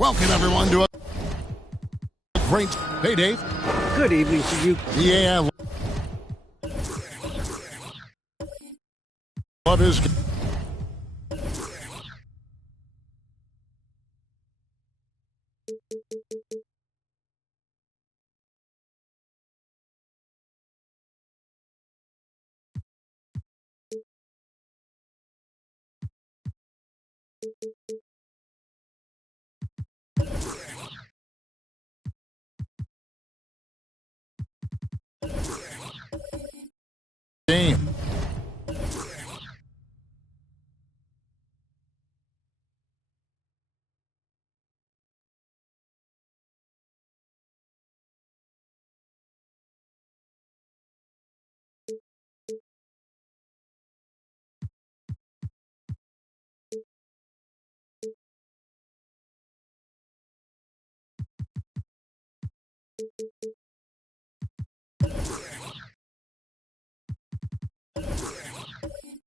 Welcome, everyone, to a great... Hey, Dave. Good evening to you. Yeah. Love his... game.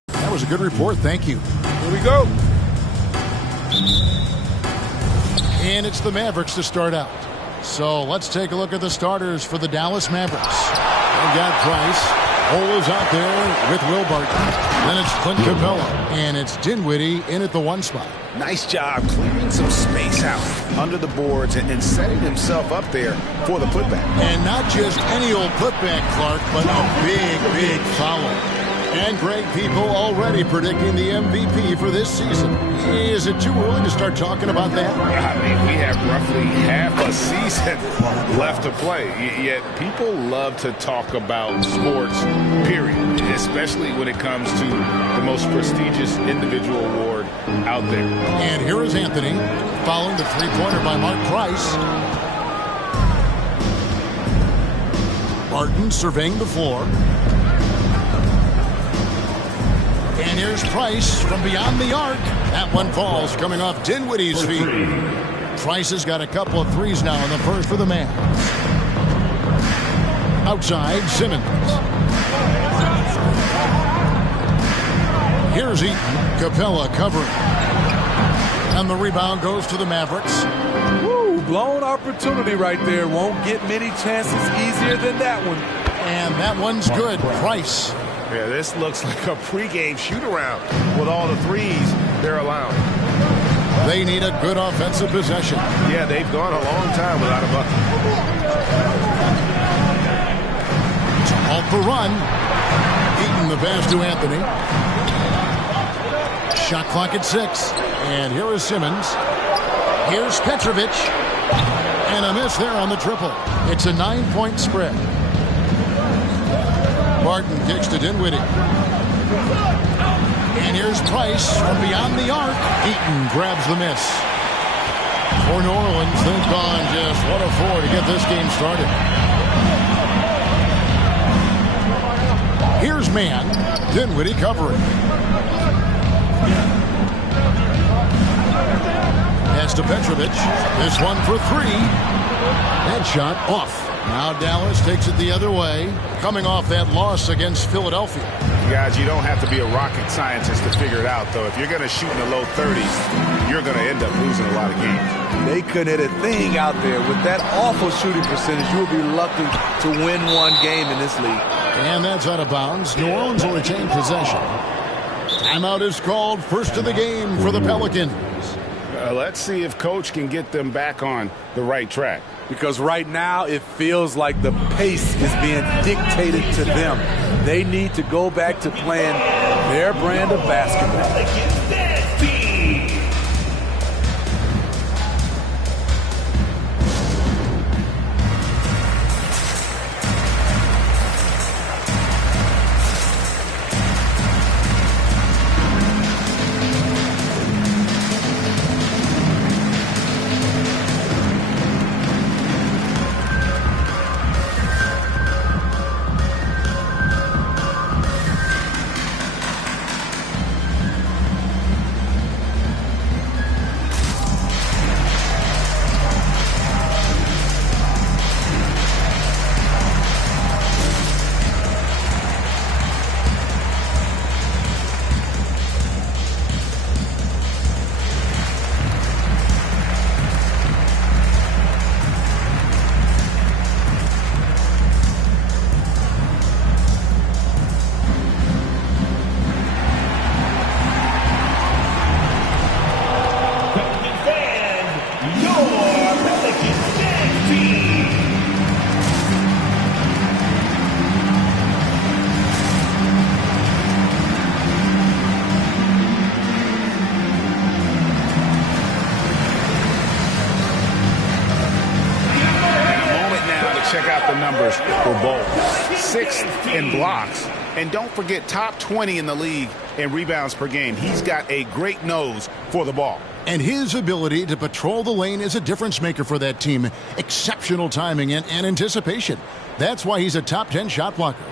That was a good report. Thank you. Here we go. And it's the Mavericks to start out. So let's take a look at the starters for the Dallas Mavericks. They've got Price. Cole is out there with Will Barton. Then it's Clint Capella. And it's Dinwiddie in at the one spot. Nice job clearing some space out under the boards and setting himself up there for the putback. And not just any old putback, Clark, but a big, big foul. And Greg, people already predicting the MVP for this season. Is it too early to start talking about that? I mean, we have roughly half a season left to play. Yet people love to talk about sports, period, especially when it comes to the most prestigious individual award out there. And here is Anthony following the three-pointer by Mark Price. Martin surveying the floor. And here's Price from beyond the arc. That one falls coming off Dinwiddie's feet. Price has got a couple of threes now in the first for the Mavs. Outside, Simmons. Here's Eaton. Capella covering. And the rebound goes to the Mavericks. Woo, blown opportunity right there. Won't get many chances easier than that one. And that one's good. Price. Yeah, this looks like a pregame shoot-around with all the threes they're allowing. They need a good offensive possession. Yeah, they've gone a long time without a bucket. To halt the run. Eaton the pass to Anthony. Shot clock at 6. And here is Simmons. Here's Petrovic. And a miss there on the triple. It's a 9-point spread. Martin kicks to Dinwiddie. And here's Price from beyond the arc. Eaton grabs the miss. For New Orleans, they've gone just 1 of 4 to get this game started. Here's Mann. Dinwiddie covering. Pass to Petrovic. This one for 3. That shot off. Now Dallas takes it the other way, coming off that loss against Philadelphia. Guys, you don't have to be a rocket scientist to figure it out, though. If you're going to shoot in the low 30s, you're going to end up losing a lot of games. They couldn't hit a thing out there. With that awful shooting percentage, you'll be lucky to win one game in this league. And that's out of bounds. New Orleans will retain possession. Timeout is called, first of the game for the Pelicans. Let's see if Coach can get them back on the right track. Because right now it feels like the pace is being dictated to them. They need to go back to playing their brand of basketball. For Bol. 6th in blocks. And don't forget, top 20 in the league in rebounds per game. He's got a great nose for the ball. And his ability to patrol the lane is a difference maker for that team. Exceptional timing and anticipation. That's why he's a top 10 shot blocker.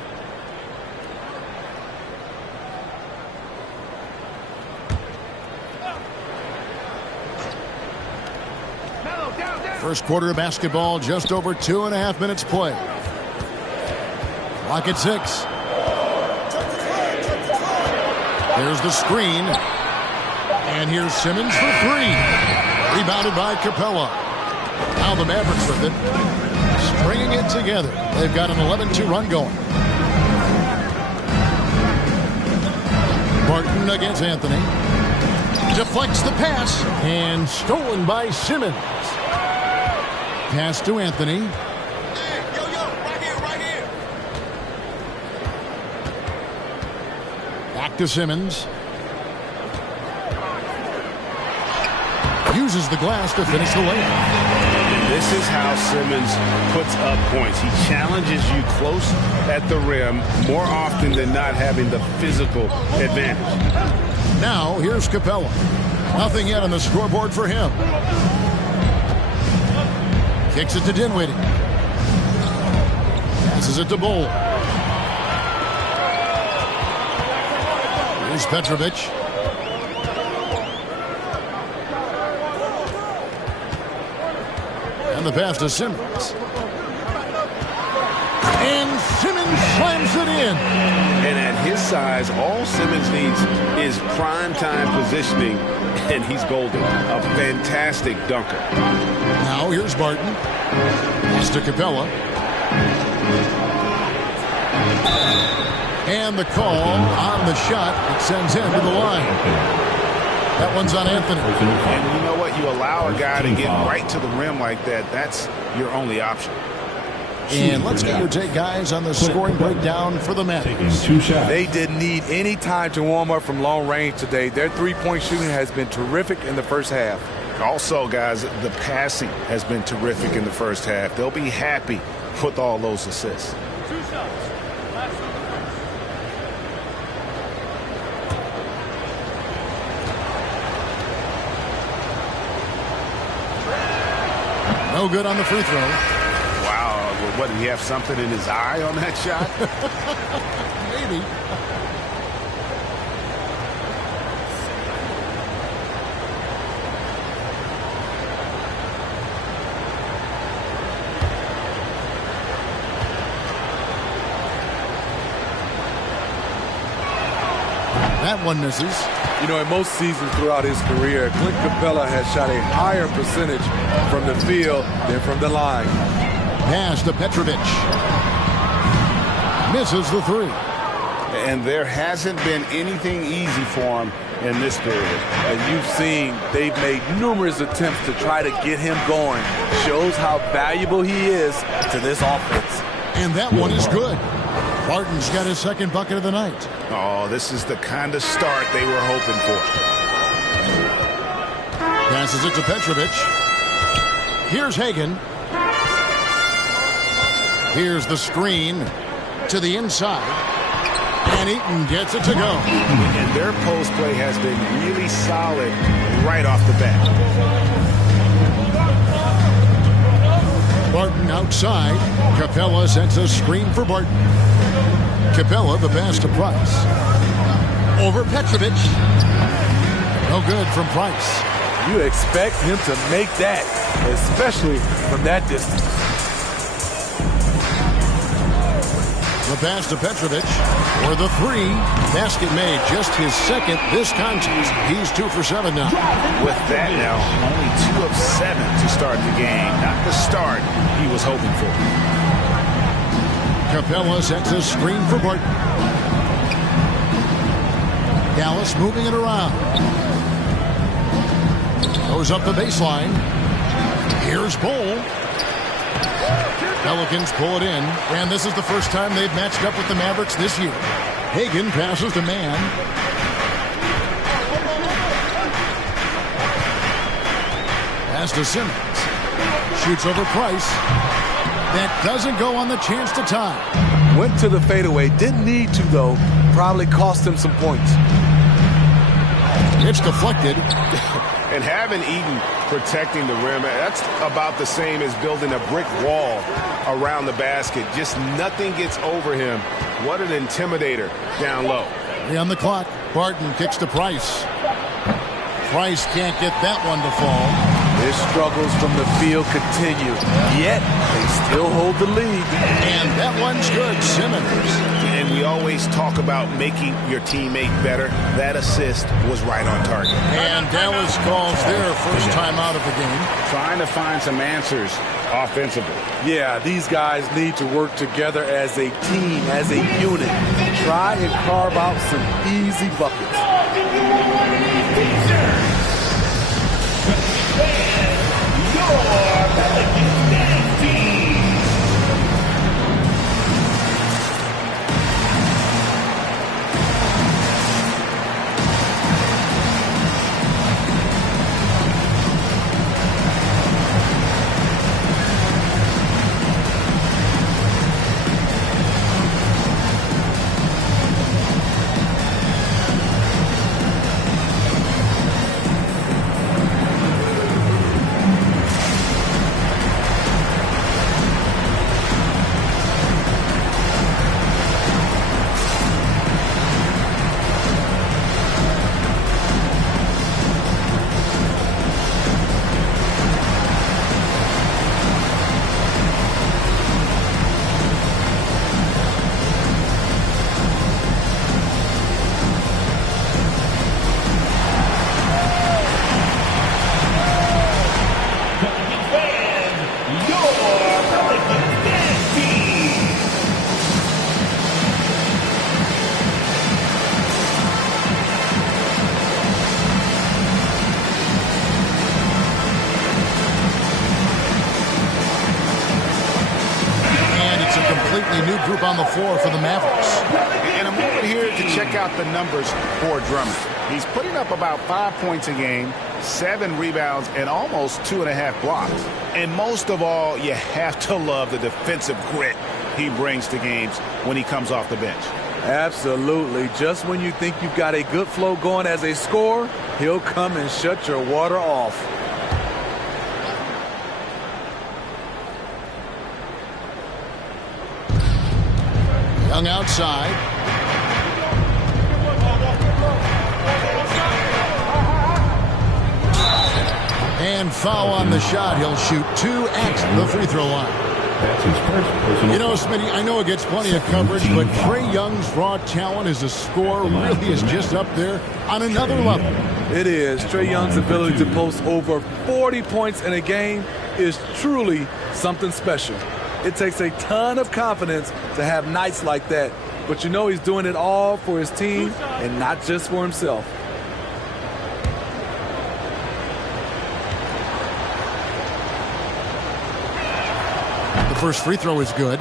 First quarter of basketball, just over 2.5 minutes play. Clock at 6. There's the screen. And here's Simmons for 3. Rebounded by Capella. Now the Mavericks with it. Stringing it together. They've got an 11-2 run going. Martin against Anthony. Deflects the pass. And stolen by Simmons. Pass to Anthony. Hey, yo, right here. Back to Simmons. Uses the glass to finish the layup. This is how Simmons puts up points. He challenges you close at the rim more often than not, having the physical advantage. Now, here's Capella. Nothing yet on the scoreboard for him. Kicks it to Dinwiddie. Passes it to Bull. Here's Petrovic. And the pass to Simmons. And Simmons slams it in. And at his size, all Simmons needs is prime-time positioning, and he's golden. A fantastic dunker. Now here's Barton. Pass to Capella. And the call on the shot. It sends him to the line. That one's on Anthony. And you know what? You allow a guy to get right to the rim like that. That's your only option. And let's get your take, guys, on the scoring breakdown for the Mavericks. They didn't need any time to warm up from long range today. Their three-point shooting has been terrific in the first half. Also, guys, the passing has been terrific in the first half. They'll be happy with all those assists. No good on the free throw. Wow. What, did he have something in his eye on that shot? Maybe. That one misses. You know, in most seasons throughout his career, Clint Capella has shot a higher percentage from the field than from the line. Pass to Petrovic. Misses the three. And there hasn't been anything easy for him in this period. As you've seen, they've made numerous attempts to try to get him going. Shows how valuable he is to this offense. And that one is good. Barton's got his second bucket of the night. Oh, this is the kind of start they were hoping for. Passes it to Petrovic. Here's Hagan. Here's the screen to the inside. And Eaton gets it to go. And their post play has been really solid right off the bat. Barton outside. Capella sends a screen for Barton. Capella, the pass to Price. Over Petrovic. No good from Price. You expect him to make that, especially from that distance. The pass to Petrovic for the three. Basket made, just his second this contest. He's 2 for 7 now. With that now, only 2 of 7 to start the game. Not the start he was hoping for. Capella sets a screen for Barton. Dallas moving it around. Goes up the baseline. Here's Bull. Pelicans pull it in, and this is the first time they've matched up with the Mavericks this year. Hagan passes to Mann. Pass to Simmons. Shoots over Price. That doesn't go on the chance to tie. Went to the fadeaway. Didn't need to, though. Probably cost him some points. It's deflected. And having Eaton protecting the rim, that's about the same as building a brick wall around the basket. Just nothing gets over him. What an intimidator down low. 3 on the clock. Barton kicks to Price. Price can't get that one to fall. His struggles from the field continue, yet they still hold the lead. And that one's good. Simmons. And we always talk about making your teammate better. That assist was right on target. And Dallas calls their first time out of the game. Trying to find some answers offensively. Yeah, these guys need to work together as a team, as a unit. Try and carve out some easy buckets. completely new group on the floor for the Mavericks. And a moment here to check out the numbers for Drummond. He's putting up about 5 points a game, 7 rebounds, and almost 2.5 blocks. And most of all, you have to love the defensive grit he brings to games when he comes off the bench. Absolutely. Just when you think you've got a good flow going as a scorer, he'll come and shut your water off. Young outside. And foul on the shot. He'll shoot 2 at the free throw line. That's his first personal. You know, Smitty, I know it gets plenty of coverage, but Trae Young's raw talent as a scorer really is just up there on another level. It is. Trae Young's ability to post over 40 points in a game is truly something special. It takes a ton of confidence to have nights like that, but you know he's doing it all for his team and not just for himself. First free throw is good.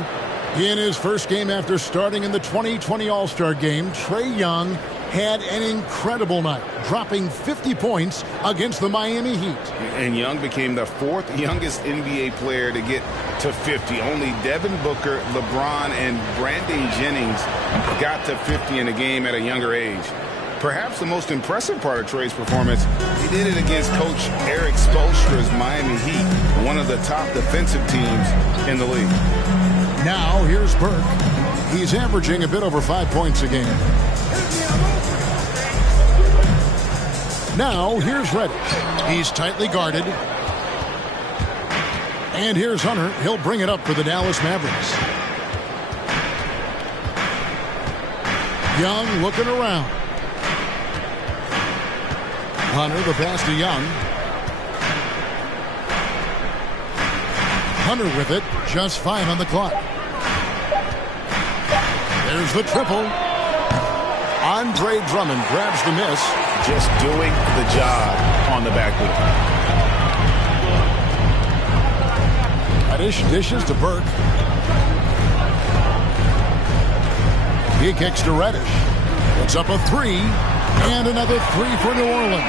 In his first game after starting in the 2020 All-Star Game, Trae Young had an incredible night, dropping 50 points against the Miami Heat. And Young became the 4th youngest NBA player to get to 50. Only Devin Booker, LeBron, and Brandon Jennings got to 50 in a game at a younger age. Perhaps the most impressive part of Trae's performance, he did it against Coach Eric Spoelstra's Miami Heat, one of the top defensive teams in the league. Now, here's Burke. He's averaging a bit over 5 points a game. Now, here's Reddish. He's tightly guarded. And here's Hunter. He'll bring it up for the Dallas Mavericks. Young looking around. Hunter, the pass to Young. Hunter with it, just 5 on the clock. There's the triple. Andre Drummond grabs the miss. Just doing the job on the backboard. Reddish dishes to Burke. He kicks to Reddish. Puts up a 3. And another 3 for New Orleans.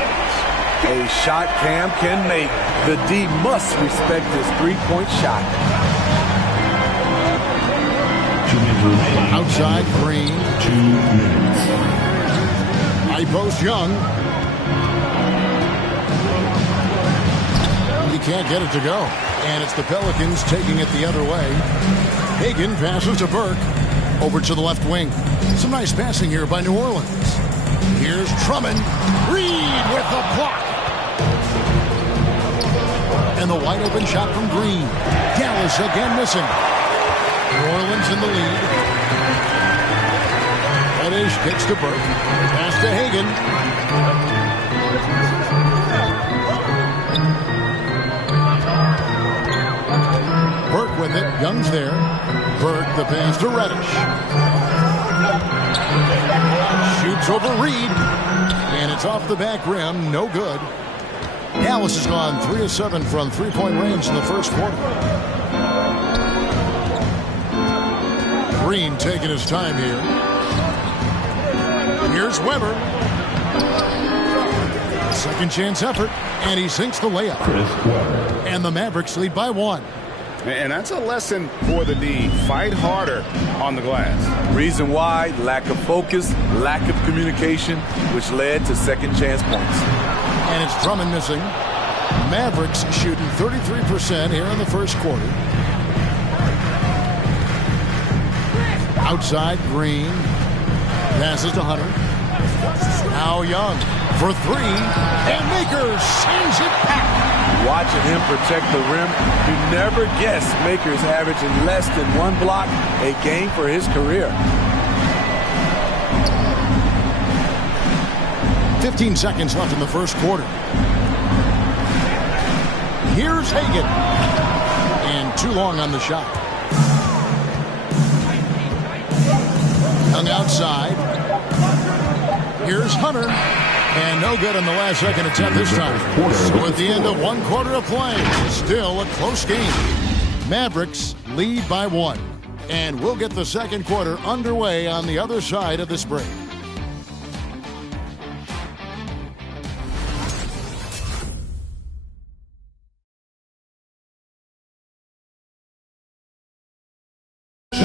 A shot Cam can make. The D must respect his three-point shot. 2 minutes remaining. Outside Green. 2 minutes. High post Young. He can't get it to go. And it's the Pelicans taking it the other way. Hagan passes to Burke. Over to the left wing. Some nice passing here by New Orleans. Here's Drummond. Reed with the block. And the wide open shot from Green. Dallas again missing. New Orleans in the lead. Reddish kicks to Burke. Pass to Hagan. Burke with it. Young's there. Burke the pass to Reddish. Shoots over Reed. And it's off the back rim. No good. Dallas has gone 3 of 7 from three-point range in the first quarter. Green taking his time here. Here's Weber. Second chance effort. And he sinks the layup. And the Mavericks lead by 1. And that's a lesson for the D. Fight harder on the glass. Reason why: lack of focus, lack of communication, which led to second chance points. And it's Drummond missing. Mavericks shooting 33% here in the first quarter. Outside Green. Passes to Hunter. Now Young for 3. And Makers sends it back. Watching him protect the rim, you never guess Makers averaging less than 1 block a game for his career. 15 seconds left in the first quarter. Here's Hagan. And too long on the shot. Young outside. Here's Hunter. And no good on the last second attempt this time. So at the end of 1 quarter of play, still a close game. Mavericks lead by 1. And we'll get the second quarter underway on the other side of this break. And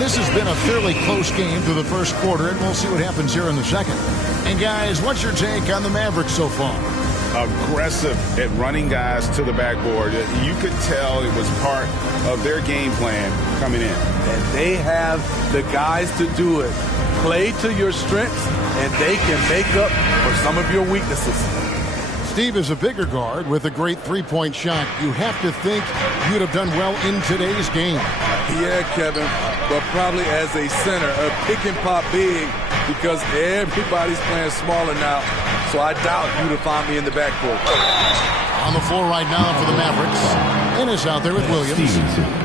this has been a fairly close game through the first quarter, and we'll see what happens here in the second. And guys, what's your take on the Mavericks so far? Aggressive at running guys to the backboard. You could tell it was part of their game plan coming in. And they have the guys to do it. Play to your strengths, and they can make up for some of your weaknesses. Steve is a bigger guard with a great three-point shot. You have to think you'd have done well in today's game. Yeah, Kevin, but probably as a center, a pick and pop big, because everybody's playing smaller now. So I doubt you'd have found me in the backcourt. On the floor right now for the Mavericks. Ennis out there with Williams.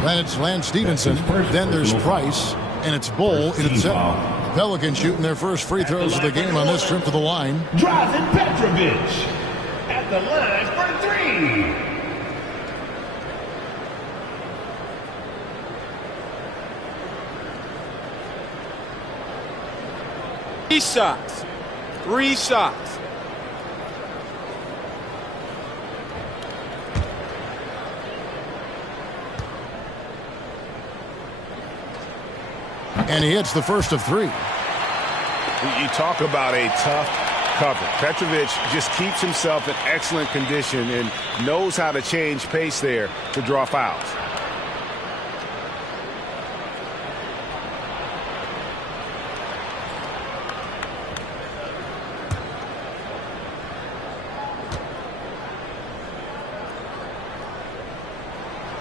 Then it's Lance Stevenson. Then there's Price. And it's Bull in center. Pelicans shooting their first free throws of the game on this trip to the line. Drazen Petrovic at the line for three. Three shots. And he hits the first of three. You talk about a tough cover. Petrovic just keeps himself in excellent condition and knows how to change pace there to draw fouls.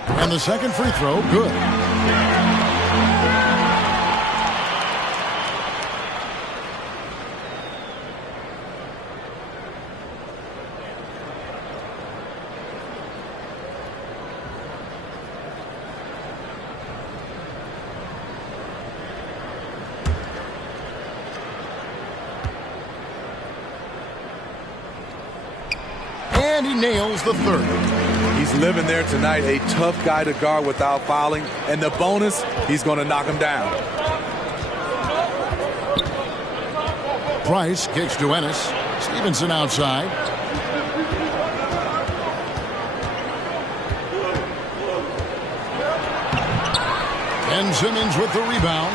And the second free throw, good. And he nails the third. He's living there tonight, a tough guy to guard without fouling. And the bonus, he's going to knock him down. Price kicks to Ennis. Stevenson outside. And Simmons with the rebound.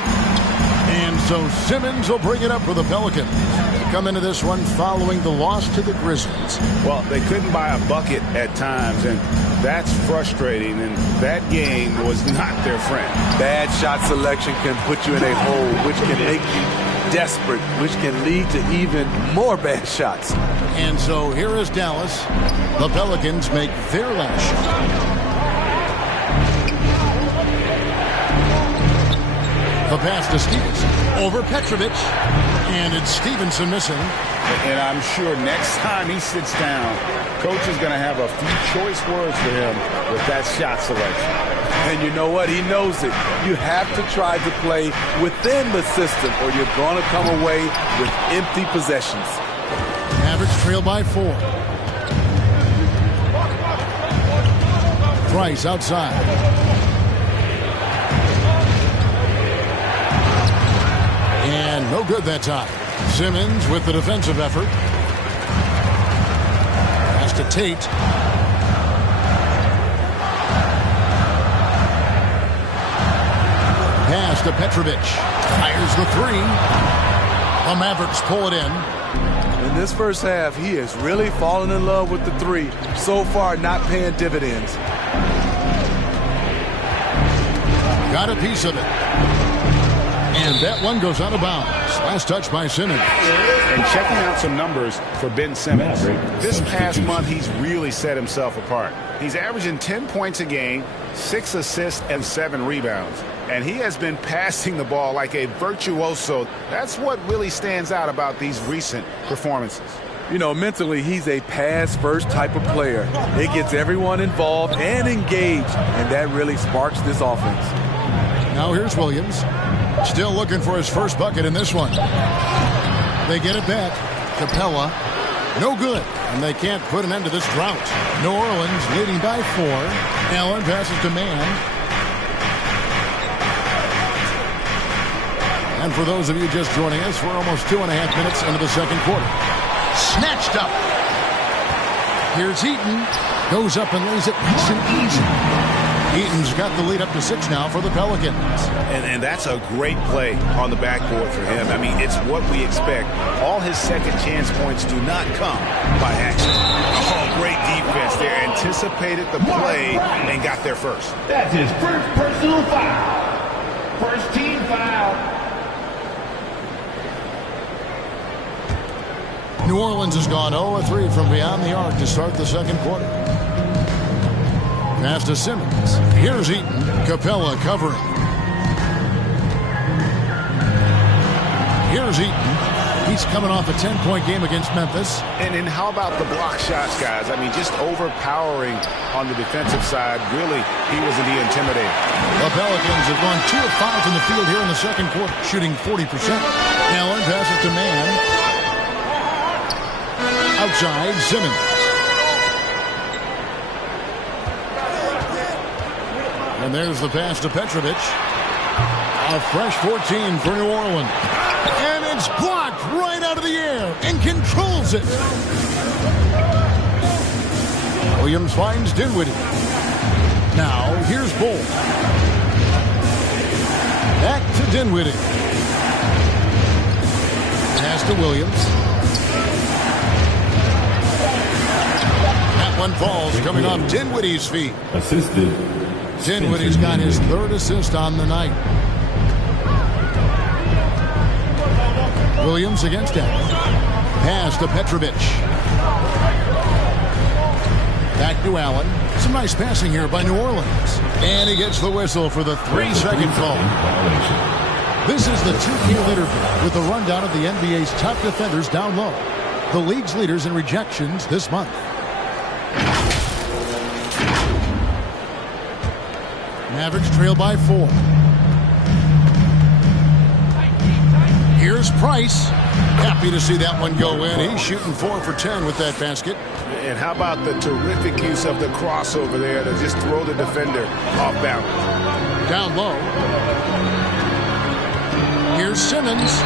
And so Simmons will bring it up for the Pelicans. They come into this one following the loss to the Grizzlies. Well, they couldn't buy a bucket at times, and that's frustrating, and that game was not their friend. Bad shot selection can put you in a hole, which can make you desperate, which can lead to even more bad shots. And so here is Dallas. The Pelicans make their last shot. The pass to Stevenson. Over Petrovic. And it's Stevenson missing. And I'm sure next time he sits down, coach is going to have a few choice words for him with that shot selection. And you know what? He knows it. You have to try to play within the system or you're going to come away with empty possessions. Mavericks trail by 4. Price outside. And no good that time. Simmons with the defensive effort. Pass to Tate. Pass to Petrovic. Fires the three. The Mavericks pull it in. In this first half, he has really fallen in love with the three. So far, not paying dividends. Got a piece of it. And that one goes out of bounds. Last touch by Simmons. And checking out some numbers for Ben Simmons. This past month, he's really set himself apart. He's averaging 10 points a game, 6 assists, and 7 rebounds. And he has been passing the ball like a virtuoso. That's what really stands out about these recent performances. You know, mentally, he's a pass-first type of player. It gets everyone involved and engaged, and that really sparks this offense. Now here's Williams. Still looking for his first bucket in this one. They get it back. Capella No good. And they can't put an end to this drought. New Orleans leading by 4. Allen passes to Mann. And for those of you just joining us, we're almost 2.5 minutes into the second quarter. Snatched up. Here's Eaton. Goes up and lays it nice and easy. Eaton's got the lead up to 6 now for the Pelicans. And that's a great play on the backboard for him. I mean, it's what we expect. All his second chance points do not come by accident. Oh, great defense there. Anticipated the play and got there first. That's his first personal foul. First team foul. New Orleans has gone 0-3 from beyond the arc to start the second quarter. Pass to Simmons. Here's Eaton. Capella covering. Here's Eaton. He's coming off a 10-point game against Memphis. And how about the block shots, guys? I mean, just overpowering on the defensive side. Really, he was the intimidator. The Pelicans have gone 2 of 5 from the field here in the second quarter, shooting 40%. Allen passes to Mann. Outside, Simmons. And there's the pass to Petrovic. A fresh 14 for New Orleans. And it's blocked right out of the air and controls it. Williams finds Dinwiddie. Now, here's Bull. Back to Dinwiddie. Pass to Williams. One falls coming off Dinwiddie's feet. Assisted. Dinwiddie's got his 3rd assist on the night. Williams against him. Pass to Petrovic. Back to Allen. Some nice passing here by New Orleans. And he gets the whistle for the 3-second call. This is the 2K leaderboard with a rundown of the NBA's top defenders down low. The league's leaders in rejections this month. Mavericks trail by 4. Here's Price. Happy to see that one go in. He's shooting 4 for 10 with that basket. And how about the terrific use of the crossover there to just throw the defender off balance. Down low. Here's Simmons.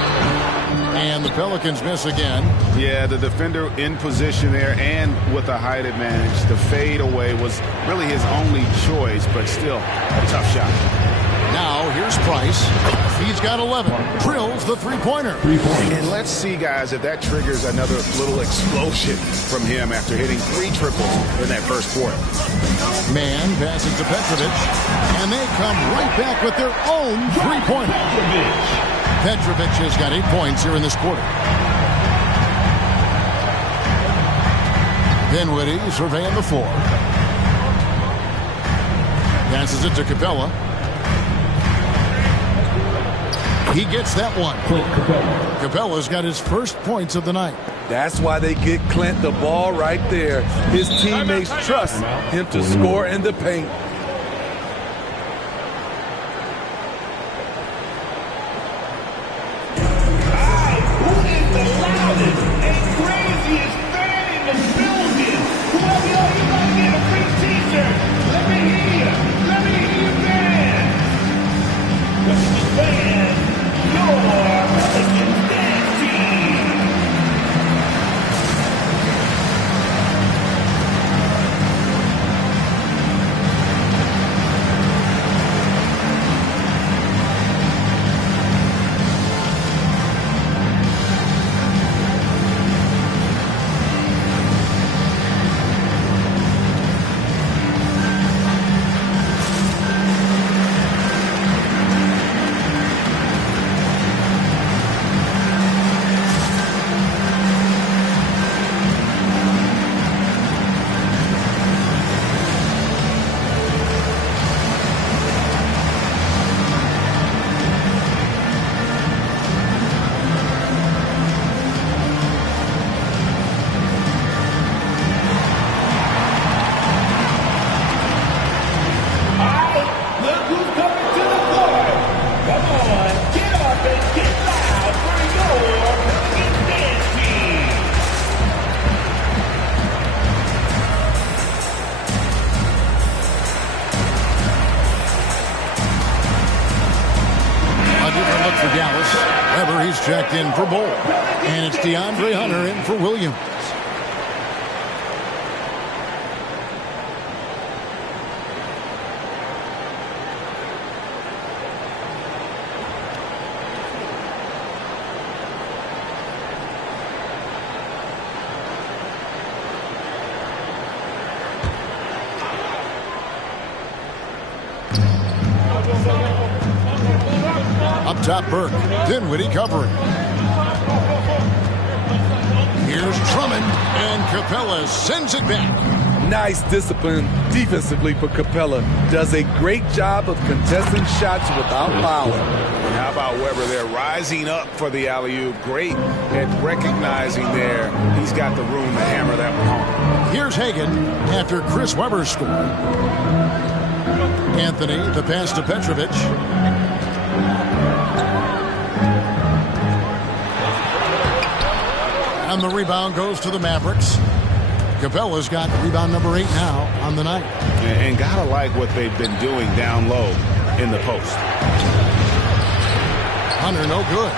And the Pelicans miss again. Yeah, the defender in position there and with a height advantage. The fade away was really his only choice, but still a tough shot. Now, here's Price. He's got 11. Drills the three-pointer. And let's see, guys, if that triggers another little explosion from him after hitting 3 triples in that first quarter. Mann passes to Petrovic. And they come right back with their own three-pointer. Petrovic has got 8 points here in this quarter. Dinwiddie surveying the floor. Passes it to Capella. He gets that one. Capella's got his first points of the night. That's why they get Clint the ball right there. His teammates trust him to score in the paint. checked in for Bull. And it's DeAndre Hunter in for Williams. Up top, Burke. Dinwiddie covering. Here's Drummond, and Capella sends it back. Nice discipline defensively for Capella. Does a great job of contesting shots without fouling. And how about Weber there rising up for the alley-oop? Great at recognizing there. He's got the room to hammer that one home. Here's Hagan after Chris Webber scored. Anthony, the pass to Petrovic. And the rebound goes to the Mavericks. Capella's got rebound number 8 now on the night. And gotta like what they've been doing down low in the post. Hunter, no good.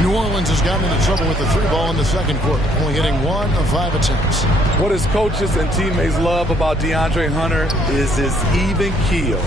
New Orleans has gotten into trouble with the 3 ball in the second quarter, only hitting 1 of 5 attempts. What his coaches and teammates love about DeAndre Hunter is his even keel.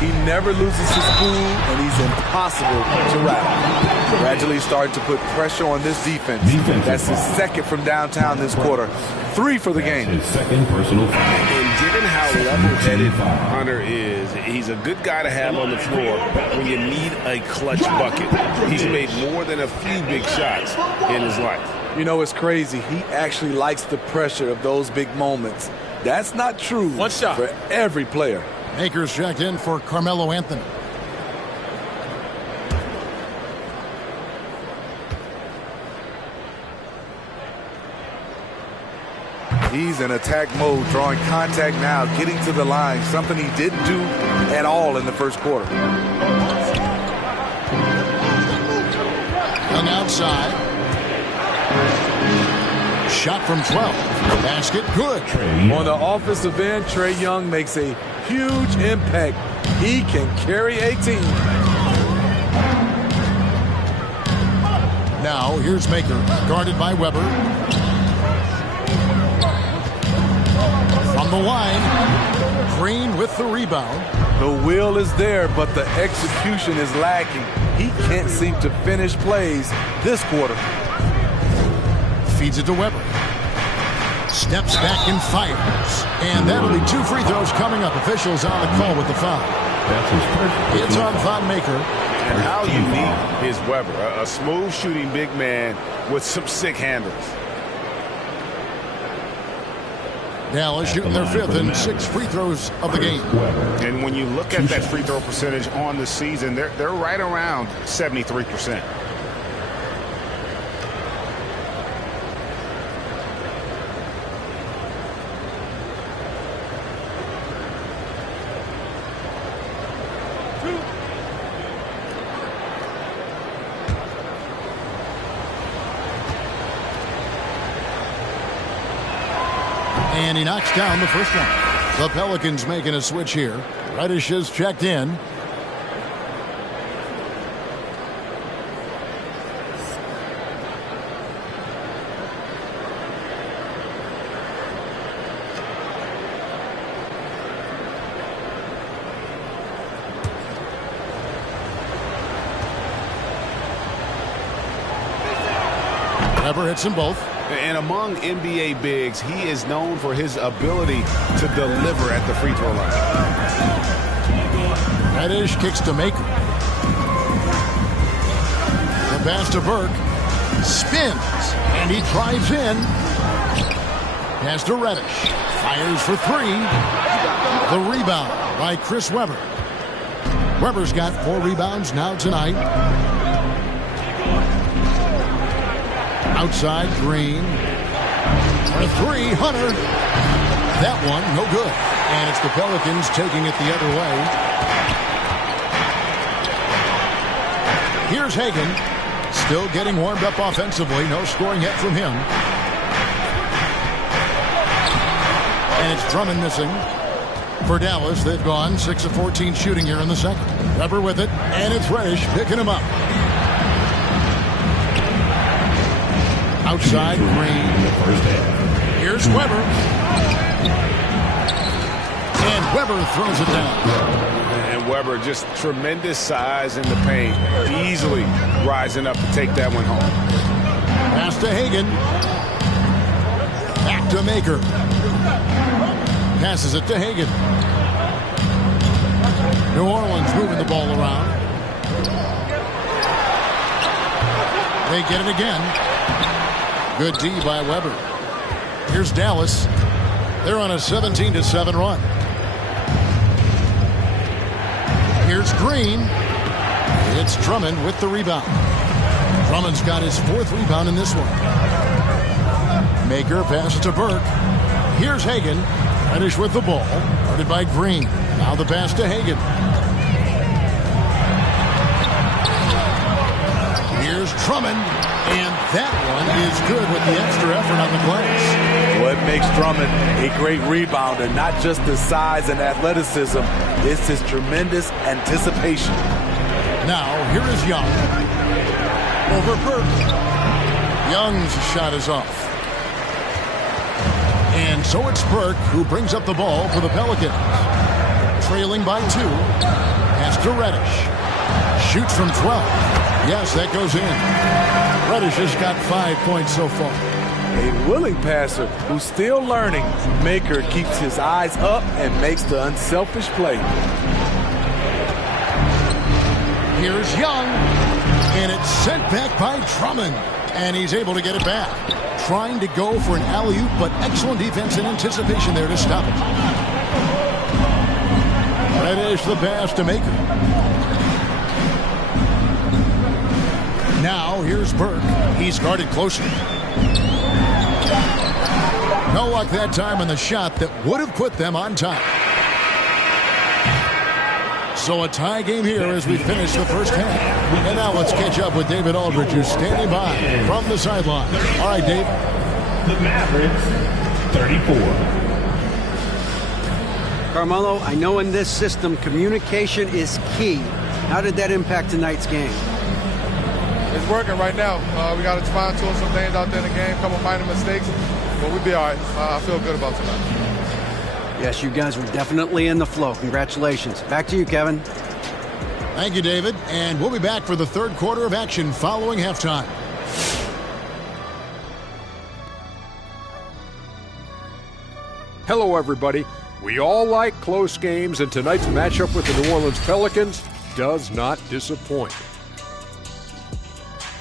He never loses his cool, and he's impossible to rattle. Gradually starting to put pressure on this defense. That's his second from downtown this quarter. 3 for the game. His second personal foul. And given how level-headed Hunter is, he's a good guy to have on the floor when you need a clutch bucket. He's made more than a few big shots in his life. You know, it's crazy. He actually likes the pressure of those big moments. That's not true for every player. Akers checked in for Carmelo Anthony. He's in attack mode, drawing contact now, getting to the line, something he didn't do at all in the first quarter. And outside. Shot from 12. Basket good. On the offensive end, Trae Young makes a huge impact. He can carry a team. Now here's Maker, guarded by Weber. From the line, Green with the rebound. The will is there, but the execution is lacking. He can't seem to finish plays this quarter. Feeds it to Weber. Steps back and fires. And that'll be 2 free throws coming up. Officials on the call with the foul. That's his first. It's on Von Maker. And how unique is Weber? A smooth shooting big man with some sick handles. Dallas shooting their 5th and 6th free throws of the game. And when you look at that free throw percentage on the season, they're right around 73%. And he knocks down the first one. The Pelicans making a switch here. Reddish is checked in. Weber hits them both. And among NBA bigs, he is known for his ability to deliver at the free throw line. Reddish kicks to Maker. The pass to Burke. Spins. And he drives in. Pass to Reddish. Fires for 3. The rebound by Chris Webber. Webber's got 4 rebounds now tonight. Outside, Green. For 3, Hunter. That one, no good. And it's the Pelicans taking it the other way. Here's Hagan. Still getting warmed up offensively. No scoring yet from him. And it's Drummond missing. For Dallas, they've gone 6 of 14 shooting here in the second. Weber with it, and it's Reddish picking him up. Outside Green. Here's Weber. And Weber throws it down. And Weber, just tremendous size in the paint. Easily rising up to take that one home. Pass to Hagan. Back to Maker. Passes it to Hagan. New Orleans moving the ball around. They get it again. Good D by Weber. Here's Dallas. They're on a 17-7 run. Here's Green. It's Drummond with the rebound. Drummond's got his 4th rebound in this one. Maker passes to Burke. Here's Hagan. Reddish with the ball. Guarded by Green. Now the pass to Hagan. Here's Drummond. And that one is good with the extra effort on the glass. What makes Drummond a great rebounder, not just his size and athleticism, it's his tremendous anticipation. Now, here is Young. Over Burke. Young's shot is off. And so it's Burke who brings up the ball for the Pelicans. Trailing by 2. Pass to Reddish. Shoots from 12. Yes, that goes in. Reddish has got 5 points so far. A willing passer who's still learning. Maker keeps his eyes up and makes the unselfish play. Here's Young. And it's sent back by Drummond. And he's able to get it back. Trying to go for an alley-oop, but excellent defense and anticipation there to stop it. Reddish the pass to Maker. Now, here's Burke. He's guarded closely. No luck that time on the shot that would have put them on top. So a tie game here as we finish the first half. And now let's catch up with David Aldridge, who's standing by from the sideline. All right, Dave. The Mavericks, 34. Carmelo, I know in this system communication is key. How did that impact tonight's game? It's working right now. We got to fine-tune some things out there in the game, a couple minor mistakes, but we'll be all right. I feel good about tonight. Yes, you guys were definitely in the flow. Congratulations. Back to you, Kevin. Thank you, David. And we'll be back for the third quarter of action following halftime. Hello, everybody. We all like close games, and tonight's matchup with the New Orleans Pelicans does not disappoint.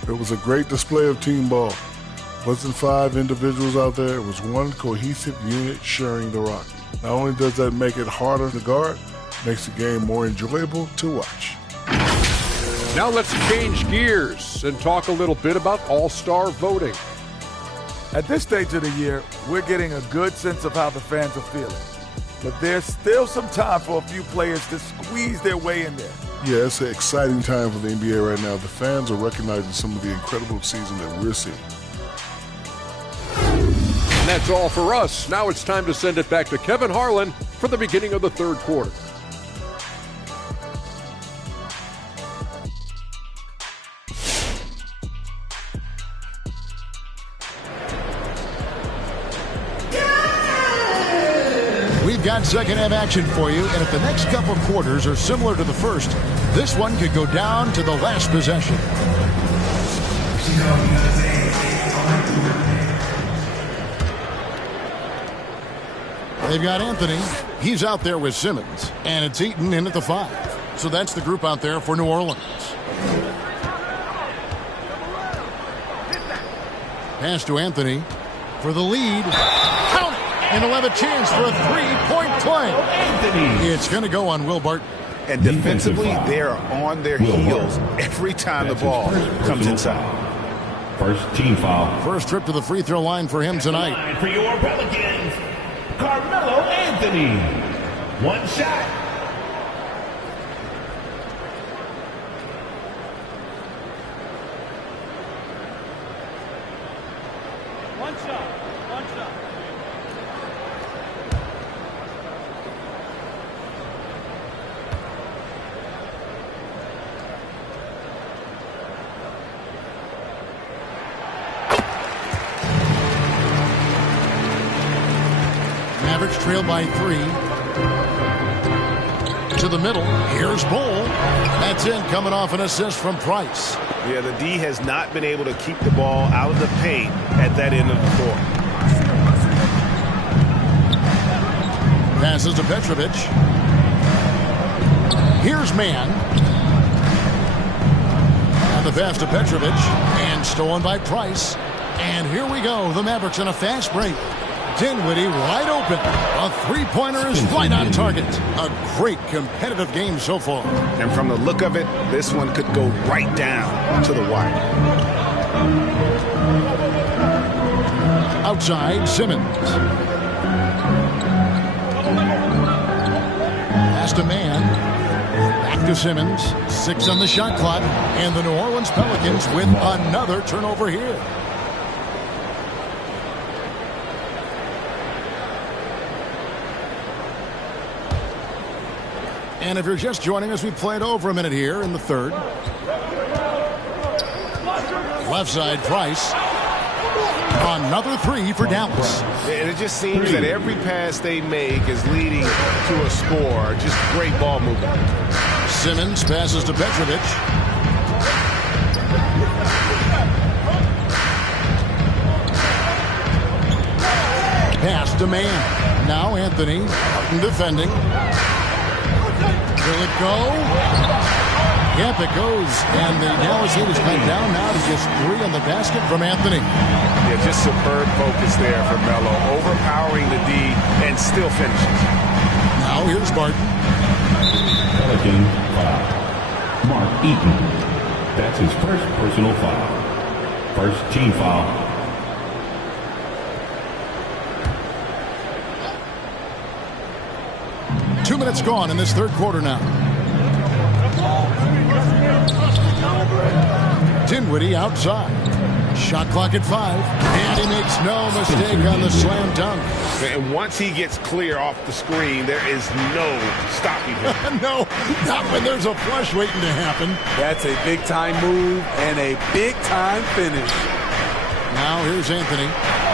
It was a great display of team ball. It wasn't 5 individuals out there. It was one cohesive unit sharing the rock. Not only does that make it harder to guard, it makes the game more enjoyable to watch. Now let's change gears and talk a little bit about all-star voting. At this stage of the year, we're getting a good sense of how the fans are feeling. But there's still some time for a few players to squeeze their way in there. Yeah, it's an exciting time for the NBA right now. The fans are recognizing some of the incredible season that we're seeing. And that's all for us. Now it's time to send it back to Kevin Harlan for the beginning of the third quarter. We've got second half action for you, and if the next couple quarters are similar to the first, this one could go down to the last possession. They've got Anthony. He's out there with Simmons, and it's Eaton in at the 5. So that's the group out there for New Orleans. Pass to Anthony for the lead. Count it! And he'll have a chance for a three-point play. It's going to go on Will Barton. And defensively, they're on their heels every time the ball comes inside. First team foul. First trip to the free throw line for him tonight. For your Pelicans, Carmelo Anthony. One shot. One shot. Mavericks trail by 3. To the middle. Here's Bull. That's in, coming off an assist from Price. Yeah, the D has not been able to keep the ball out of the paint at that end of the court. Passes to Petrovic. Here's Mann. And the pass to Petrovic. And stolen by Price. And here we go. The Mavericks in a fast break. Dinwiddie wide open. A three-pointer is right on target. A great competitive game so far. And from the look of it, this one could go right down to the wire. Outside, Simmons. Pass to Mann. Back to Simmons. 6 on the shot clock. And the New Orleans Pelicans with another turnover here. And if you're just joining us, we played over a minute here in the third. Left side, Price. Another 3 for Dallas. And it just seems that every pass they make is leading to a score. Just great ball movement. Simmons passes to Petrovic. Pass to Mann. Now Anthony defending. Will it go? Yep, it goes. And the Dallas Heat is cut down now to just 3 on the basket from Anthony. Yeah, just superb focus there for Melo. Overpowering the D and still finishes. Now here's Barton. Pelican foul. Mark Eaton. That's his first personal foul. First team foul. Two minutes gone in this third quarter now. Dinwiddie outside. Shot clock at 5. And he makes no mistake on the slam dunk. And once he gets clear off the screen, there is no stopping him. No, not when there's a flush waiting to happen. That's a big-time move and a big-time finish. Now here's Anthony.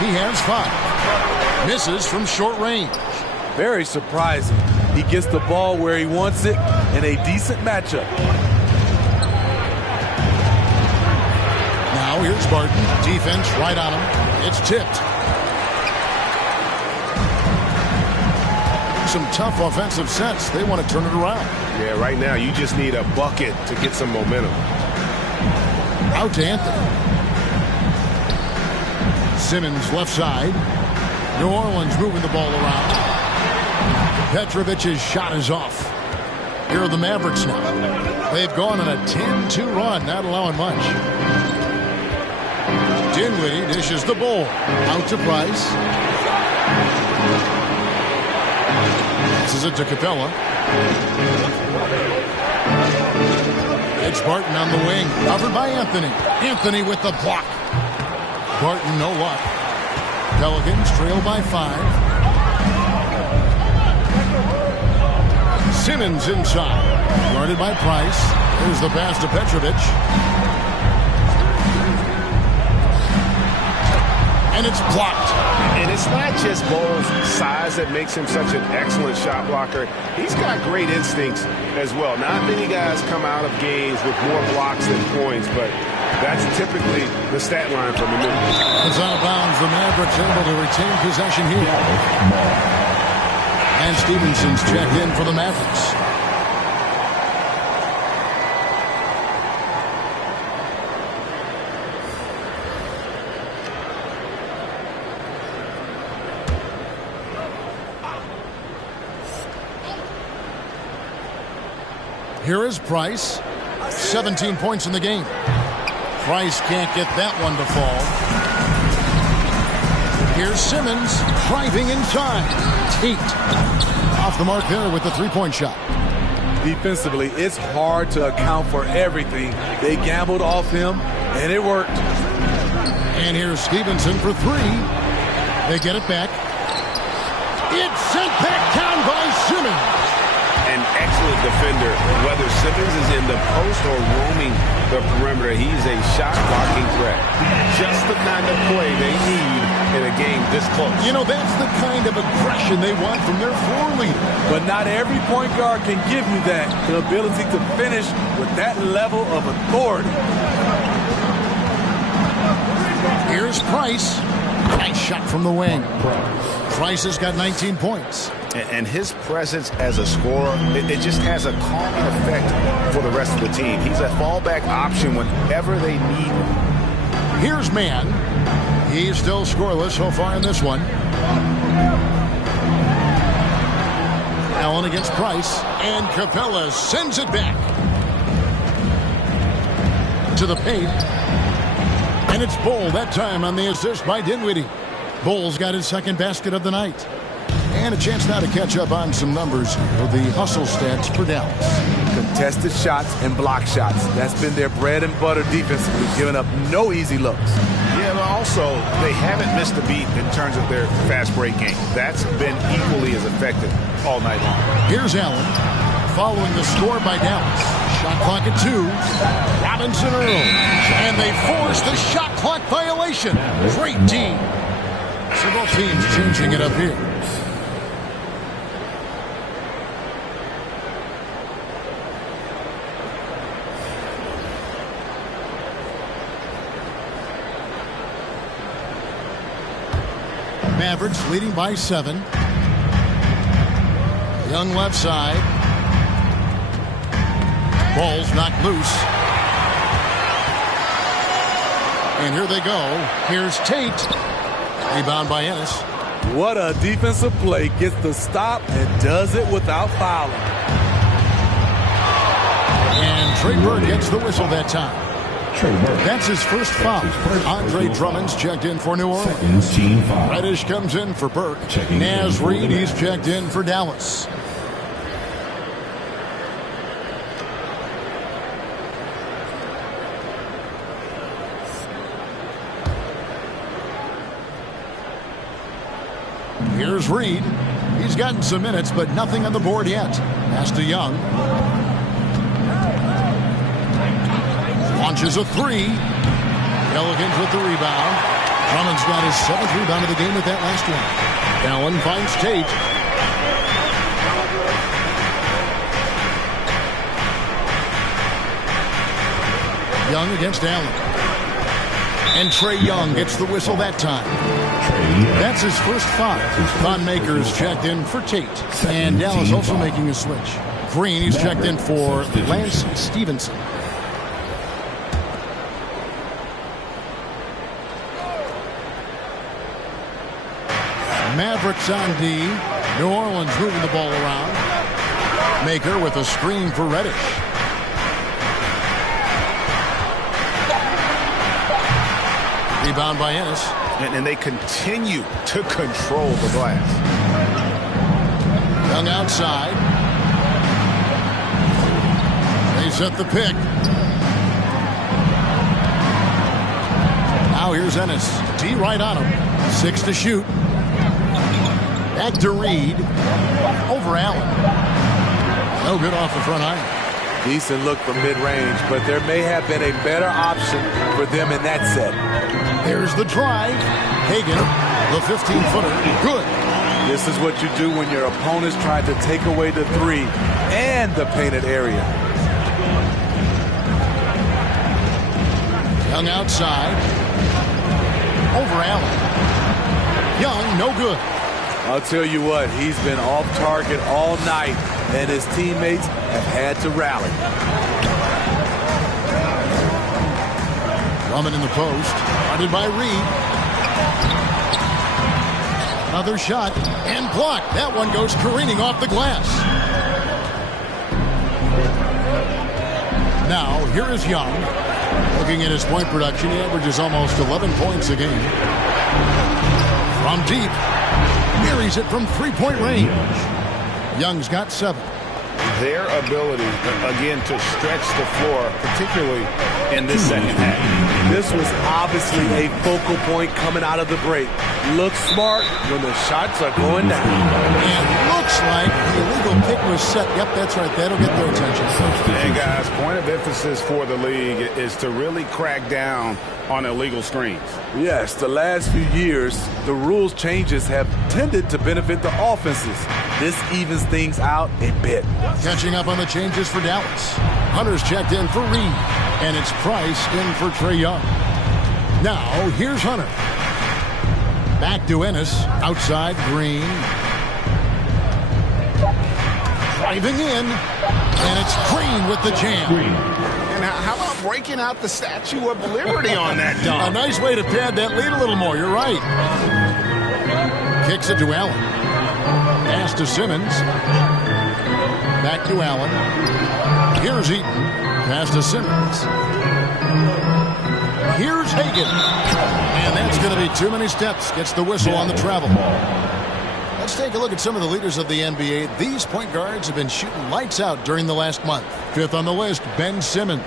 He has 5. Misses from short range. Very surprising. He gets the ball where he wants it in a decent matchup. Now here's Barton. Defense right on him. It's tipped. Some tough offensive sets. They want to turn it around. Yeah, right now you just need a bucket to get some momentum. Out to Anthony. Simmons left side. New Orleans moving the ball around. Petrovic's shot is off. Here are the Mavericks now. They've gone on a 10-2 run, not allowing much. Dinwiddie dishes the ball. Out to Price. Passes it to Capella. It's Barton on the wing. Covered by Anthony. Anthony with the block. Barton, no luck. Pelicans trail by 5. Simmons inside. Guarded by Price. There's the pass to Petrovic. And it's blocked. And it's not just Bull's size that makes him such an excellent shot blocker. He's got great instincts as well. Not many guys come out of games with more blocks than points, but that's typically the stat line from the middle. It's out of bounds. The Mavericks able to retain possession here. And Stevenson's checked in for the Mavericks. Here is Price. 17 points in the game. Price can't get that one to fall. Here's Simmons driving inside. Tate off the mark there with the three-point shot. Defensively, it's hard to account for everything. They gambled off him, and it worked. And here's Stevenson for 3. They get it back. It's sent back down by Simmons. An excellent excellent defender, whether Simmons is in the post or roaming the perimeter. He's a shot-blocking threat. Just the kind of play they need in a game this close. You know, that's the kind of aggression they want from their floor leader. But not every point guard can give you that, the ability to finish with that level of authority. Here's Price. Nice shot from the wing. Price has got 19 points. And his presence as a scorer, it just has a calming effect for the rest of the team. He's a fallback option whenever they need him. Here's Mann. He's still scoreless so far in this one. Allen against Price. And Capella sends it back to the paint. And it's Bull that time on the assist by Dinwiddie. Bull's got his second basket of the night. And a chance now to catch up on some numbers of the hustle stats for Dallas. Contested shots and block shots. That's been their bread and butter defensively, giving up no easy looks. Yeah, but also, they haven't missed a beat in terms of their fast break game. That's been equally as effective all night long. Here's Allen following the score by Dallas. Shot clock at 2. Robinson Earl. And they force the shot clock violation. Great team. So both teams changing it up here. Mavericks leading by 7. Young left side. Ball's knocked loose. And here they go. Here's Tate. Rebound by Ennis. What a defensive play. Gets the stop and does it without fouling. And Trey Burke gets the whistle that time. That's his first foul. Andre Drummond's checked in for New Orleans. Reddish comes in for Burke. Naz Reid, he's checked in for Dallas. Here's Reid. He's gotten some minutes, but nothing on the board yet. Pass to Young. Launches a 3. Pelicans with the rebound. Drummond's got his 7th rebound of the game with that last one. Allen finds Tate. Young against Allen. And Trae Young gets the whistle that time. That's his first foul. Thon Maker's checked in for Tate. And Dallas also making a switch. Green, he's checked in for Lance Stevenson. Mavericks on D. New Orleans moving the ball around. Maker with a screen for Reddish. Rebound by Ennis. And they continue to control the glass. Young outside. They set the pick. Now here's Ennis. D right on him. 6 to shoot. Back to Reid. Over Allen. No good off the front iron. Decent look from mid-range, but there may have been a better option for them in that set. There's the drive. Hagan, the 15-footer. Good. This is what you do when your opponent's trying to take away the 3 and the painted area. Young outside. Over Allen. Young, no good. I'll tell you what, he's been off target all night, and his teammates have had to rally. Drummond in the post. Guarded by Reid. Another shot and blocked. That one goes careening off the glass. Now, here is Young. Looking at his point production, he averages almost 11 points a game. From deep. Buries it from 3-point range. Young's got 7. their ability, again, to stretch the floor, particularly in this second half. This was obviously a focal point coming out of the break. Look smart when the shots are going down. And looks like the illegal kick was set. Yep, that's right. That'll get their attention. Hey, guys, point of emphasis for the league is to really crack down on illegal screens. Yes, the last few years, the rules changes have tended to benefit the offenses. This evens things out a bit. Catching up on the changes for Dallas. Hunter's checked in for Reed, and it's Price in for Trae Young. Now, here's Hunter. Back to Ennis, outside Green. Driving in, and it's Green with the jam. And how about breaking out the Statue of Liberty on that dunk? A nice way to pad that lead a little more, you're right. Kicks it to Allen. Pass to Simmons. Back to Allen. Here's Eaton. Pass to Simmons. Here's Hagan. And that's going to be too many steps. Gets the whistle on the travel. Let's take a look at some of the leaders of the NBA. These point guards have been shooting lights out during the last month. Fifth on the list, Ben Simmons.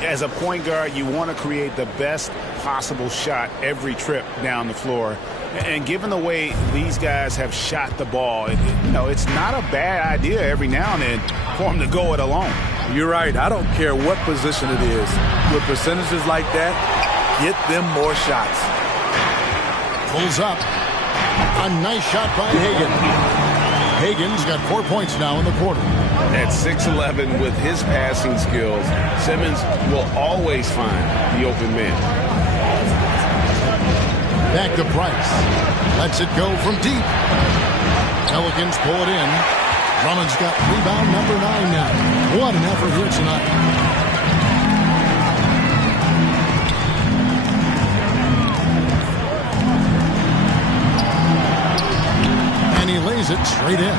As a point guard, you want to create the best possible shot every trip down the floor. And given the way these guys have shot the ball, it's not a bad idea every now and then for them to go it alone. You're right. I don't care what position it is. With percentages like that, get them more shots. Pulls up. A nice shot by Hagan. Hagan's got 4 points now in the quarter. At 6'11", with his passing skills, Simmons will always find the open man. Back to Price. Lets it go from deep. Pelicans pull it in. Drummond's got rebound number 9 now. What an effort here tonight. And he lays it straight in.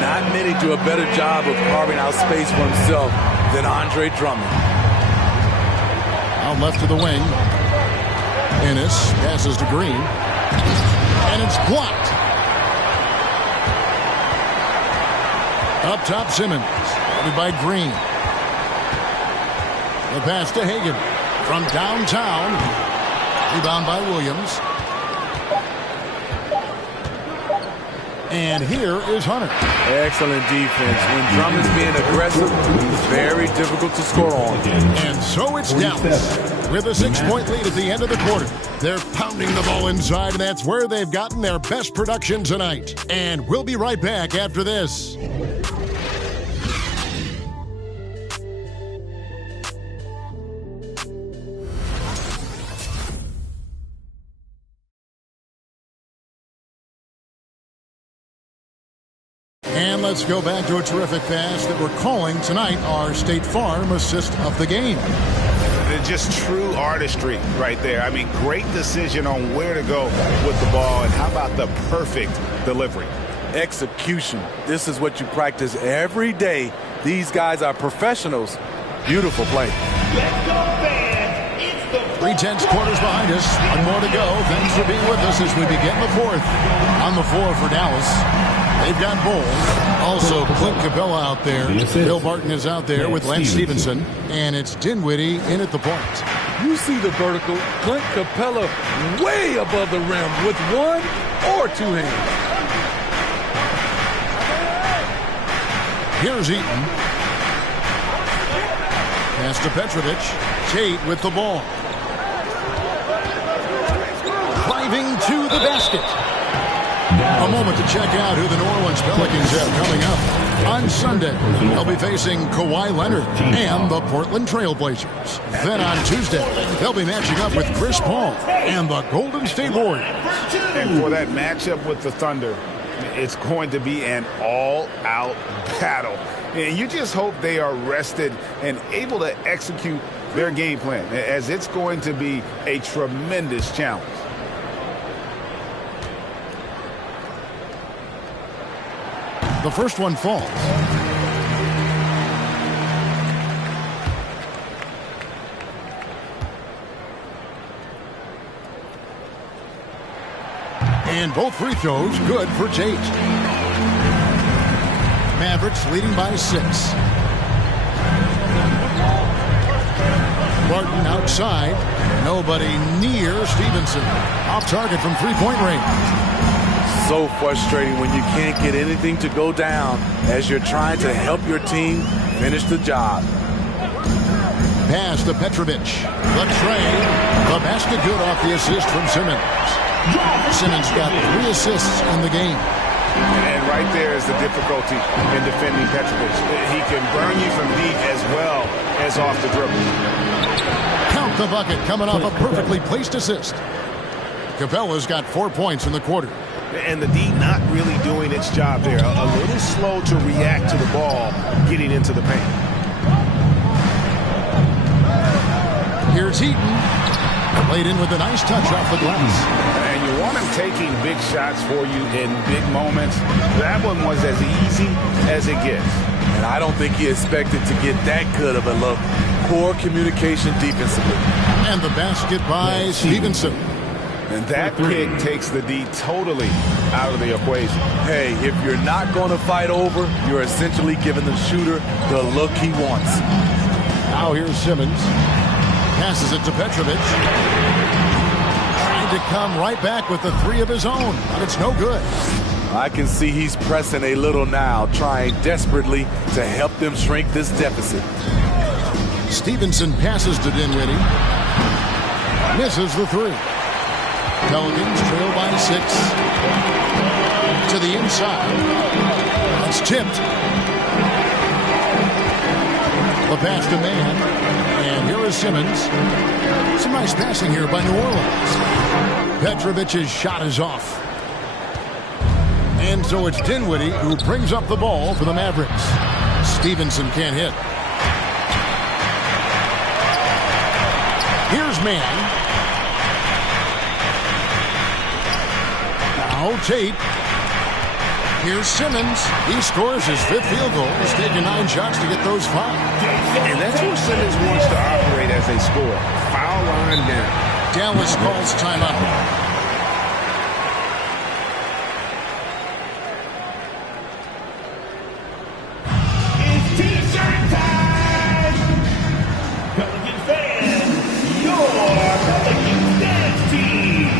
Not many do a better job of carving out space for himself than Andre Drummond. Out left to the wing. Ennis passes to Green. And it's blocked. Up top, Simmons. Covered by Green. The pass to Hagan. From downtown. Rebound by Williams. And here is Hunter. Excellent defense. When Drummond's being aggressive, it's very difficult to score on. And so it's Dallas with a 6-point lead at the end of the quarter. They're pounding the ball inside, and that's where they've gotten their best production tonight. And we'll be right back after this. And let's go back to a terrific pass that we're calling tonight our State Farm assist of the game. Just true artistry right there. I mean, great decision on where to go with the ball, and how about the perfect delivery? Execution. This is what you practice every day. These guys are professionals. Beautiful play. Let's go, fans. It's the 3/10 quarters behind us. One more to go. Thanks for being with us as we begin the fourth. On the floor for Dallas, they've got Bowles. Also, Clint Capella out there. Bill Barton is out there with Lance Stevenson. And it's Dinwiddie in at the point. You see the vertical. Clint Capella way above the rim with one or two hands. Here's Eaton. Pass to Petrovic. Tate with the ball. Driving to the basket. A moment to check out who the New Orleans Pelicans have coming up. On Sunday, they'll be facing Kawhi Leonard and the Portland Trail Blazers. Then on Tuesday, they'll be matching up with Chris Paul and the Golden State Warriors. And for that matchup with the Thunder, it's going to be an all-out battle. And you just hope they are rested and able to execute their game plan, as it's going to be a tremendous challenge. The first one falls. And both free throws good for Tate. Mavericks leading by 6. Barton outside. Nobody near Stevenson. Off target from three-point range. So frustrating when you can't get anything to go down as you're trying to help your team finish the job. Pass to Petrovic. The trade. The basket good off the assist from Simmons. Simmons got 3 assists in the game. And right there is the difficulty in defending Petrovic. He can burn you from deep as well as off the dribble. Count the bucket coming off a perfectly placed assist. Capella's got 4 points in the quarter. And the D not really doing its job there. A little slow to react to the ball getting into the paint. Here's Heaton. Played in with a nice touch off the glass. And you want him taking big shots for you in big moments. That one was as easy as it gets. And I don't think he expected to get that good of a look. Poor communication defensively. And the basket by Stevenson. And that pick takes the D totally out of the equation. Hey, if you're not going to fight over, you're essentially giving the shooter the look he wants. Now here's Simmons. Passes it to Petrovic. Trying to come right back with the 3 of his own, but it's no good. I can see he's pressing a little now, trying desperately to help them shrink this deficit. Stevenson passes to Dinwiddie. Misses the 3. Pelicans trail by 6. To the inside. It's tipped. The pass to Man. And here is Simmons. Some nice passing here by New Orleans. Petrovic's shot is off. And so it's Dinwiddie who brings up the ball for the Mavericks. Stevenson can't hit. Here's Man. Now Tate. Here's Simmons. He scores his 5th field goal. He's taken 9 shots to get those 5. And that's where Simmons wants to operate as a scorer. Foul line down. Dallas calls timeout. It's T-shirt time! Pelicans fans, your Pelicans dance team!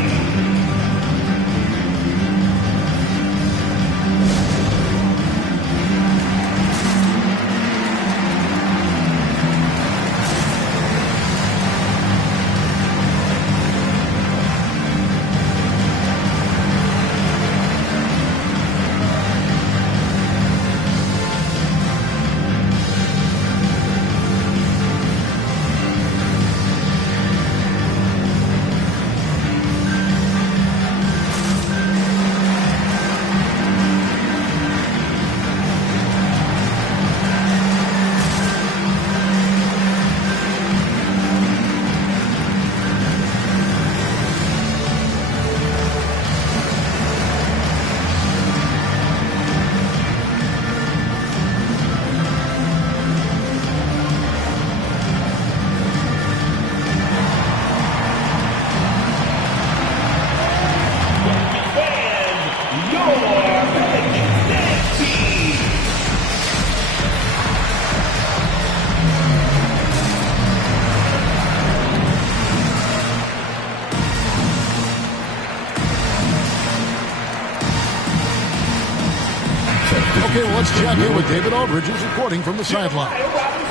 Okay, well, let's check in with David Aldridge, who's reporting from the sideline.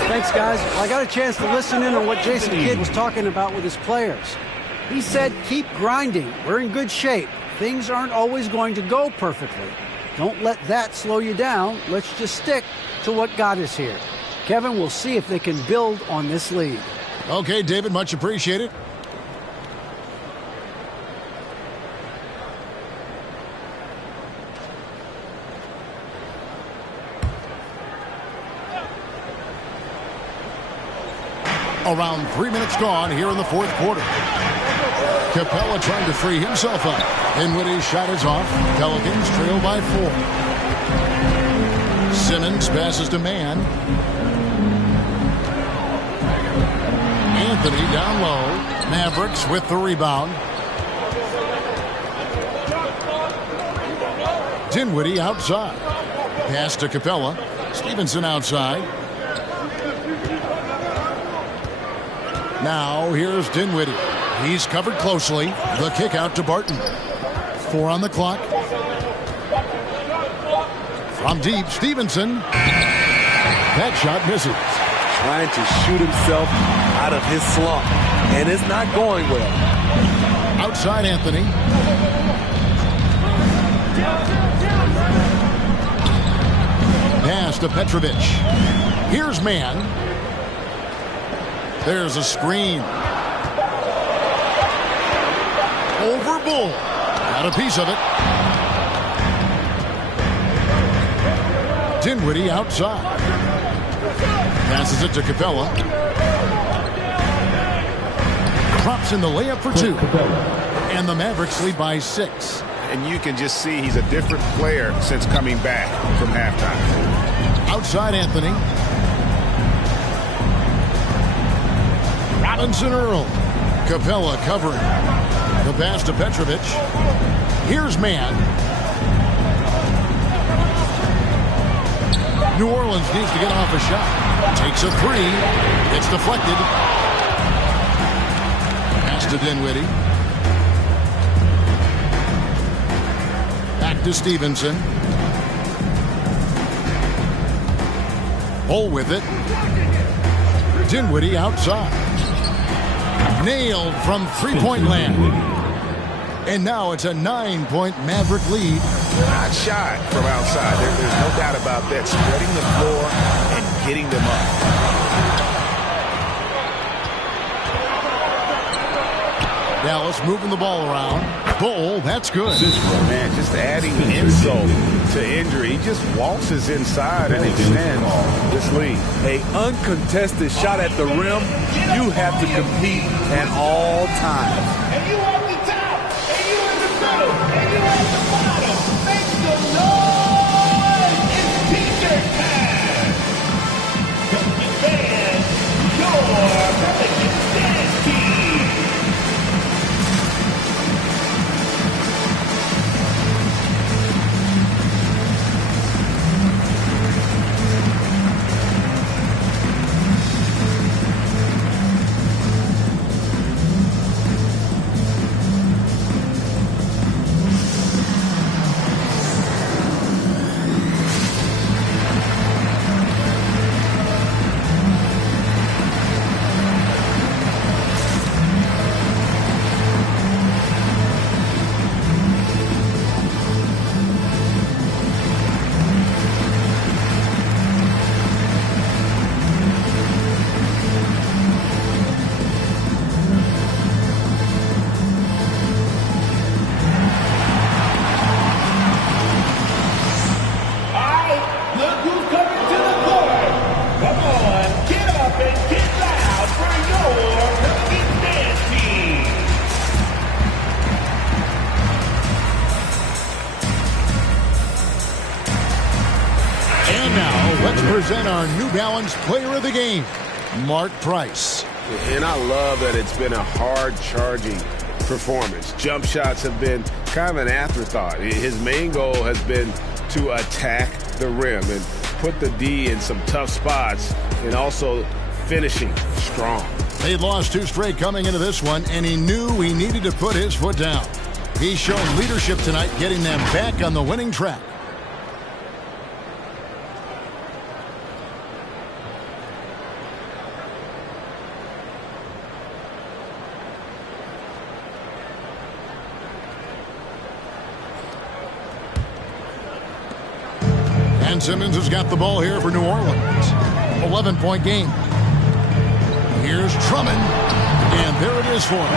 Thanks, guys. Well, I got a chance to listen in on what Jason Kidd was talking about with his players. He said, keep grinding. We're in good shape. Things aren't always going to go perfectly. Don't let that slow you down. Let's just stick to what got us here. Kevin, we'll see if they can build on this lead. Okay, David, much appreciated. Around 3 minutes gone here in the 4th quarter. Capella trying to free himself up. Dinwiddie's shot is off. Pelicans trail by 4. Simmons passes to Man. Anthony down low. Mavericks with the rebound. Dinwiddie outside. Pass to Capella. Stevenson outside. Now here's Dinwiddie. He's covered closely. The kick out to Barton. 4 on the clock. From deep, Stevenson. That shot misses. Trying to shoot himself out of his slump, and it's not going well. Outside Anthony. Pass to Petrovic. Here's Mann. There's a screen. Over Bull. Got a piece of it. Dinwiddie outside. Passes it to Capella. Drops in the layup for 2. And the Mavericks lead by 6. And you can just see he's a different player since coming back from halftime. Outside Anthony. Robinson Earl. Capella covering. The pass to Petrovic. Here's Mann. New Orleans needs to get off a shot. Takes a 3. It's deflected. Pass to Dinwiddie. Back to Stevenson. Bull with it. Dinwiddie outside. Nailed from three-point land. And now it's a 9-point Maverick lead. Not shot from outside. There's no doubt about that. Spreading the floor and getting them up. Dallas moving the ball around. Bull, that's good. Man, just adding insult to injury. He just waltzes inside and extends this lead. A uncontested shot at the rim. You have to compete at all times. And you at the top, and you in the middle, and you at the bottom. Make some noise! It's t-shirt time! Come defend your Pelicans dance team! Present our New Balance Player of the Game, Mark Price. And I love that it's been a hard-charging performance. Jump shots have been kind of an afterthought. His main goal has been to attack the rim and put the D in some tough spots and also finishing strong. They'd lost 2 straight coming into this one, and he knew he needed to put his foot down. He's shown leadership tonight, getting them back on the winning track. Ben Simmons has got the ball here for New Orleans. 11-point game. Here's Drummond, and there it is for him.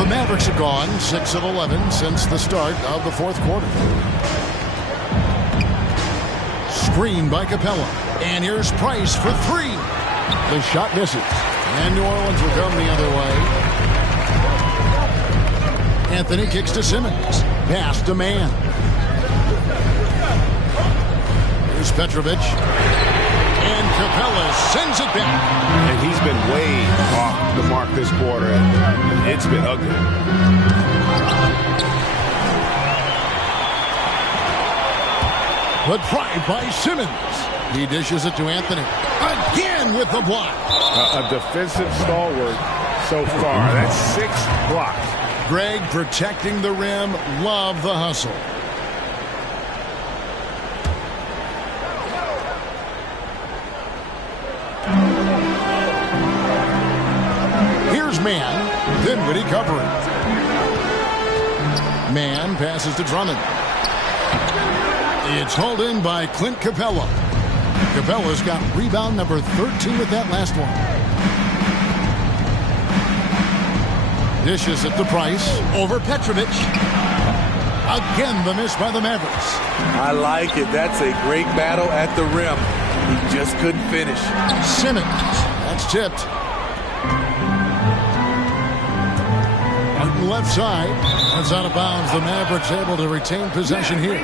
The Mavericks have gone 6 of 11 since the start of the fourth quarter. Screen by Capella, and here's Price for 3. The shot misses, and New Orleans will come the other way. Anthony kicks to Simmons. Pass to Mann. Here's Petrovic. And Capella sends it back. And he's been way off the mark this quarter. And it's been ugly. But tried by Simmons. He dishes it to Anthony. Again with the block. A defensive stalwart so far. That's 6 blocks. Greg protecting the rim. Love the hustle. Here's Mann. Dinwiddie covering. Mann passes to Drummond. It's hauled in by Clint Capella. Capella's got rebound number 13 with that last one. Dishes it to Price over Petrovic. Again, the miss by the Mavericks. I like it. That's a great battle at the rim. He just couldn't finish. Simmons. That's tipped. Martin left side. That's out of bounds. The Mavericks able to retain possession here.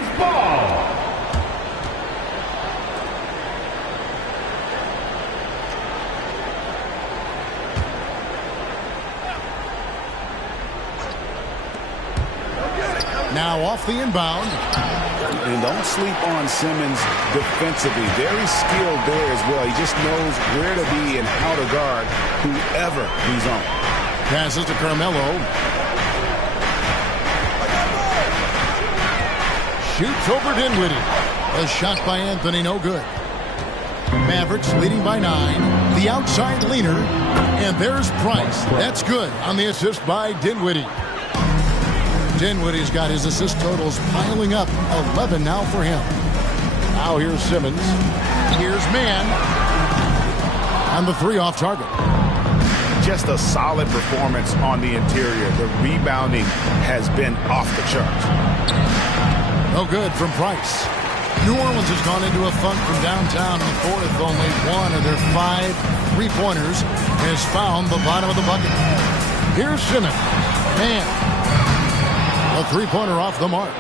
Now off the inbound. And don't sleep on Simmons defensively. Very skilled there as well. He just knows where to be and how to guard whoever he's on. Passes to Carmelo. Shoots over Dinwiddie. A shot by Anthony, no good. Mavericks leading by 9. The outside leaner. And there's Price. That's good on the assist by Dinwiddie. Dinwiddie's got his assist totals piling up. 11 now for him. Now here's Simmons. Here's Mann. And the 3 off target. Just a solid performance on the interior. The rebounding has been off the charts. No good from Price. New Orleans has gone into a funk from downtown in the fourth. Only one of their 5 3-pointers has found the bottom of the bucket. Here's Simmons. Mann. A 3-pointer off the mark.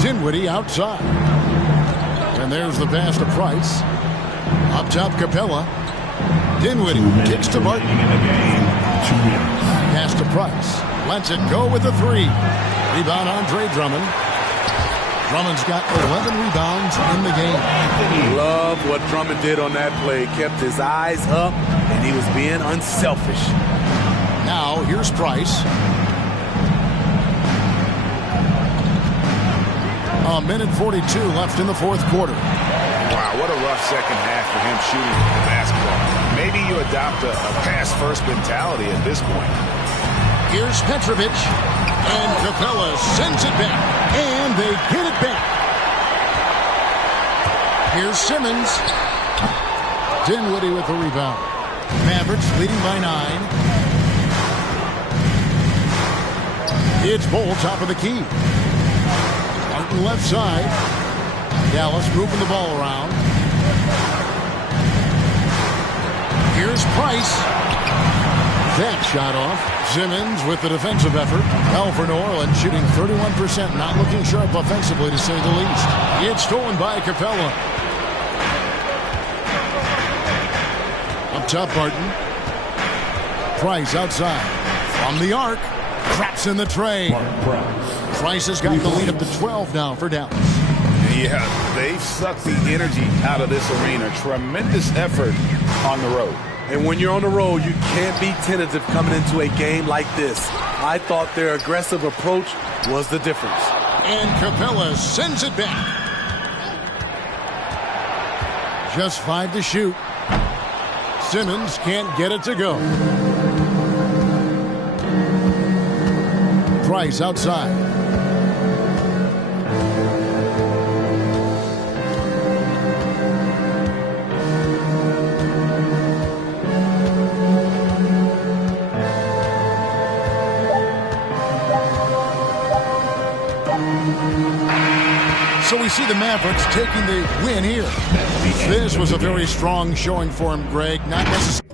Dinwiddie outside. And there's the pass to Price. Up top, Capella. Dinwiddie kicks to Barton. Pass to Price. Lets it go with the 3. Rebound Andre Drummond. Drummond's got 11 rebounds in the game. Love what Drummond did on that play. Kept his eyes up, and he was being unselfish. Now, here's Price. A minute 42 left in the fourth quarter. Wow, what a rough second half for him shooting the basketball. Maybe you adopt a pass-first mentality at this point. Here's Petrovic. And Capella sends it back. And they get it back. Here's Simmons. Dinwiddie with the rebound. Mavericks leading by 9. It's Bol, top of the key. Martin left side. Dallas moving the ball around. Here's Price. That shot off. Simmons with the defensive effort. Well, for New Orleans, shooting 31%. Not looking sharp offensively, to say the least. It's stolen by Capella. Up top, Barton. Price outside. From the arc. Craps in the tray. Price has got the lead up to 12 now for Dallas. Yeah, they've sucked the energy out of this arena. Tremendous effort on the road. And when you're on the road, you can't be tentative coming into a game like this. I thought their aggressive approach was the difference. And Capella sends it back. Just 5 to shoot. Simmons can't get it to go. Price outside. So we see the Mavericks taking the win here. This was a very strong showing for him, Greg. Not necessarily.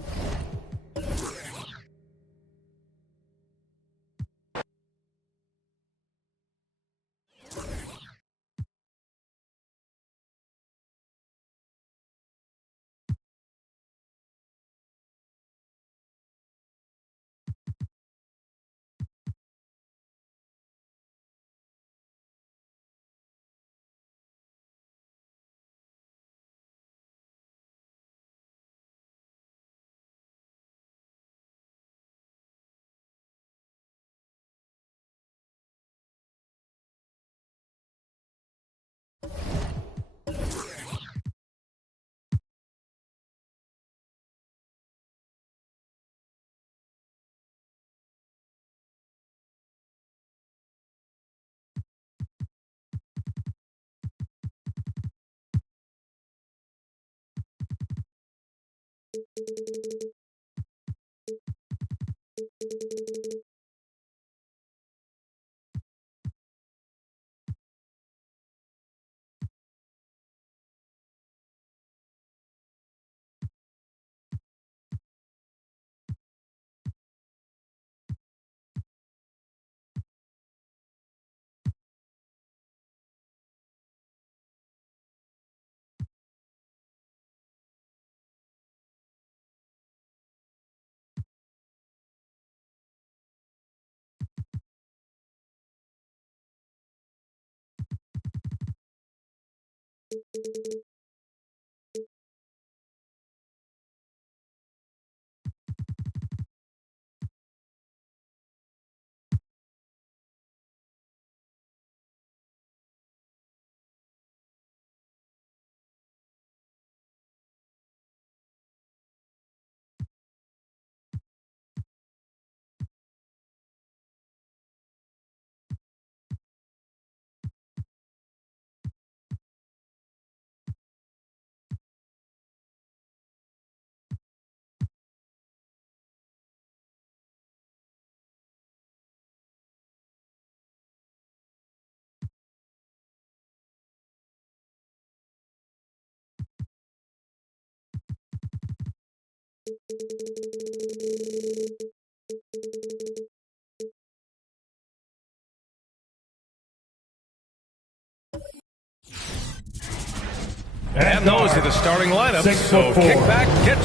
And those are the starting lineups. So kick back, get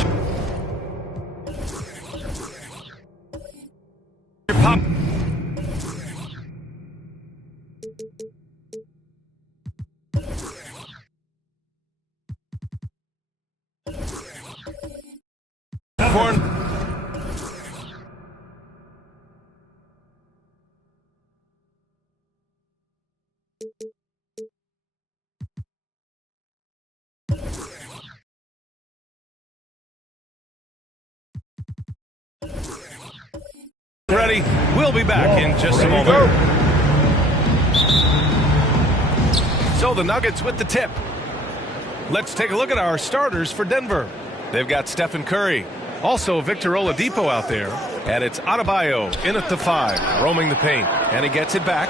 your pop. Corn. Ready. We'll be back in just a moment. So the Nuggets with the tip. Let's take a look at our starters for Denver. They've got Stephen Curry. Also Victor Oladipo out there. And it's Adebayo in at the 5, roaming the paint. And he gets it back.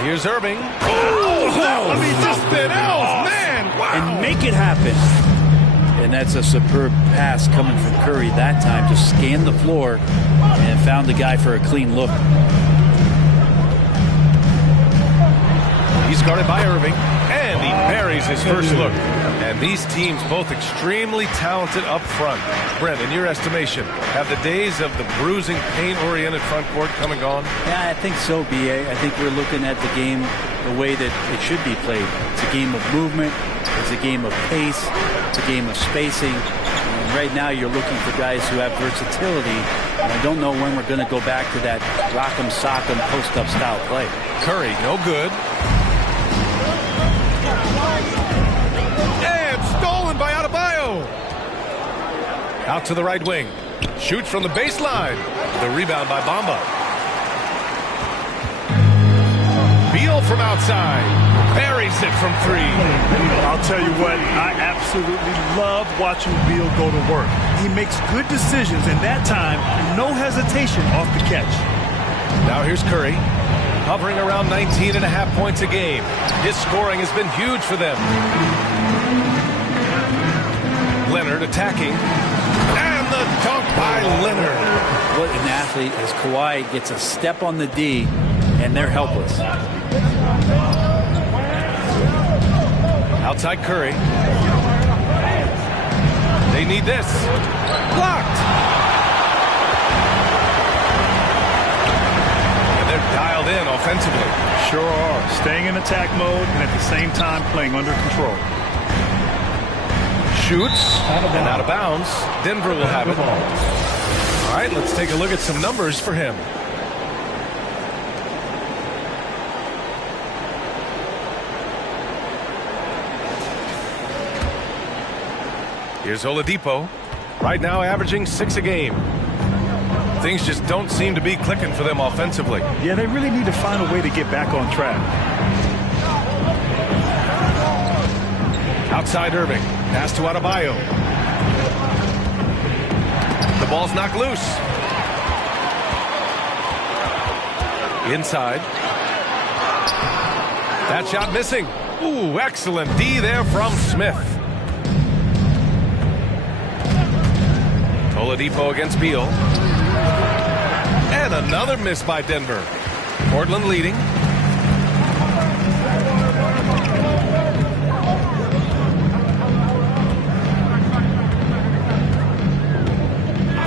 Here's Irving. Oh, I mean, something else, man. Wow. And make it happen. And that's a superb pass coming from Curry that time. Just scanned the floor and found the guy for a clean look. He's guarded by Irving, and he buries his first look. And these teams both extremely talented up front. Brent, in your estimation, have the days of the bruising, pain-oriented front court come and gone? Yeah, I think so, B.A. I think we're looking at the game the way that it should be played. It's a game of movement. It's a game of pace. It's a game of spacing. And right now you're looking for guys who have versatility. And I don't know when we're going to go back to that rock'em sock'em post-up style play. Curry, no good. And stolen by Adebayo. Out to the right wing. Shoots from the baseline. The rebound by Bamba. Beal from outside. Buries it from 3. I'll tell you what, I absolutely love watching Beal go to work. He makes good decisions, and that time, no hesitation off the catch. Now here's Curry, hovering around 19.5 points a game. His scoring has been huge for them. Leonard attacking. And the dunk by Leonard. What an athlete as Kawhi gets a step on the D, and they're helpless. Outside Curry. They need this. Blocked. And they're dialed in offensively. Sure are. Staying in attack mode and at the same time playing under control. Shoots. And out of bounds. Denver will have it. All right, let's take a look at some numbers for him. Here's Oladipo, right now averaging 6 a game. Things just don't seem to be clicking for them offensively. Yeah, they really need to find a way to get back on track. Outside Irving, pass to Adebayo. The ball's knocked loose. Inside. That shot missing. Ooh, excellent D there from Smith. Oladipo against Beal. And another miss by Denver. Portland leading.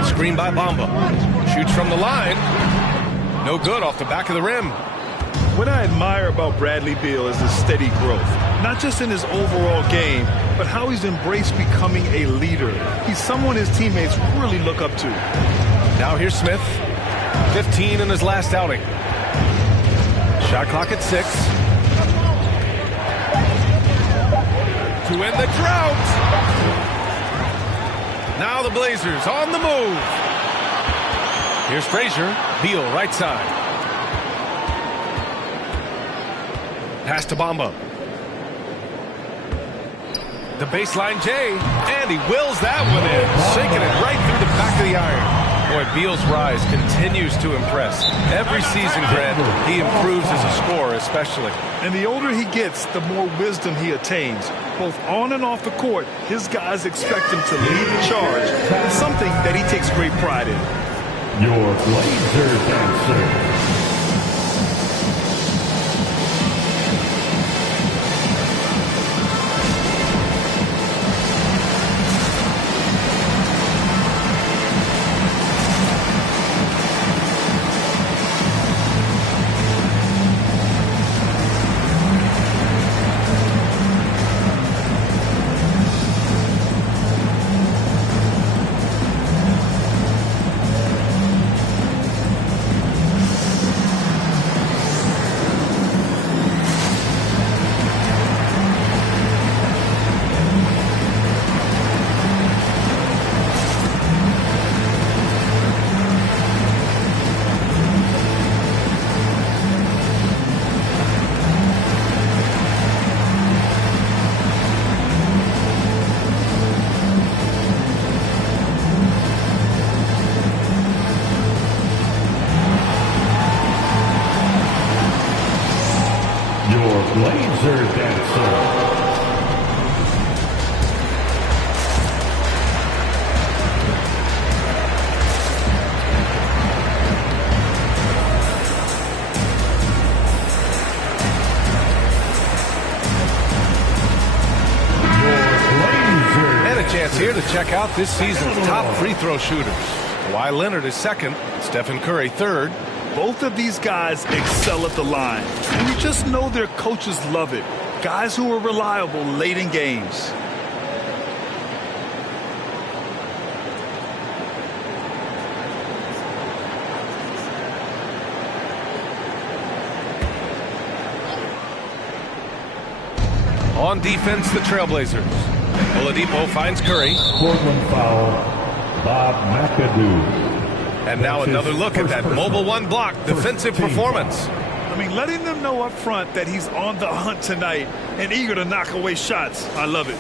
Screen by Bamba. Shoots from the line. No good off the back of the rim. What I admire about Bradley Beal is his steady growth. Not just in his overall game, but how he's embraced becoming a leader. He's someone his teammates really look up to. Now here's Smith. 15 in his last outing. Shot clock at 6. To end the drought. Now the Blazers on the move. Here's Frazier. Beal right side. Pass to Bamba. The baseline J. And he wills that one in. Sinking it right through the back of the iron. Boy, Beal's rise continues to impress. Every season, Grant, he improves as a scorer especially. And the older he gets, the more wisdom he attains. Both on and off the court, his guys expect him to lead the charge. It's something that he takes great pride in. Your Blazer dancer. Blazer dancer. And a chance here to check out this season's top free throw shooters. Kawhi Leonard is second, Stephen Curry third. Both of these guys excel at the line, and you just know their coaches love it. Guys who are reliable late in games. On defense, the Trailblazers. Oladipo finds Curry. Portland foul, Bob McAdoo. And now another look at that mobile one block defensive performance. I mean, letting them know up front that he's on the hunt tonight and eager to knock away shots. I love it.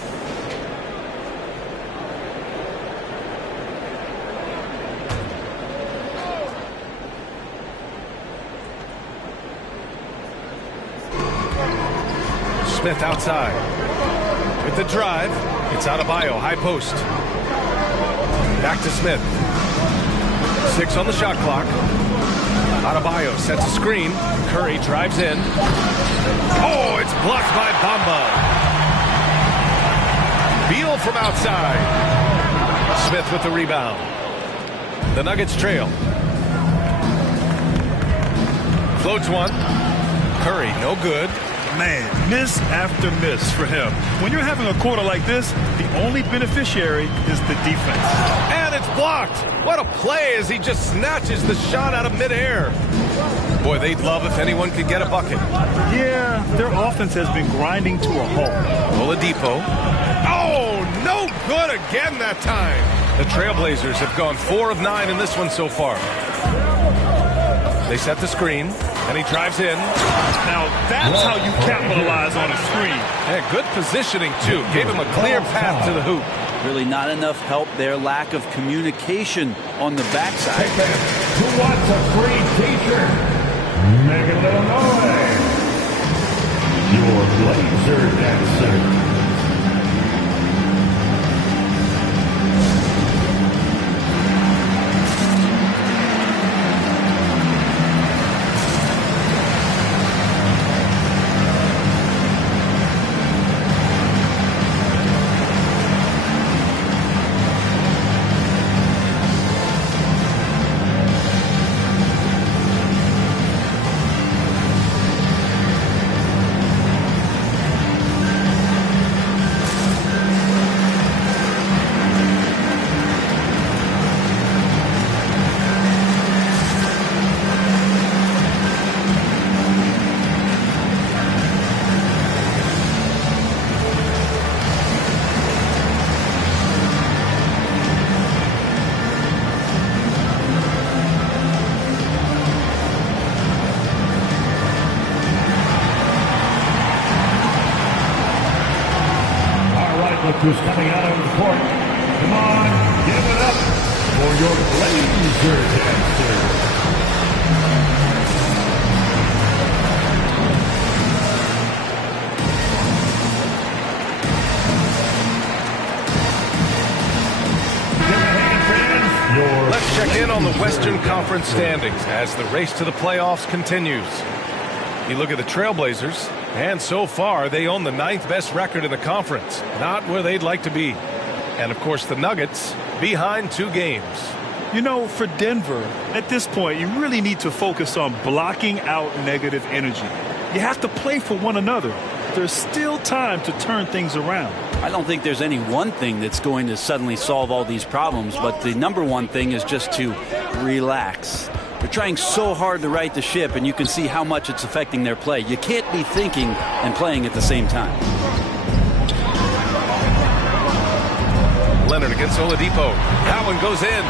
Smith outside. With the drive, it's Adebayo, high post. Back to Smith. 6 on the shot clock. Adebayo sets a screen. Curry drives in. Oh, it's blocked by Bamba. Beal from outside. Smith with the rebound. The Nuggets trail. Floats one. Curry, no good. Man, miss after miss for him. When you're having a quarter like this, the only beneficiary is the defense. And it's blocked. What a play as he just snatches the shot out of midair. Boy, they'd love if anyone could get a bucket. Yeah, their offense has been grinding to a halt. Oladipo. Oh, no good again that time. The Trailblazers have gone 4 of 9 in this one so far. They set the screen, and he drives in. Now, that's how you capitalize on a screen. Yeah, good positioning, too. Gave him a clear path to the hoop. Really not enough help there. Lack of communication on the backside. Who wants a free t-shirt? Make a little noise. Your Blazer dancer. Who's coming out of the court. Come on, give it up for your Blazer dancer. Let's check in on the Western Conference standings as the race to the playoffs continues. You look at the Trailblazers, and so far they own the 9th best record in the conference. Not where they'd like to be. And of course the Nuggets behind 2 games. You know, for Denver, at this point, you really need to focus on blocking out negative energy. You have to play for one another. There's still time to turn things around. I don't think there's any one thing that's going to suddenly solve all these problems, but the number one thing is just to relax. They're trying so hard to right the ship, and you can see how much it's affecting their play. You can't be thinking and playing at the same time. Leonard against Oladipo. That one goes in.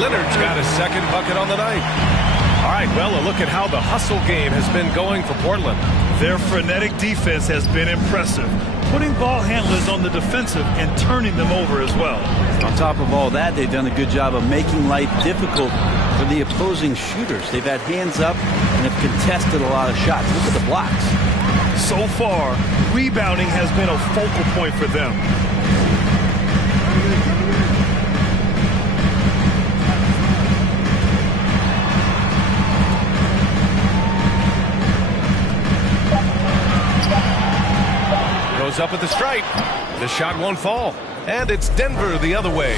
Leonard's got his 2nd bucket on the night. All right, well, a look at how the hustle game has been going for Portland. Their frenetic defense has been impressive, putting ball handlers on the defensive and turning them over as well. On top of all that, they've done a good job of making life difficult for the opposing shooters. They've had hands up and have contested a lot of shots. Look at the blocks. So far, rebounding has been a focal point for them. Goes up at the stripe. The shot won't fall. And it's Denver the other way.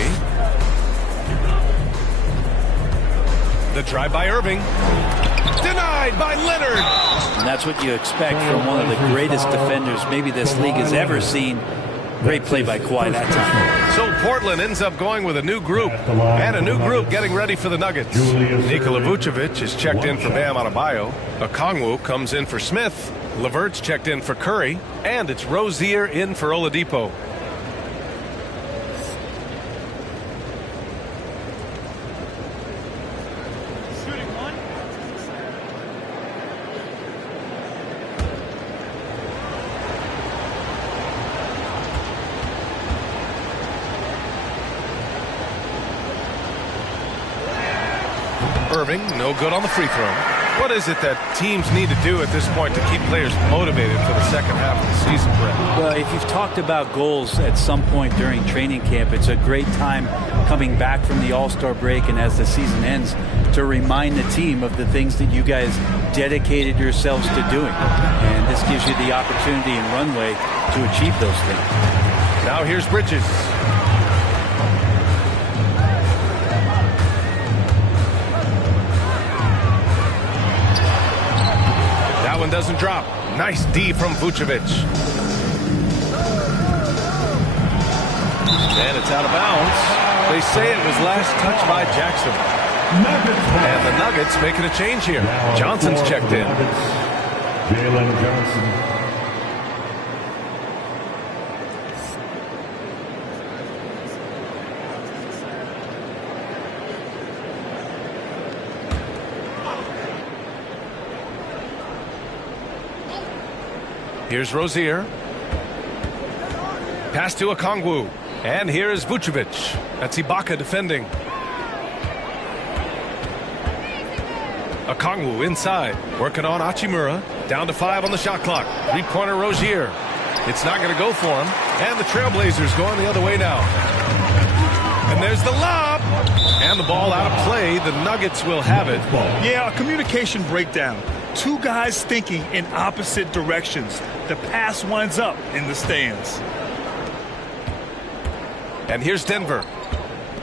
The drive by Irving. Denied by Leonard. And that's what you expect from one of the greatest defenders maybe this league has ever seen. Great play by Kawhi that time. So Portland ends up going with a new group. And a new group getting ready for the Nuggets. Nikola Vucevic is checked in for Bam Adebayo. Okongwu comes in for Smith. Levert's checked in for Curry. And it's Rozier in for Oladipo. Irving, no good on the free throw. What is it that teams need to do at this point to keep players motivated for the second half of the season, Brett? Well, if you've talked about goals at some point during training camp, it's a great time coming back from the All-Star break and as the season ends to remind the team of the things that you guys dedicated yourselves to doing. And this gives you the opportunity and runway to achieve those things. Now here's Bridges. That one doesn't drop. Nice D from Vucevic. And it's out of bounds. They say it was last touched by Jackson. And the Nuggets making a change here. Johnson's checked in. Jalen Johnson. Here's Rozier. Pass to Okongwu. And here is Vucevic. That's Ibaka defending. Okongwu inside, working on Hachimura. Down to 5 on the shot clock. Three-pointer Rozier. It's not going to go for him. And the Trailblazers going the other way now. And there's the lob. And the ball out of play. The Nuggets will have it. Yeah, a communication breakdown. Two guys thinking in opposite directions. The pass winds up in the stands. And here's Denver.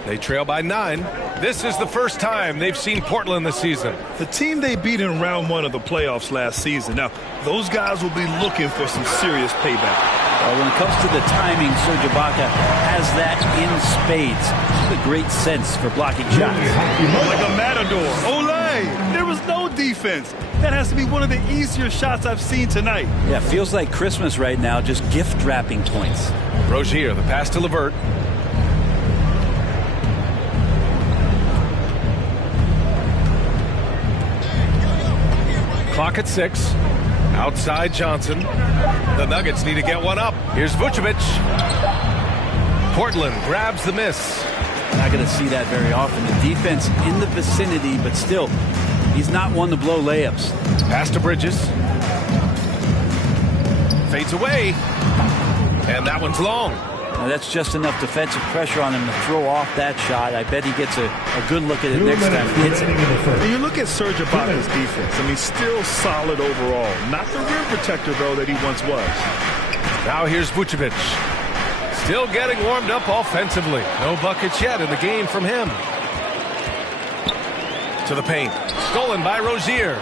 They trail by 9. This is the first time they've seen Portland this season. The team they beat in round 1 of the playoffs last season. Now, those guys will be looking for some serious payback. When it comes to the timing, Serge Ibaka has that in spades. He's a great sense for blocking shots. Like a matador. Olay! There was no defense. That has to be one of the easier shots I've seen tonight. Yeah, feels like Christmas right now, just gift wrapping points. Rozier, the pass to LeVert. Clock at 6. Outside Johnson. The Nuggets need to get one up. Here's Vucevic. Portland grabs the miss. Not going to see that very often. The defense in the vicinity, but still, he's not one to blow layups. Pass to Bridges. Fades away. And that one's long. Now that's just enough defensive pressure on him to throw off that shot. I bet he gets a good look at it next time he hits it. And you look at Serge Ibaka's defense. I mean, still solid overall. Not the rim protector, though, that he once was. Now here's Vucevic. Still getting warmed up offensively. No buckets yet in the game from him. To the paint. Stolen by Rozier.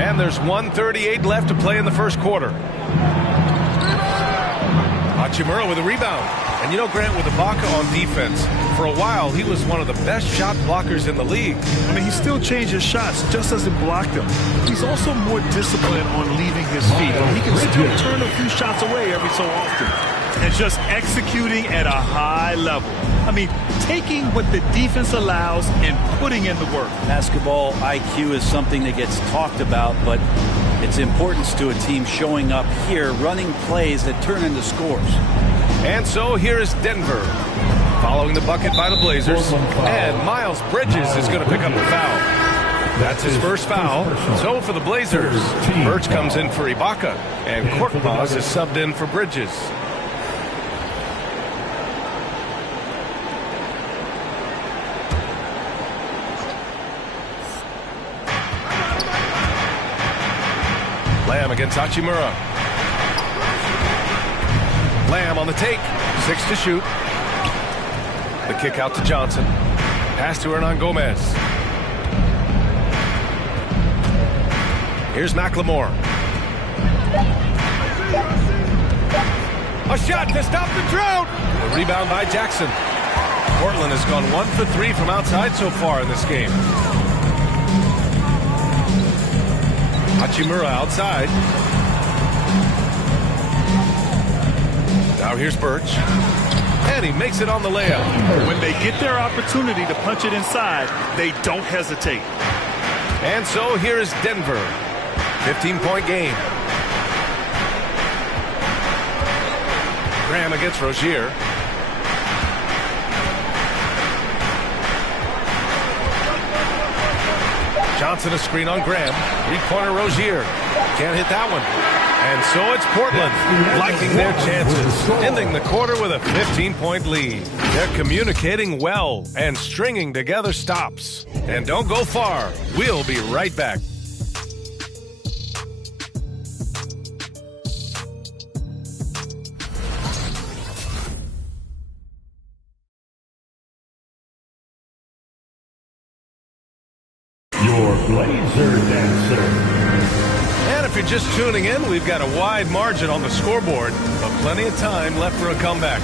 And there's 1:38 left to play in the first quarter. Hachimura with a rebound. And you know, Grant, with Ibaka on defense, for a while he was one of the best shot blockers in the league. I mean, he still changes shots, just doesn't block them. He's also more disciplined on leaving his feet. He can still turn a few shots away every so often. And just executing at a high level. I mean, taking what the defense allows and putting in the work. Basketball IQ is something that gets talked about, but its importance to a team showing up here, running plays that turn into scores. And so here is Denver, following the bucket by the Blazers. And Miles Bridges is going to pick up the foul. That's his first foul. So for the Blazers, Birch comes in for Ibaka, and Korkmaz is subbed in for Bridges. Lamb against Hachimura. Lamb on the take. 6 to shoot. The kick out to Johnson. Pass to Hernan Gomez. Here's McLemore. A shot to stop the drought. A rebound by Jackson. Portland has gone 1 for 3 from outside so far in this game. Hachimura outside. Now here's Birch. And he makes it on the layup. When they get their opportunity to punch it inside, they don't hesitate. And so here is Denver. 15-point game. Graham against Rozier. Johnson a screen on Graham. Three-pointer Rozier. Can't hit that one. And so it's Portland liking their chances, ending the quarter with a 15-point lead. They're communicating well and stringing together stops. And don't go far. We'll be right back. Your Blazer Dancer. And if you're just tuning in, we've got a wide margin on the scoreboard, but plenty of time left for a comeback.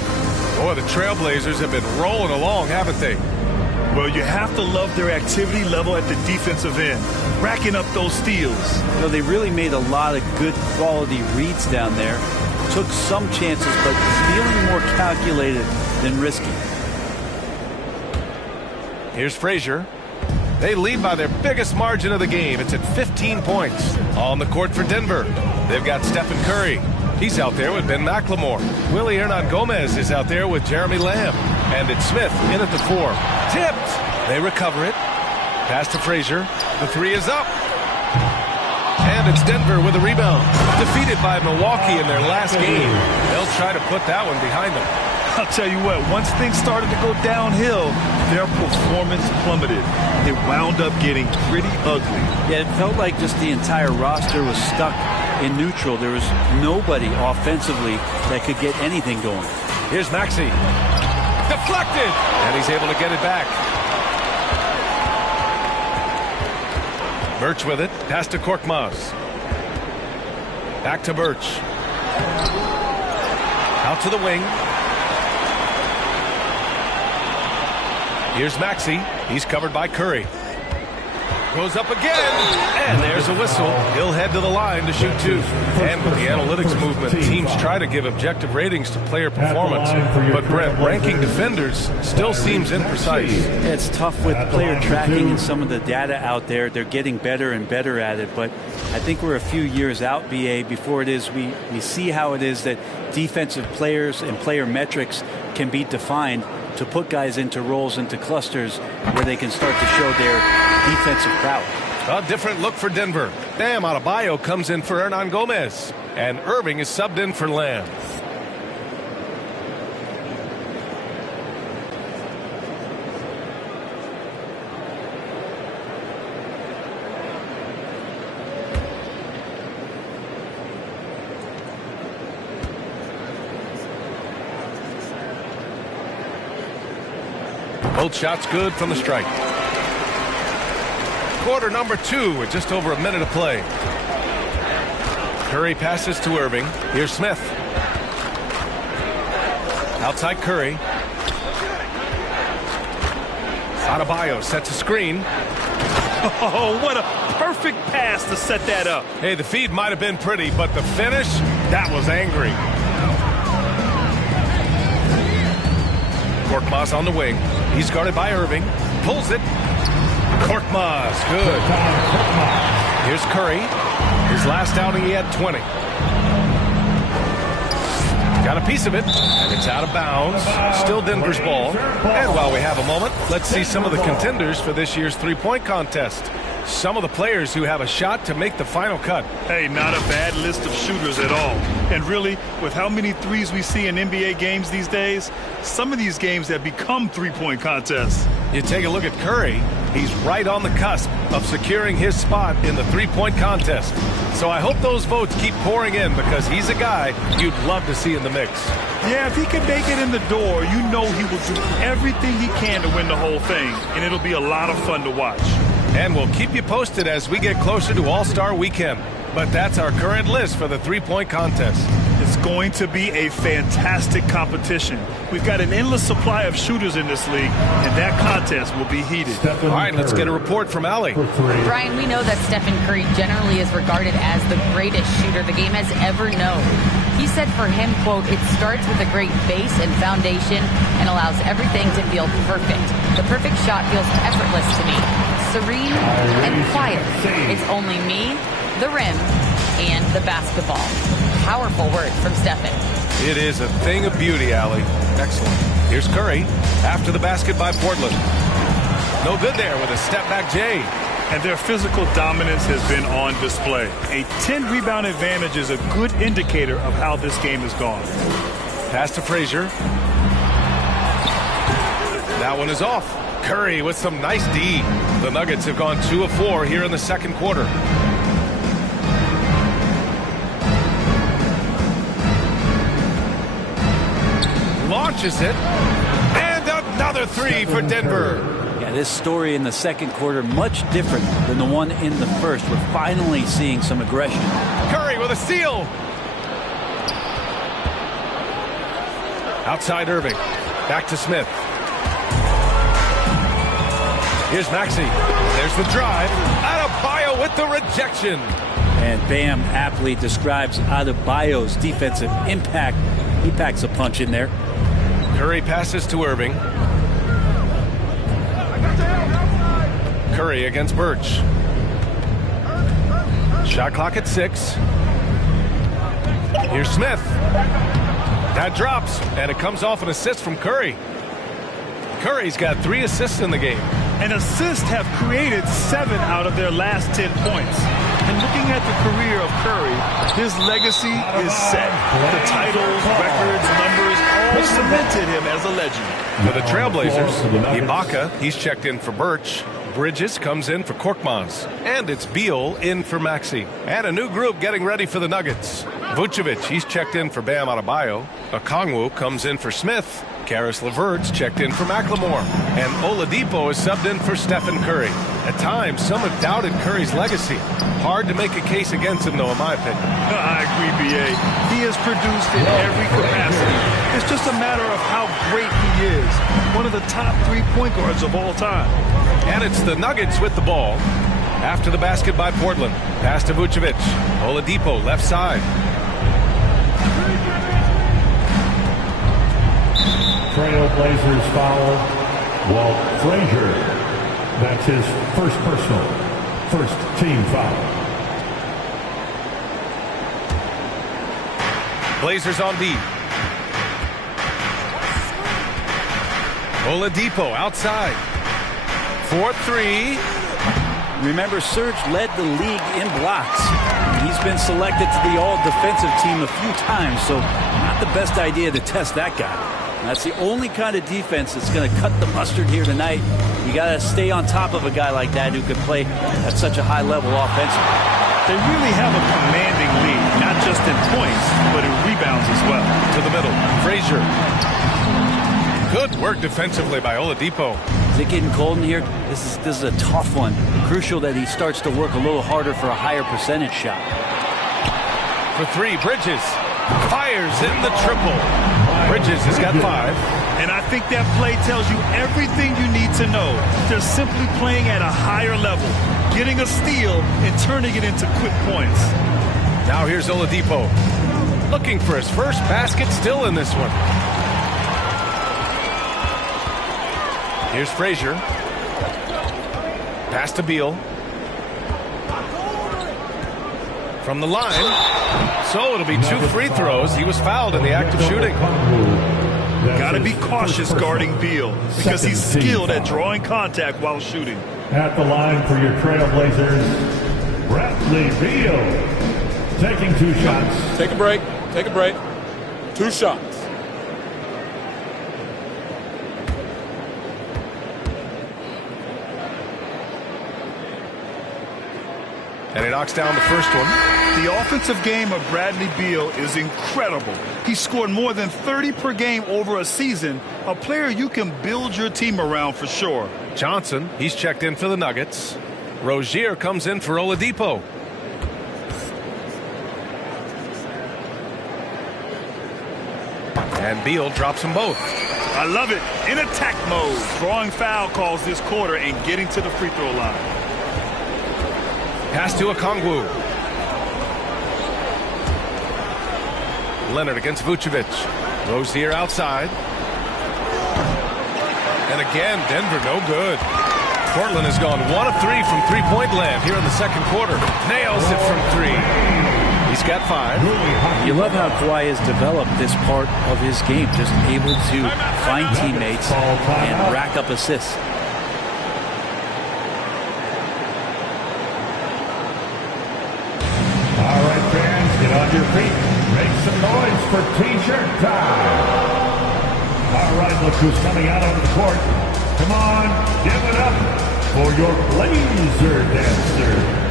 Boy, the Trailblazers have been rolling along, haven't they? Well, you have to love their activity level at the defensive end, racking up those steals. You know, they really made a lot of good quality reads down there. Took some chances, but feeling more calculated than risky. Here's Frazier. They lead by their biggest margin of the game. It's at 15 points. On the court for Denver, they've got Stephen Curry. He's out there with Ben McLemore. Willie Hernangomez is out there with Jeremy Lamb. And it's Smith in at the 4. Tipped. They recover it. Pass to Frazier. The 3 is up. And it's Denver with a rebound. Defeated by Milwaukee in their last game. They'll try to put that one behind them. I'll tell you what, once things started to go downhill, their performance plummeted. It wound up getting pretty ugly. Yeah, it felt like just the entire roster was stuck in neutral. There was nobody offensively that could get anything going. Here's Maxey. Deflected. And he's able to get it back. Birch with it. Pass to Korkmaz. Back to Birch. Out to the wing. Here's Maxey. He's covered by Curry. Goes up again. And there's a whistle. He'll head to the line to shoot 2. And with the analytics movement, teams try to give objective ratings to player performance. But Brent, ranking defenders still seems imprecise. It's tough with player tracking and some of the data out there. They're getting better and better at it. But I think we're a few years out, BA, before it is we see how it is that defensive players and player metrics can be defined to put guys into roles, into clusters where they can start to show their defensive prowess. A different look for Denver. Bam Adebayo comes in for Hernangomez. And Irving is subbed in for Lamb. Both shots good from the strike. Quarter number 2 with just over a minute of play. Curry passes to Irving. Here's Smith. Outside Curry. Adebayo sets a screen. Oh, what a perfect pass to set that up. Hey, the feed might have been pretty, but the finish, that was angry. Korkmaz on the wing. He's guarded by Irving. Pulls it. Korkmaz, good. Here's Curry. His last outing, he had 20. Got a piece of it. It's out of bounds. Still Denver's ball. And while we have a moment, let's see some of the contenders for this year's three-point contest. Some of the players who have a shot to make the final cut. Hey, not a bad list of shooters at all. And really, with how many threes we see in NBA games these days, some of these games have become three-point contests. You take a look at Curry, he's right on the cusp of securing his spot in the three-point contest. So I hope those votes keep pouring in because he's a guy you'd love to see in the mix. Yeah, if he can make it in the door, you know he will do everything he can to win the whole thing, and it'll be a lot of fun to watch. And we'll keep you posted as we get closer to All-Star Weekend. But that's our current list for the three-point contest. It's going to be a fantastic competition. We've got an endless supply of shooters in this league, and that contest will be heated. All right, let's get a report from Allie. Brian, we know that Stephen Curry generally is regarded as the greatest shooter the game has ever known. He said for him, quote, "It starts with a great base and foundation and allows everything to feel perfect. The perfect shot feels effortless to me. Serene and quiet. It's only me, the rim, and the basketball." Powerful words from Stephen. It is a thing of beauty, Allie. Excellent. Here's Curry after the basket by Portland. No good there with a step-back J. And their physical dominance has been on display. A 10-rebound advantage is a good indicator of how this game has gone. Pass to Frazier. That one is off. Curry with some nice D. The Nuggets have gone 2 of 4 here in the second quarter. Launches it. And another three for Denver. Yeah, this story in the second quarter much different than the one in the first. We're finally seeing some aggression. Curry with a steal. Outside Irving. Back to Smith. Here's Maxey. There's the drive. Adebayo with the rejection. And Bam aptly describes Adebayo's defensive impact. He packs a punch in there. Curry passes to Irving. Curry against Birch. Shot clock at 6. Here's Smith. That drops, and it comes off an assist from Curry. Curry's got 3 assists in the game. And assists have created 7 out of their last 10 points. And looking at the career of Curry, his legacy is set. The titles, records, numbers all cemented him as a legend. For the Trailblazers, Ibaka, he's checked in for Birch. Bridges comes in for Korkmaz. And it's Beal in for Maxey. And a new group getting ready for the Nuggets. Vucevic, he's checked in for Bam Adebayo. Okongwu comes in for Smith. Karis LeVert's checked in for McLemore. And Oladipo is subbed in for Stephen Curry. At times, some have doubted Curry's legacy. Hard to make a case against him, though, in my opinion. I agree, B.A. He has produced in every capacity. It's just a matter of how great he is. One of the top 3 point guards of all time. And it's the Nuggets with the ball. After the basket by Portland. Pass to Vucevic. Oladipo, left side. Trailblazers foul Walt Frazier. That's his first personal, first team foul. Blazers on D. Oladipo outside. 4-3. Remember, Serge led the league in blocks. He's been selected to the all-defensive team a few times, so not the best idea to test that guy. And that's the only kind of defense that's going to cut the mustard here tonight. You got to stay on top of a guy like that who can play at such a high level offensively. They really have a commanding lead, not just in points, but in rebounds as well. To the middle, Frazier. Good work defensively by Oladipo. Is it getting cold in here? This is a tough one. Crucial that he starts to work a little harder for a higher percentage shot. For 3, Bridges fires in the triple. Bridges has got 5. And I think that play tells you everything you need to know. They're simply playing at a higher level, getting a steal and turning it into quick points. Now here's Oladipo, looking for his first basket, still in this one. Here's Frazier. Pass to Beal. From the line. So it'll be 2 free throws. He was fouled in the act of shooting. Got to be cautious guarding Beal because he's skilled at drawing contact while shooting. At the line for your Trailblazers, Bradley Beal taking 2 shots. Take a break. Take a break. 2 shots. And he knocks down the first one. The offensive game of Bradley Beal is incredible. He scored more than 30 per game over a season, a player you can build your team around for sure. Johnson, he's checked in for the Nuggets. Rozier comes in for Oladipo. And Beal drops them both. I love it. In attack mode, drawing foul calls this quarter and getting to the free throw line. Pass to Okongwu. Leonard against Vucevic. Rozier outside. And again, Denver no good. Portland has gone 1 of 3 from three-point land here in the second quarter. Nails it from 3. He's got 5. You love how Kawhi has developed this part of his game, just able to find teammates and rack up assists. All right, fans, get on your feet. Make some noise for T-shirt time. All right, look who's coming out onto the court. Come on, give it up for your Blazer Dancer.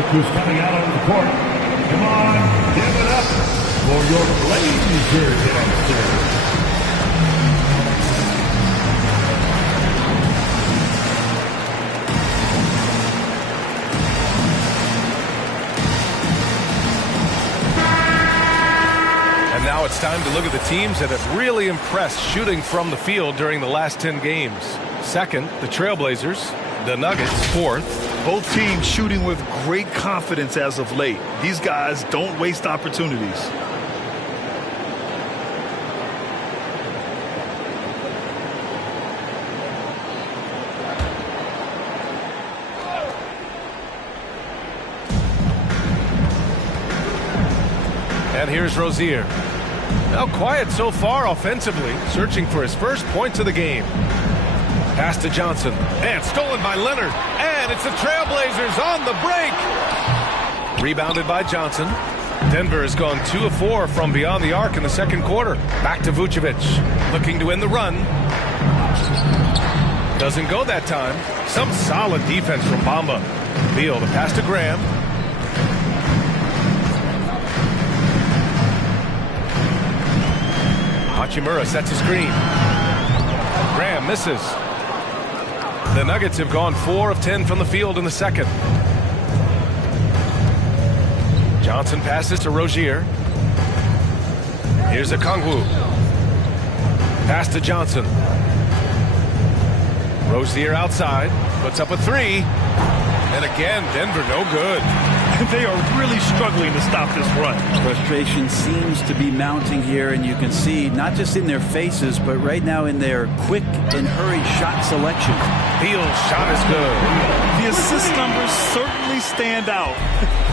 look who's coming out on the court. Come on, give it up for your Blazer gangster. Now it's time to look at the teams that have really impressed shooting from the field during the last 10 games. Second, the Trailblazers. The Nuggets, fourth. Both teams shooting with great confidence as of late. These guys don't waste opportunities. And here's Rozier. Now quiet so far offensively, searching for his first points of the game. Pass to Johnson, and stolen by Leonard. And it's the Trailblazers on the break. Rebounded by Johnson. Denver has gone 2 of 4 from beyond the arc in the second quarter. Back to Vucevic, looking to win the run. Doesn't go that time. Some solid defense from Bamba. Beal, the pass to Graham. Hachimura sets a screen. Graham misses. The Nuggets have gone 4 of 10 from the field in the second. Johnson passes to Rozier. Here's Okongwu. Pass to Johnson. Rozier outside. Puts up a 3. And again, Denver no good. They are really struggling to stop this run. Frustration seems to be mounting here, and you can see not just in their faces, but right now in their quick and hurried shot selection. Beal's shot is good. The assist numbers certainly stand out.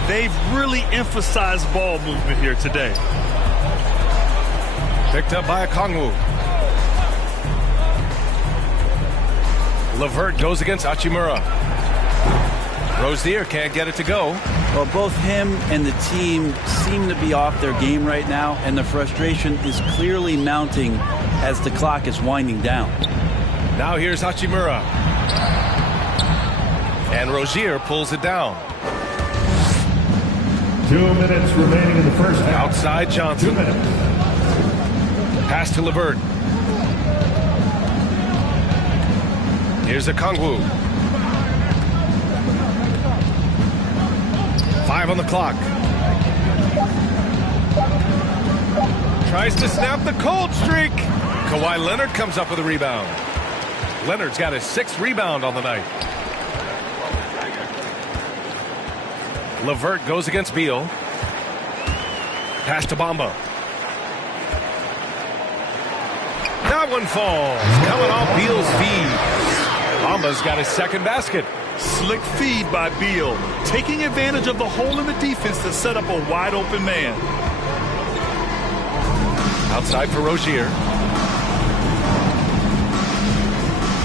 They've really emphasized ball movement here today. Picked up by Okongwu. LeVert goes against Hachimura. Rozier can't get it to go. Well, both him and the team seem to be off their game right now, and the frustration is clearly mounting as the clock is winding down. Now here's Hachimura. And Rozier pulls it down. 2 minutes remaining in the first half. Outside Johnson. 2 minutes. Pass to LeVert. Here's Okongwu. 5 on the clock. Tries to snap the cold streak. Kawhi Leonard comes up with a rebound. Leonard's got his 6th rebound on the night. LeVert goes against Beal. Pass to Bamba. That one falls. Coming off Beal's feed. Bamba's got his 2nd basket. Slick feed by Beal, taking advantage of the hole in the defense to set up a wide open man. Outside for Rozier.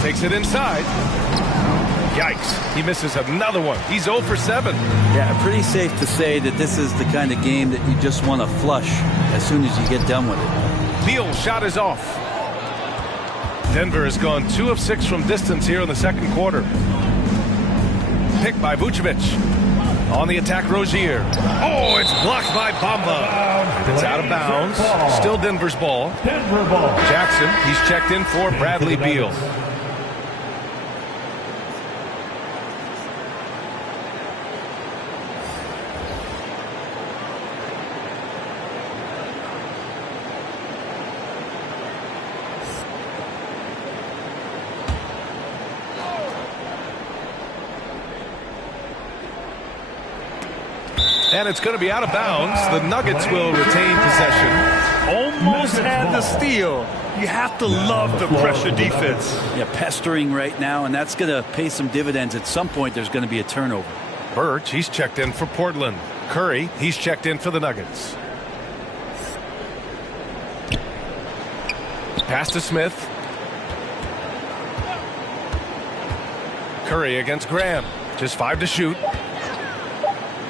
Takes it inside. Yikes, he misses another one. He's 0 for 7. Yeah, pretty safe to say that this is the kind of game that you just want to flush as soon as you get done with it. Beal's shot is off. Denver has gone 2 of 6 from distance here in the second quarter. Pick by Vucevic. On the attack, Rozier. Oh, it's blocked by Bamba. It's out of bounds. Still Denver's ball. Denver ball. Jackson, he's checked in for Bradley Beal. And it's going to be out of bounds. The Nuggets will retain possession. Almost had the steal. You have to love the pressure defense. Yeah, pestering right now, and that's going to pay some dividends. At some point, there's going to be a turnover. Birch, he's checked in for Portland. Curry, he's checked in for the Nuggets. Pass to Smith. Curry against Graham. Just 5 to shoot.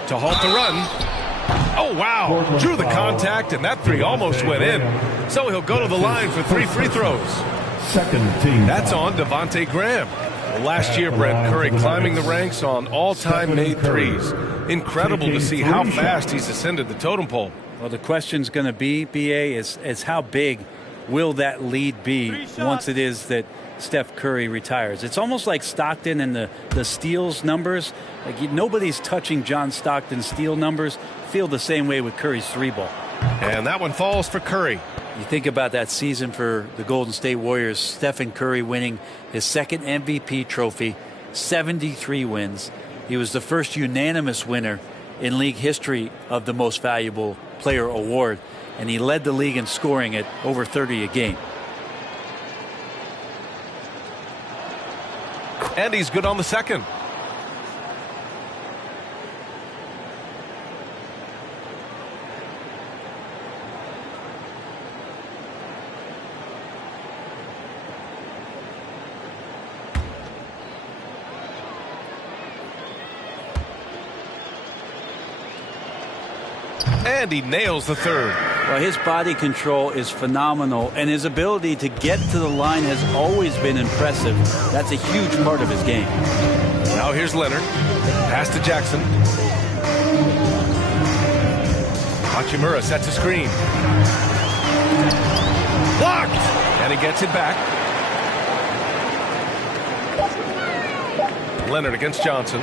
To halt the run. Oh, wow. Drew the contact, and that 3 almost went in. So he'll go to the line for 3 free throws. Second team. That's on Devontae Graham. Last year, Brent Curry climbing the ranks on all-time made threes. Incredible to see how fast he's ascended the totem pole. Well, the question's going to be, BA, is how big will that lead be once it is that Steph Curry retires? It's almost like Stockton and the steals numbers. Like nobody's touching John Stockton's steal numbers. Feel the same way with Curry's 3-ball. And that one falls for Curry. You think about that season for the Golden State Warriors, Stephen Curry winning his second MVP trophy, 73 wins. He was the first unanimous winner in league history of the Most Valuable Player award, and he led the league in scoring at over 30 a game. And he's good on the second. And he nails the third. Well, his body control is phenomenal, and his ability to get to the line has always been impressive. That's a huge part of his game. Now here's Leonard. Pass to Jackson. Hachimura sets a screen. Blocked! And he gets it back. Leonard against Johnson.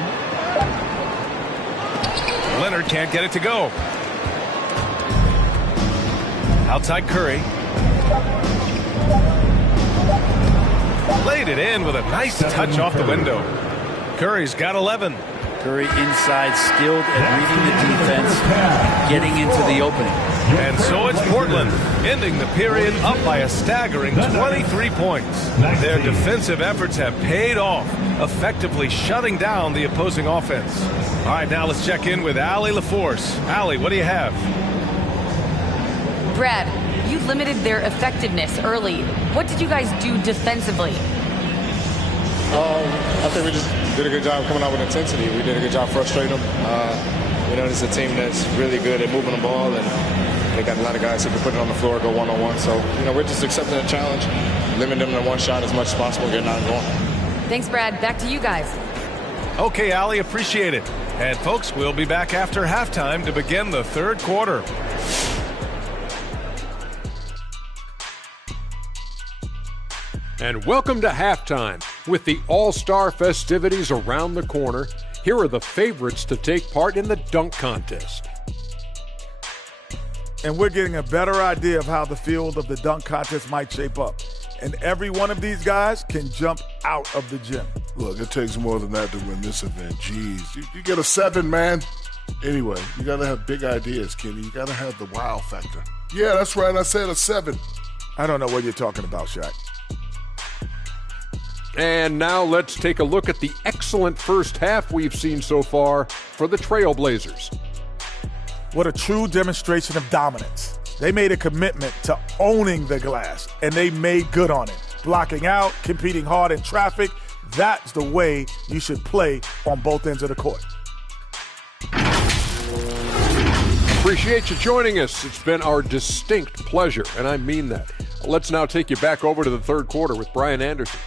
Leonard can't get it to go. Outside Curry. Laid it in with a nice touch off the window. Curry's got 11. Curry inside, skilled at reading the defense, getting into the opening. And so it's Portland, ending the period up by a staggering 23 points. Their defensive efforts have paid off, effectively shutting down the opposing offense. All right, now let's check in with Allie LaForce. Allie, what do you have? Brad, you limited their effectiveness early. What did you guys do defensively? I think we just did a good job coming out with intensity. We did a good job frustrating them. This is a team that's really good at moving the ball, and they got a lot of guys who can put it on the floor, go one-on-one. So, we're just accepting the challenge, limiting them to one shot as much as possible, getting out and going. Thanks, Brad. Back to you guys. Okay, Allie, appreciate it. And, folks, we'll be back after halftime to begin the third quarter. And welcome to halftime. With the All-Star festivities around the corner, here are the favorites to take part in the dunk contest. And we're getting a better idea of how the field of the dunk contest might shape up. And every one of these guys can jump out of the gym. Look, it takes more than that to win this event. Jeez, you get a 7, man. Anyway, you got to have big ideas, Kenny. You got to have the wow factor. Yeah, that's right. I said a 7. I don't know what you're talking about, Shaq. And now let's take a look at the excellent first half we've seen so far for the Trailblazers. What a true demonstration of dominance. They made a commitment to owning the glass, and they made good on it. Blocking out, competing hard in traffic, that's the way you should play on both ends of the court. Appreciate you joining us. It's been our distinct pleasure, and I mean that. Let's now take you back over to the third quarter with Brian Anderson.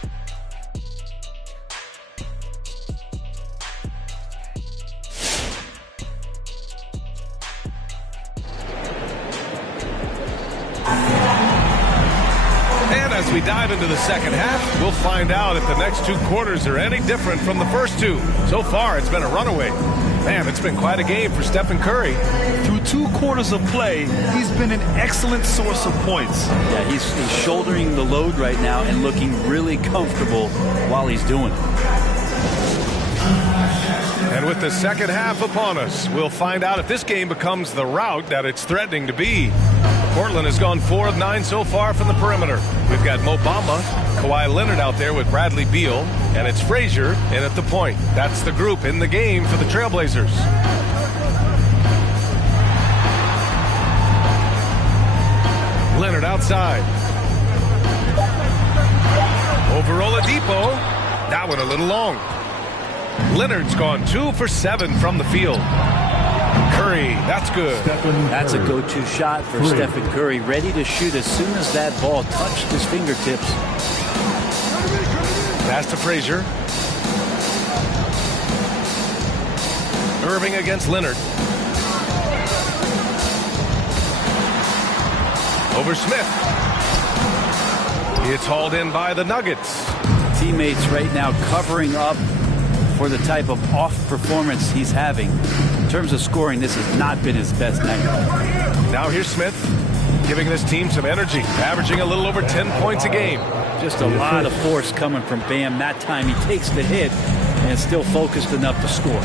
As we dive into the second half, we'll find out if the next 2 quarters are any different from the first 2. So far, it's been a runaway. Man, it's been quite a game for Stephen Curry. Through 2 quarters of play, he's been an excellent source of points. Yeah, he's shouldering the load right now and looking really comfortable while he's doing it. And with the second half upon us, we'll find out if this game becomes the rout that it's threatening to be. Portland has gone 4 of 9 so far from the perimeter. We've got Mo Bamba, Kawhi Leonard out there with Bradley Beal, and it's Frazier in at the point. That's the group in the game for the Trailblazers. Leonard outside. Over Oladipo. That one a little long. Leonard's gone 2 for 7 from the field. Curry, that's good. That's a go-to shot for Stephen Curry, ready to shoot as soon as that ball touched his fingertips. Pass to Frazier. Irving against Leonard. Over Smith. It's hauled in by the Nuggets. Teammates right now covering up for the type of off performance he's having. In terms of scoring, this has not been his best night. Now here's Smith, giving this team some energy, averaging a little over 10 points a game. Just a lot of force coming from Bam. That time he takes the hit and is still focused enough to score.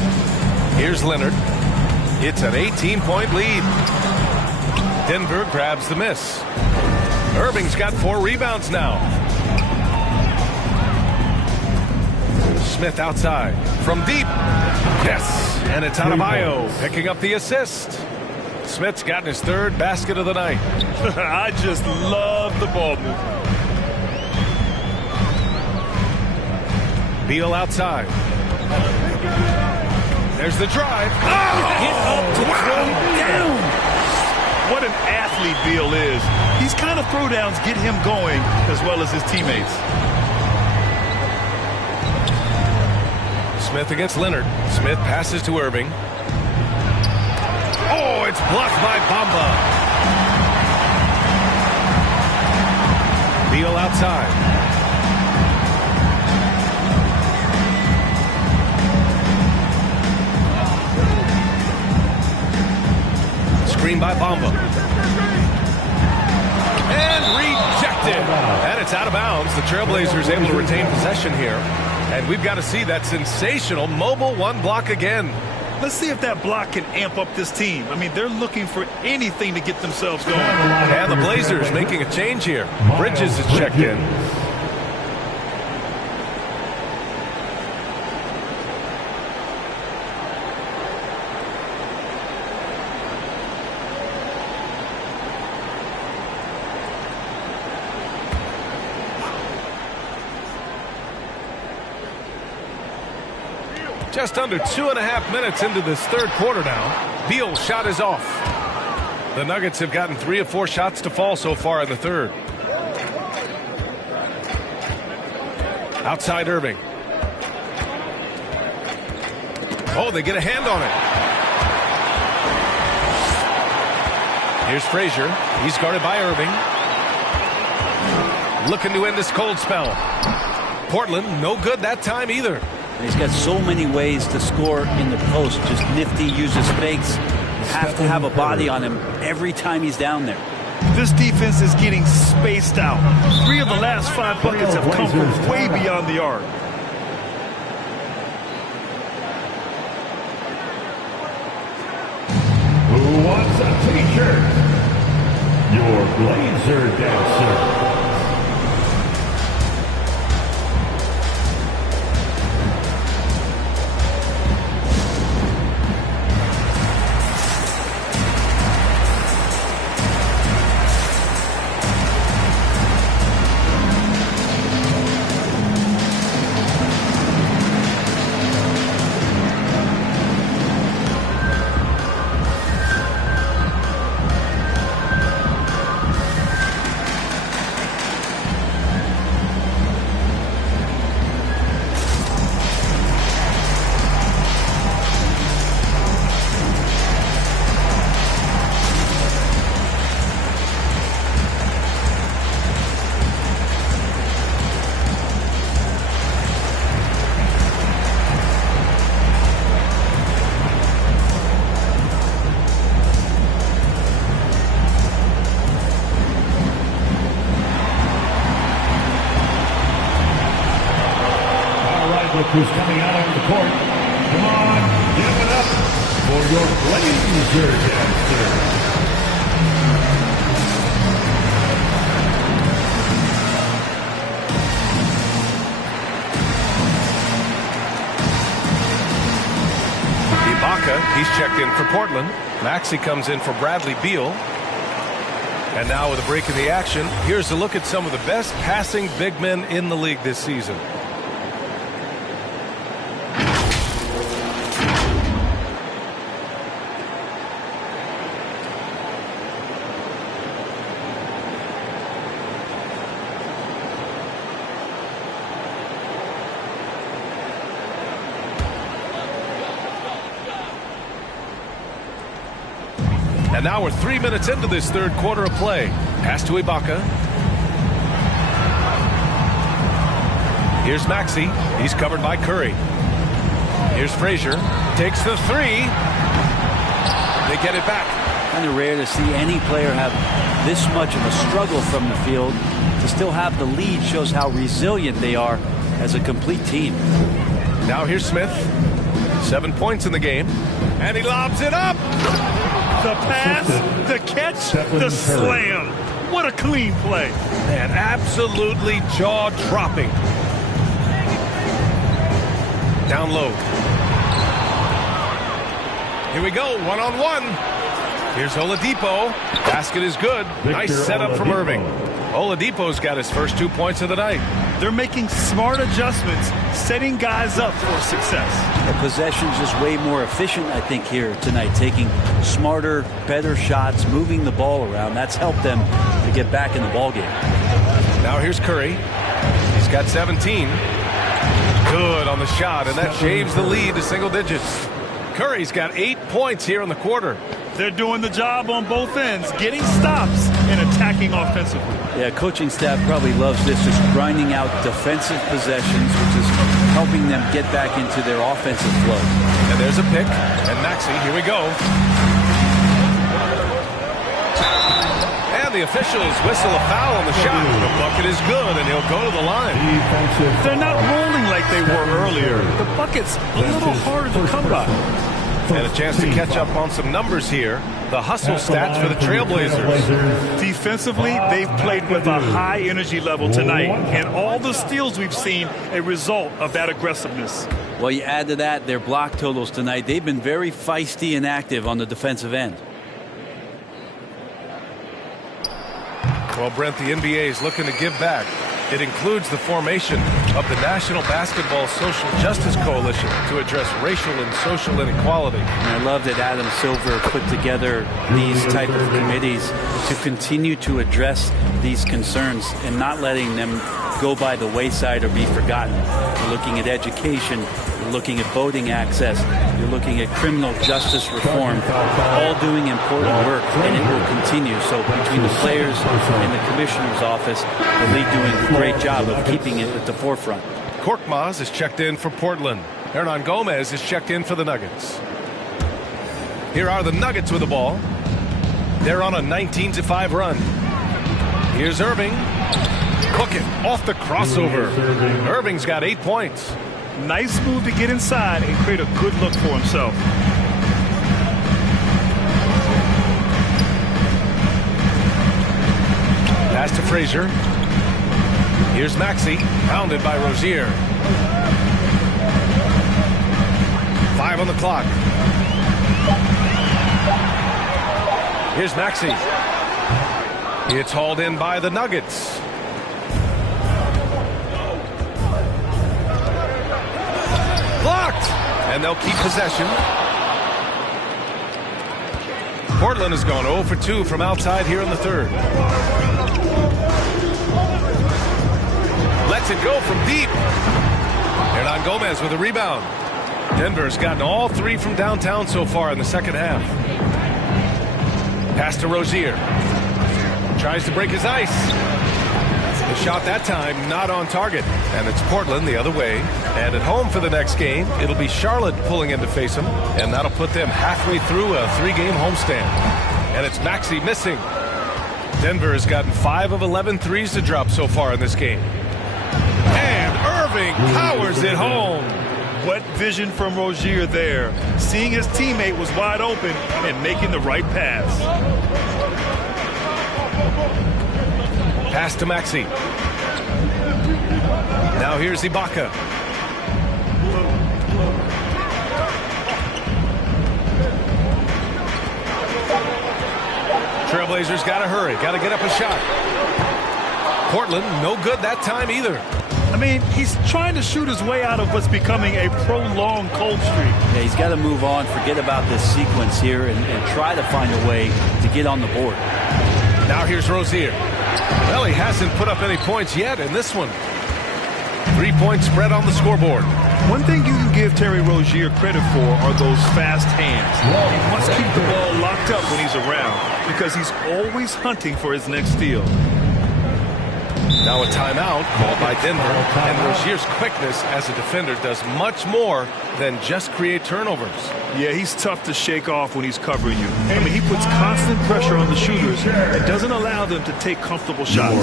Here's Leonard. It's an 18-point lead. Denver grabs the miss. Irving's got 4 rebounds now. Smith outside from deep. Yes, and it's Adebayo picking up the assist. Smith's gotten his 3rd basket of the night. I just love the ball movement. Beal outside. There's the drive. Get up to throw down. What an athlete Beal is. These kind of throwdowns get him going as well as his teammates. Smith against Leonard. Smith passes to Irving. Oh, it's blocked by Bamba. Beal outside. Screen by Bamba. And rejected. And it's out of bounds. The Trailblazers able to retain possession here. And we've got to see that sensational mobile 1 block again. Let's see if that block can amp up this team. I mean, they're looking for anything to get themselves going. And the Blazers making a change here. Bridges is checked in. Just under 2.5 minutes into this 3rd quarter now. Beal's shot is off. The Nuggets have gotten 3 of 4 shots to fall so far in the 3rd. Outside Irving. Oh, they get a hand on it. Here's Frazier. He's guarded by Irving. Looking to end this cold spell. Portland, no good that time either. He's got so many ways to score in the post. Just nifty, uses fakes. You have to have a body on him every time he's down there. This defense is getting spaced out. 3 of the last 5 buckets have come from way beyond the arc. Who wants a t-shirt? Your Blazer dancer. Who's coming out on the court. Come on, give it up for your Blazer dancer. Ibaka, he's checked in for Portland. Maxey comes in for Bradley Beal. And now with a break in the action, here's a look at some of the best passing big men in the league this season. And now we're 3 minutes into this third quarter of play. Pass to Ibaka. Here's Maxey. He's covered by Curry. Here's Frazier. Takes the three. They get it back. Kind of rare to see any player have this much of a struggle from the field. To still have the lead shows how resilient they are as a complete team. Now here's Smith. 7 points in the game. And he lobs it up. The pass, the catch, the slam. What a clean play. Man, absolutely jaw-dropping. Down low. Here we go, one-on-one. Here's Oladipo. Basket is good. Nice setup from Irving. Oladipo's got his first 2 points of the night. They're making smart adjustments, setting guys up for success. The possession's just way more efficient, I think, here tonight. Taking smarter, better shots, moving the ball around. That's helped them to get back in the ballgame. Now here's Curry. He's got 17. Good on the shot, and that shaves the lead to single digits. Curry's got 8 points here in the quarter. They're doing the job on both ends, getting stops and attacking offensively. Yeah, coaching staff probably loves this, just grinding out defensive possessions, which is helping them get back into their offensive flow. And there's a pick, and Maxey, here we go. And the officials whistle a foul on the shot. The bucket is good, and he'll go to the line. They're not rolling like they were earlier. The bucket's a little harder to come by. And a chance to catch up on some numbers here. The hustle stats for the Trailblazers. Defensively, they've played with a high energy level tonight. And all the steals we've seen, a result of that aggressiveness. Well, you add to that their block totals tonight. They've been very feisty and active on the defensive end. Well, Brent, the NBA is looking to give back. It includes the formation of the National Basketball Social Justice Coalition to address racial and social inequality. And I love that Adam Silver put together these type of committees to continue to address these concerns and not letting them go by the wayside or be forgotten. You're looking at education, you're looking at voting access, you're looking at criminal justice reform, all doing important work, and it will continue. So between the players and the commissioner's office, the league doing a great job of keeping it at the forefront. Korkmaz is checked in for Portland. Hernan Gomez is checked in for the Nuggets. Here are the Nuggets with the ball. They're on a 19-5 run. Here's Irving. Cook it off the crossover. Irving's got 8 points. Nice move to get inside and create a good look for himself. Pass to Frazier. Here's Maxey, pounded by Rozier. 5 on the clock. Here's Maxey. It's hauled in by the Nuggets. Blocked! And they'll keep possession. Portland has gone 0 for 2 from outside here in the third. Lets it go from deep. Hernan Gomez with a rebound. Denver's gotten all 3 from downtown so far in the second half. Pass to Rozier. Tries to break his ice. The shot that time not on target. And it's Portland the other way. And at home for the next game, it'll be Charlotte pulling in to face them. And that'll put them halfway through a 3-game homestand. And it's Maxey missing. Denver has gotten 5 of 11 threes to drop so far in this game. And Irving powers it home. What vision from Rozier there. Seeing his teammate was wide open and making the right pass. Pass to Maxey. Now here's Ibaka. Trailblazers got to hurry. Got to get up a shot. Portland, no good that time either. I mean, he's trying to shoot his way out of what's becoming a prolonged cold streak. Yeah, he's got to move on, forget about this sequence here, and try to find a way to get on the board. Now here's Rozier. Well, he hasn't put up any points yet in this one. 3-point spread on the scoreboard. One thing you can give Terry Rozier credit for are those fast hands. He must keep the ball locked picked up when he's around because he's always hunting for his next steal. Now a timeout called by Denver, and Rozier's quickness as a defender does much more than just create turnovers. Yeah, he's tough to shake off when he's covering you. I mean, he puts constant pressure on the shooters and doesn't allow them to take comfortable shots.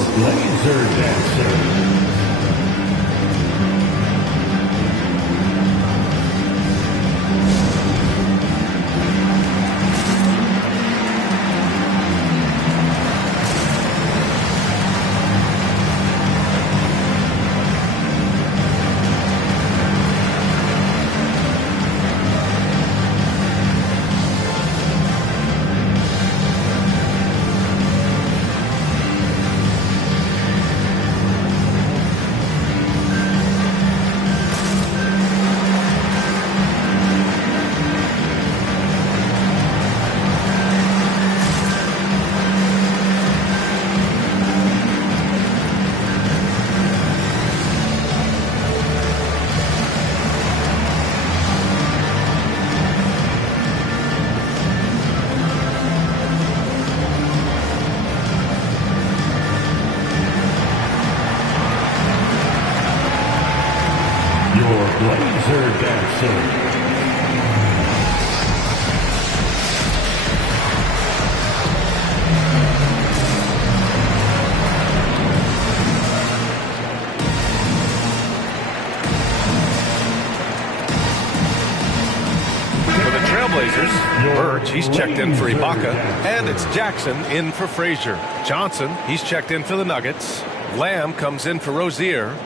He's checked in for Ibaka, and it's Jackson in for Frazier. Johnson, he's checked in for the Nuggets. Lamb comes in for Rozier.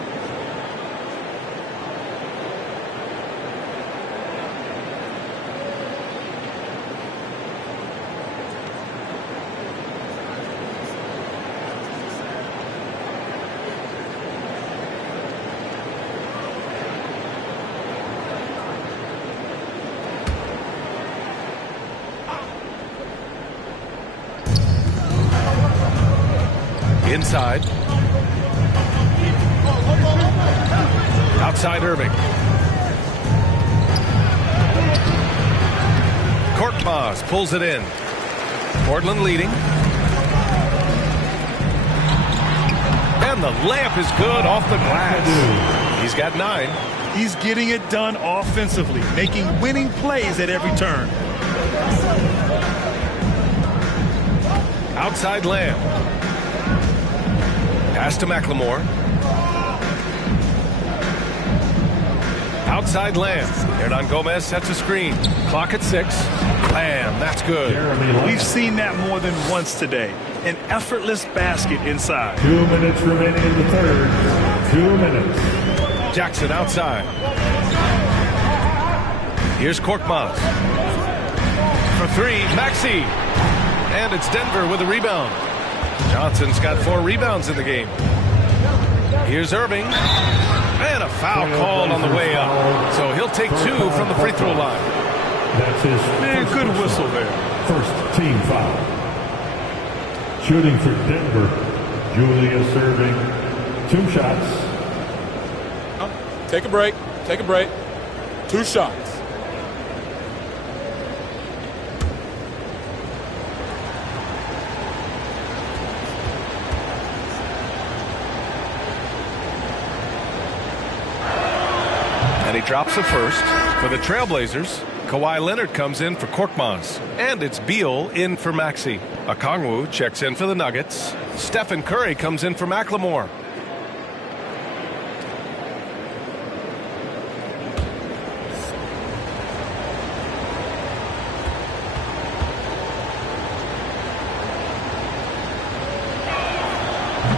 Inside. Outside Irving. Korkmaz pulls it in. Portland leading. And the layup is good off the glass. He's got 9. He's getting it done offensively, making winning plays at every turn. Outside Lamb. Pass to McLemore. Outside Lamb. Hernan Gomez sets a screen. Clock at 6. Lamb, that's good. We've seen that more than once today. An effortless basket inside. 2 minutes remaining in the third. 2 minutes. Jackson outside. Here's Korkmaz. For 3, Maxey. And it's Denver with a rebound. Johnson's got 4 rebounds in the game. Here's Irving. And a foul called on the way up. So he'll take 2 from the free throw line. That's his good whistle there. First team foul. Shooting for Denver, Julius Irving. 2 shots. Take a break. Take a break. 2 shots. And he drops the first. For the Trailblazers, Kawhi Leonard comes in for Korkmaz. And it's Beal in for Maxey. Okongwu checks in for the Nuggets. Stephen Curry comes in for McLemore.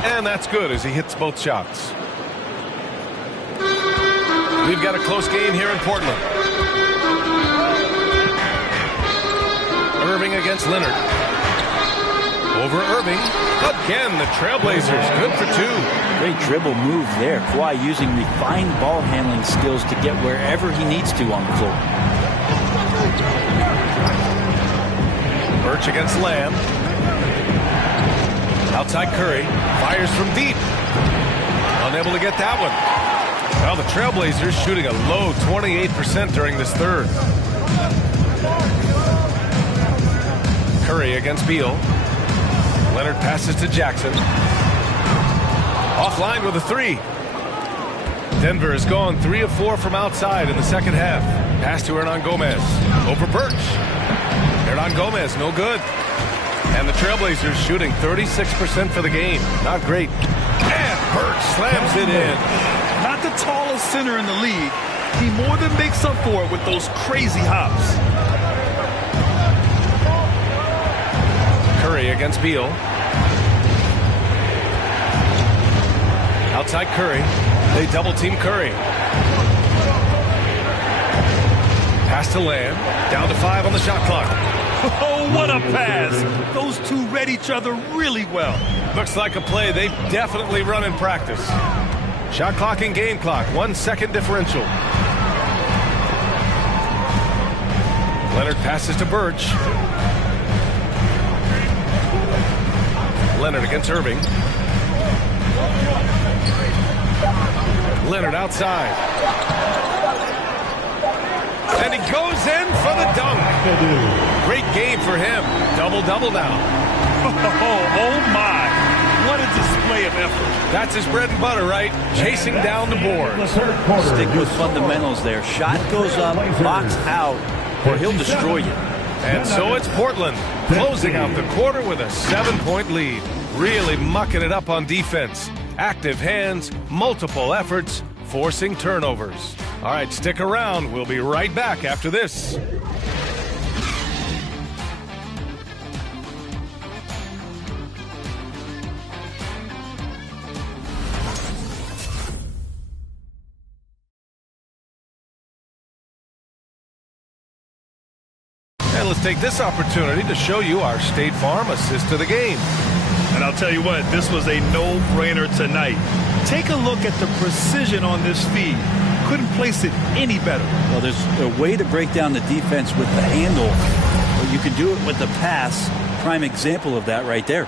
And that's good as he hits both shots. We've got a close game here in Portland. Irving against Leonard. Over Irving. Again, the Trailblazers. Good for 2. Great dribble move there. Kawhi using refined ball handling skills to get wherever he needs to on the floor. Birch against Lamb. Outside Curry. Fires from deep. Unable to get that one. Well, the Trailblazers shooting a low 28% during this third. Curry against Beal. Leonard passes to Jackson. Offline with a three. Denver has gone 3 of 4 from outside in the second half. Pass to Hernan Gomez. Over Birch. Hernan Gomez, no good. And the Trailblazers shooting 36% for the game. Not great. And Birch slams it in. Not the tallest center in the league. He more than makes up for it with those crazy hops. Curry against Beal. Outside Curry. They double-team Curry. Pass to Lamb. Down to 5 on the shot clock. Oh, what a pass. Those two read each other really well. Looks like a play they've definitely run in practice. Shot clock and game clock. 1 second differential. Leonard passes to Birch. Leonard against Irving. Leonard outside. And he goes in for the dunk. Great game for him. Double-double now. Oh my. What a display of effort. That's his bread and butter, right? Chasing down the boards. Stick with fundamentals there. Shot goes up, box out, or he'll destroy you. And so it's Portland closing out the quarter with a 7-point lead. Really mucking it up on defense. Active hands, multiple efforts, forcing turnovers. All right, stick around. We'll be right back after this. And let's take this opportunity to show you our State Farm assist to the game. And I'll tell you what, this was a no-brainer tonight. Take a look at the precision on this feed. Couldn't place it any better. Well, there's a way to break down the defense with the handle, but you can do it with the pass. Prime example of that right there.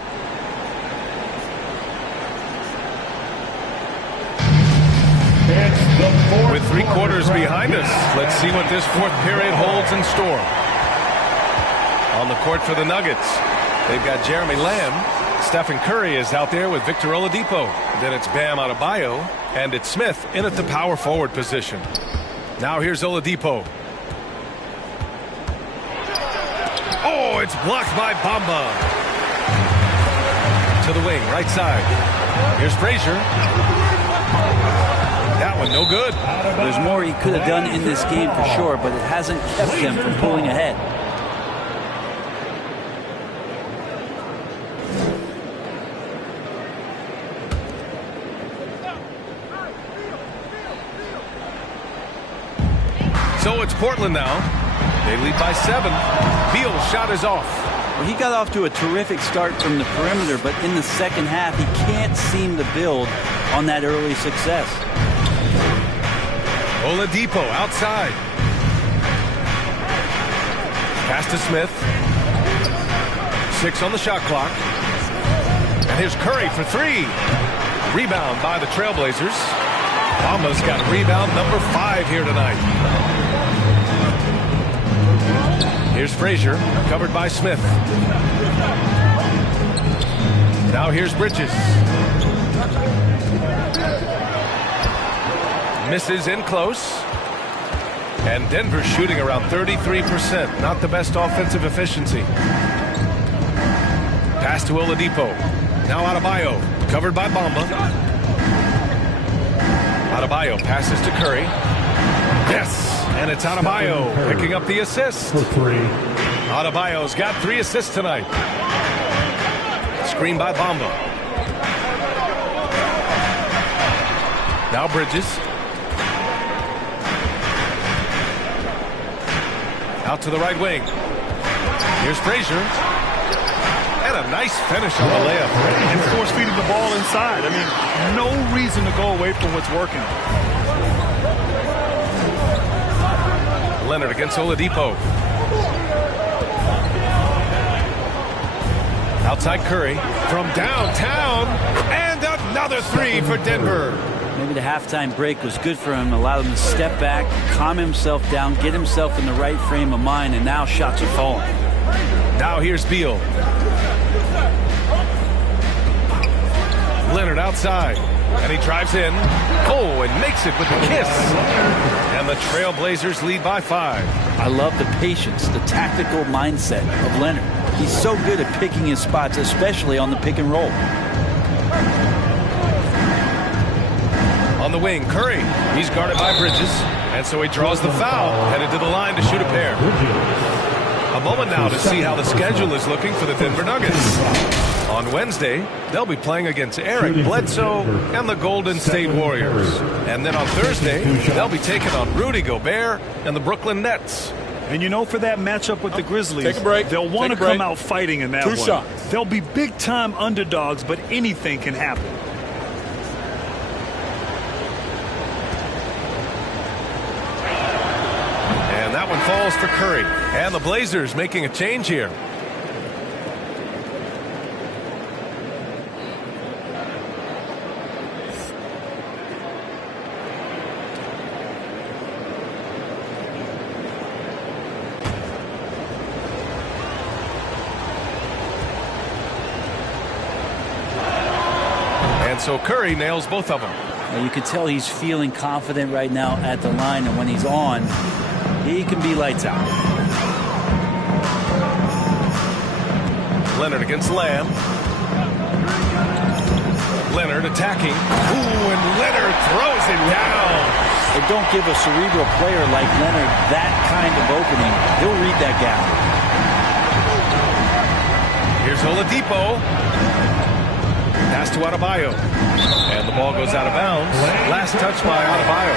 With 3 quarters behind us, let's see what this fourth period holds in store. On the court for the Nuggets, they've got Jeremy Lamb. Stephen Curry is out there with Victor Oladipo. Then it's Bam Adebayo, and it's Smith in at the power forward position. Now here's Oladipo. Oh, it's blocked by Bamba. To the wing, right side. Here's Frazier. That one no good. There's more he could have done in this game for sure, but it hasn't kept him from pulling ahead. So it's Portland now. They lead by 7. Beal's shot is off. Well, he got off to a terrific start from the perimeter, but in the second half, he can't seem to build on that early success. Oladipo outside. Pass to Smith. 6 on the shot clock. And here's Curry for 3. Rebound by the Trailblazers. Bamba's got rebound number 5 here tonight. Here's Frazier, covered by Smith. Now here's Bridges. Misses in close. And Denver shooting around 33%. Not the best offensive efficiency. Pass to Oladipo. Now Adebayo, covered by Bamba. Adebayo passes to Curry. Yes, and it's Adebayo picking up the assist. For 3. Adebayo's got 3 assists tonight. Screen by Bamba. Now Bridges. Out to the right wing. Here's Frazier. And a nice finish on the layup. And force feeding the ball inside. I mean, no reason to go away from what's working. Leonard against Oladipo. Outside Curry from downtown. And another 3 for Denver. Maybe the halftime break was good for him, allowed him to step back, calm himself down, get himself in the right frame of mind, and now shots are falling. Now here's Beal. Leonard outside. And he drives in. Oh, and makes it with the kiss. And the Trailblazers lead by 5. I love the patience, the tactical mindset of Leonard. He's so good at picking his spots, especially on the pick and roll. On the wing, Curry. He's guarded by Bridges. And so he draws the foul, headed to the line to shoot a pair. A moment now to see how the schedule is looking for the Denver Nuggets. On Wednesday, they'll be playing against Eric Bledsoe and the Golden State Warriors. And then on Thursday, they'll be taking on Rudy Gobert and the Brooklyn Nets. And you know, for that matchup with the Grizzlies, take a break. They'll want to come out fighting in that 2 one. shots. They'll be big-time underdogs, but anything can happen. And that one falls for Curry. And the Blazers making a change here. So Curry nails both of them. You can tell he's feeling confident right now at the line, and when he's on, he can be lights out. Leonard against Lamb. Leonard attacking. Ooh, and Leonard throws it down. But don't give a cerebral player like Leonard that kind of opening. He'll read that gap. Here's Oladipo. Pass to Adebayo. And the ball goes out of bounds. Last touch by Adebayo.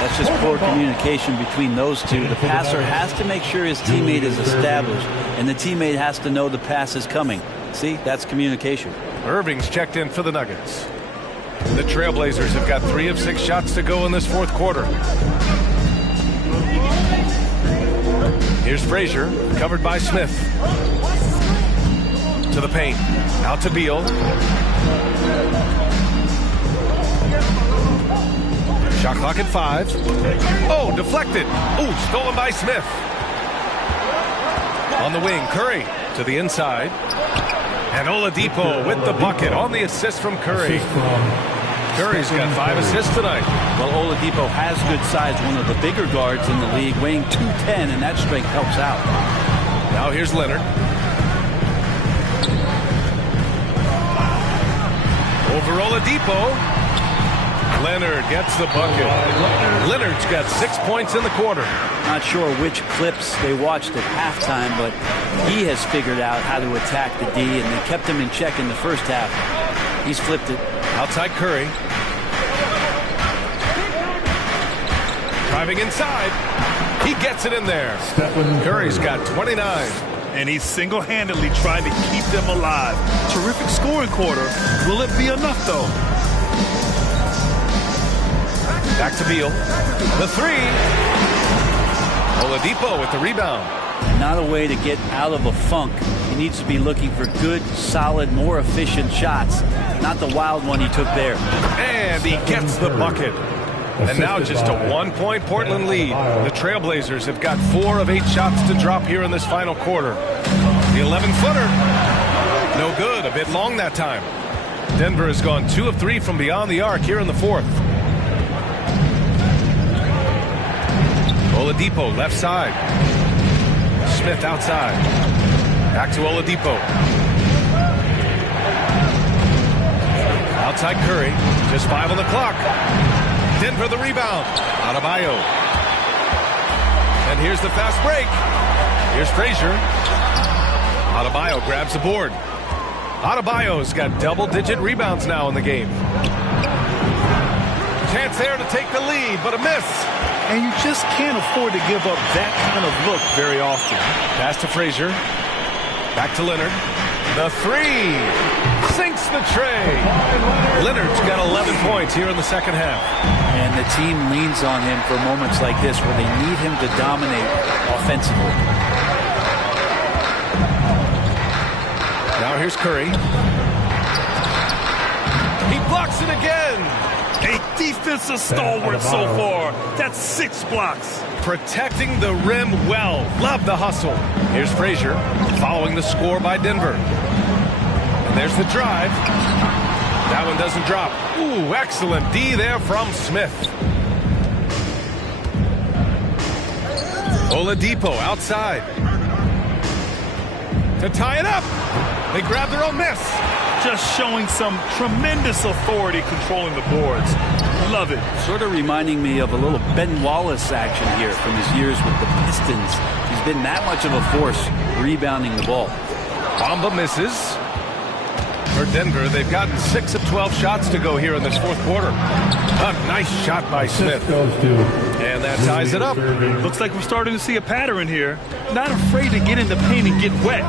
That's just poor communication between those two. The passer has to make sure his teammate is established, and the teammate has to know the pass is coming. See, that's communication. Irving's checked in for the Nuggets. The Trailblazers have got 3 of 6 shots to go in this 4th quarter. Here's Frazier, covered by Smith. To the paint. Out to Beal. Shot clock at 5. Oh, deflected. Ooh, stolen by Smith. On the wing, Curry to the inside. And Oladipo with the bucket on the assist from Curry. Curry's got 5 assists tonight. Well, Oladipo has good size, one of the bigger guards in the league, weighing 210, and that strength helps out. Now here's Leonard. Over Oladipo. Leonard gets the bucket. Leonard's got 6 points in the quarter. Not sure which clips they watched at halftime, but he has figured out how to attack the D, and they kept him in check in the first half. He's flipped it. Outside Curry. Driving inside. He gets it in there. Curry's got 29. And he's single-handedly trying to keep them alive. Terrific scoring quarter. Will it be enough, though? Back to Beal. The 3. Oladipo with the rebound. Not a way to get out of a funk. He needs to be looking for good, solid, more efficient shots. Not the wild one he took there. And he gets the bucket. And now just a 1-point Portland lead. The Trailblazers have got 4 of 8 shots to drop here in this final quarter. The 11-footer. No good. A bit long that time. Denver has gone 2 of 3 from beyond the arc here in the 4th. Oladipo left side. Smith outside. Back to Oladipo. Outside Curry. Just 5 on the clock. Denver the rebound. Adebayo. And here's the fast break. Here's Frazier. Adebayo grabs the board. Adebayo's got double-digit rebounds now in the game. Chance there to take the lead, but a miss. And you just can't afford to give up that kind of look very often. Pass to Frazier. Back to Leonard. The 3. Sinks the tray. Leonard's got 11 points here in the second half. And the team leans on him for moments like this where they need him to dominate offensively. Now here's Curry. He blocks it again. A defensive stalwart so far. That's 6 blocks. protecting the rim well. Love the hustle. Here's Frazier following the score by Denver. And there's the drive. That one doesn't drop. Ooh, excellent D there from Smith. Oladipo outside. To tie it up. They grab their own miss. Just showing some tremendous authority controlling the boards. Love it. Sort of reminding me of a little Ben Wallace action here from his years with the Pistons. He's been that much of a force rebounding the ball. Bamba misses. For Denver, they've gotten 6 of 12 shots to go here in this fourth quarter. A nice shot by Smith. And that ties it up. Looks like we're starting to see a pattern here. Not afraid to get in the paint and get wet.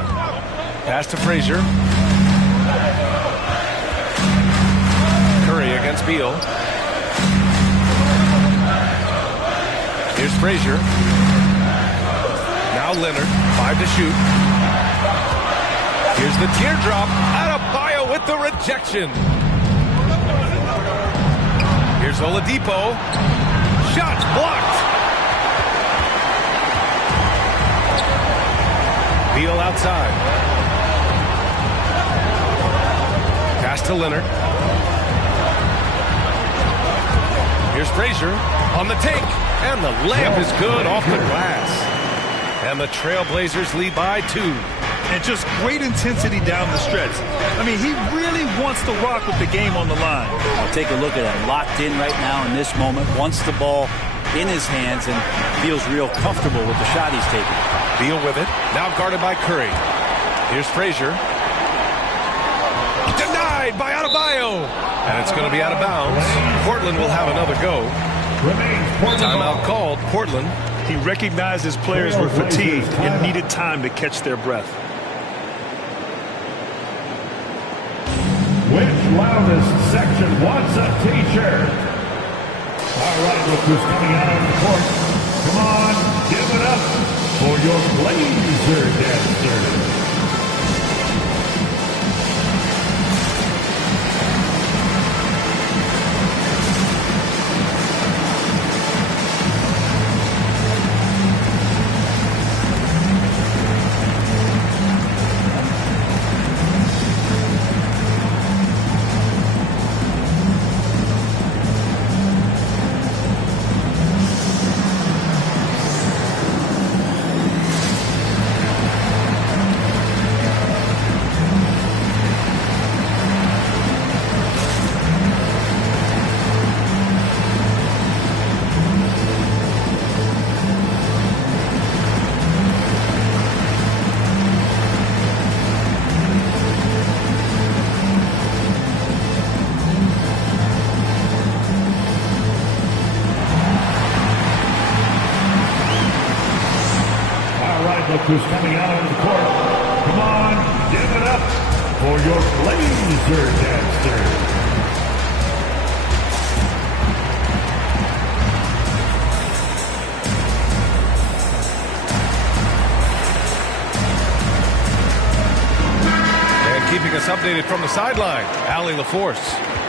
Pass to Frazier. Curry against Beal. Here's Frazier. Now Leonard, 5 to shoot. Here's the teardrop. Adebayo with the rejection. Here's Oladipo. Shots blocked. Beal outside. Pass to Leonard. Here's Frazier on the take. And the layup is good off the glass. And the Trailblazers lead by 2. And just great intensity down the stretch. I mean, he really wants to rock with the game on the line. I'll take a look at that. Locked in right now in this moment. Wants the ball in his hands and feels real comfortable with the shot he's taking. Beal with it. Now guarded by Curry. Here's Frazier. Denied by Adebayo. And it's going to be out of bounds. Portland will have another go. Timeout called. Portland. He recognized his players were fatigued and needed time to catch their breath. Which loudest section wants a t-shirt? All right, look who's coming out on the court. Come on, give it up for your Blazer dancers. Who's coming out on the court? Come on, give it up for your Blazer dancers. And keeping us updated from the sideline, Allie LaForce.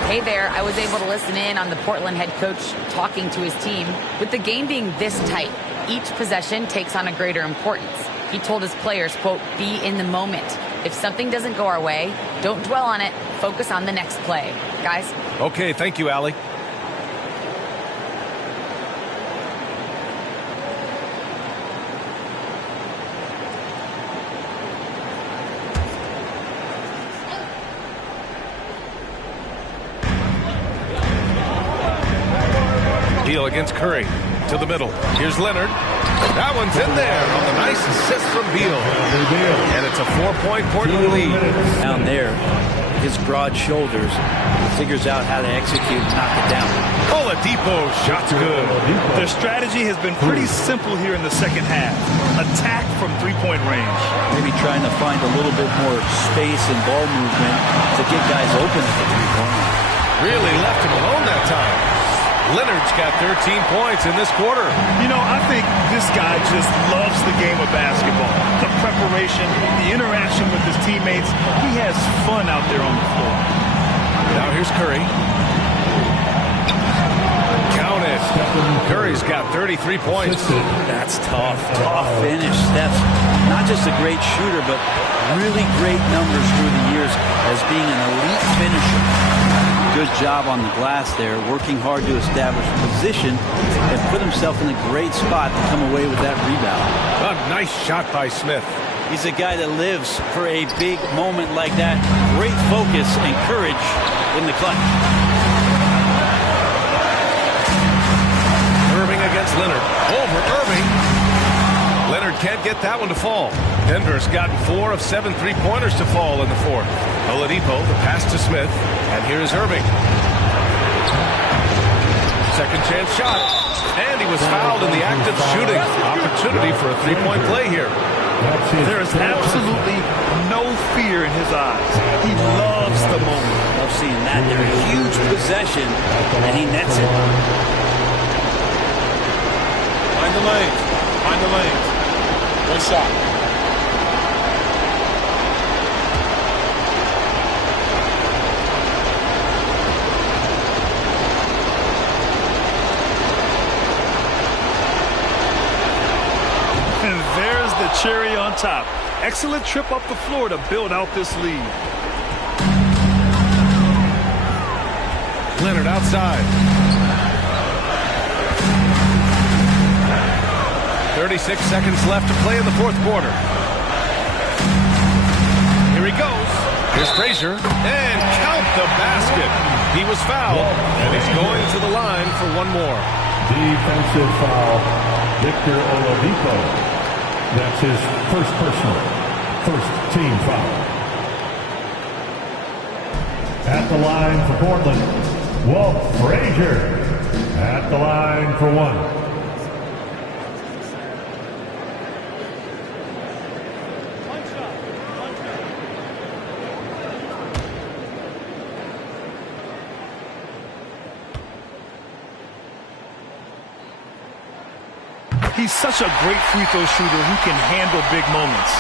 Hey there, I was able to listen in on the Portland head coach talking to his team. With the game being this tight, each possession takes on a greater importance. He told his players, quote, be in the moment. If something doesn't go our way, don't dwell on it. Focus on the next play. Guys? Okay, thank you, Allie. Beal against Curry. To the middle. Here's Leonard. That one's in there on the nice assist from Beal. And it's a 4-point Portland lead. Down there, his broad shoulders, figures out how to execute and knock it down. Oladipo, shot's good. Their strategy has been pretty simple here in the second half. Attack from three-point range. Maybe trying to find a little bit more space and ball movement to get guys open at the three-point line. Really left him alone that time. Leonard's got 13 points in this quarter. You know, I think this guy just loves the game of basketball. The preparation, the interaction with his teammates. He has fun out there on the floor. Now here's Curry. Count it. Curry's got 33 points. That's tough. Tough finish. Steph's not just a great shooter, but really great numbers through the years as being an elite finisher. Good job on the glass there, working hard to establish position and put himself in a great spot to come away with that rebound. A nice shot by Smith. He's a guy that lives for a big moment like that. Great focus and courage in the clutch. Irving against Leonard. Over Irving. Leonard can't get that one to fall. Denver's gotten 4 of 7 3-pointers to fall in the fourth. Oladipo, the pass to Smith. And here's Irving. Second chance shot. And he was fouled in the act of shooting. Opportunity for a 3-point play here. There is absolutely no fear in his eyes. He loves the moment. Love seeing that. They're a huge possession, and he nets it. Find the lanes. Find the lanes. One shot. And there's the cherry on top. Excellent trip up the floor to build out this lead. Leonard outside. 36 seconds left to play in the fourth quarter. Here he goes. Here's Frazier. And count the basket. He was fouled, and he's going to the line for one more. Defensive foul, Victor Oladipo. That's his first personal, first team foul. At the line for Portland, Walt Frazier. At the line for one. He's such a great free throw shooter who can handle big moments.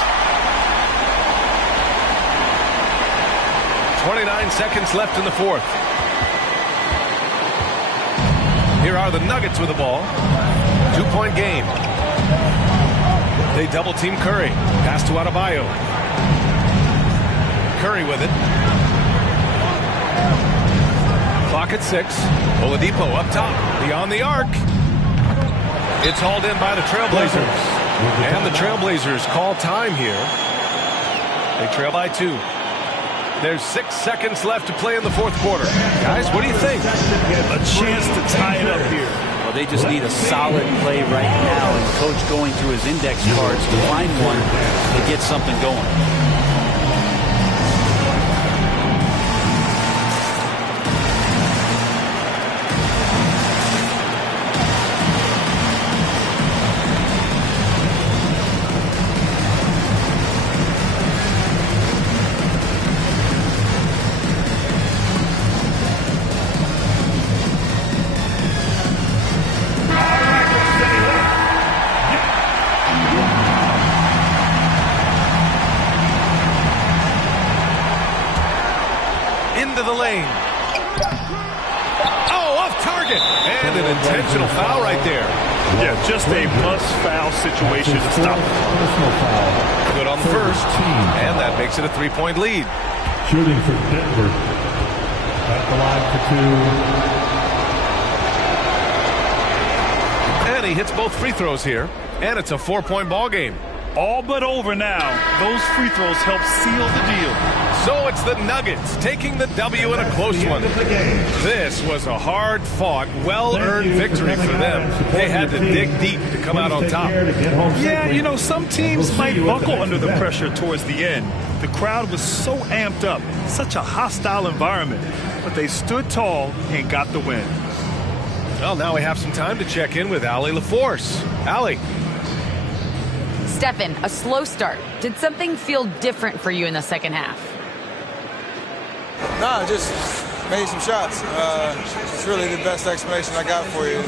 29 seconds left in the fourth. Here are the Nuggets with the ball. 2-point game. They double team Curry. Pass to Adebayo. Curry with it. Clock at 6. Oladipo up top. Beyond the arc. It's hauled in by the Trailblazers. And the Trailblazers call time here. They trail by 2. There's 6 seconds left to play in the fourth quarter. Guys, what do you think? A chance to tie it up here. Well, they just need a solid play right now, and Coach going through his index cards to find one to get something going. The lane. Oh, off target. And an intentional foul right there. Yeah, just a must-foul situation to stop. Good on the first. And that makes it a 3-point lead. Shooting for Denver. At the line for 2. And he hits both free throws here. And it's a 4-point ball game. All but over now. Those free throws help seal the deal. So it's the Nuggets taking the W in a close one. This was a hard-fought, well-earned victory for them. They had to dig deep to come out on top. Yeah, you know, some teams might buckle under the pressure towards the end. The crowd was so amped up, such a hostile environment. But they stood tall and got the win. Well, now we have some time to check in with Allie LaForce. Allie. Stephen, a slow start. Did something feel different for you in the second half? No, just made some shots. It's really the best explanation I got for you.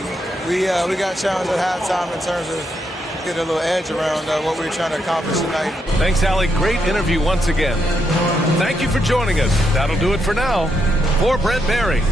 We got challenged at halftime in terms of getting a little edge around what we were trying to accomplish tonight. Thanks, Allie. Great interview once again. Thank you for joining us. That'll do it for now. For Brent Barry.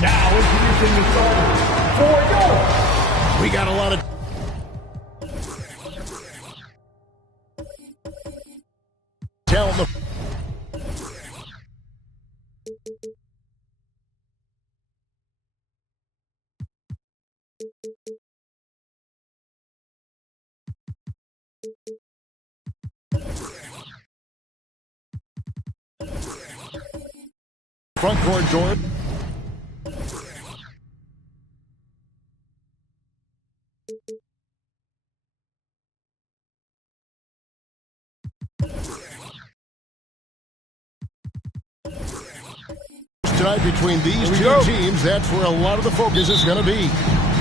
Now introducing the starters for your. We got a lot of talent. Front court, Jordan. Tonight between these two teams, that's where a lot of the focus is going to be.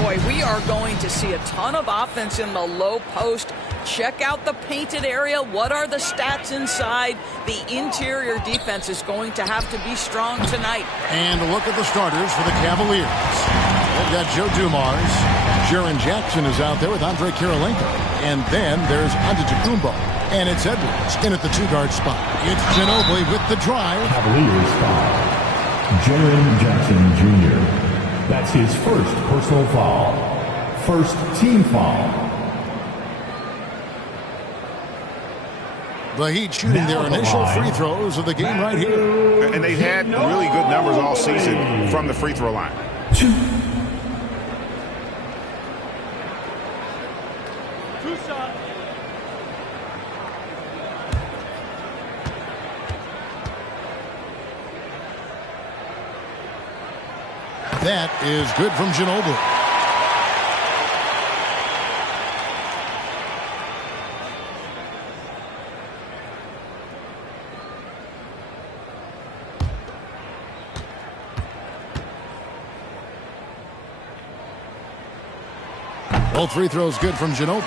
Boy, we are going to see a ton of offense in the low post. Check out the painted area. What are the stats inside? The interior defense is going to have to be strong tonight. And a look at the starters for the Cavaliers. They've got Joe Dumars. Jaren Jackson is out there with Andre Kirilenko. And then there's Antetokounmpo. And it's Edwards in at the two-guard spot. It's Ginobili with the drive. Cavaliers foul. Jaren Jackson Jr. That's his first personal foul. First team foul. The Heat shooting their initial free throws of the game right here. And they've had really good numbers all season from the free throw line. Two shots. That is good from Ginobili. Both free throws good from Ginobili.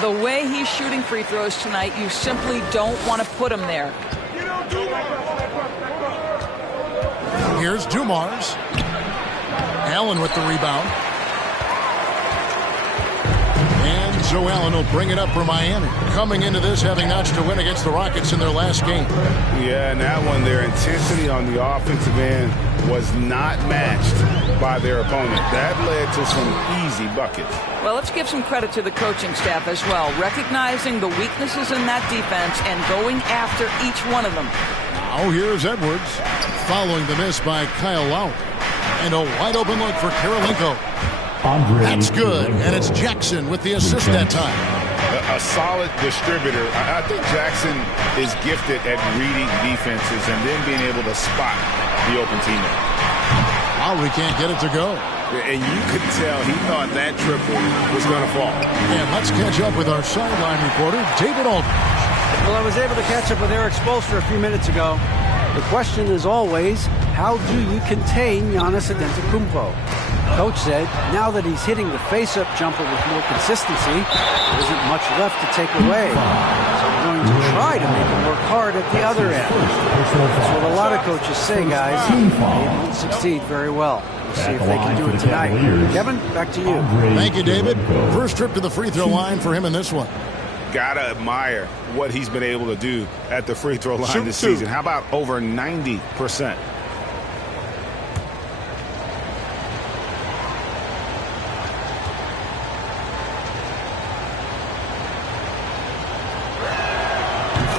The way he's shooting free throws tonight, you simply don't want to put him there. Here's Dumars. Allen with the rebound. And So Allen will bring it up for Miami. Coming into this, having notched a win against the Rockets in their last game. Yeah, and that one, their intensity on the offensive end was not matched by their opponent. That led to some easy buckets. Well, let's give some credit to the coaching staff as well, recognizing the weaknesses in that defense and going after each one of them. Now here's Edwards, following the miss by Kyle Lowry. And a wide open look for Kirilenko. That's good, and it's Jackson with the assist that time. A solid distributor. I think Jackson is gifted at reading defenses and then being able to spot the open teammate. Lowry can't get it to go. And you could tell he thought that triple was going to fall. And let's catch up with our sideline reporter, David Aldridge. Well, I was able to catch up with Eric Spoelstra a few minutes ago. The question is always, how do you contain Giannis Antetokounmpo? Coach said, now that he's hitting the face-up jumper with more consistency, there isn't much left to take away. So we're going to try to make him work hard at the other end. That's what a lot of coaches say, guys. They won't succeed very well. We'll see if they can do it tonight. Kevin, back to you. Thank you, David. First trip to the free throw line for him in this one. Gotta admire what he's been able to do at the free throw line this season. How about over 90%?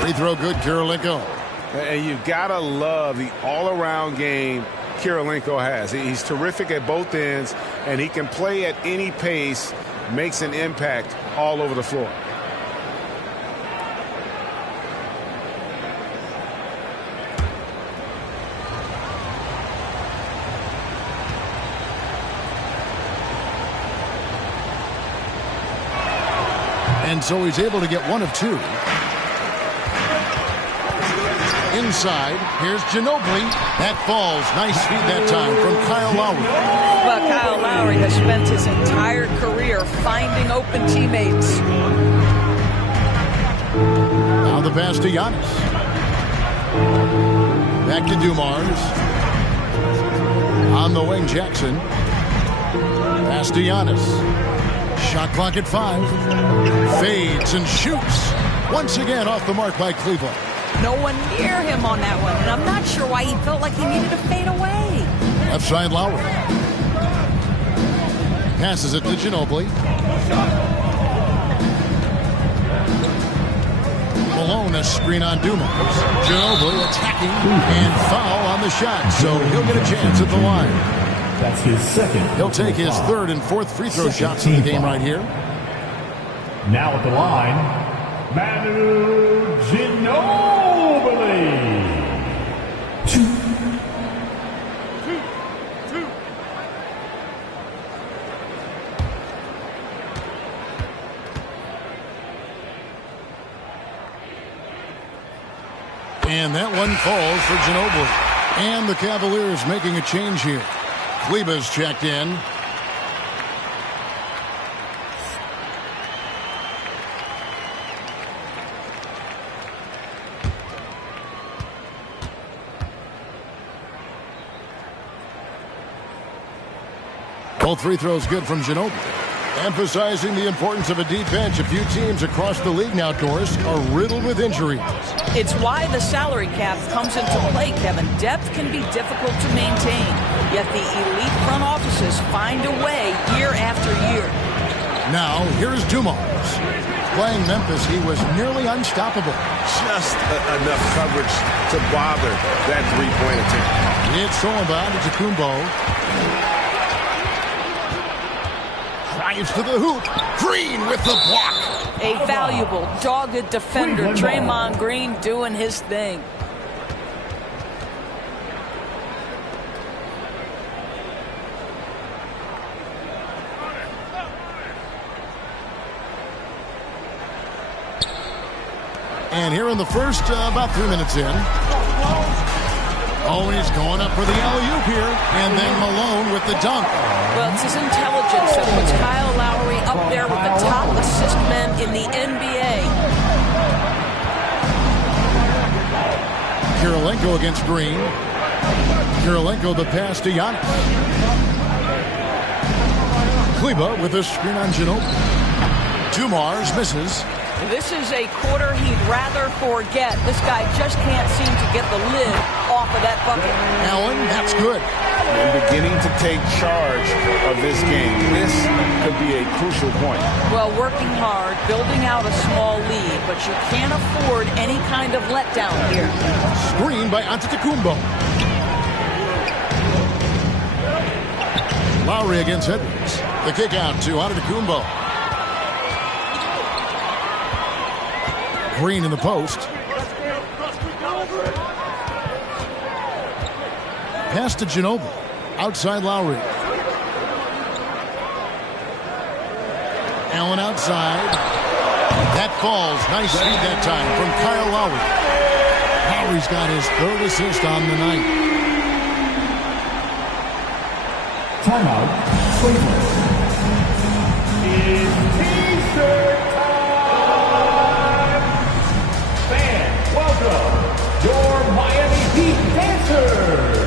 Free throw good, Kirilenko. And you gotta love the all-around game Kirilenko has. He's terrific at both ends, and he can play at any pace, makes an impact all over the floor. And so he's able to get one of two. Inside, here's Ginobili. That falls. Nice feed that time from Kyle Lowry. Well, Kyle Lowry has spent his entire career finding open teammates. Now the pass to Giannis. Back to Dumars. On the wing, Jackson. Pass to Giannis. Shot clock at 5. Fades and shoots. Once again off the mark by Cleveland. No one near him on that one, and I'm not sure why he felt like he needed to fade away. Left side Lowry. Passes it to Ginobili. Malone a screen on Dumars. Ginobili attacking and foul on the shot, so he'll get a chance at the line. That's his second. He'll take his third and fourth free throw shots in the game right here. Now at the line, Manu Ginobili. And that one falls for Ginobili. And the Cavaliers making a change here. Kleber's checked in. Both free throws good from Ginobili. Emphasizing the importance of a deep bench. A few teams across the league now, Doris, are riddled with injuries. It's why the salary cap comes into play, Kevin. Depth can be difficult to maintain, yet the elite front offices find a way year after year. Now, here's Dumars. Playing Memphis, he was nearly unstoppable. Just enough coverage to bother that three-point attempt. It's Solomon Antetokounmpo. Drives to the hoop. Green with the block. A valuable, dogged defender, Draymond Green, doing his thing. And here in the first, about 3 minutes in. Oh, he's going up for the alley-oop here. And then Malone with the dunk. Well, it's his intelligence that puts Kyle Lowry up there with the top assist men in the NBA. Kirilenko against Green. Kirilenko the pass to Giannis. Kleber with a screen on Ginobili. Dumars misses. This is a quarter he'd rather forget. This guy just can't seem to get the lid off of that bucket. Allen, that's good. And beginning to take charge of this game. This could be a crucial point. Well, working hard, building out a small lead, but you can't afford any kind of letdown here. Screen by Antetokounmpo. Lowry against Edwards. The kick out to Antetokounmpo. Green in the post. Pass to Ginobili. Outside Lowry. Allen outside. That falls. Nice feed that time from Kyle Lowry. Lowry's got his third assist on the night. Timeout, Cleveland. It's T-shirt time! Fans, welcome your Miami Heat dancers!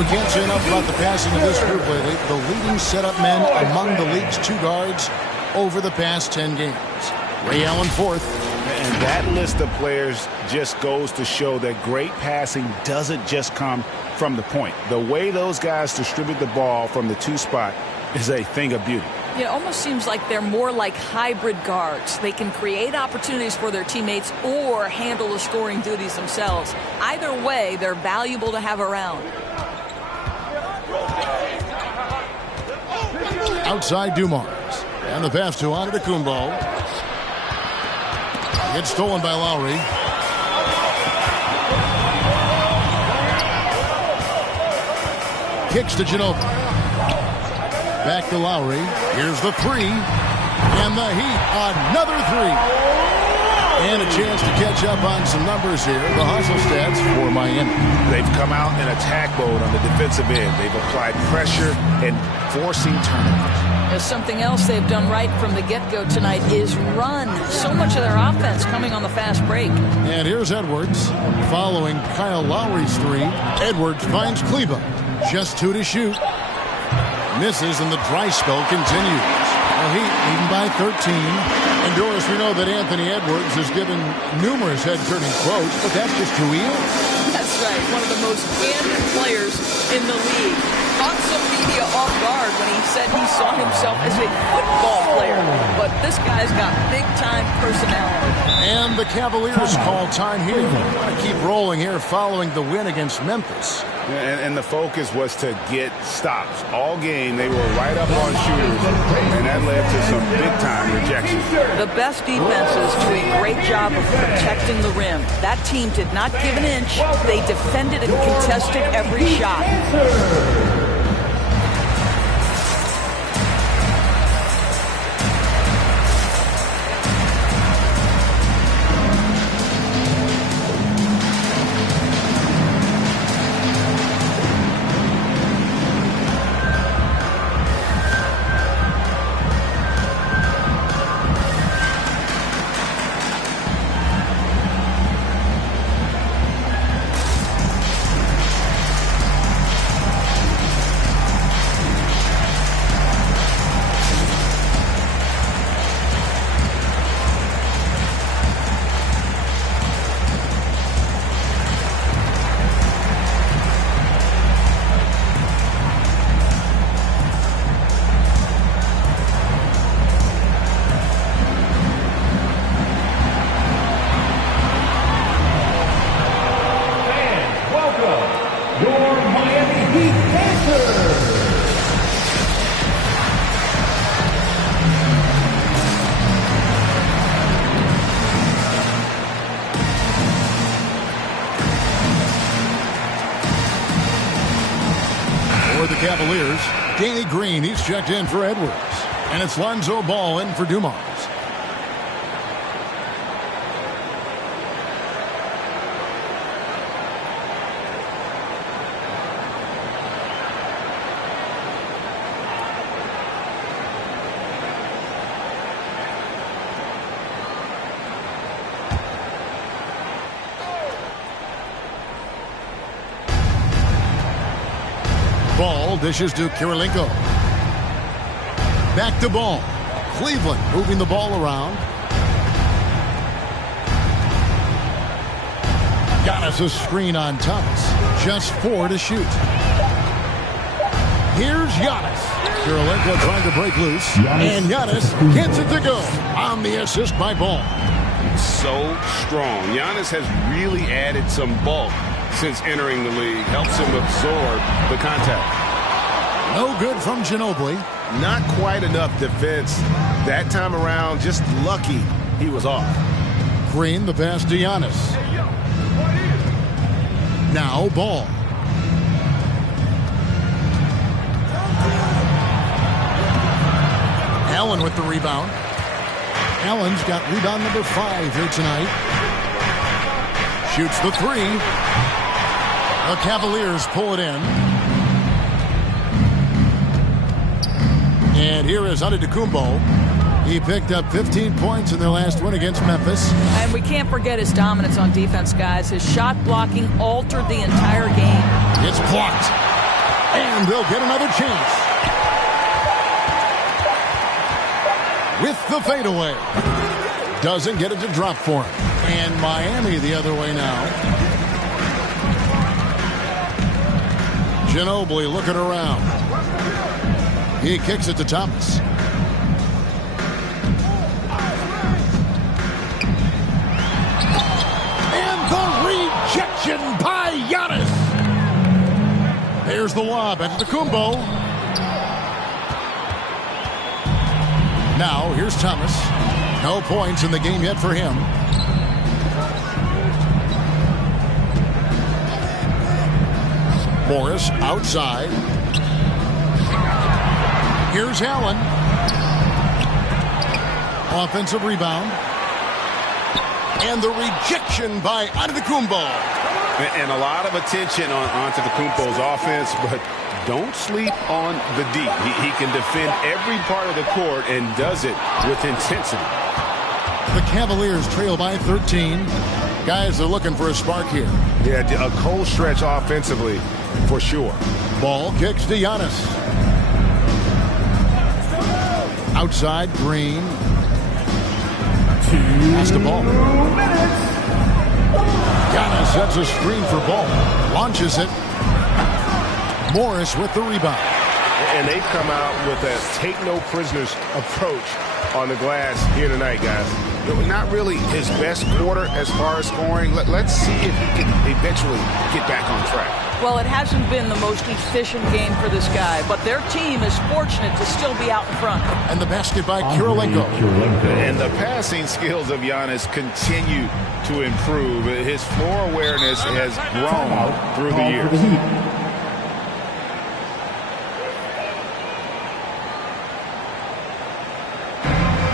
We can't say enough about the passing of this group lately. The leading setup men among the league's two guards over the past 10 games. Ray Allen fourth. And that list of players just goes to show that great passing doesn't just come from the point. The way those guys distribute the ball from the two spot is a thing of beauty. It almost seems like they're more like hybrid guards. They can create opportunities for their teammates or handle the scoring duties themselves. Either way, they're valuable to have around. Outside Dumars. And the pass to Antetokounmpo. Gets stolen by Lowry. Kicks to Ginobili. Back to Lowry. Here's the three. And the Heat, another three. And a chance to catch up on some numbers here. The hustle stats for Miami. They've come out in attack mode on the defensive end. They've applied pressure and forcing turnovers. There's something else they've done right from the get-go tonight is run. So much of their offense coming on the fast break. And here's Edwards following Kyle Lowry's three. Edwards finds Kleber. Just two to shoot. Misses and the dry spell continues. The Heat leading by 13. And Doris, we know that Anthony Edwards has given numerous head-turning quotes, but that's just who he is. That's right. One of the most candid players in the league. Caught some media off guard when he said he saw himself as a football player. But this guy's got big-time personality. And the Cavaliers call time here. They want to keep rolling here following the win against Memphis. And the focus was to get stops. All game, they were right up on shooters, and that led to some big-time rejection. The best defenses do a great job of protecting the rim. That team did not give an inch. They defended and contested every shot. Cavaliers. Danny Green, he's checked in for Edwards. And it's Lonzo Ball in for Dumars. Ball dishes to Kirilenko. Back to Ball. Cleveland moving the ball around. Giannis' screen on Thomas. Just 4 to shoot. Here's Giannis. Kirilenko trying to break loose. And Giannis gets it to go on the assist by Ball. So strong. Giannis has really added some bulk since entering the league. Helps him absorb the contact. No good from Ginobili. Not quite enough defense that time around. Just lucky he was off. Green, the pass to Giannis. Now Ball. Allen with the rebound. Allen's got rebound number 5 here tonight. Shoots the 3. The Cavaliers pull it in. And here is Antetokounmpo. He picked up 15 points in their last win against Memphis. And we can't forget his dominance on defense, guys. His shot blocking altered the entire game. It's blocked. And they'll get another chance. With the fadeaway. Doesn't get it to drop for him. And Miami the other way now. Ginobili looking around. He kicks it to Thomas. And the rejection by Giannis. There's the lob at Antetokounmpo. Now here's Thomas. No points in the game yet for him. Morris outside. Here's Allen. Offensive rebound. And the rejection by Antetokounmpo. And a lot of attention on Antetokounmpo's offense, but don't sleep on the D. He can defend every part of the court and does it with intensity. The Cavaliers trail by 13. Guys are looking for a spark here. Yeah, a cold stretch offensively for sure. Ball kicks to Giannis. Outside, Green. Pass the ball. Giannis sets a screen for Ball. Launches it. Morris with the rebound. And they've come out with a take-no-prisoners approach on the glass here tonight, guys. Not really his best quarter as far as scoring. Let's see if he can eventually get back on track. Well, it hasn't been the most efficient game for this guy, but their team is fortunate to still be out in front. And the basket by Kirilenko. And the passing skills of Giannis continue to improve. His floor awareness has grown through the years.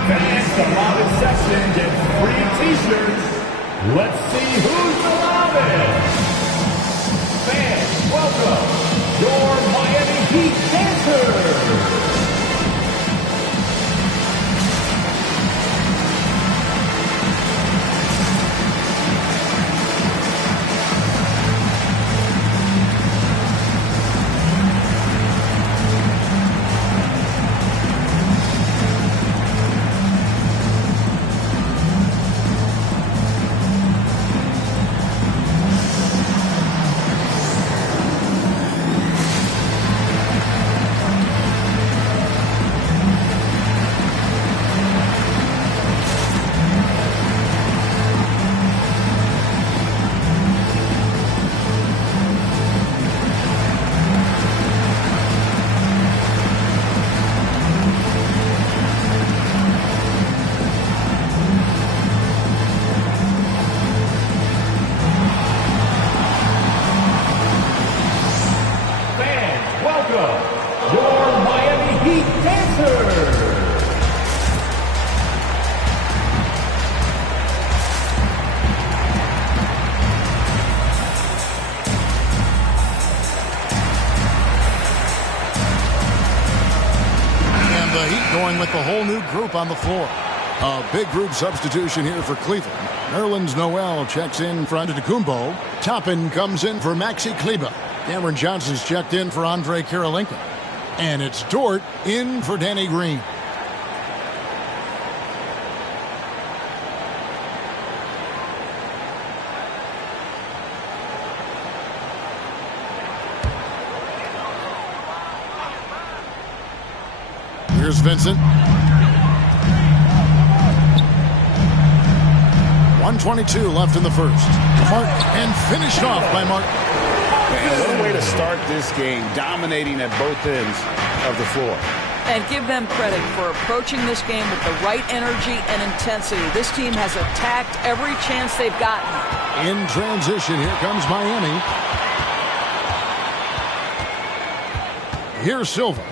Fans, allotted section gets free t-shirts. Let's see who's the loudest. Fans, welcome your Miami Heat dancers. going with the whole new group on the floor. A big group substitution here for Cleveland. Nerlens Noel checks in for Antetokounmpo. Toppin comes in for Maxi Kleber. Cameron Johnson's checked in for Andre Kirilenko. And it's Dort in for Danny Green. Here's Vincent. 1:22 left in the first. Martin, and finished off by Martin. And what a way to start this game, dominating at both ends of the floor. And give them credit for approaching this game with the right energy and intensity. This team has attacked every chance they've gotten. In transition, here comes Miami. Here's Silva.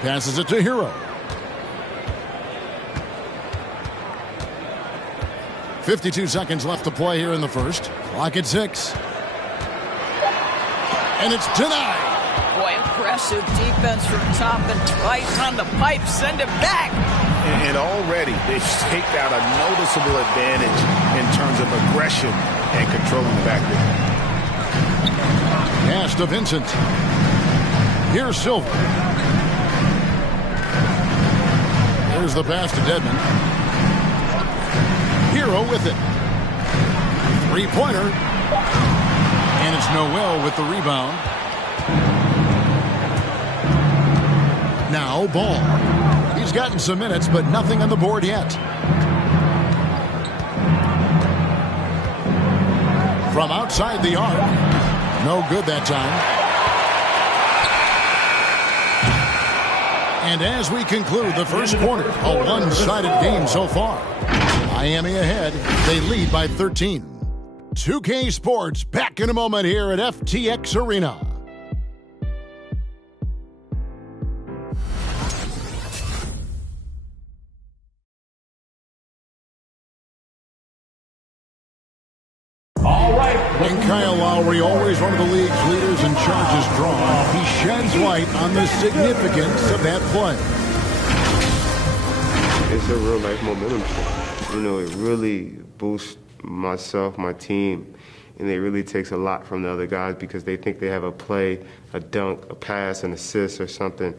Passes it to Hero. 52 seconds left to play here in the first. Clock at 6. And it's denied. Boy, impressive defense from Toppin. Twice on the pipe. Send it back. And already they've staked out a noticeable advantage in terms of aggression and controlling the backcourt. Pass to Vincent. Here's Silva. Here's the pass to Dedmon. Hero with it. Three-pointer. And it's Noel with the rebound. Now Ball. He's gotten some minutes, but nothing on the board yet. From outside the arc. No good that time. And as we conclude the first quarter, a one-sided game so far. Miami ahead. They lead by 13. 2K Sports back in a moment here at FTX Arena. All right. And Kyle Lowry, always one of the league's leaders in charges drawn. He sheds light on the significance of that play. It's a real life momentum play. You know, it really boosts myself, my team, and it really takes a lot from the other guys because they think they have a play, a dunk, a pass, an assist or something.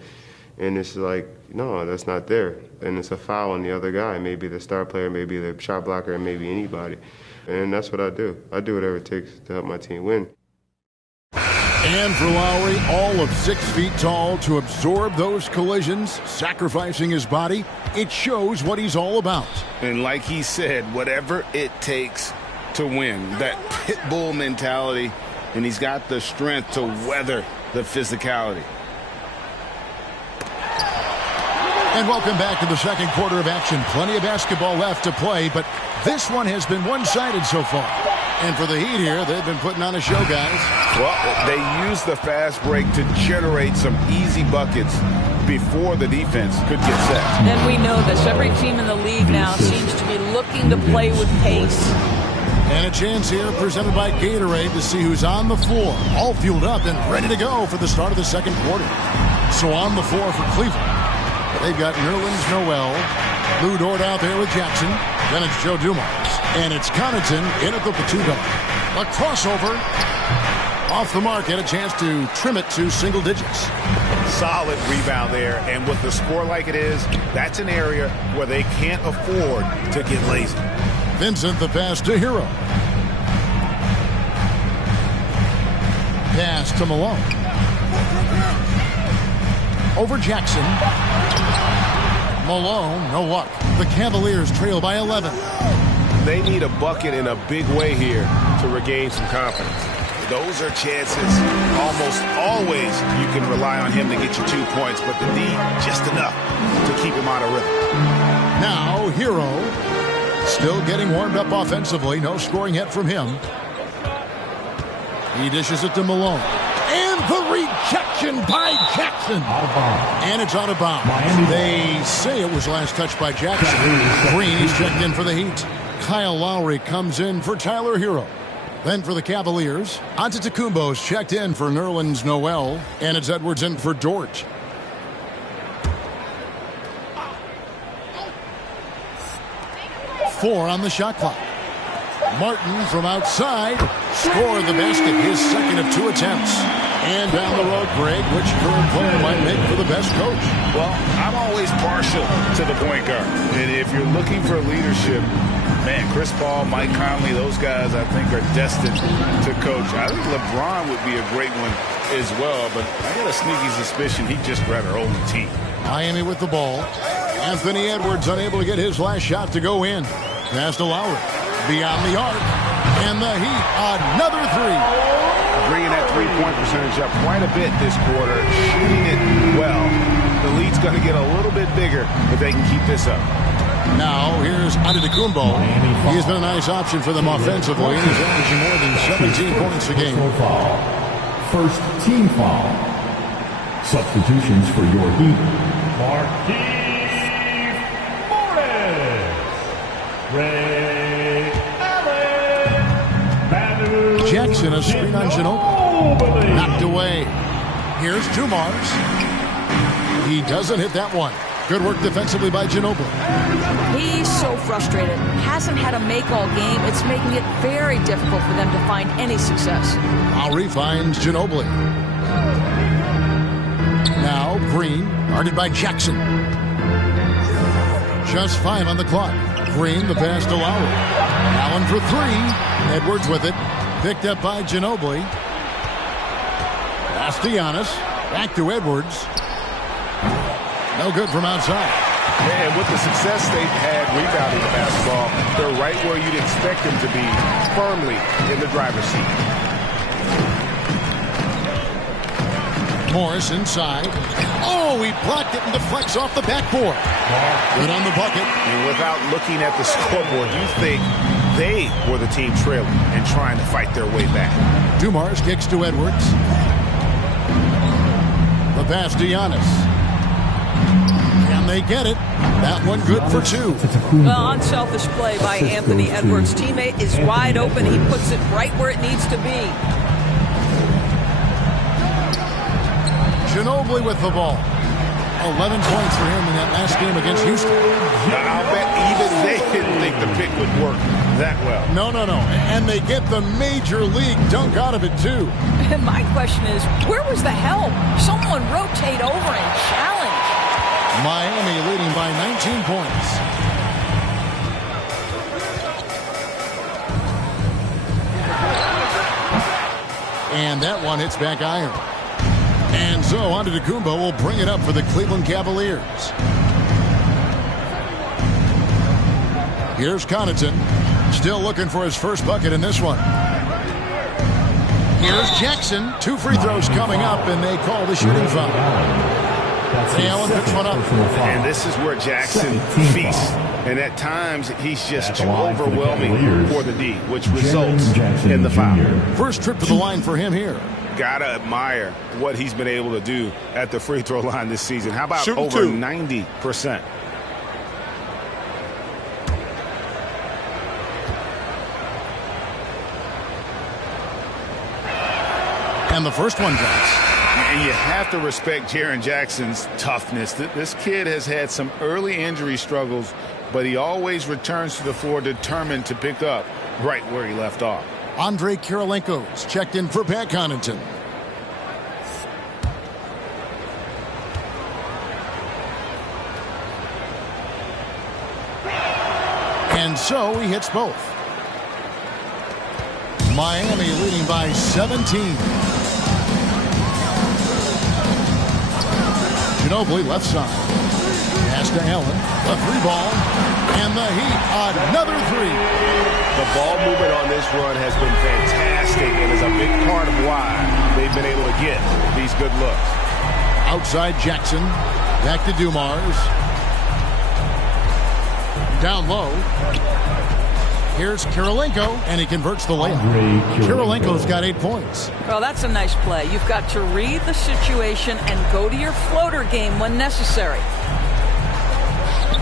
And it's like, no, that's not there. And it's a foul on the other guy, maybe the star player, maybe the shot blocker, and maybe anybody. And that's what I do. I do whatever it takes to help my team win. And for Lowry, all of 6 feet tall, to absorb those collisions, sacrificing his body, it shows what he's all about. And like he said, whatever it takes to win, that pit bull mentality, and he's got the strength to weather the physicality. And welcome back to the second quarter of action. Plenty of basketball left to play, but this one has been one-sided so far. And for the Heat here, they've been putting on a show, guys. Well, they use the fast break to generate some easy buckets before the defense could get set. And we know this. Every team in the league now seems to be looking to play with pace. And a chance here presented by Gatorade to see who's on the floor, all fueled up and ready to go for the start of the second quarter. So on the floor for Cleveland, they've got Nerlens Noel, Lou Dort out there with Jackson, then it's Joe Dumars, and it's Connaughton in at the 2-guard. A crossover off the mark, and a chance to trim it to single digits. Solid rebound there, and with the score like it is, that's an area where they can't afford to get lazy. Vincent, the pass to Hero. Pass to Malone. Over Jackson. Malone, no luck. The Cavaliers trail by 11. They need a bucket in a big way here to regain some confidence. Those are chances. Almost always you can rely on him to get you 2 points, but the D just enough to keep him out of rhythm. Now Hero still getting warmed up offensively. No scoring yet from him. He dishes it to Malone. And the rejection by Jackson. And it's out of bounds. They say it was last touched by Jackson. Green, he's checked in for the Heat. Kyle Lowry comes in for Tyler Hero. Then for the Cavaliers, Antetokounmpo's checked in for Nerlens Noel. And it's Edwards in for Dort. 4 on the shot clock. Martin from outside scored the basket, his second of 2 attempts. And down the road, Greg, which current player might make for the best coach? Well, I'm always partial to the point guard. And if you're looking for leadership, man, Chris Paul, Mike Conley, those guys I think are destined to coach. I think LeBron would be a great one as well, but I got a sneaky suspicion he'd just rather own the team. Miami with the ball. Anthony Edwards unable to get his last shot to go in. Pass to Lowry. Beyond the arc. And the Heat, another 3. Bringing that three-point percentage up quite a bit this quarter. Shooting it well. The lead's going to get a little bit bigger if they can keep this up. Now, here's Antetokounmpo. He's been a nice option for them offensively. He's averaging more than 17 points a game. First team foul. Substitutions for your Heat. Markieff Morris. Ray Allen. Jackson, a screen on Ginobili. Knocked away. Here's Dumars. He doesn't hit that one. Good work defensively by Ginobili. He's so frustrated. Hasn't had a make-all game. It's making it very difficult for them to find any success. Lowry finds Ginobili. Now Green, guarded by Jackson. Just 5 on the clock. Green, the pass to Lowry. Allen for 3. Edwards with it. Picked up by Ginobili. Pass to Giannis. Back to Edwards. No good from outside. And with the success they've had rebounding the basketball, they're right where you'd expect them to be, firmly in the driver's seat. Morris inside. Oh, he blocked it and deflects off the backboard. Good on the bucket. And without looking at the scoreboard, you think they were the team trailing and trying to fight their way back. Dumars kicks to Edwards. The pass to Giannis. Can they get it? That one good for 2. Well, unselfish play by Anthony Edwards. Teammate is wide open. He puts it right where it needs to be. Ginobili with the ball. 11 points for him in that last game against Houston. I'll bet even they didn't think the pick would work that well. No. And they get the major league dunk out of it, too. My question is, where was the help? Someone rotate over and challenge. Miami leading by 19 points. And that one hits back iron. And so Antetokounmpo will bring it up for the Cleveland Cavaliers. Here's Connaughton. Still looking for his first bucket in this one. Here's Jackson. 2 free throws coming up, and they call the shooting foul. Allen picks one up. And this is where Jackson feasts. And at times, he's just too overwhelming for the D, which results in the foul. First trip to the line for him here. Gotta admire what he's been able to do at the free throw line this season. How about Shooting over 2. 90%? And the first one drops. And you have to respect Jaren Jackson's toughness. This kid has had some early injury struggles, but he always returns to the floor determined to pick up right where he left off. Andre Kirilenko's checked in for Pat Connaughton. And so he hits both. Miami leading by 17. Ginobili left side. Pass to Allen. A 3-ball. And the Heat, another 3. The ball movement on this run has been fantastic and is a big part of why they've been able to get these good looks. Outside Jackson. Back to Dumars. Down low. Here's Kirilenko, and he converts the layup. Kirilenko's got 8 points. Well, that's a nice play. You've got to read the situation and go to your floater game when necessary.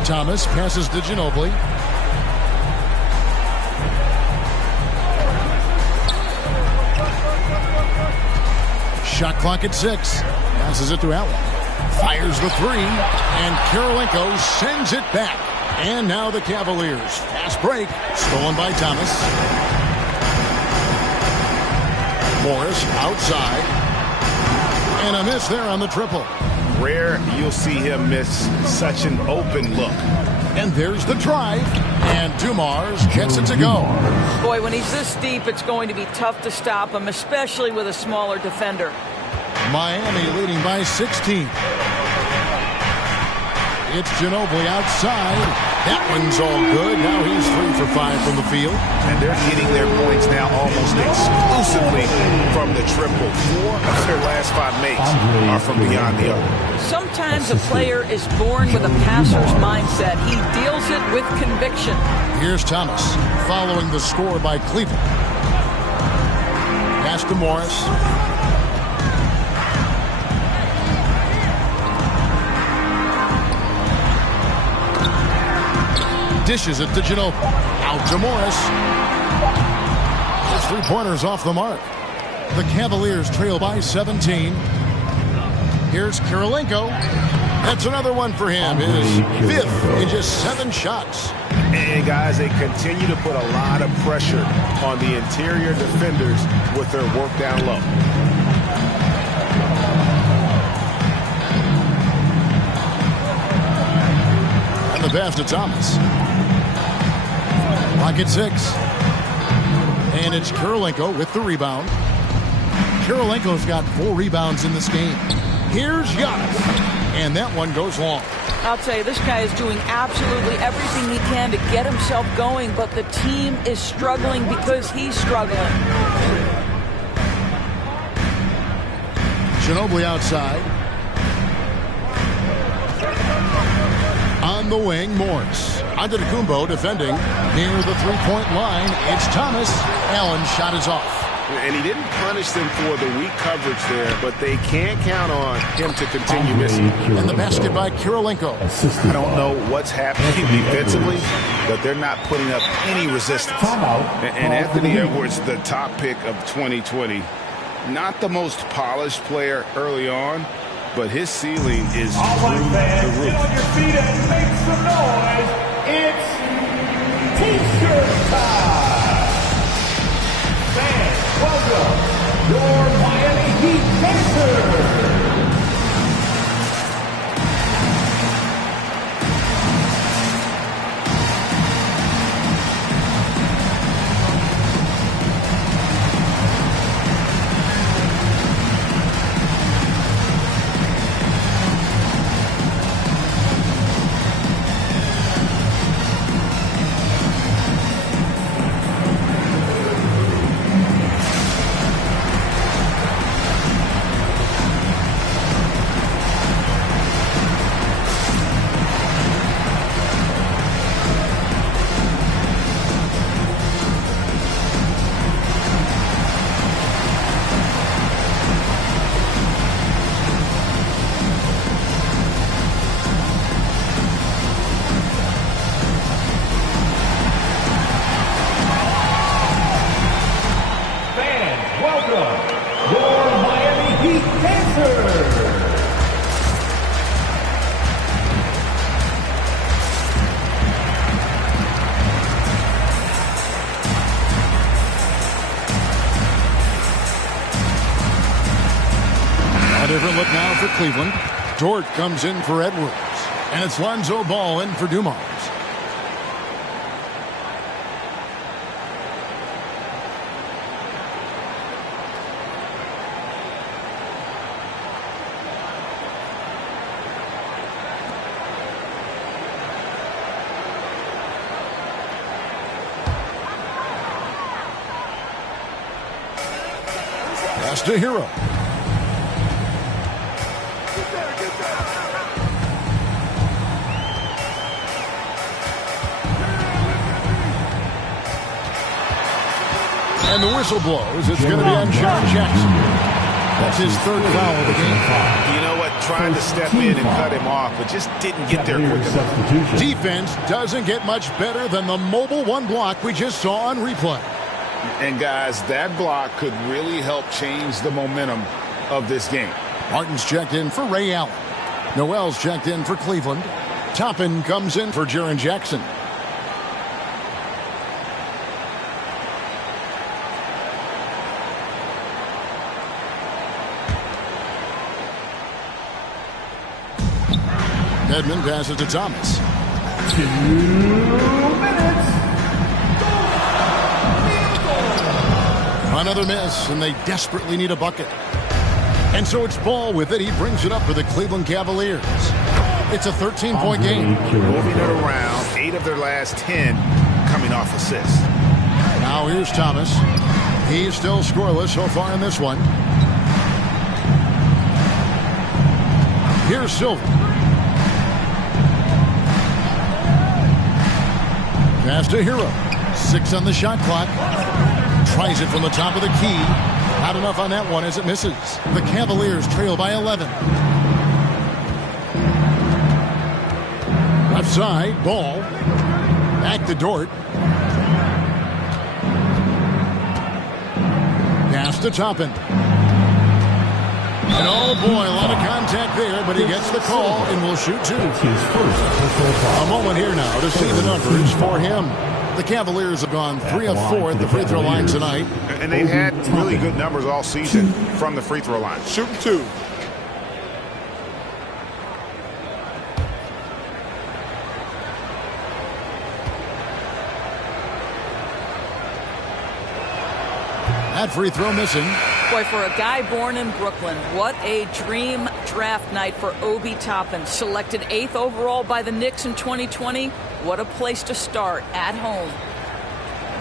Thomas passes to Ginobili. Shot clock at 6. Passes it to Allen. Fires the 3, and Kirilenko sends it back. And now the Cavaliers. Fast break. Stolen by Thomas. Morris outside. And a miss there on the triple. Rare you'll see him miss such an open look. And there's the drive. And Dumars gets it to go. Boy, when he's this deep, it's going to be tough to stop him, especially with a smaller defender. Miami leading by 16. It's Ginobili outside. That one's all good. Now he's 3 for 5 from the field. And they're getting their points now almost exclusively from the triple. 4 of their last 5 makes are from beyond the arc. Sometimes a player is born with a passer's mindset. He deals it with conviction. Here's Thomas following the score by Cleveland. Pass to Morris. Dishes it to Ginobili. Out to Morris. His 3-pointers off the mark. The Cavaliers trail by 17. Here's Kirilenko. That's another one for him. His 5th in just 7 shots. And guys, they continue to put a lot of pressure on the interior defenders with their work down low. And the pass to Thomas. Pocket 6. And it's Kirilenko with the rebound. Kirilenko's got 4 rebounds in this game. Here's Giannis. And that one goes long. I'll tell you, this guy is doing absolutely everything he can to get himself going, but the team is struggling because he's struggling. Ginobili outside. On the wing, Morris. Antetokounmpo defending near the 3-point line. It's Thomas. Allen's shot is off. And he didn't punish them for the weak coverage there, but they can't count on him to continue missing. And the basket by Kirilenko. I don't know what's happening defensively, but they're not putting up any resistance. And Anthony Edwards, the top pick of 2020, not the most polished player early on, but his ceiling is through the roof. Get on your feet and make some noise. It's T-shirt time. Fans, welcome your Miami Heat Pacers. Different look now for Cleveland. Dort comes in for Edwards. And it's Lonzo Ball in for Dumars. Pass to Hero. And the whistle blows. It's going to be on Jaren Jackson. That's his 3rd foul of the game. You know what? Trying to step in and cut him off, but just didn't get there quick enough. Defense doesn't get much better than the mobile 1 block we just saw on replay. And guys, that block could really help change the momentum of this game. Martin's checked in for Ray Allen. Noel's checked in for Cleveland. Toppin comes in for Jaren Jackson. Edmond passes to Thomas. 2 minutes. Another miss, and they desperately need a bucket. And so it's Ball with it. He brings it up for the Cleveland Cavaliers. It's a 13-point game. Moving it around, 8 of their last 10 coming off assists. Now here's Thomas. He's still scoreless so far in this one. Here's Silver. Pass to Hero. 6 on the shot clock. Tries it from the top of the key. Not enough on that one as it misses. The Cavaliers trail by 11. Left side, Ball. Back to Dort. Pass to Toppin. And oh boy, a lot of contact there, but he gets the call and will shoot 2. A moment here now to see the numbers for him. The Cavaliers have gone 3 of 4 at the free throw line tonight. And they've had really good numbers all season from the free throw line. Shooting 2. That free throw missing. Boy, for a guy born in Brooklyn, what a dream draft night for Obi Toppin. Selected 8th overall by the Knicks in 2020. What a place to start at home.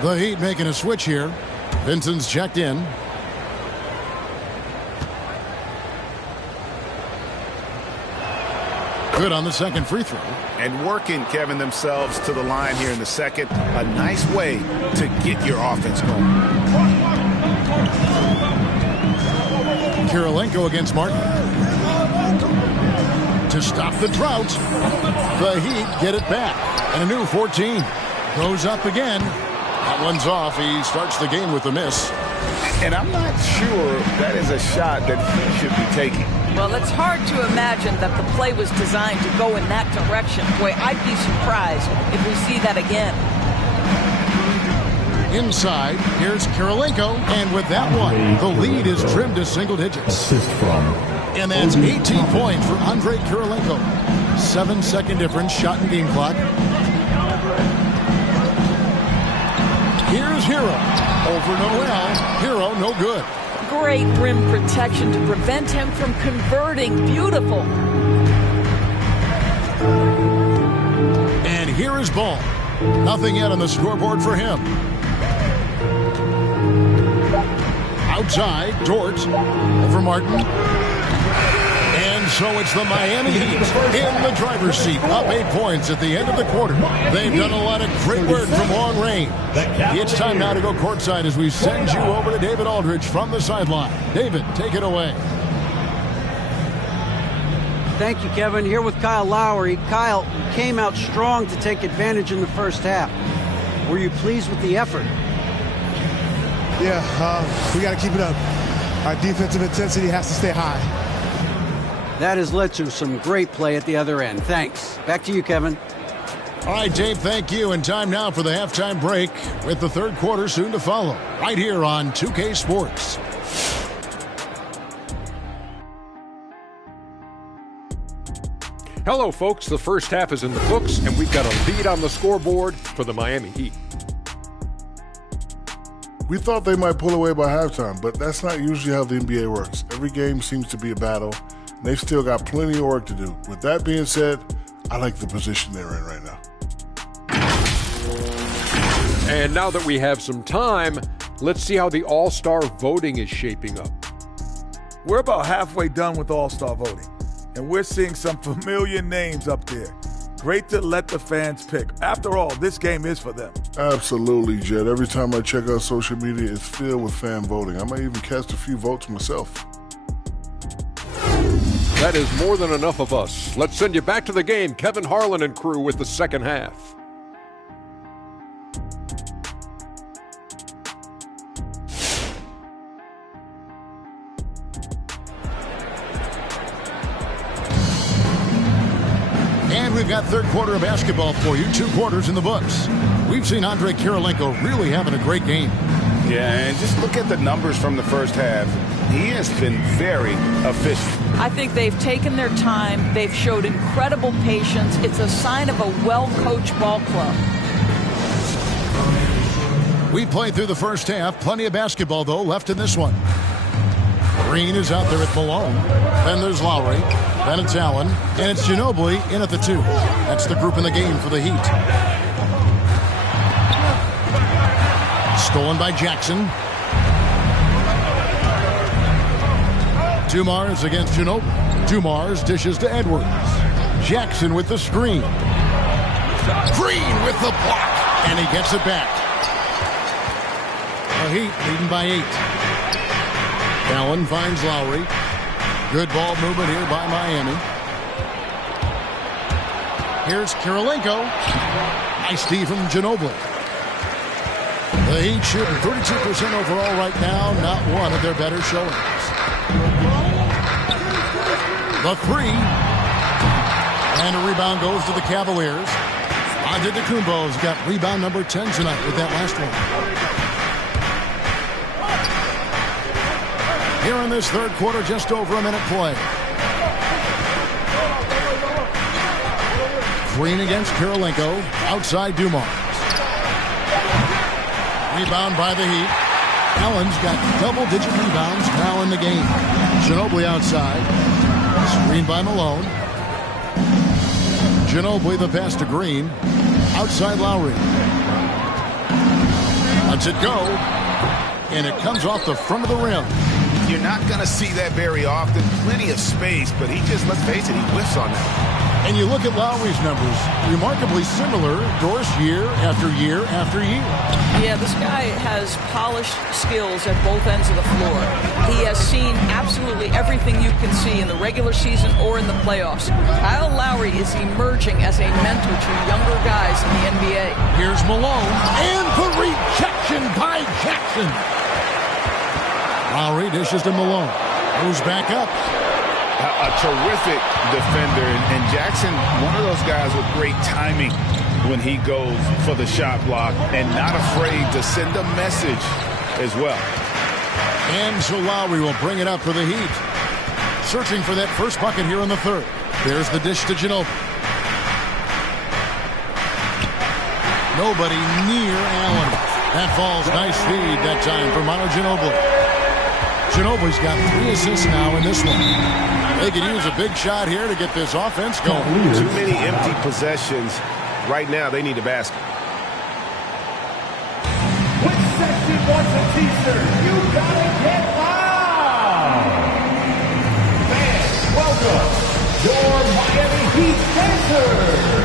The Heat making a switch here. Vincent's checked in. Good on the second free throw. And working, Kevin, themselves to the line here in the second. A nice way to get your offense going. Kirilenko against Martin. To stop the drought. The Heat get it back. And a new 14. Goes up again. That one's off. He starts the game with a miss. And I'm not sure that is a shot that he should be taking. Well, it's hard to imagine that the play was designed to go in that direction. Boy, I'd be surprised if we see that again. Inside, here's Kirilenko, and with that one, the lead is trimmed to single digits. And that's 18 points for Andre Kirilenko. 7-second difference, shot and game clock. Here's Hero. Over Noel. Hero, no good. Great rim protection to prevent him from converting. Beautiful. And here is Ball. Nothing yet on the scoreboard for him. Outside, Dort over Martin. And so it's the Miami Heat in the driver's seat, up 8 points at the end of the quarter. They've done a lot of great work from long range. It's time now to go courtside as we send you over to David Aldridge from the sideline. David, take it away. Thank you, Kevin. Here with Kyle Lowry. Kyle came out strong to take advantage in the first half. Were you pleased with the effort? Yeah, we got to keep it up. Our defensive intensity has to stay high. That has led to some great play at the other end. Thanks. Back to you, Kevin. All right, Dave, thank you. And time now for the halftime break with the third quarter soon to follow right here on 2K Sports. Hello, folks. The first half is in the books, and we've got a lead on the scoreboard for the Miami Heat. We thought they might pull away by halftime, but that's not usually how the NBA works. Every game seems to be a battle, and they've still got plenty of work to do. With that being said, I like the position they're in right now. And now that we have some time, let's see how the All-Star voting is shaping up. We're about halfway done with All-Star voting, and we're seeing some familiar names up there. Great to let the fans pick. After all, this game is for them. Absolutely, Jed. Every time I check out social media, it's filled with fan voting. I might even cast a few votes myself. That is more than enough of us. Let's send you back to the game, Kevin Harlan and crew with the second half. we've got third quarter of basketball for you. 2 quarters in the books. We've seen Andrei Kirilenko really having a great game. Yeah, and just look at the numbers from the first half. He has been very efficient. I think they've taken their time. They've showed incredible patience. It's a sign of a well-coached ball club. We played through the first half. Plenty of basketball, though, left in this one. Green is out there at Malone. Then there's Lowry. Then it's Allen. And it's Ginobili in at the 2. That's the group in the game for the Heat. Stolen by Jackson. Dumars against Ginobili. Dumars dishes to Edwards. Jackson with the screen. Green with the block. And he gets it back. The Heat leading by 8. Allen finds Lowry. Good ball movement here by Miami. Here's Kirilenko. Nice D from Ginobili. The Heat shooting 32% overall right now. Not one of their better showings. The 3. And a rebound goes to the Cavaliers. Antetokounmpo's got rebound number 10 tonight with that last one. Here in this third quarter, just over a minute play. Green against Kirilenko. Outside Dumars. Rebound by the Heat. Allen's got double-digit rebounds now in the game. Ginobili outside. Screen by Malone. Ginobili the pass to Green. Outside Lowry. Lets it go. And it comes off the front of the rim. You're not going to see that very often. Plenty of space, but he just, let's face it, he whiffs on that. And you look at Lowry's numbers, remarkably similar, Doris, year after year after year. Yeah, this guy has polished skills at both ends of the floor. He has seen absolutely everything you can see in the regular season or in the playoffs. Kyle Lowry is emerging as a mentor to younger guys in the NBA. Here's Malone, and the rejection by Jackson. Lowry dishes to Malone. Moves back up. A terrific defender. And Jackson, one of those guys with great timing when he goes for the shot block and not afraid to send a message as well. And so Lowry will bring it up for the Heat. Searching for that first bucket here in the third. There's the dish to Ginobili. Nobody near Allen. That falls. Nice feed that time for Manu Ginobili. Ginobili's got 3 assists now in this one. They could use a big shot here to get this offense going. Too many empty possessions. Right now, they need a basket. Which section wants a t-shirt? You gotta get loud! Fans, welcome your Miami Heat Dancers!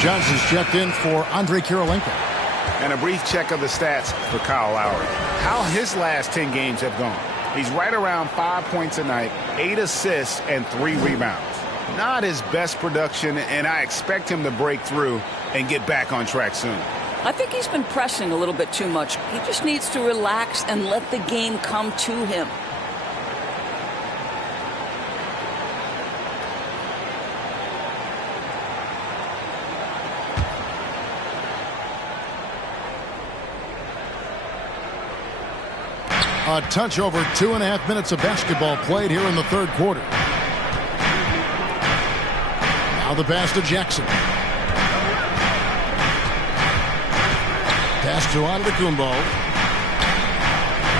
Johnson's checked in for Andrei Kirilenko. And a brief check of the stats for Kyle Lowry. How his last 10 games have gone. He's right around 5 points a night, 8 assists, and 3 rebounds. Not his best production, and I expect him to break through and get back on track soon. I think he's been pressing a little bit too much. He just needs to relax and let the game come to him. A touch over 2.5 minutes of basketball played here in the third quarter. Now the pass to Jackson. Pass to Antetokounmpo.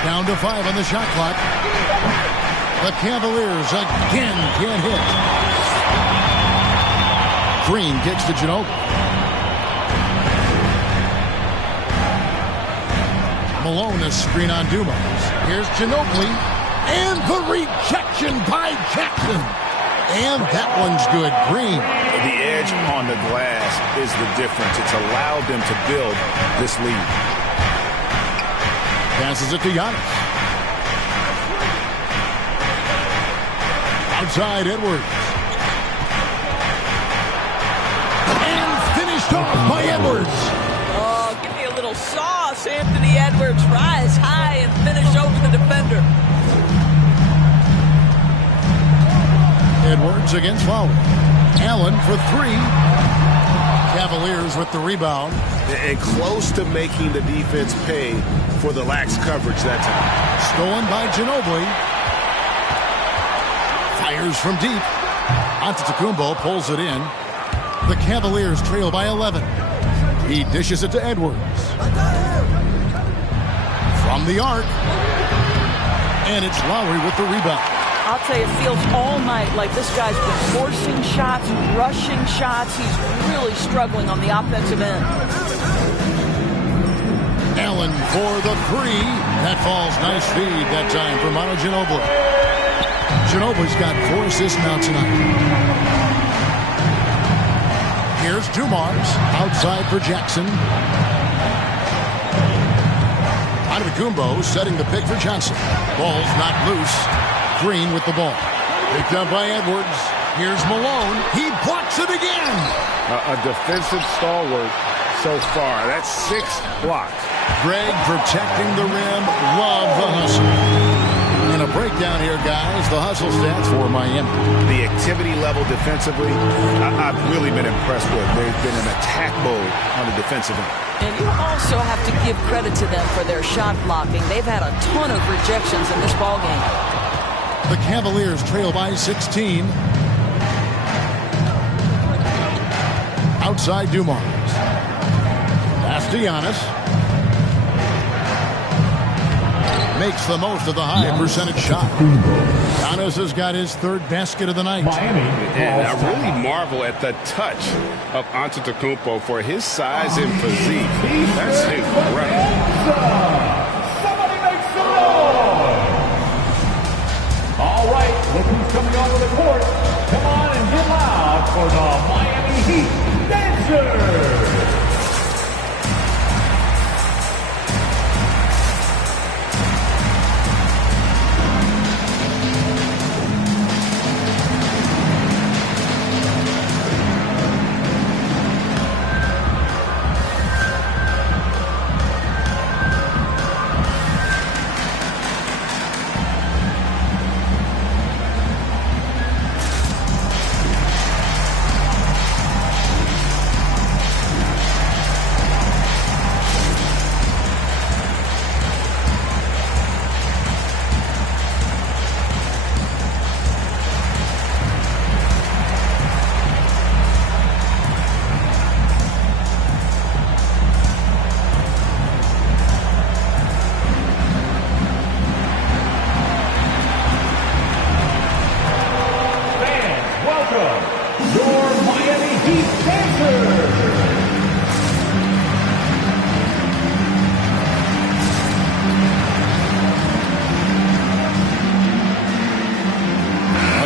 Down to 5 on the shot clock. The Cavaliers again can't hit. Green gets to Ginobili. Malone a screen on Dumas. Here's Ginobili. And the rejection by Jackson. And that one's good. Green. The edge on the glass is the difference. It's allowed them to build this lead. Passes it to Giannis. Outside Edwards. And finished off by Edwards. Oh, give me a little sauce. Anthony Edwards rise high and finish over the defender. Edwards against Fowler. Allen for 3. Cavaliers with the rebound. And close to making the defense pay for the lax coverage that time. Stolen by Ginobili. Fires from deep. Antetokounmpo pulls it in. The Cavaliers trail by 11. He dishes it to Edwards. From the arc. And it's Lowry with the rebound. I'll tell you, it feels all night like this guy's been forcing shots, rushing shots. He's really struggling on the offensive end. Allen for the 3. That falls. Nice feed that time for Manu Ginobili. Ginobili's got 4 assists now tonight. Here's Dumars. Outside for Jackson. Antetokounmpo setting the pick for Johnson. Ball's not loose. Green with the ball. Picked up by Edwards. Here's Malone. He blocks it again. A defensive stalwart so far. That's 6 blocks. Greg protecting the rim. Love the hustle. And a breakdown here, guys. The hustle stats for Miami. The activity level defensively, I've really been impressed with. They've been in attack mode on the defensive end. And you also have to give credit to them for their shot blocking. They've had a ton of rejections in this ballgame. The Cavaliers trail by 16. Outside Dumars. Pass to Giannis. Makes the most of the high percentage shot. Giannis has got his 3rd basket of the night. And I really marvel at the touch of Antetokounmpo for his size and physique. That's incredible. Somebody make some noise! All right, look who's coming onto the court. Come on and get loud for the Miami Heat Dancers!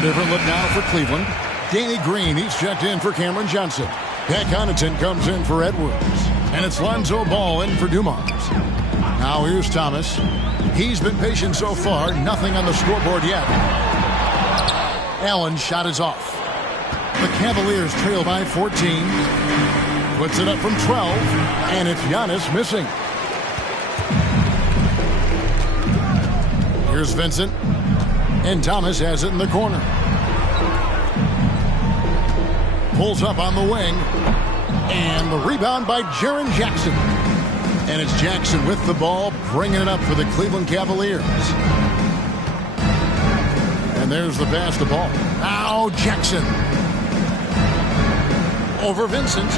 Different look now for Cleveland. Danny Green, he's checked in for Cameron Johnson. Pat Connaughton comes in for Edwards. And it's Lonzo Ball in for Dumars. Now here's Thomas. He's been patient so far. Nothing on the scoreboard yet. Allen's shot is off. The Cavaliers trail by 14. Puts it up from 12. And it's Giannis missing. Here's Vincent. And Thomas has it in the corner. Pulls up on the wing. And the rebound by Jaren Jackson. And it's Jackson with the ball, bringing it up for the Cleveland Cavaliers. And there's the pass to ball. Now Jackson. Over Vincent.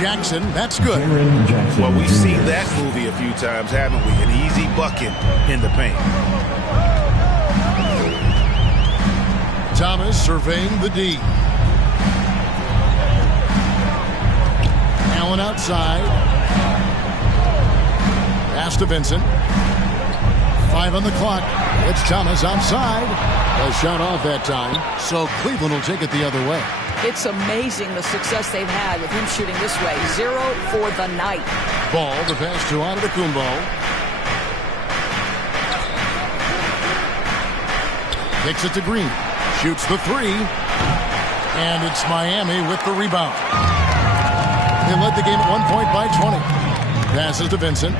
Jackson, that's good. Well, we've seen that movie a few times, haven't we? An easy bucket in the paint. Thomas surveying the D. Allen outside. Pass to Vincent. 5 on the clock. It's Thomas outside. A shot off that time, so Cleveland will take it the other way. It's amazing the success they've had with him shooting this way. 0 for the night. Ball, the pass to Antetokounmpo. Takes it to Green. Shoots the 3. And it's Miami with the rebound. They led the game at 1 point by 20. Passes to Vincent.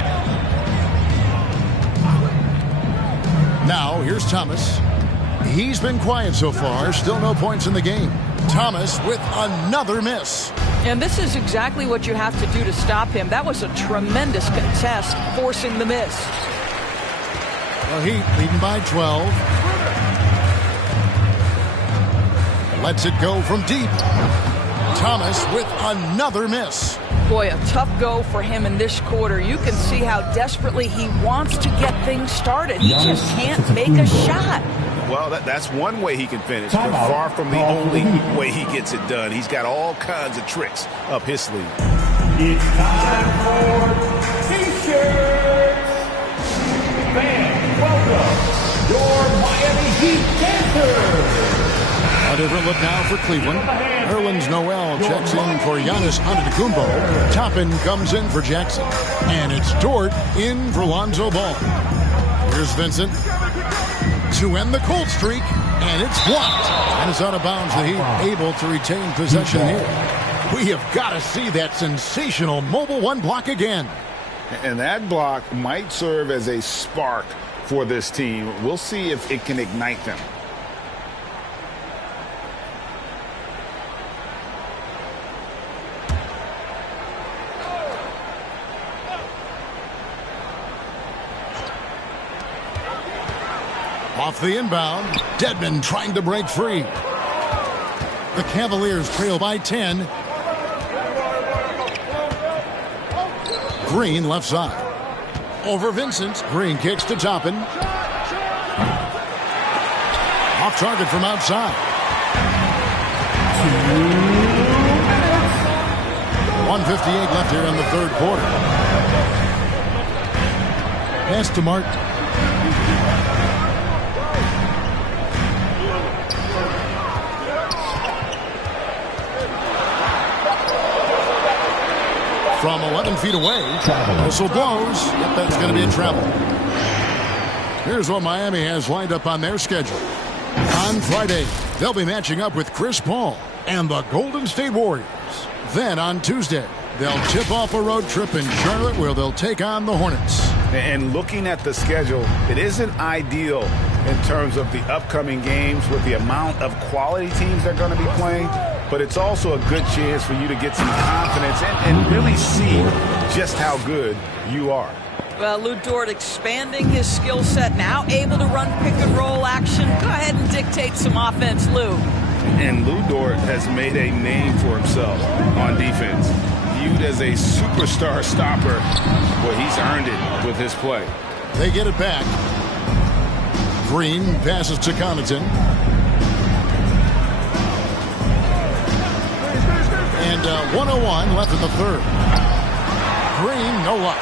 Now, here's Thomas. He's been quiet so far. Still no points in the game. Thomas with another miss. And this is exactly what you have to do to stop him. That was a tremendous contest, forcing the miss. Well, Heat leading by 12. Lets it go from deep. Thomas with another miss. Boy, a tough go for him in this quarter. You can see how desperately he wants to get things started. He just can't make a shot. Well, that's one way he can finish, but far from the only way he gets it done. He's got all kinds of tricks up his sleeve. It's time for T-shirts. Fans, welcome your Miami Heat Panthers. A different look now for Cleveland. Nerlens Noel checks in for Giannis Antetokounmpo. Toppin comes in for Jackson. And it's Dort in for Lonzo Ball. Here's Vincent to end the cold streak. And it's blocked. And it's out of bounds. The Heat able to retain possession here. We have got to see that sensational mobile one block again. And that block might serve as a spark for this team. We'll see if it can ignite them. Off the inbound, Dedmon trying to break free. The Cavaliers trail by 10. Green left side. Over Vincent. Green kicks to Toppin. Off target from outside. 1:58 left here in the third quarter. Pass to Martin. From 11 feet away, whistle blows. Yep, that's going to be a travel. Here's what Miami has lined up on their schedule. On Friday, they'll be matching up with Chris Paul and the Golden State Warriors. Then on Tuesday, they'll tip off a road trip in Charlotte where they'll take on the Hornets. And looking at the schedule, it isn't ideal in terms of the upcoming games with the amount of quality teams they're going to be playing. But it's also a good chance for you to get some confidence and really see just how good you are. Well, Lou Dort expanding his skill set, now able to run pick and roll action. Go ahead and dictate some offense, Lou. And Lou Dort has made a name for himself on defense. Viewed as a superstar stopper, well, he's earned it with his play. They get it back. Green passes to Connaughton. And 1:01 left in the third. Green, no luck.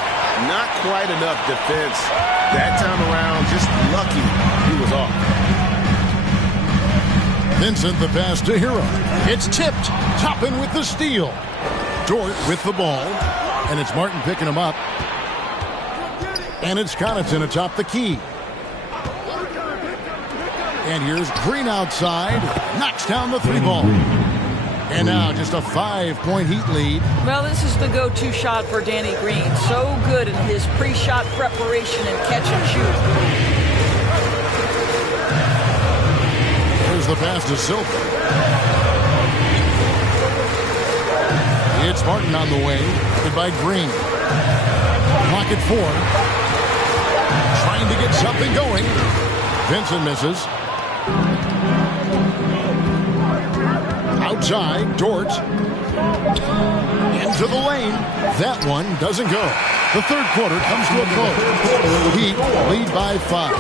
Not quite enough defense that time around. Just lucky he was off. Vincent the pass to Hero. It's tipped. Toppin with the steal. Dort with the ball. And it's Martin picking him up. And it's Connaughton atop the key. And here's Green outside. Knocks down the three ball. And now just a 5-point Heat lead. Well, this is the go-to shot for Danny Green. So good in his pre-shot preparation and catch and shoot. Here's the pass to Silver. It's Martin on the way. Hit by Green. Clock at 4. Trying to get something going. Vincent misses. Outside, Dort. Into the lane. That one doesn't go. The third quarter comes to a close. Heat lead by 5.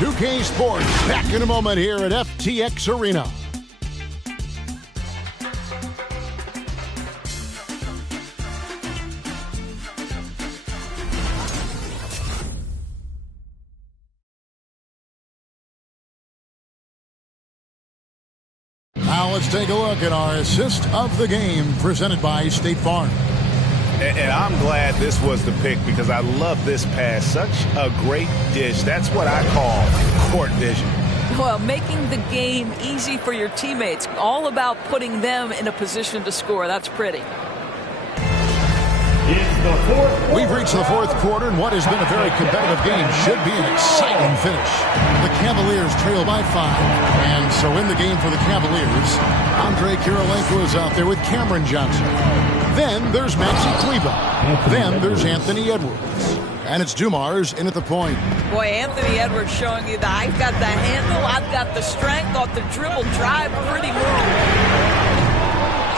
2K Sports back in a moment here at FTX Arena. Now let's take a look at our assist of the game presented by State Farm. And I'm glad this was the pick because I love this pass. Such a great dish. That's what I call court vision. Well, making the game easy for your teammates. All about putting them in a position to score. That's pretty. We've reached the fourth quarter, and what has been a very competitive game should be an exciting finish. The Cavaliers trail by 5, and so in the game for the Cavaliers, Andrei Kirilenko is out there with Cameron Johnson. Then there's Maxi Kleber. Then there's Anthony Edwards. And it's Dumars in at the point. Boy, Anthony Edwards showing you that I've got the handle, I've got the strength, off the dribble, drive, pretty move.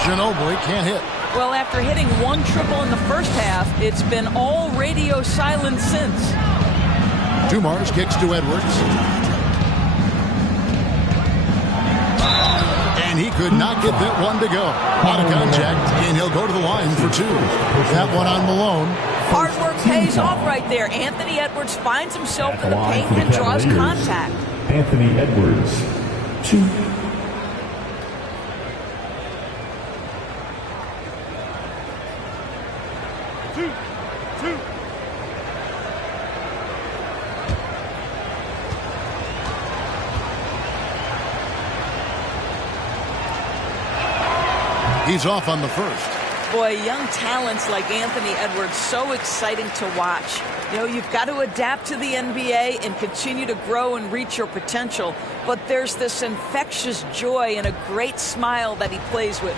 Ginobili can't hit. Well, after hitting one triple in the first half, it's been all radio silent since. Dumars kicks to Edwards. And he could not get that one to go. Out of contact, and he'll go to the line for 2. That one on Malone. Hard work pays off right there. Anthony Edwards finds himself in the paint and draws contact. Anthony Edwards, 2. He's off on the first. Boy, young talents like Anthony Edwards, so exciting to watch. You know, you've got to adapt to the NBA and continue to grow and reach your potential. But there's this infectious joy and a great smile that he plays with.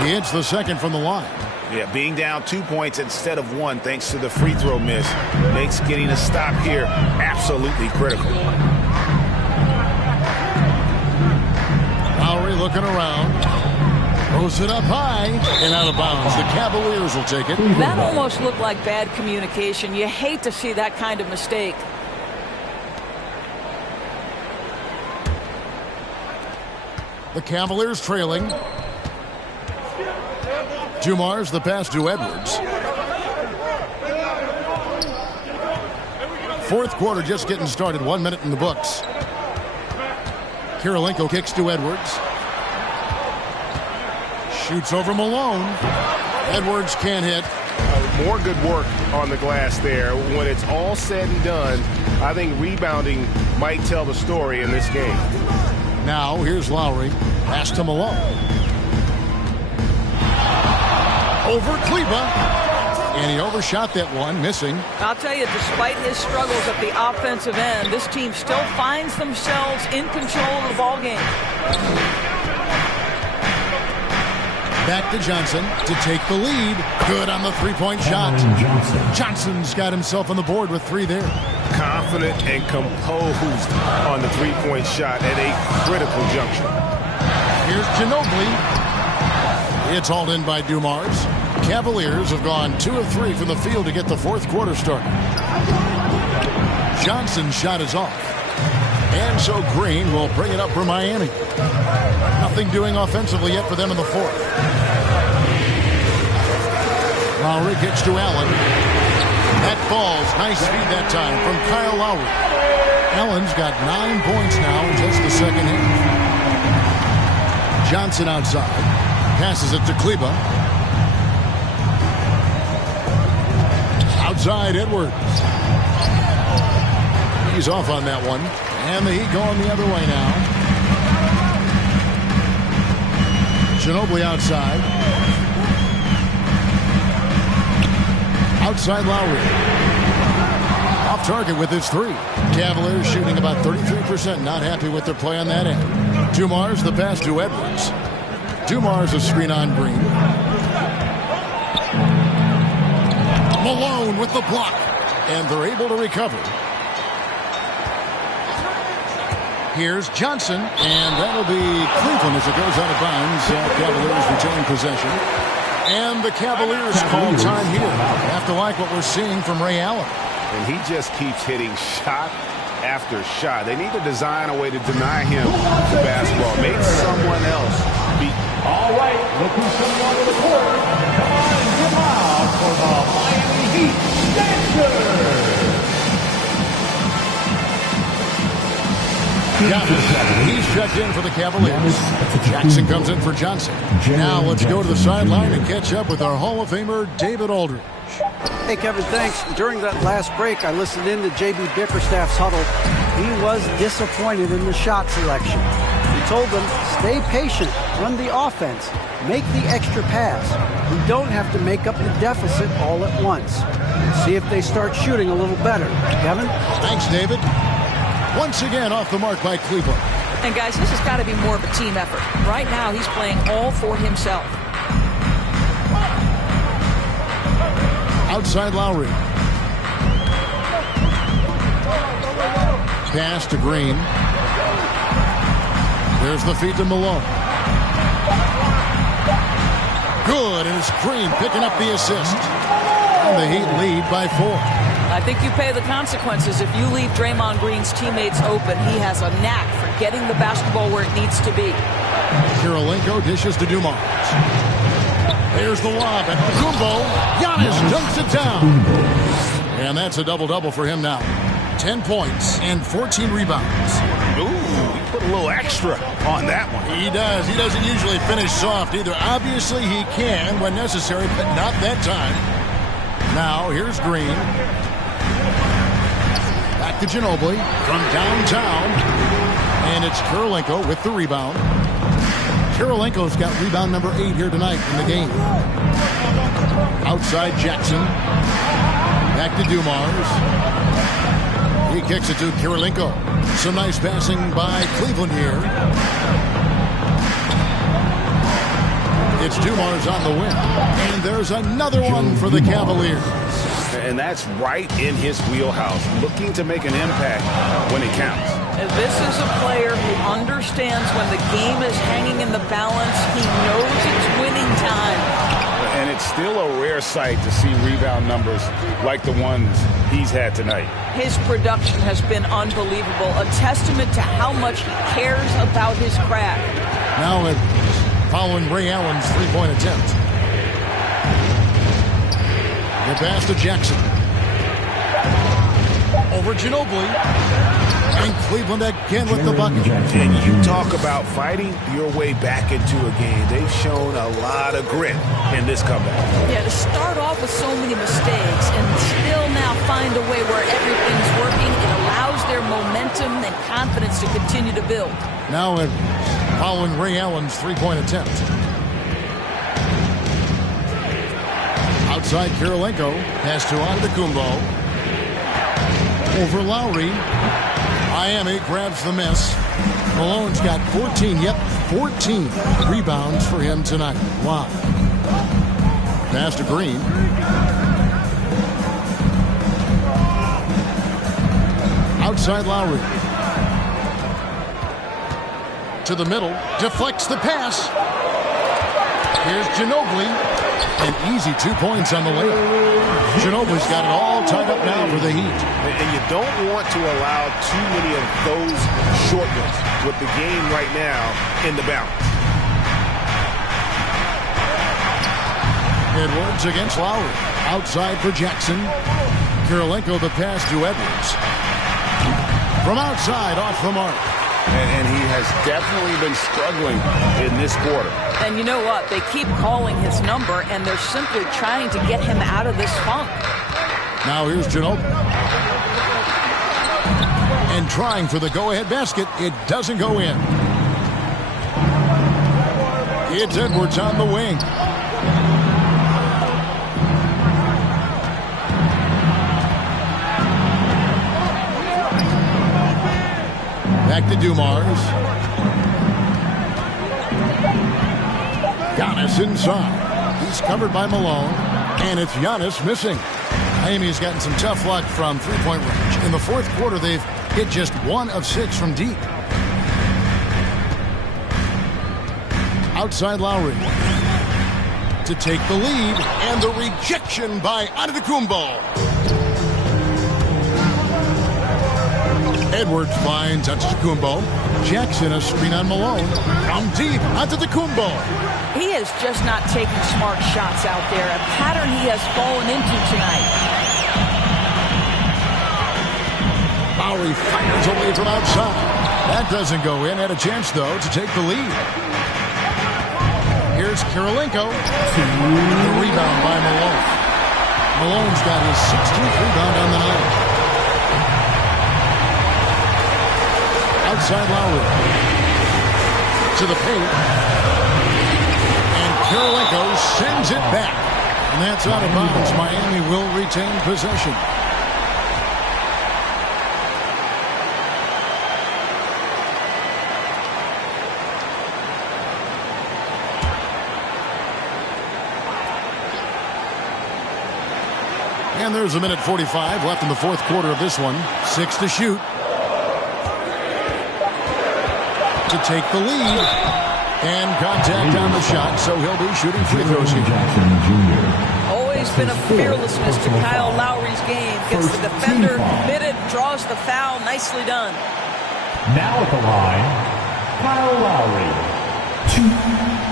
He hits the second from the line. Yeah, being down 2 points instead of 1 thanks to the free throw miss makes getting a stop here absolutely critical. Lowry looking around. Throws it up high and out of bounds. The Cavaliers will take it. That almost looked like bad communication. You hate to see that kind of mistake. The Cavaliers trailing. Dumars the pass to Edwards. Fourth quarter just getting started. 1 minute in the books. Kirilenko kicks to Edwards. Shoots over Malone. Edwards can't hit. More good work on the glass there. When it's all said and done, I think rebounding might tell the story in this game. Now here's Lowry. Pass to Malone. Over Kleber. And he overshot that one, missing. I'll tell you, despite his struggles at the offensive end, this team still finds themselves in control of the ball game. Back to Johnson to take the lead. Good on the three-point shot. Johnson's got himself on the board with 3 there. Confident and composed on the three-point shot at a critical juncture. Here's Ginobili. It's hauled in by Dumars. Cavaliers have gone 2 of 3 from the field to get the fourth quarter started. Johnson's shot is off. And so Green will bring it up for Miami. Nothing doing offensively yet for them in the fourth. Lowry kicks to Allen. That falls. Nice feed that time from Kyle Lowry. Allen's got 9 points now in just the second half. Johnson outside. Passes it to Kleber. Outside Edwards. He's off on that one. And the Heat going the other way now. Ginobili outside. Outside Lowry. Off target with his 3. Cavaliers shooting about 33%. Not happy with their play on that end. Dumars the pass to Edwards. Dumars a screen on Green. Malone with the block. And they're able to recover. Here's Johnson. And that'll be Cleveland as it goes out of bounds. Cavaliers retain possession. And the Cavaliers call time here. Have to like what we're seeing from Ray Allen. And he just keeps hitting shot after shot. They need to design a way to deny him the basketball. Make someone else beat. All right, look who's coming onto the court. Time him out for the Miami Heat. He's checked in for the Cavaliers. Jackson comes in for Johnson. Now let's go to the sideline and catch up with our Hall of Famer, David Aldridge. Hey, Kevin, thanks. During that last break, I listened in to J.B. Bickerstaff's huddle. He was disappointed in the shot selection. He told them, stay patient, run the offense, make the extra pass. We don't have to make up the deficit all at once. See if they start shooting a little better. Kevin? Thanks, David. Once again off the mark by Cleveland. And guys, this has got to be more of a team effort. Right now, he's playing all for himself. Outside Lowry. Pass to Green. There's the feed to Malone. Good, and it's Green picking up the assist. And the Heat lead by 4. I think you pay the consequences. If you leave Draymond Green's teammates open, he has a knack for getting the basketball where it needs to be. Kirilenko dishes to Dumars. There's the lob at Kumbo. Giannis dunks it down. And that's a double-double for him now. 10 points and 14 rebounds. Ooh, he put a little extra on that one. He does. He doesn't usually finish soft either. Obviously, he can when necessary, but not that time. Now, here's Green. Back to Ginobili from downtown. And it's Kirilenko with the rebound. Kirilenko's got rebound number 8 here tonight in the game. Outside Jackson. Back to Dumars. He kicks it to Kirilenko. Some nice passing by Cleveland here. It's Dumars on the win. And there's another one for the Cavaliers. And that's right in his wheelhouse, looking to make an impact when it counts. And this is a player who understands when the game is hanging in the balance. He knows it's winning time. And it's still a rare sight to see rebound numbers like the ones he's had tonight. His production has been unbelievable, a testament to how much he cares about his craft. Now following Ray Allen's three-point attempt. The pass to Jackson. Over Ginobili. And Cleveland again with the bucket. And you talk about fighting your way back into a game. They've shown a lot of grit in this comeback. Yeah, to start off with so many mistakes and still now find a way where everything's working, it allows their momentum and confidence to continue to build. Now following Ray Allen's three-point attempt. Outside Kirilenko. Pass to Antetokounmpo. Over Lowry. Miami grabs the miss. Malone's got 14. Yep, 14 rebounds for him tonight. Wow. Pass to Green. Outside Lowry. To the middle. Deflects the pass. Here's Ginobili. An easy 2 points on the layup. Ginobili's got it all tied up now for the Heat. And you don't want to allow too many of those short ones with the game right now in the balance. Edwards against Lowry. Outside for Jackson. Kirilenko the pass to Edwards. From outside, off the mark. And he has definitely been struggling in this quarter. And you know what? They keep calling his number, and they're simply trying to get him out of this funk. Now here's Ginobili. And trying for the go-ahead basket. It doesn't go in. It's Edwards on the wing. Back to Dumars. Giannis inside. He's covered by Malone, and it's Giannis missing. Miami's gotten some tough luck from three-point range. In the fourth quarter, they've hit just 1 of 6 from deep. Outside Lowry to take the lead, and the rejection by Antetokounmpo. Edwards finds Antetokounmpo. Jackson a screen on Malone. From deep, Antetokounmpo. He is just not taking smart shots out there, a pattern he has fallen into tonight. Lowry fires away from outside. That doesn't go in. Had a chance, though, to take the lead. Here's Kirilenko. The rebound by Malone. Malone's got his 16th rebound on the night. Outside Lowry. To the paint. And Kirilenko sends it back. And that's out of bounds. Miami will retain possession. And there's a minute 45 left in the fourth quarter of this one. 6 to shoot. To take the lead. And contact on the shot, so he'll be shooting free throws here. Always been a fearlessness to Kyle Lowry's game. Gets the defender committed, draws the foul. Nicely done. Now at the line, Kyle Lowry. 2.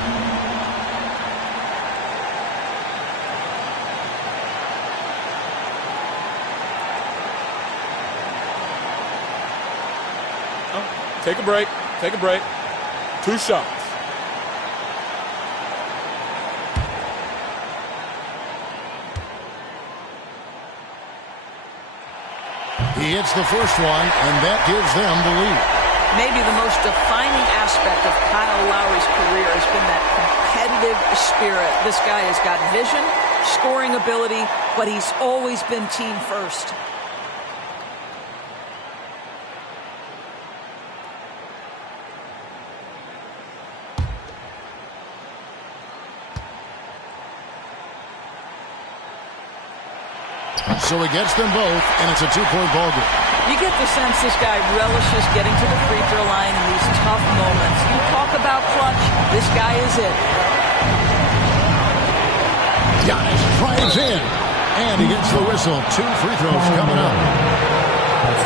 Take a break. Take a break. 2 shots. He hits the first one, and that gives them the lead. Maybe the most defining aspect of Kyle Lowry's career has been that competitive spirit. This guy has got vision, scoring ability, but he's always been team first. So he gets them both, and it's a 2-point ball game. You get the sense this guy relishes getting to the free throw line in these tough moments. You talk about clutch, this guy is it. Giannis drives in, and he gets the whistle. 2 free throws coming up.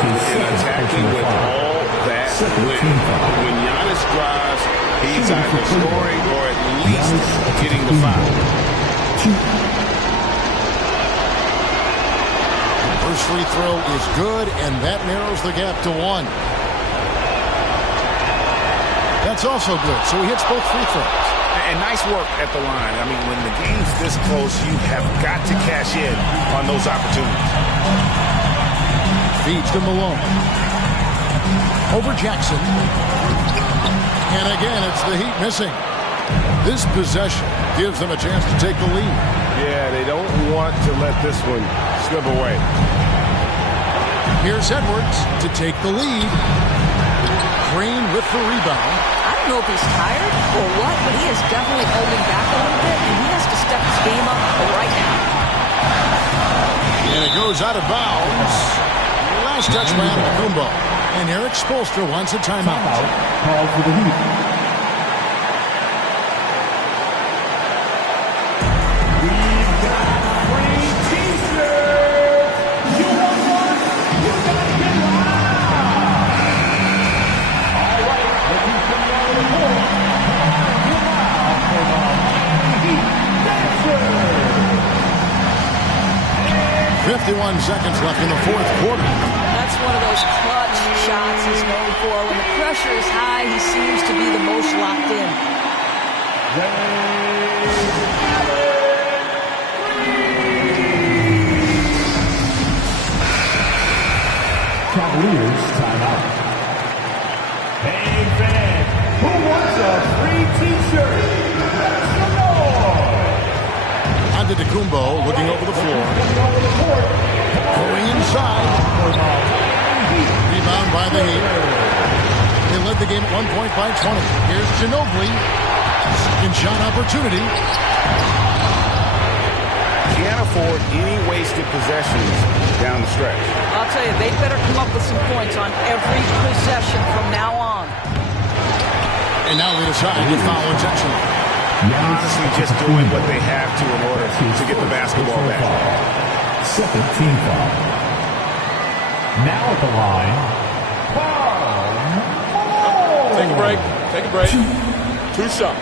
And attacking with all that when Giannis drives, he's either scoring or at least getting the foul. First free throw is good, and that narrows the gap to 1. That's also good, so he hits both free throws. And nice work at the line. I mean, when the game's this close, you have got to cash in on those opportunities. Feeds to Malone. Over Jackson. And again, it's the Heat missing. This possession gives them a chance to take the lead. Yeah, they don't want to let this one slip away. Here's Edwards to take the lead. Green with the rebound. I don't know if he's tired or what, but he is definitely holding back a little bit, and he has to step his game up right now. And it goes out of bounds. Last touch by Antetokounmpo. And Eric Spoelstra wants a timeout. Called for the Heat. Seconds left in the fourth quarter. That's one of those clutch shots he's known for. When the pressure is high, he seems to be the most locked in. Cavaliers timeout. Hey fan, who wants a free T-shirt? Make some noise. Antetokounmpo looking over the floor. Going inside. Rebound by the Heat. They led the game at 1 point by 20. Here's Ginobili. second shot opportunity. Can't afford any wasted possessions down the stretch. I'll tell you, they better come up with some points on every possession from now on. And now lead aside with foul intentional. Honestly, just doing what they have to in order to get the basketball back. Second team foul. Now at the line, Karl Malone. Take a break. Take a break. Two shots.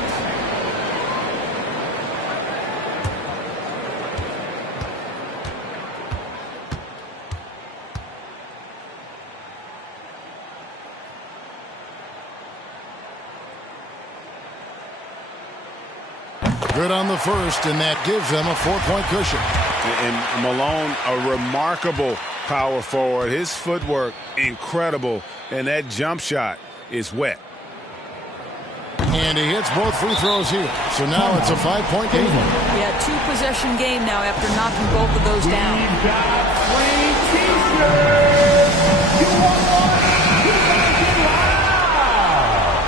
Good on the first, and that gives them a 4-point cushion. And Malone, a remarkable power forward. His footwork, incredible. And that jump shot is wet. And he hits both free throws here. So now it's a 5-point game. Yeah, 2-possession game now after knocking both of those down. We've got free t-shirts. You want one? You gotta get loud.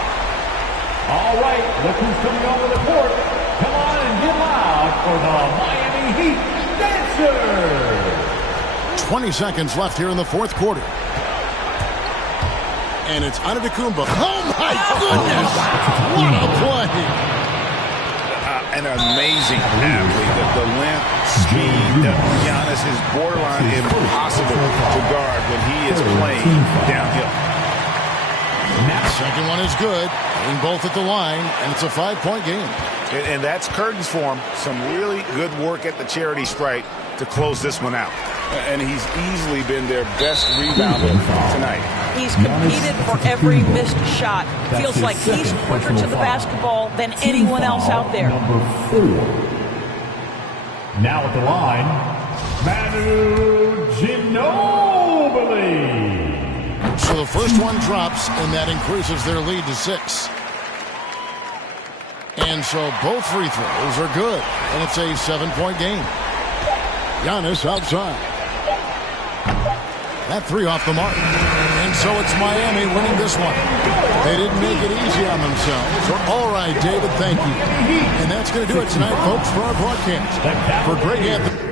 All right, look who's coming over the court. Come on and get loud for the Miami Heat Dancers. 20 seconds left here in the fourth quarter. And it's Antetokounmpo. Oh, my goodness! What a play! An amazing athlete. The length, speed, Giannis is borderline impossible to guard when he is playing downhill. Second one is good. Hitting both at the line, and it's a 5-point game. And that's curtains for him. Some really good work at the charity stripe to close this one out. And he's easily been their best rebounder tonight. He's competed for every missed shot. Feels like he's quicker to the basketball than anyone else out there. Number 4. Now at the line, Manu Ginobili. So the first one drops, and that increases their lead to 6. And so both free throws are good, and it's a 7-point game. Giannis outside. That three off the mark. And so it's Miami winning this one. They didn't make it easy on themselves. All right, David, thank you. And that's going to do it tonight, folks, for our broadcast. For Greg Anthony.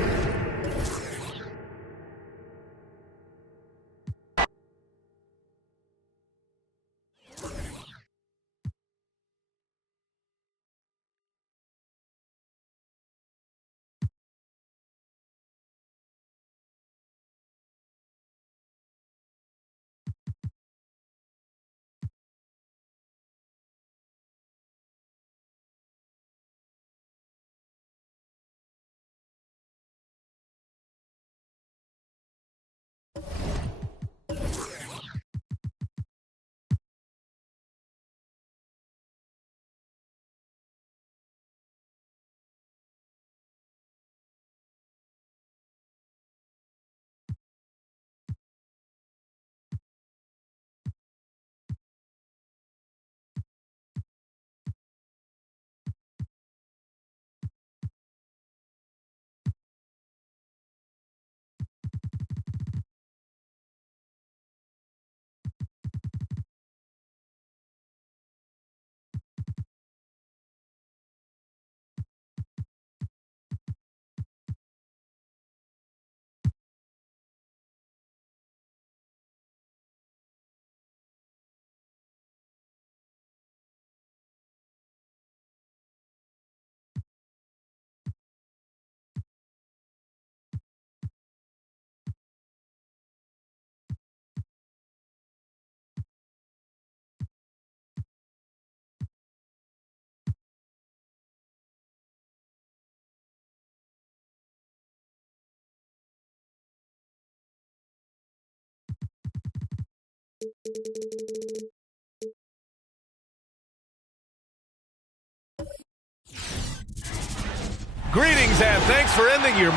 Greetings and thanks for ending your...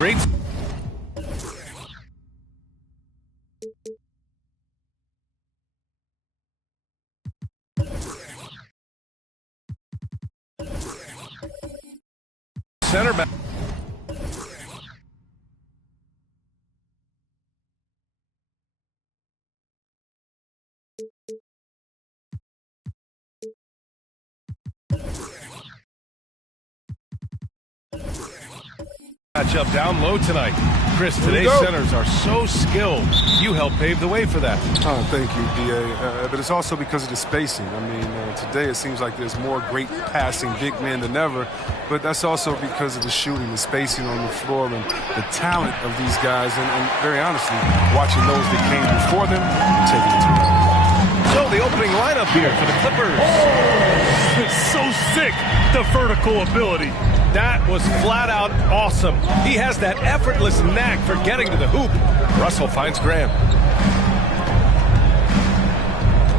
Great... Center back. Matchup down low tonight. Chris, today's centers are so skilled. You helped pave the way for that. Oh, thank you, D.A. But it's also because of the spacing. I mean, today it seems like there's more great passing big men than ever, but that's also because of the shooting, the spacing on the floor, and the talent of these guys, and very honestly, watching those that came before them and taking it to them. So the opening lineup here for the Clippers. It's so sick, the vertical ability. That was flat out awesome. He has that effortless knack for getting to the hoop. Russell finds Graham.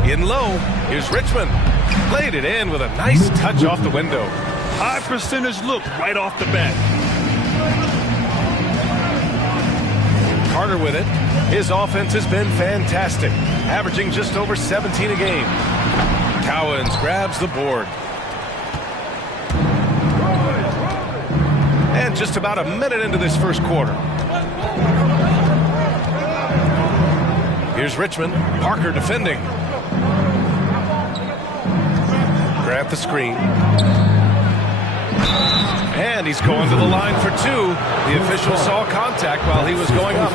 In low, here's Richmond. Played it in with a nice touch off the window. High percentage look right off the bat. Carter with it. His offense has been fantastic, averaging just over 17 a game. Cowens grabs the board. And just about a minute into this first quarter. Here's Richmond. Parker defending. Grab the screen. And he's going to the line for two. The official saw contact while he was going up.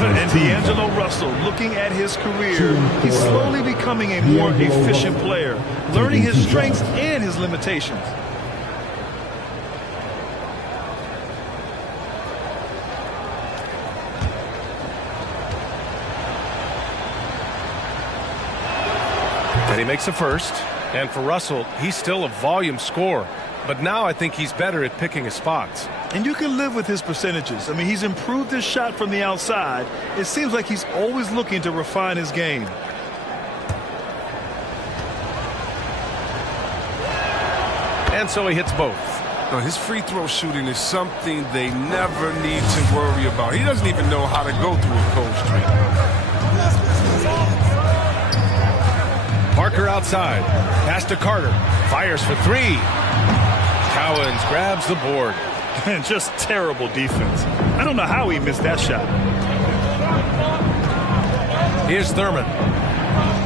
And D'Angelo Russell, looking at his career, he's slowly becoming a more efficient player, learning his strengths and his limitations. And he makes a first. And for Russell, he's still a volume scorer. But now I think he's better at picking his spots. And you can live with his percentages. I mean, he's improved his shot from the outside. It seems like he's always looking to refine his game. And so he hits both. His free throw shooting is something they never need to worry about. He doesn't even know how to go through a cold streak. Parker outside. Pass to Carter. Fires for three. Cowens grabs the board. And just terrible defense. I don't know how he missed that shot. Here's Thurman.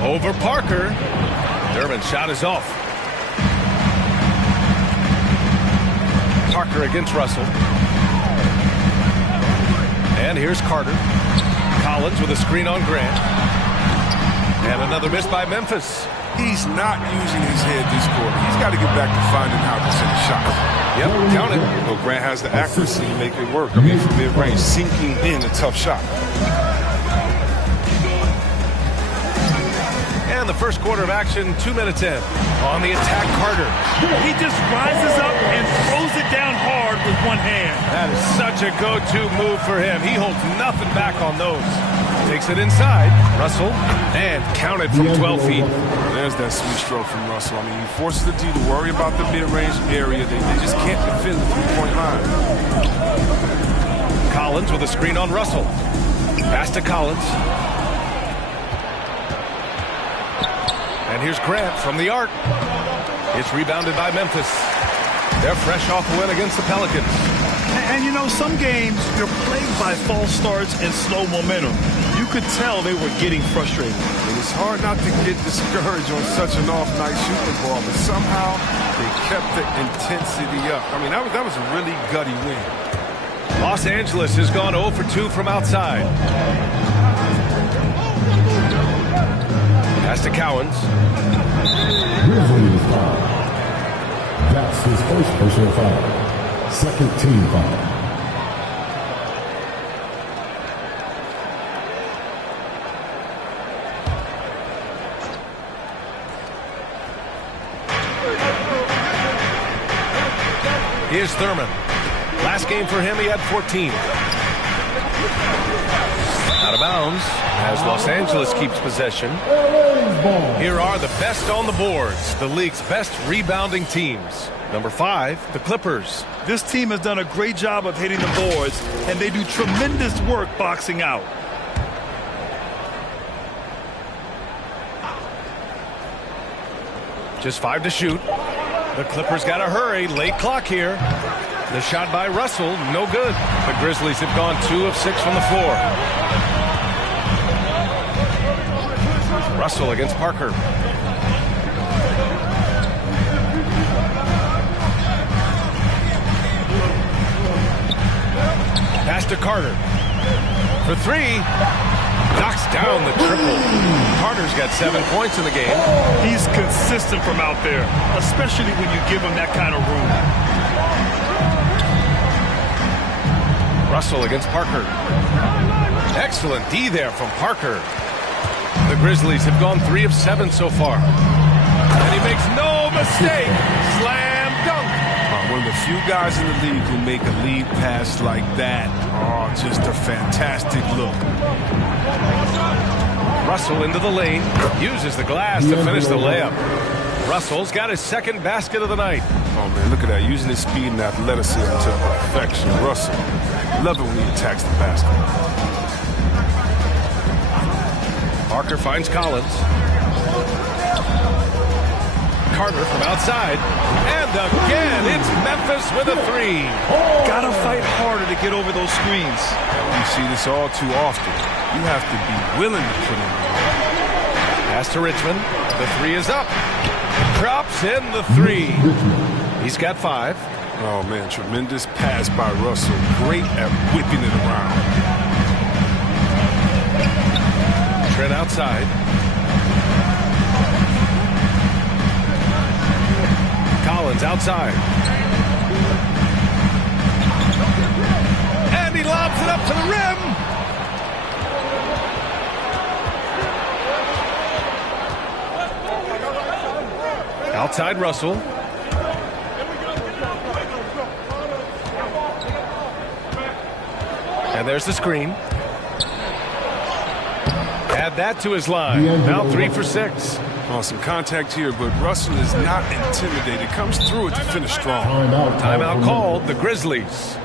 Over Parker. Thurman's shot is off. Parker against Russell. And here's Carter. Collins with a screen on Grant. And another miss by Memphis. He's not using his head this quarter. He's got to get back to finding how to send shots. Yep, count it. Well, Grant has the accuracy to make it work. I mean, from mid-range, sinking in a tough shot. And the first quarter of action, 2 minutes in. On the attack, Carter. He just rises up and throws it down hard with one hand. That is such a go-to move for him. He holds nothing back on those. Takes it inside. Russell. And counted from 12 feet. There's that sweet stroke from Russell. I mean, he forces the D to worry about the mid-range area. They just can't defend the three-point line. Collins with a screen on Russell. Pass to Collins. And here's Grant from the arc. It's rebounded by Memphis. They're fresh off a win against the Pelicans. And you know, some games you're plagued by false starts and slow momentum. You could tell they were getting frustrated. And it's hard not to get discouraged on such an off night shooting ball, but somehow they kept the intensity up. I mean, that was a really gutty win. Los Angeles has gone 0 for 2 from outside. Pass to Cowens. That's his first personal foul. Second team foul. Here's Thurman. Last game for him, he had 14. Out of bounds as Los Angeles keeps possession. Here are the best on the boards, the league's best rebounding teams. Number 5, the Clippers. This team has done a great job of hitting the boards, and they do tremendous work boxing out. Just 5 to shoot. The Clippers got to hurry. Late clock here. The shot by Russell, no good. The Grizzlies have gone 2 of 6 from the floor. Russell against Parker. Pass to Carter. For three. Knocks down the triple. Carter's got 7 points in the game. He's consistent from out there, especially when you give him that kind of room. Russell against Parker. Excellent D there from Parker. The Grizzlies have gone 3 of 7 so far. And he makes no mistake. Slam dunk. One of the few guys in the league who make a lead pass like that. Oh, just a fantastic look. Russell into the lane. Uses the glass to finish the layup. Russell's got his second basket of the night. Oh, man, look at that. Using his speed and athleticism to perfection. Russell, love it when he attacks the basket. Parker finds Collins. Carter from outside. And again, it's Memphis with a three. Gotta fight harder to get over those screens. We see this all too often. You have to be willing to put in the work. Pass to Richmond. The three is up. Drops in the three. He's got 5. Oh, man, tremendous pass by Russell. Great at whipping it around. Trent outside. Collins outside. And he lobs it up to the rim. Outside Russell. And there's the screen. Add that to his line. Now 3 for 6. Oh, some contact here, but Russell is not intimidated. Comes through it to finish strong. Timeout called, the Grizzlies.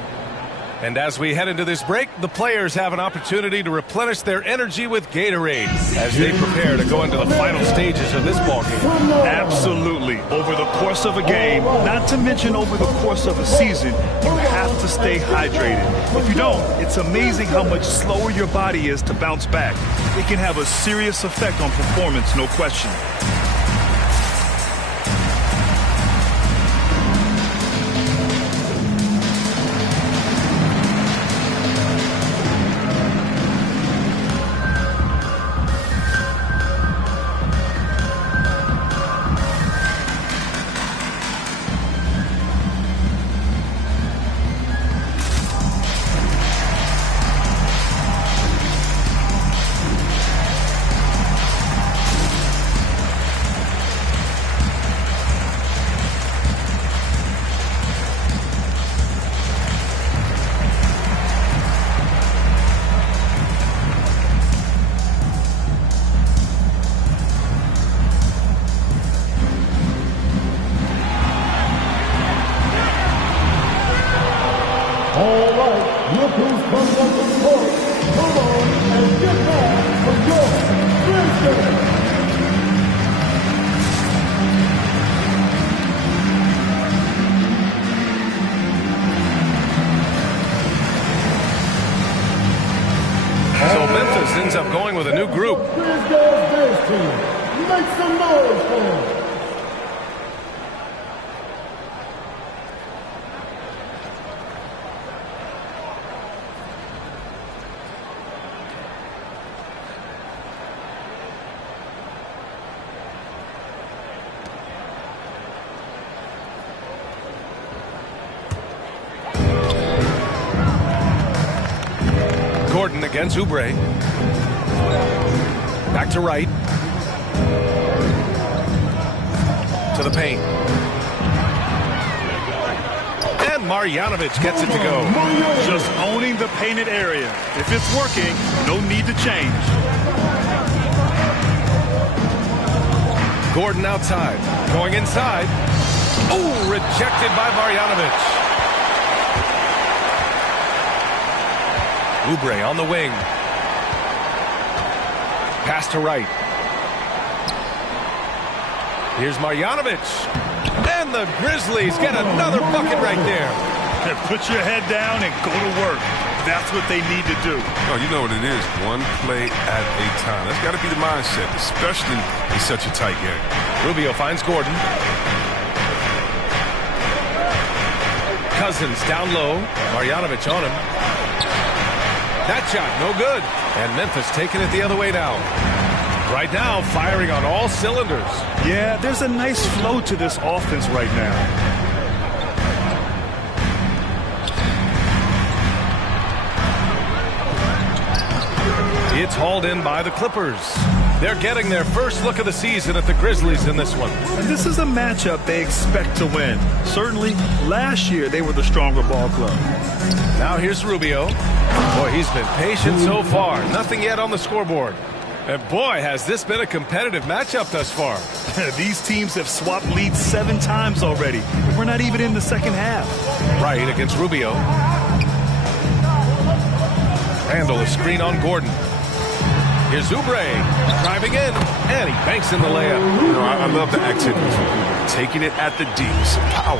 And as we head into this break, the players have an opportunity to replenish their energy with Gatorade as they prepare to go into the final stages of this ballgame. Absolutely. Over the course of a game, not to mention over the course of a season, you have to stay hydrated. If you don't, it's amazing how much slower your body is to bounce back. It can have a serious effect on performance, no question. So Memphis ends up going with a new group. Make some noise for him. Gordon against Oubre. Back to right. To the paint. And Marjanovic gets it to go. Just owning the painted area. If it's working, no need to change. Gordon outside. Going inside. Oh, rejected by Marjanovic. Oubre on the wing. Pass to right. Here's Marjanovic. And the Grizzlies get another bucket right there. And put your head down and go to work. That's what they need to do. Oh, you know what it is. One play at a time. That's got to be the mindset, especially in such a tight game. Rubio finds Gordon. Cousins down low. Marjanovic on him. That shot, no good. And Memphis taking it the other way now. Right now, firing on all cylinders. Yeah, there's a nice flow to this offense right now. It's hauled in by the Clippers. They're getting their first look of the season at the Grizzlies in this one. And this is a matchup they expect to win. Certainly, last year they were the stronger ball club. Now here's Rubio. Boy, he's been patient so far. Nothing yet on the scoreboard. And boy, has this been a competitive matchup thus far. These teams have swapped leads 7 times already. We're not even in the second half. Right against Rubio. Randall, a screen on Gordon. Here's Oubre driving in, and he banks in the layup. You know, I love the activity. Taking it at the D's. Power.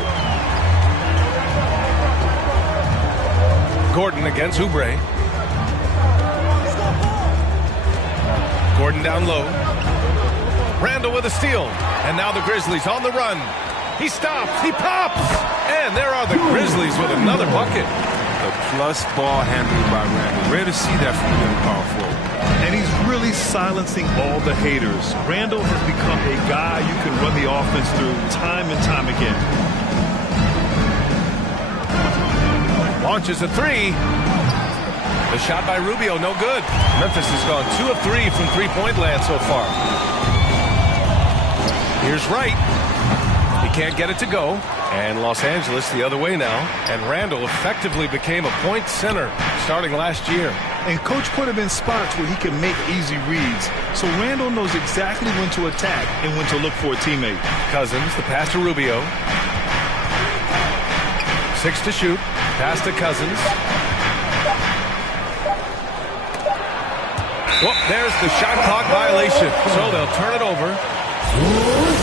Gordon against Oubre. Gordon down low. Randall with a steal. And now the Grizzlies on the run. He stops. He pops. And there are the Grizzlies with another bucket. The plus ball handling by Randall. Rare to see that from a young power forward. And he's really silencing all the haters. Randall has become a guy you can run the offense through time and time again. Launches a 3. The shot by Rubio, no good. Memphis has gone 2 of 3 from three-point land so far. Here's Wright. He can't get it to go. And Los Angeles the other way now. And Randall effectively became a point center starting last year. And coach put him in spots where he can make easy reads. So Randall knows exactly when to attack and when to look for a teammate. Cousins, the pass to Rubio. 6 to shoot. Pass to Cousins. Whoop, there's the shot clock violation. So they'll turn it over.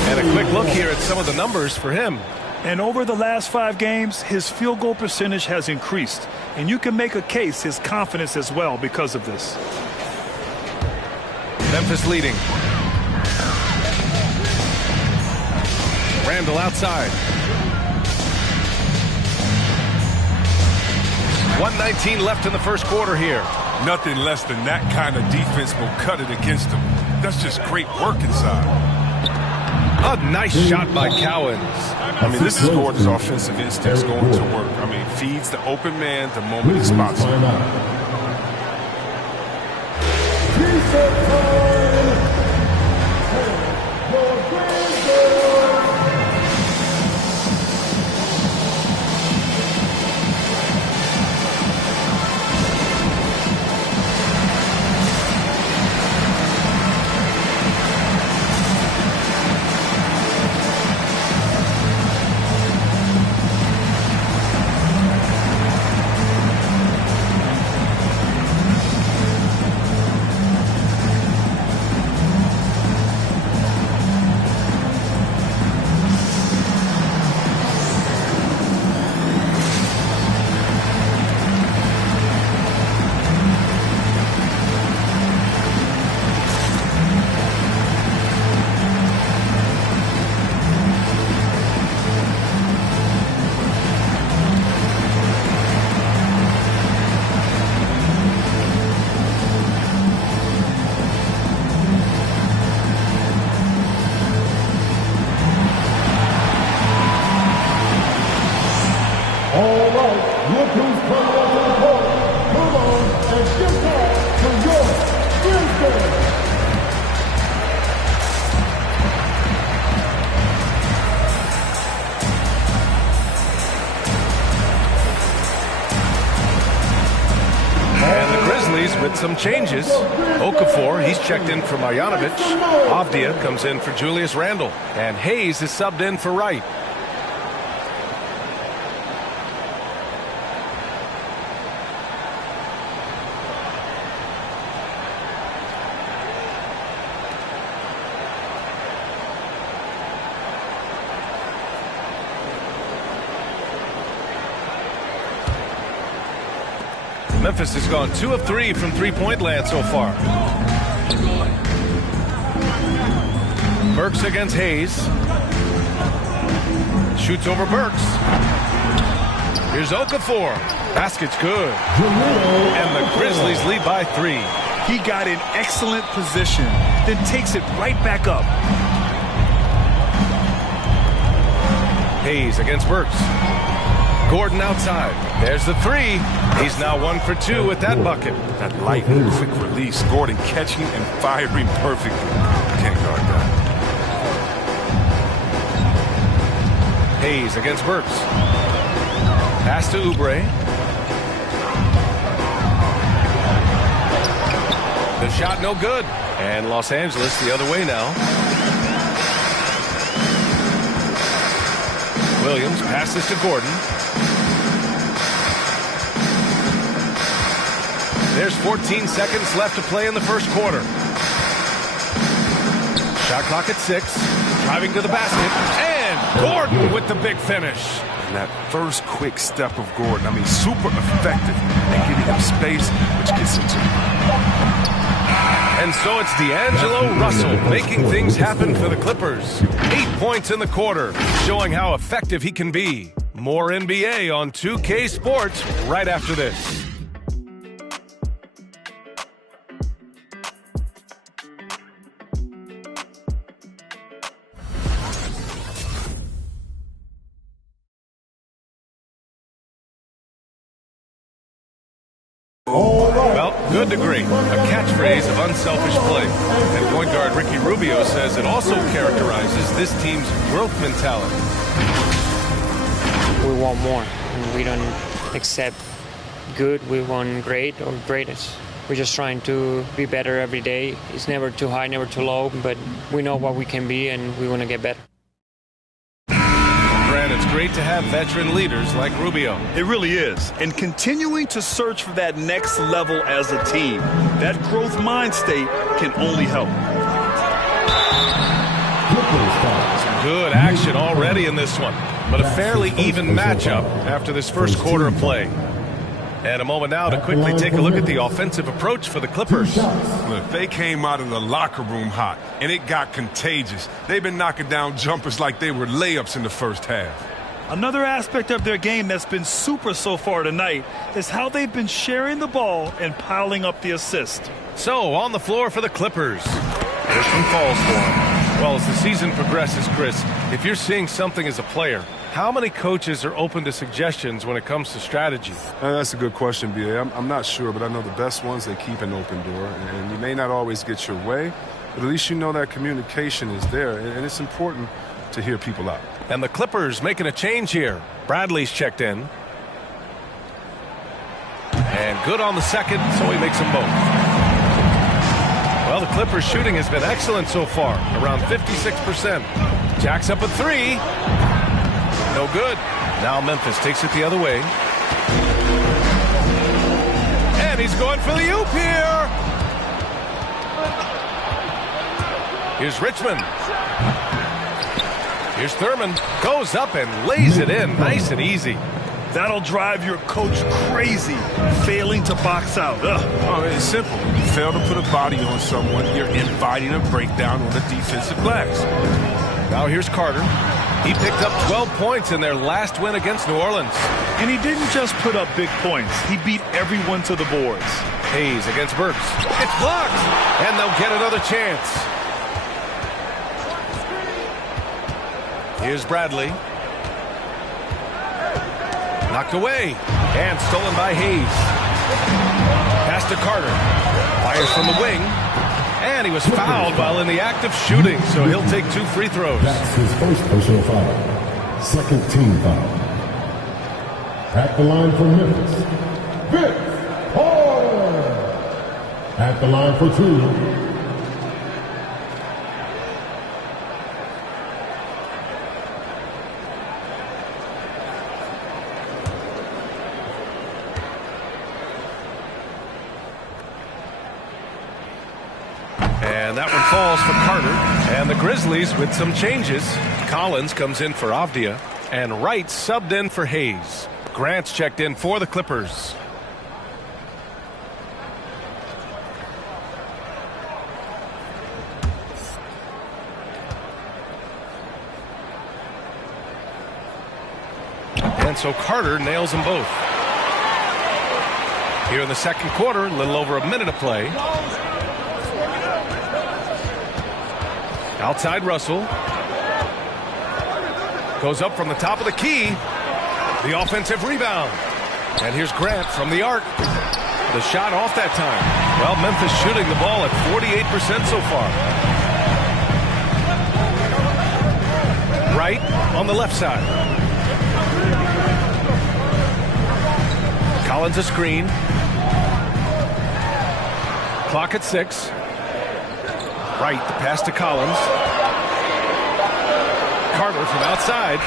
And a quick look here at some of the numbers for him. And over the last 5 games, his field goal percentage has increased. And you can make a case his confidence as well because of this. Memphis leading. Randall outside. 1:19 left in the first quarter here. Nothing less than that kind of defense will cut it against them. That's just great work inside. A nice shot by Cowens. I mean, this is Gordon's offensive instincts going to work. I mean, feeds the open man the moment he spots him. With some changes. Okafor, he's checked in for Marjanovic. Avdia comes in for Julius Randle. And Hayes is subbed in for Wright. Memphis has gone 2 of 3 from three-point land so far. Burks against Hayes. Shoots over Burks. Here's Okafor. Basket's good. And the Grizzlies lead by 3. He got in excellent position, then takes it right back up. Hayes against Burks. Gordon outside. There's the 3. He's now 1 for 2 with that bucket. That lightning, quick release. Gordon catching and firing perfectly. Can't guard that. Hayes against Burks. Pass to Oubre. The shot no good. And Los Angeles the other way now. Williams passes to Gordon. There's 14 seconds left to play in the first quarter. Shot clock at 6. Driving to the basket. And Gordon with the big finish. And that first quick step of Gordon, I mean, super effective at giving him space, which gets him to. And so it's D'Angelo Russell making things happen for the Clippers. 8 points in the quarter, showing how effective he can be. More NBA on 2K Sports right after this. Well, good degree. A catchphrase of unselfish play. And point guard Ricky Rubio says it also characterizes this team's growth mentality. We want more. We don't accept good. We want great or greatest. We're just trying to be better every day. It's never too high, never too low, but we know what we can be and we want to get better. It's great to have veteran leaders like Rubio. It really is. And continuing to search for that next level as a team. That growth mind state can only help. Some good action already in this one, but a fairly even matchup after this first quarter of play. And a moment now to quickly take a look at the offensive approach for the Clippers. Look, they came out of the locker room hot, and it got contagious. They've been knocking down jumpers like they were layups in the first half. Another aspect of their game that's been super so far tonight is how they've been sharing the ball and piling up the assist. So, on the floor for the Clippers. This one falls for them. Well, as the season progresses, Chris, if you're seeing something as a player, how many coaches are open to suggestions when it comes to strategy? That's a good question, B.A. I'm not sure, but I know the best ones, they keep an open door. And you may not always get your way, but at least you know that communication is there. And it's important to hear people out. And the Clippers making a change here. Bradley's checked in. And good on the second, so he makes them both. Well, the Clippers shooting has been excellent so far, around 56%. Jacks up a 3. No good. Now Memphis takes it the other way. And he's going for the oop here. Here's Richmond. Here's Thurman. Goes up and lays it in. Nice and easy. That'll drive your coach crazy, failing to box out. Oh, it's simple. You fail to put a body on someone, you're inviting a breakdown on the defensive glass. Now here's Carter. He picked up 12 points in their last win against New Orleans. And he didn't just put up big points. He beat everyone to the boards. Hayes against Burks. It's blocked, and they'll get another chance. Here's Bradley. Knocked away and stolen by Hayes. Pass to Carter. Fires from the wing. And he was fouled while in the act of shooting, so he'll take 2 free throws. That's his first personal foul. Second team foul. At the line for Memphis, Vince Carter. At the line for 2. And that one falls for Carter. And the Grizzlies with some changes. Collins comes in for Avdia. And Wright subbed in for Hayes. Grant's checked in for the Clippers. And so Carter nails them both. Here in the second quarter, a little over a minute of play. Outside Russell. Goes up from the top of the key. The offensive rebound. And here's Grant from the arc. The shot off that time. Well, Memphis shooting the ball at 48% so far. Right on the left side. Collins a screen. Clock at 6. Right, the pass to Collins. Carter from outside.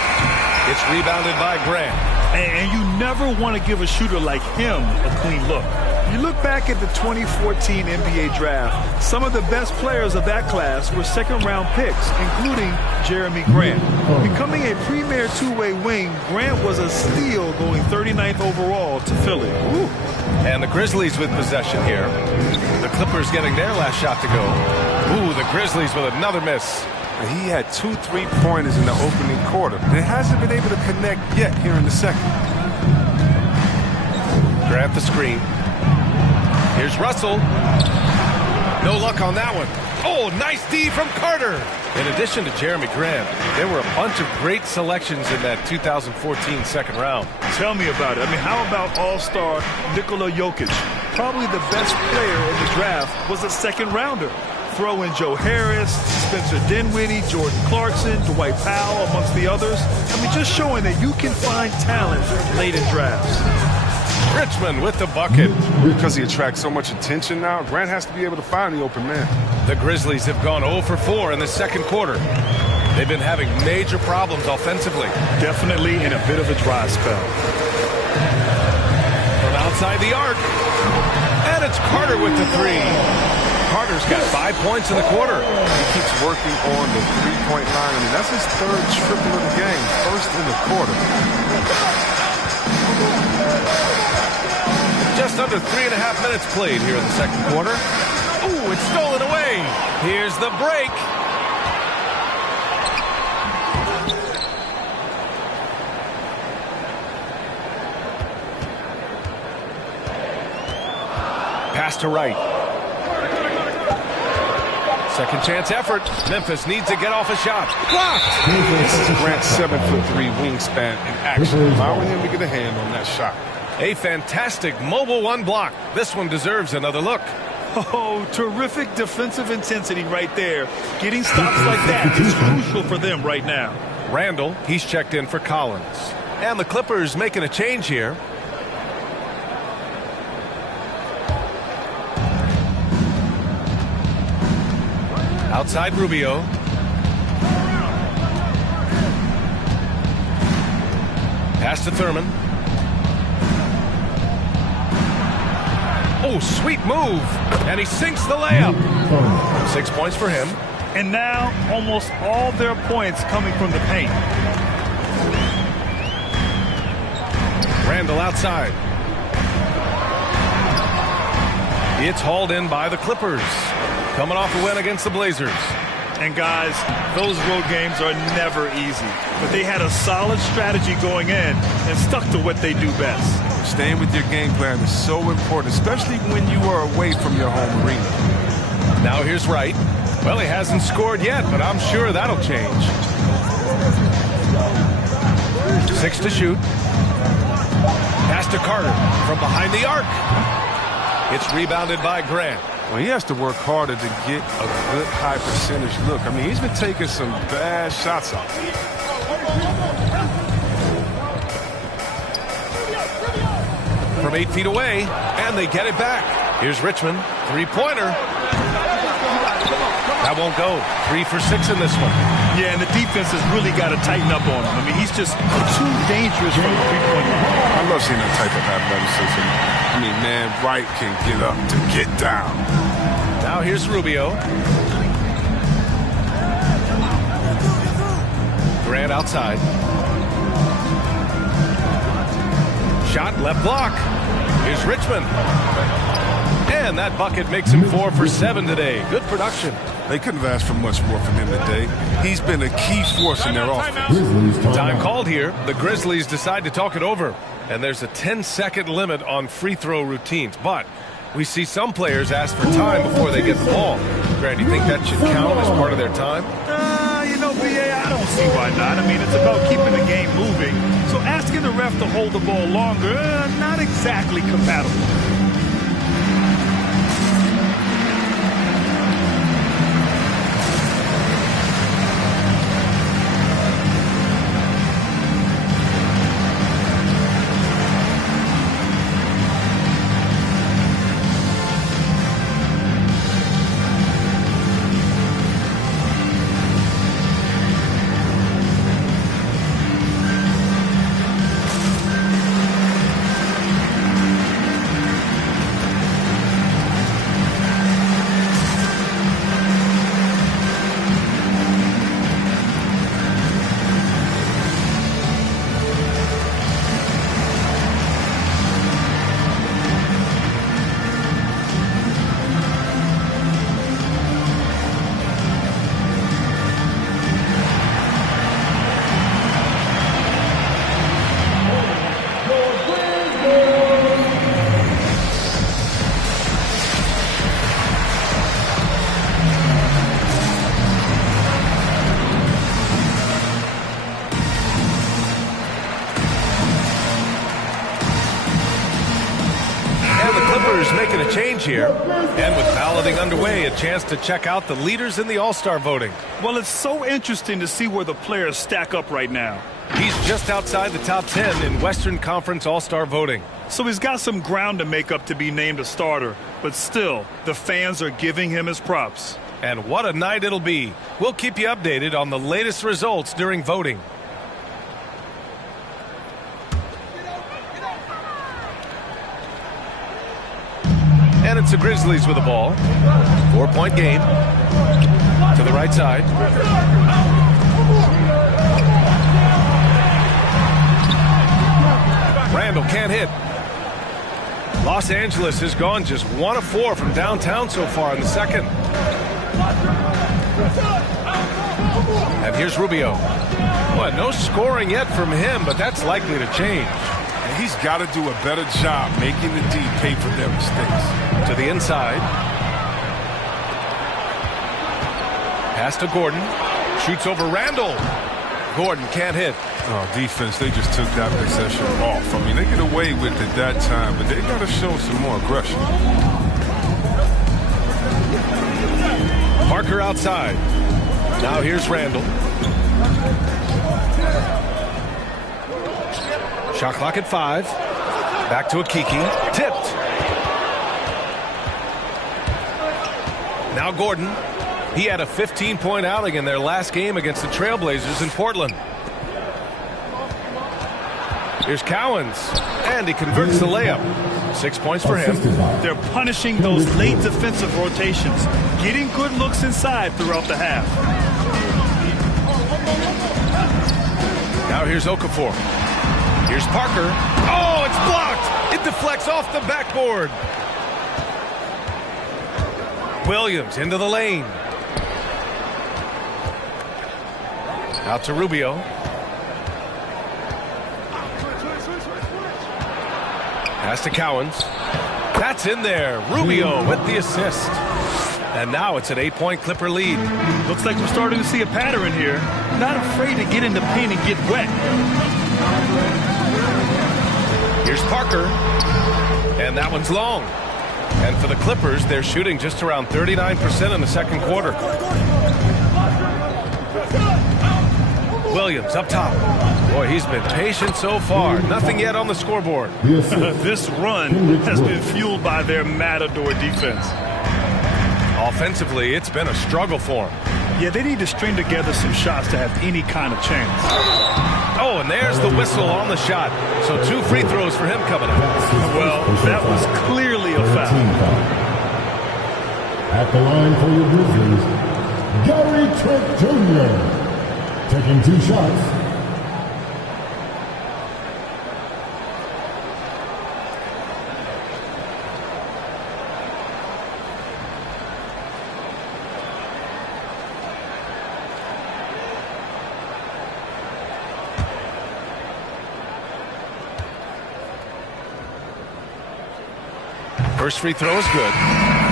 It's rebounded by Grant. And you never want to give a shooter like him a clean look. You look back at the 2014 NBA draft, some of the best players of that class were second-round picks, including Jeremy Grant. Becoming a premier two-way wing, Grant was a steal going 39th overall to Philly. Ooh. And the Grizzlies with possession here. The Clippers getting their last shot to go. Ooh, the Grizzlies with another miss. He had 2 3-pointers in the opening quarter. It hasn't been able to connect yet here in the second. Grant the screen. Here's Russell. No luck on that one. Oh, nice D from Carter. In addition to Jeremy Grant, there were a bunch of great selections in that 2014 second round. Tell me about it. I mean, how about all-star Nikola Jokic? Probably the best player in the draft was a second rounder. Throw in Joe Harris, Spencer Dinwiddie, Jordan Clarkson, Dwight Powell, amongst the others. I mean, just showing that you can find talent late in drafts. Richmond with the bucket. Because he attracts so much attention now, Grant has to be able to find the open man. The Grizzlies have gone 0 for 4 in the second quarter. They've been having major problems offensively. Definitely in a bit of a dry spell. From outside the arc. And it's Carter with the 3. Carter's got 5 points in the quarter. He keeps working on the three-point line. I mean, that's his third triple of the game, first in the quarter. Just under 3.5 minutes played here in the second quarter. Ooh, it's stolen away. Here's the break. Pass to Wright. Second chance effort. Memphis needs to get off a shot. Blocked. This is Grant's 7'3" wingspan in action, allowing him to get a hand on that shot. A fantastic mobile one block. This one deserves another look. Oh, terrific defensive intensity right there. Getting stops like that is crucial for them right now. Randall, he's checked in for Collins. And the Clippers making a change here. Outside Rubio. Pass to Thurman. Oh, sweet move. And he sinks the layup. 6 points for him. And now almost all their points coming from the paint. Randall outside. It's hauled in by the Clippers. Coming off a win against the Blazers. And guys, those road games are never easy. But they had a solid strategy going in and stuck to what they do best. Staying with your game plan is so important, especially when you are away from your home arena. Now here's Wright. Well, he hasn't scored yet, but I'm sure that'll change. 6 to shoot. Pass to Carter from behind the arc. It's rebounded by Grant. Well, he has to work harder to get a good high percentage look. I mean, he's been taking some bad shots off. From 8 feet away, and they get it back. Here's Richmond, three-pointer. That won't go. 3 for 6 in this one. Yeah, and the defense has really got to tighten up on him. I mean, he's just too dangerous from the three-point line. I love seeing that type of athleticism. I mean, man, Wright can get up to get down. Now here's Rubio. Grant outside. Shot left block. Here's Richmond. And that bucket makes him 4 for 7 today. Good production. They couldn't have asked for much more from him today. He's been a key force in their offense. Time called here. The Grizzlies decide to talk it over. And there's a 10-second limit on free throw routines. But we see some players ask for time before they get the ball. Grant, do you think that should count as part of their time? You know, BA, I don't see why not. I mean, it's about keeping the game moving. So asking the ref to hold the ball longer, not exactly compatible. Making a change here, and with balloting underway, a chance to check out the leaders in the All-Star voting. Well, it's so interesting to see where the players stack up right now. He's just outside the top 10 in Western Conference All-Star voting. So he's got some ground to make up to be named a starter, but still, the fans are giving him his props. And what a night it'll be. We'll keep you updated on the latest results during voting. And it's the Grizzlies with the ball. 4-point game. To the right side. Randall can't hit. Los Angeles has gone just 1 of 4 from downtown so far in the second. And here's Rubio. Well, no scoring yet from him, but that's likely to change. And he's got to do a better job making the D pay for their mistakes. To the inside. Pass to Gordon. Shoots over Randall. Gordon can't hit. Oh, defense, they just took that possession off. I mean, they get away with it that time, but they got to show some more aggression. Parker outside. Now here's Randall. Shot clock at 5. Back to Akiki. Tipped. Now Gordon. He had a 15-point outing in their last game against the Trailblazers in Portland. Here's Cowens. And he converts the layup. 6 points for him. They're punishing those late defensive rotations, getting good looks inside throughout the half. Now here's Okafor. Here's Parker. Oh, it's blocked. It deflects off the backboard. Williams into the lane. Out to Rubio. Pass to Cowens. That's in there. Rubio with the assist. And now it's an 8-point Clipper lead. Looks like we're starting to see a pattern here. Not afraid to get in the paint and get wet. Here's Parker. And that one's long. And for the Clippers, they're shooting just around 39% in the second quarter. Williams up top. Boy, he's been patient so far. Nothing yet on the scoreboard. This run has been fueled by their Matador defense. Offensively, it's been a struggle for them. Yeah, they need to string together some shots to have any kind of chance. Oh, and there's the whistle on the shot. So 2 free throws for him coming up. Well, that was clearly a foul. At the line for your Grizzlies, Gary Trent Jr. taking 2 shots. First free throw is good.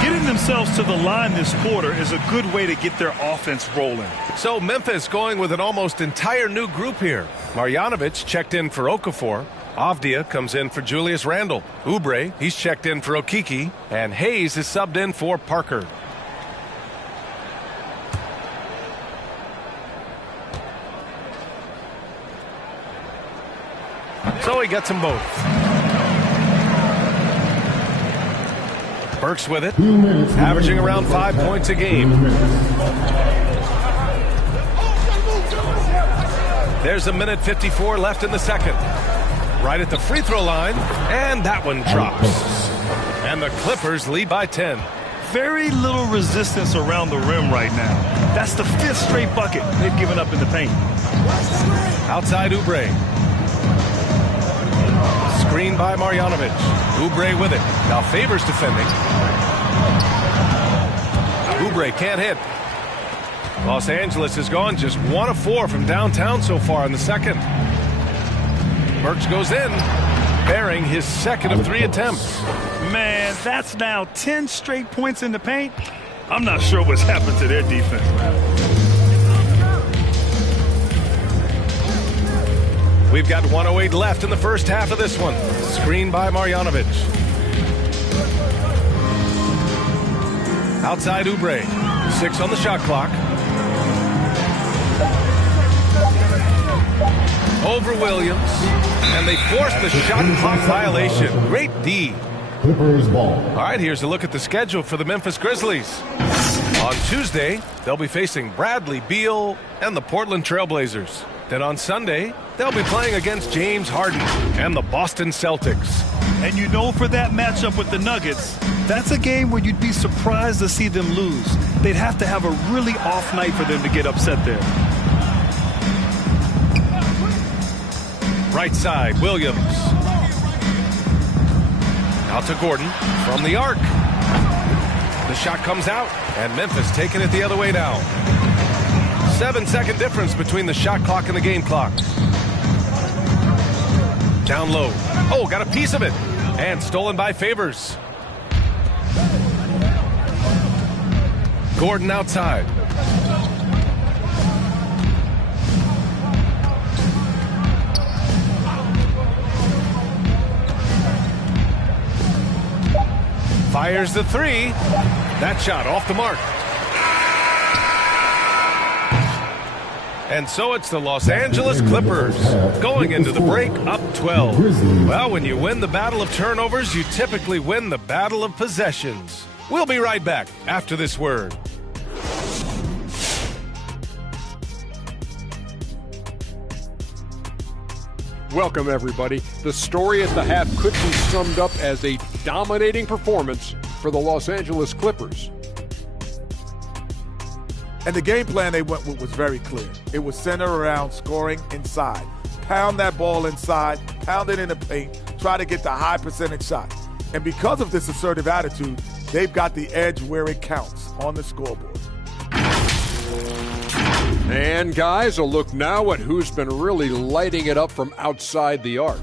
Getting themselves to the line this quarter is a good way to get their offense rolling. So Memphis going with an almost entire new group here. Marjanovic checked in for Okafor. Avdia comes in for Julius Randle. Oubre, he's checked in for Okiki. And Hayes is subbed in for Parker. So he gets them both. Burks with it, averaging around 5 points a game. There's a minute 54 left in the second. Right at the free throw line, and that one drops. And the Clippers lead by 10. Very little resistance around the rim right now. That's the 5th straight bucket they've given up in the paint. Outside Oubre. Screen by Marjanovic. Oubre with it. Now Favors defending. Oubre can't hit. Los Angeles has gone just 1 of 4 from downtown so far in the second. Burks goes in, bearing his second of 3 attempts. Man, that's now 10 straight points in the paint. I'm not sure what's happened to their defense, man. We've got 1:08 left in the first half of this one. Screen by Marjanovic. Outside Oubre. 6 on the shot clock. Over Williams. And they force the shot clock violation. Great D. Clippers ball. All right, here's a look at the schedule for the Memphis Grizzlies. On Tuesday, they'll be facing Bradley Beal and the Portland Trailblazers. Then on Sunday, they'll be playing against James Harden and the Boston Celtics. And you know, for that matchup with the Nuggets, that's a game where you'd be surprised to see them lose. They'd have to have a really off night for them to get upset there. Right side, Williams. Out to Gordon from the arc. The shot comes out, and Memphis taking it the other way now. 7-second difference between the shot clock and the game clock. Down low. Oh, got a piece of it. And stolen by Favors. Gordon outside. Fires the 3. That shot off the mark. And so it's the Los Angeles Clippers going into the break up 12. Well, when you win the battle of turnovers, you typically win the battle of possessions. We'll be right back after this word. Welcome, everybody. The story at the half could be summed up as a dominating performance for the Los Angeles Clippers. And the game plan they went with was very clear. It was centered around scoring inside. Pound that ball inside, pound it in the paint, try to get the high percentage shot. And because of this assertive attitude, they've got the edge where it counts on the scoreboard. And guys, a look now at who's been really lighting it up from outside the arc.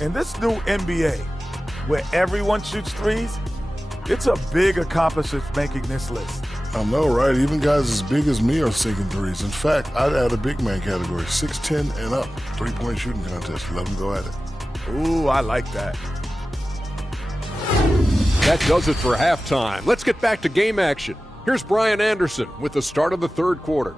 In this new NBA, where everyone shoots threes, it's a big accomplishment making this list. I know, right? Even guys as big as me are sinking threes. In fact, I'd add a big man category, 6'10" and up. 3-point shooting contest. Let them go at it. Ooh, I like that. That does it for halftime. Let's get back to game action. Here's Brian Anderson with the start of the third quarter.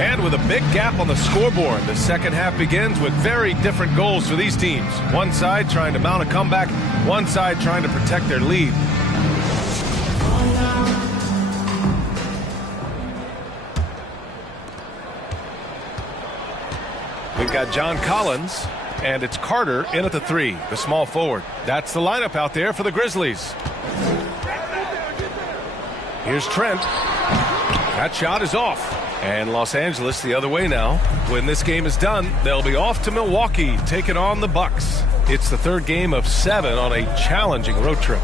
And with a big gap on the scoreboard, the second half begins with very different goals for these teams. One side trying to mount a comeback, one side trying to protect their lead. We've got John Collins, and it's Carter in at the 3, the small forward. That's the lineup out there for the Grizzlies. Here's Trent. That shot is off. And Los Angeles the other way now. When this game is done, they'll be off to Milwaukee, taking on the Bucks. It's the third game of 7 on a challenging road trip.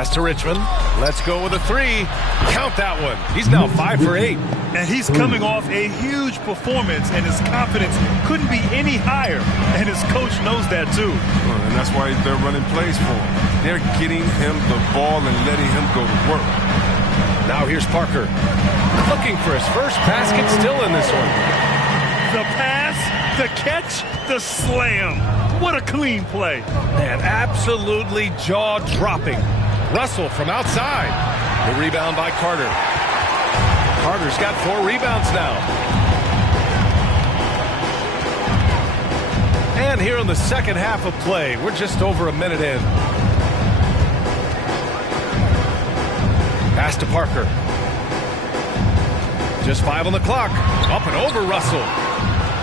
Pass to Richmond. Let's go with a 3. Count that one. He's now 5 for 8. And he's coming off a huge performance, and his confidence couldn't be any higher. And his coach knows that, too. Well, and that's why they're running plays for him. They're getting him the ball and letting him go to work. Now here's Parker. Looking for his first basket still in this one. The pass, the catch, the slam. What a clean play. Man, absolutely jaw-dropping. Russell from outside. The rebound by Carter. Carter's got 4 rebounds now. And here in the second half of play, we're just over a minute in. Pass to Parker. Just 5 on the clock. Up and over Russell.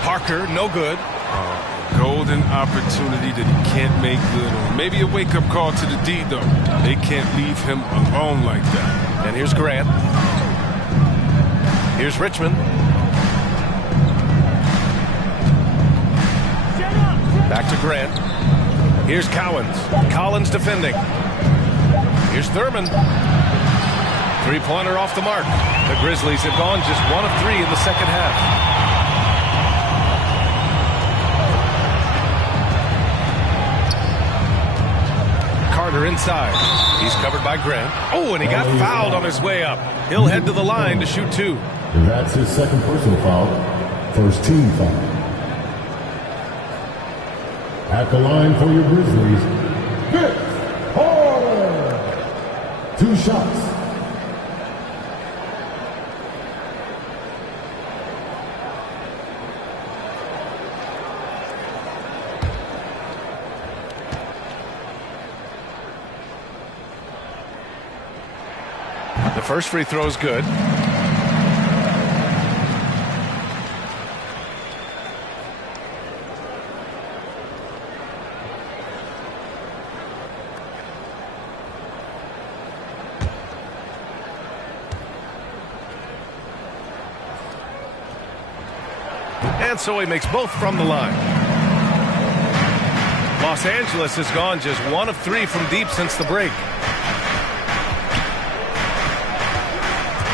Parker, no good. Golden opportunity that he can't make good on. Maybe a wake-up call to the D, though. They can't leave him alone like that. And here's Grant. Here's Richmond. Back to Grant. Here's Cowens. Collins defending. Here's Thurman. 3-pointer off the mark. The Grizzlies have gone just 1 of 3 in the second half. Carter inside. He's covered by Grant. Oh, and he got fouled on his way up. He'll head to the line to shoot 2. And that's his second personal foul. First team foul. At the line for your Grizzlies, Vince Carter. 2 shots. The first free throw is good. And so he makes both from the line. Los Angeles has gone just 1 of 3 from deep since the break.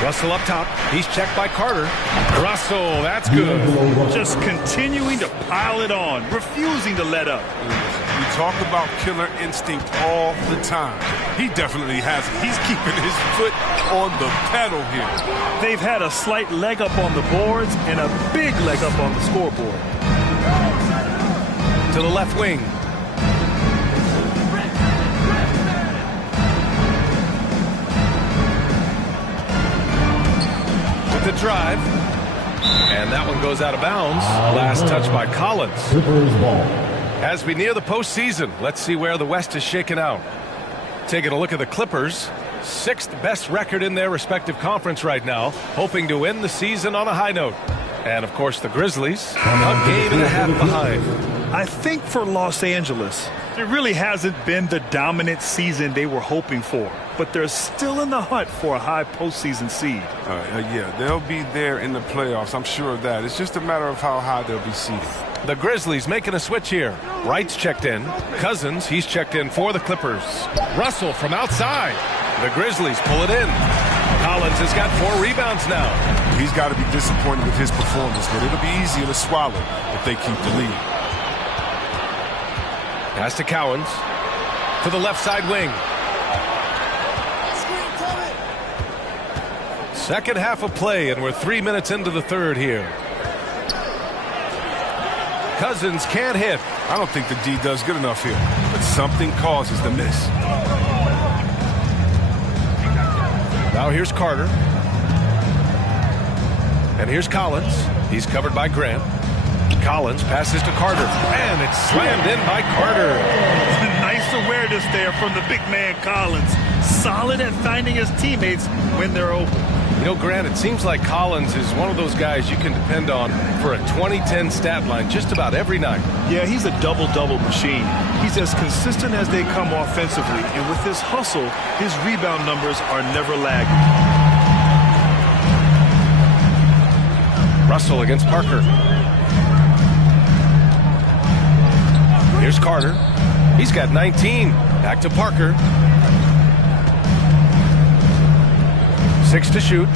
Russell up top. He's checked by Carter. Russell, that's good. Just continuing to pile it on, refusing to let up. We talk about killer instinct all the time. He definitely has it. He's keeping his foot on the pedal here. They've had a slight leg up on the boards and a big leg up on the scoreboard. To the left wing. The drive, and that one goes out of bounds. Last touch by Collins. As we near the postseason, let's see where the West is shaken out. Taking a look at the Clippers, 6th best record in their respective conference right now, hoping to end the season on a high note. And of course the Grizzlies, a game and a half behind. I think for Los Angeles, it really hasn't been the dominant season they were hoping for, but they're still in the hunt for a high postseason seed. Yeah, they'll be there in the playoffs. I'm sure of that. It's just a matter of how high they'll be seeded. The Grizzlies making a switch here. Wright's checked in. Cousins, he's checked in for the Clippers. Russell from outside. The Grizzlies pull it in. Collins has got 4 rebounds now. He's got to be disappointed with his performance, but it'll be easier to swallow if they keep the lead. Pass to Cowens. To the left side wing. Second half of play, and we're 3 minutes into the third here. Cousins can't hit. I don't think the D does good enough here, but something causes the miss. Now here's Carter. And here's Collins. He's covered by Grant. Collins passes to Carter, and it's slammed in by Carter. Nice awareness there from the big man Collins. Solid at finding his teammates when they're open. You know, Grant, it seems like Collins is one of those guys you can depend on for a 2010 stat line just about every night. Yeah, he's a double-double machine. He's as consistent as they come offensively, and with his hustle, his rebound numbers are never lagging. Russell against Parker. Here's Carter. He's got 19. Back to Parker. 6 to shoot.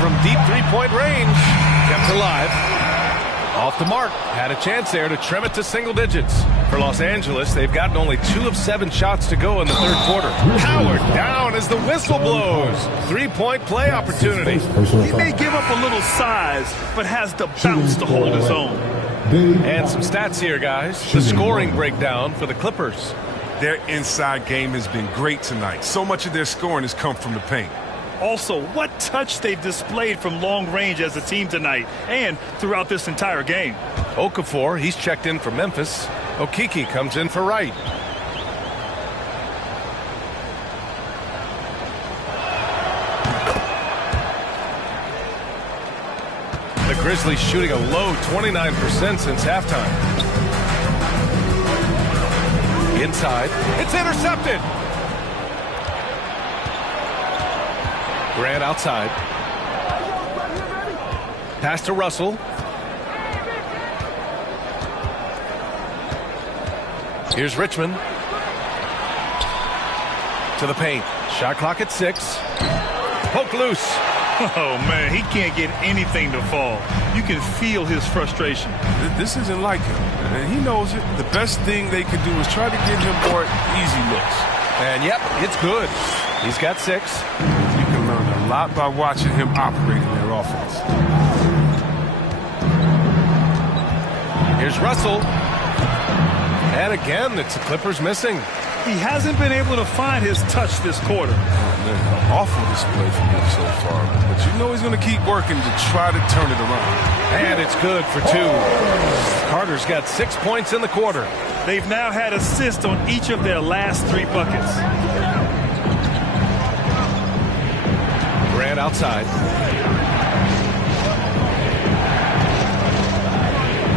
From deep three-point range, kept alive. Off the mark, had a chance there to trim it to single digits. For Los Angeles, they've gotten only 2 of 7 shots to go in the third quarter. Powered down as the whistle blows. 3-point play opportunity. He may give up a little size, but has the bounce to hold his own. And some stats here, guys. The scoring breakdown for the Clippers. Their inside game has been great tonight. So much of their scoring has come from the paint. Also, what touch they've displayed from long range as a team tonight and throughout this entire game. Okafor, he's checked in for Memphis. Okeke comes in for Wright. The Grizzlies shooting a low 29% since halftime. Inside, it's intercepted. Grant outside. Pass to Russell. Here's Richmond. To the paint. Shot clock at 6. Poke loose. Oh, man, he can't get anything to fall. You can feel his frustration. This isn't like him, and he knows it. The best thing they could do is try to get him more easy looks. And, yep, it's good. He's got 6. You can learn a lot by watching him operate in their offense. Here's Russell. And again, it's the Clippers missing. He hasn't been able to find his touch this quarter. An awful display from him so far. But you know he's going to keep working to try to turn it around. And it's good for 2. Carter's got 6 points in the quarter. They've now had assists on each of their last 3 buckets. Grant outside.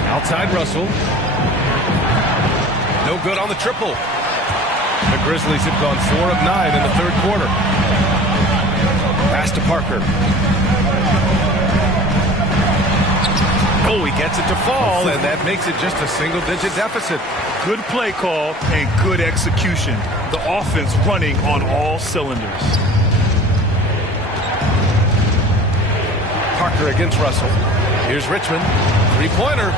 Outside Russell. No good on the triple. The Grizzlies have gone 4 of 9 in the third quarter. Pass to Parker. Oh, he gets it to fall, and that makes it just a single-digit deficit. Good play call and good execution. The offense running on all cylinders. Parker against Russell. Here's Richmond. 3-pointer.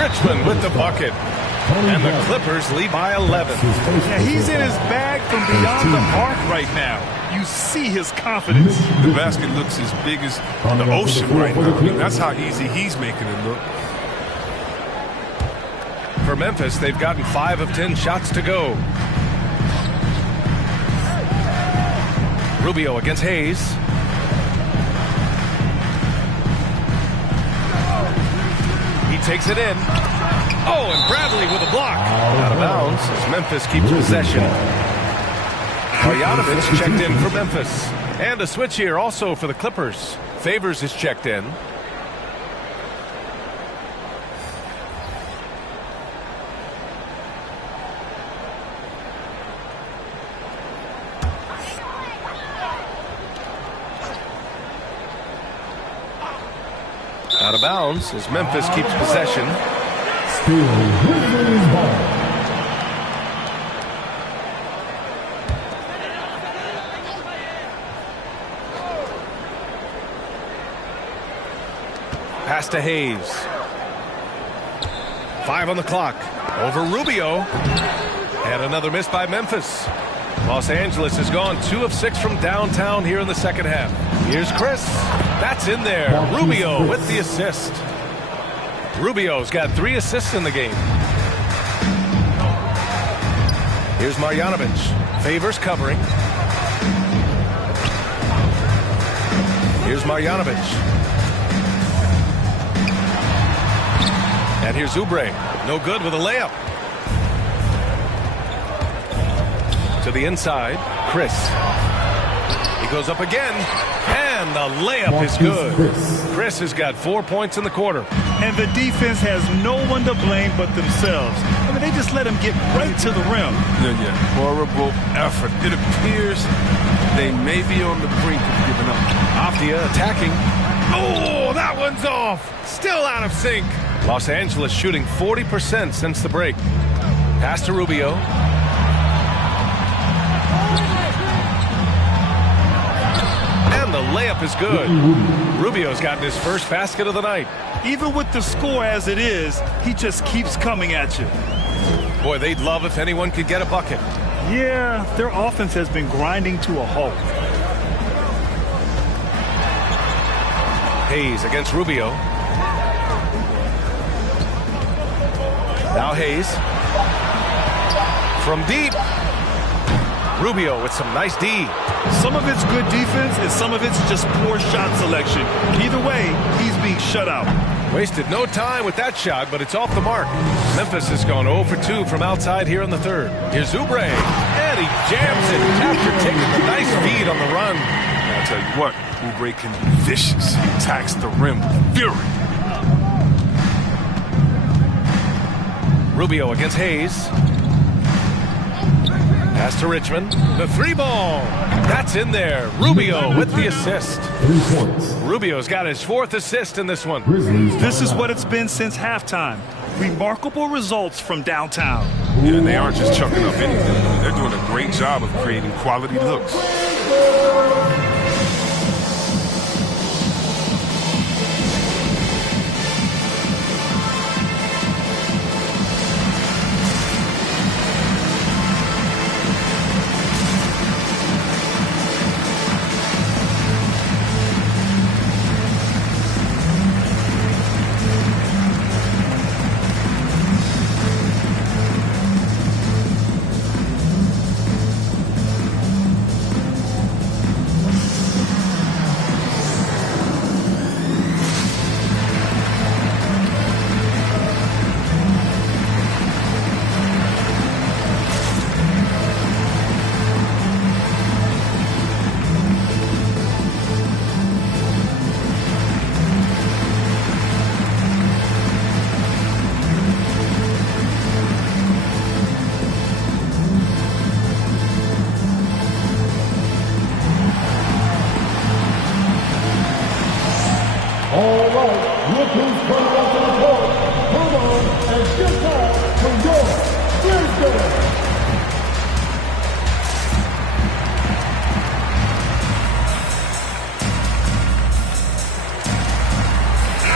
Richmond with the bucket. And the Clippers lead by 11. Yeah, he's in his bag from beyond the arc right now. You see his confidence. The basket looks as big as the ocean right now. I mean, that's how easy he's making it look. For Memphis, they've gotten 5 of 10 shots to go. Rubio against Hayes. He takes it in. Oh, and Bradley with a block. Out of bounds as Memphis keeps possession. Marjanovic checked in for Memphis. And a switch here also for the Clippers. Favors is checked in. Out of bounds as Memphis keeps possession. Pass to Hayes. 5 on the clock. Over Rubio. And another miss by Memphis. Los Angeles has gone 2 of 6 from downtown here in the second half. Here's Chris. That's in there. Rubio with the assist. Rubio's got 3 assists in the game. Here's Marjanovic. Favors covering. Here's Marjanovic. And here's Oubre. No good with a layup. To the inside. Chris. He goes up again. And the layup is good. Chris has got 4 points in the quarter. And the defense has no one to blame but themselves. I mean, they just let him get right to the rim. Yeah. Horrible effort. It appears they may be on the brink of giving up. Afdia attacking. Oh, that one's off. Still out of sync. Los Angeles shooting 40% since the break. Pass to Rubio. layup is good. Rubio's gotten his first basket of the night. Even with the score as it is, he just keeps coming at you. Boy, they'd love if anyone could get a bucket. Yeah, their offense has been grinding to a halt. Hayes against Rubio. Now Hayes. From deep. Rubio with some nice D. Some of it's good defense and some of it's just poor shot selection. Either way, he's being shut out. Wasted no time with that shot, but it's off the mark. Memphis has gone 0 for 2 from outside here in the third. Here's Oubre, and he jams it after taking a nice feed on the run. I'll tell you what, Oubre can be vicious. He attacks the rim with fury. Rubio against Hayes. Pass to Richmond. The three ball. That's in there. Rubio with the assist. 3 points. Rubio's got his 4th assist in this one. This is what it's been since halftime. Remarkable results from downtown. Yeah, and they aren't just chucking up anything. They're doing a great job of creating quality looks.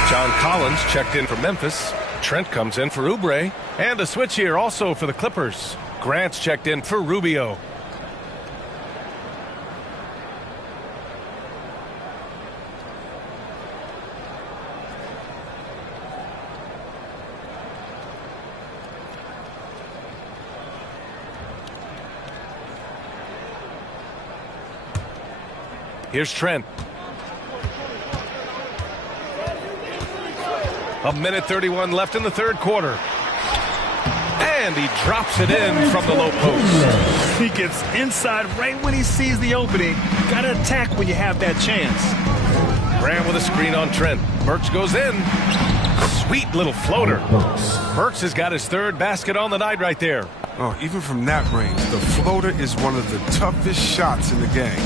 John Collins checked in for Memphis. Trent comes in for Oubre. And a switch here also for the Clippers. Grant's checked in for Rubio. Here's Trent. A minute 31 left in the third quarter. And he drops it in from the low post. He gets inside right when he sees the opening. Got to attack when you have that chance. Graham with a screen on Trent. Burks goes in. Sweet little floater. Burks has got his 3rd basket on the night right there. Oh, even from that range, the floater is one of the toughest shots in the game.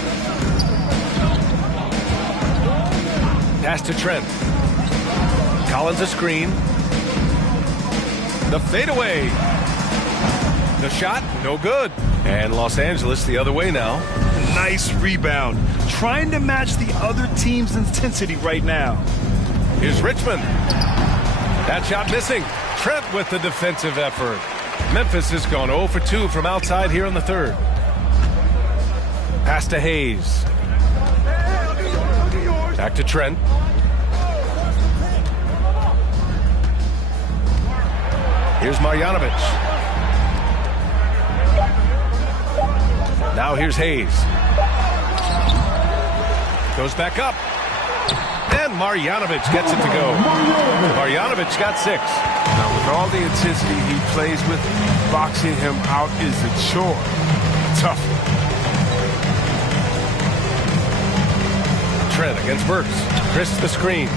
Pass to Trent. Collins a screen. The fadeaway. The shot, no good. And Los Angeles the other way now. Nice rebound. Trying to match the other team's intensity right now. Here's Richmond. That shot missing. Trent with the defensive effort. Memphis has gone 0 for 2 from outside here in the third. Pass to Hayes. Back to Trent. Here's Marjanovic. Now here's Hayes. Goes back up. And Marjanovic gets it to go. Marjanovic got 6. Now with all the intensity he plays with, boxing him out is a chore. Tough. Trent against Burks. Chris the screen.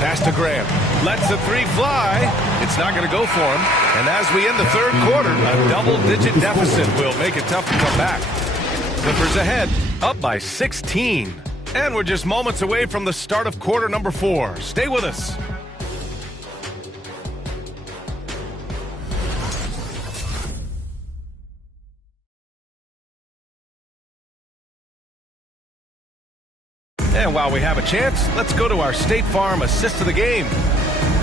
Pass to Graham. Lets the 3 fly. It's not going to go for him. And as we end the third quarter, a double-digit deficit will make it tough to come back. Clippers ahead, up by 16. And we're just moments away from the start of quarter number 4. Stay with us. And while we have a chance, let's go to our State Farm assist of the game.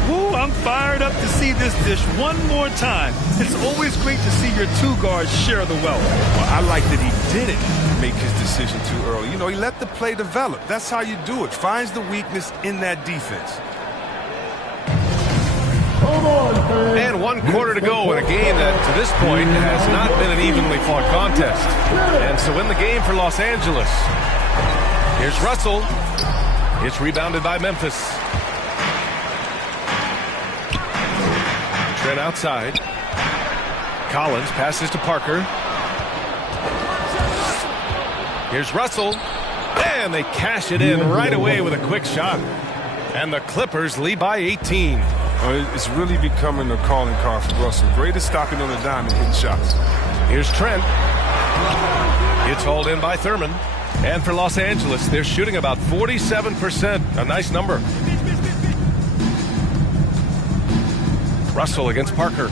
Ooh, I'm fired up to see this dish one more time. It's always great to see your two guards share the wealth. Well, I like that he didn't make his decision too early. You know, he let the play develop. That's how you do it. Finds the weakness in that defense. And 1 quarter to go in a game that, to this point, has not been an evenly fought contest. And so in the game for Los Angeles, here's Russell. It's rebounded by Memphis. Trent outside. Collins passes to Parker. Here's Russell. And they cash it in right away with a quick shot. And the Clippers lead by 18. It's really becoming a calling card for Russell. Great at stopping on the dime and hitting shots. Here's Trent. It's hauled in by Thurman. And for Los Angeles, they're shooting about 47%. A nice number. Russell against Parker.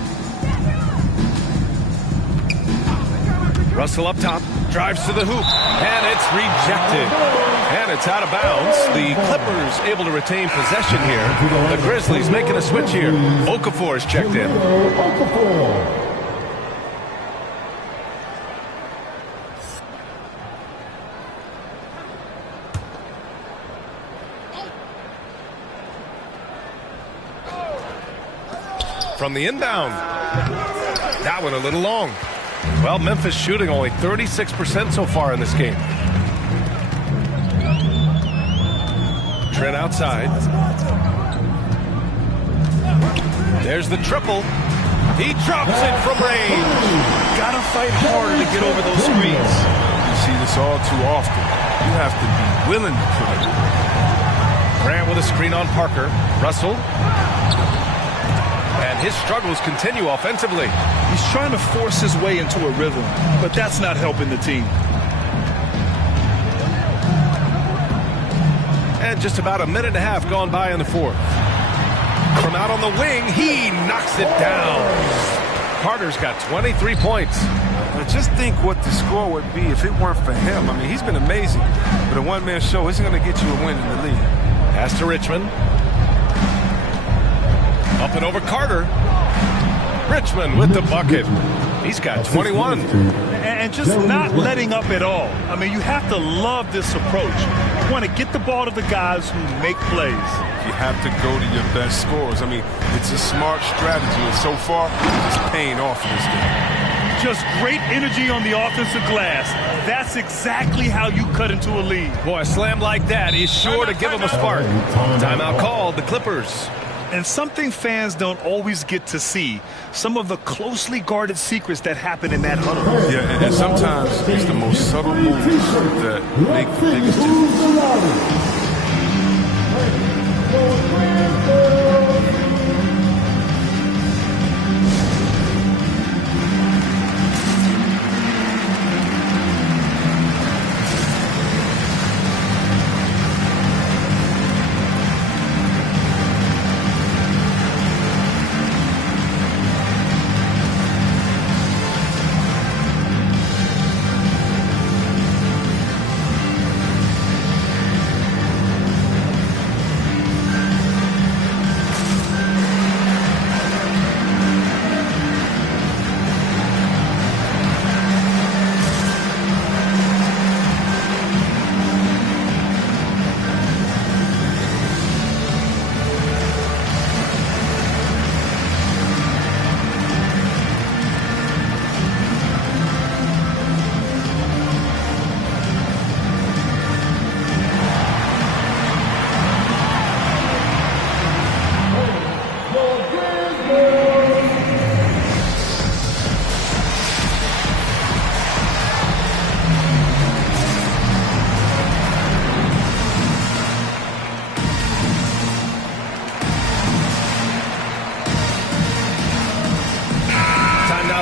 Russell up top. Drives to the hoop. And it's rejected. And it's out of bounds. The Clippers able to retain possession here. The Grizzlies making a switch here. Okafor is checked in. From the inbound. That one a little long. Well, Memphis shooting only 36% so far in this game. Trent outside. There's the triple. He drops it from range. Gotta fight harder to get over those screens. You see this all too often. You have to be willing to put it. Grant with a screen on Parker. Russell. And his struggles continue offensively. He's trying to force his way into a rhythm, but that's not helping the team. And just about a minute and a half gone by in the fourth. From out on the wing, he knocks it down. Carter's got 23 points. Just think what the score would be if it weren't for him. I mean, he's been amazing. But a one-man show isn't going to get you a win in the league. Pass to Richmond. Up and over Carter. Richmond with the bucket. He's got 21. And just not letting up at all. I mean, you have to love this approach. You want to get the ball to the guys who make plays. You have to go to your best scorers. I mean, it's a smart strategy, and so far, it's paying off in this game. Just great energy on the offensive glass. That's exactly how you cut into a lead. Boy, a slam like that is sure to give them a spark. Timeout called, the Clippers. And something fans don't always get to see, some of the closely guarded secrets that happen in that huddle. Yeah, and sometimes it's the most subtle moves that make the biggest difference.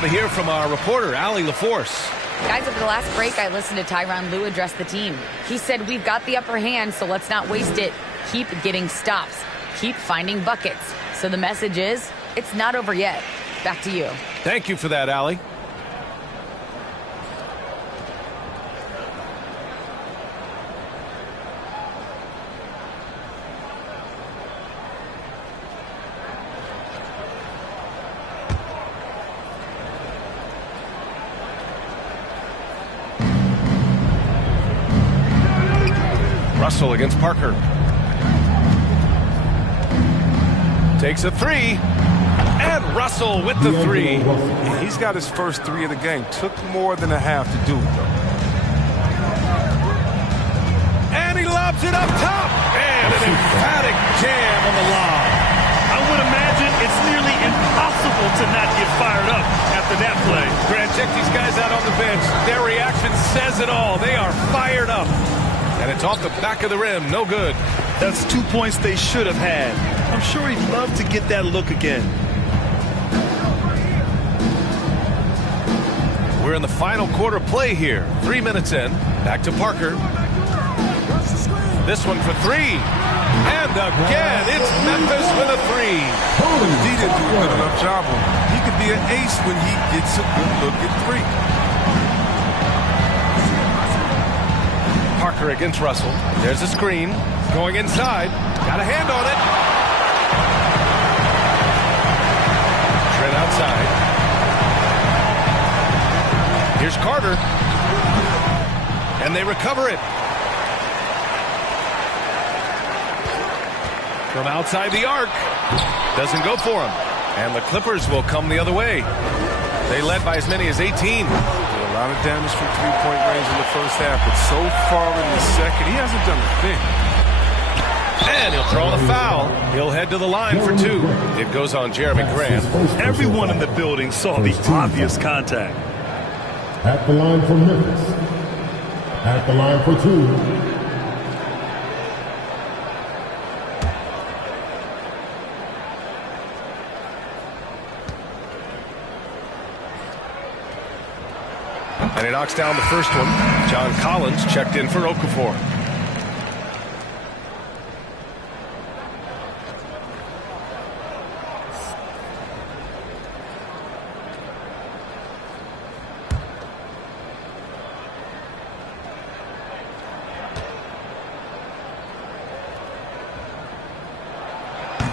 To hear from our reporter, Allie LaForce. Guys, over the last break, I listened to Tyronn Lue address the team. He said, we've got the upper hand, so let's not waste it. Keep getting stops. Keep finding buckets. So the message is, it's not over yet. Back to you. Thank you for that, Allie. Russell against Parker. Takes a three. And Russell with the three. He's got his first three of the game. Took more than a half to do it, though. And he lobs it up top. And an emphatic jam on the lob. I would imagine it's nearly impossible to not get fired up after that play. Grant, check these guys out on the bench. Their reaction says it all. They are fired up. And it's off the back of the rim. No good. That's 2 points they should have had. I'm sure he'd love to get that look again. We're in the final quarter play here. 3 minutes in. Back to Parker. This one for three. And again, it's Memphis with a three. He didn't do a good enough job on him. He could be an ace when he gets a good look at three. Parker against Russell. There's a screen. Going inside. Got a hand on it. Trent outside. Here's Carter. And they recover it. From outside the arc. Doesn't go for him. And the Clippers will come the other way. They led by as many as 18. A lot of damage from three-point range in the first half, but so far in the second, he hasn't done a thing. And he'll draw the foul. He'll head to the line for two. It goes on Jeremy Grant. Everyone in the building saw the obvious contact. At the line for Memphis. At the line for two. And he knocks down the first one. John Collins checked in for Okafor.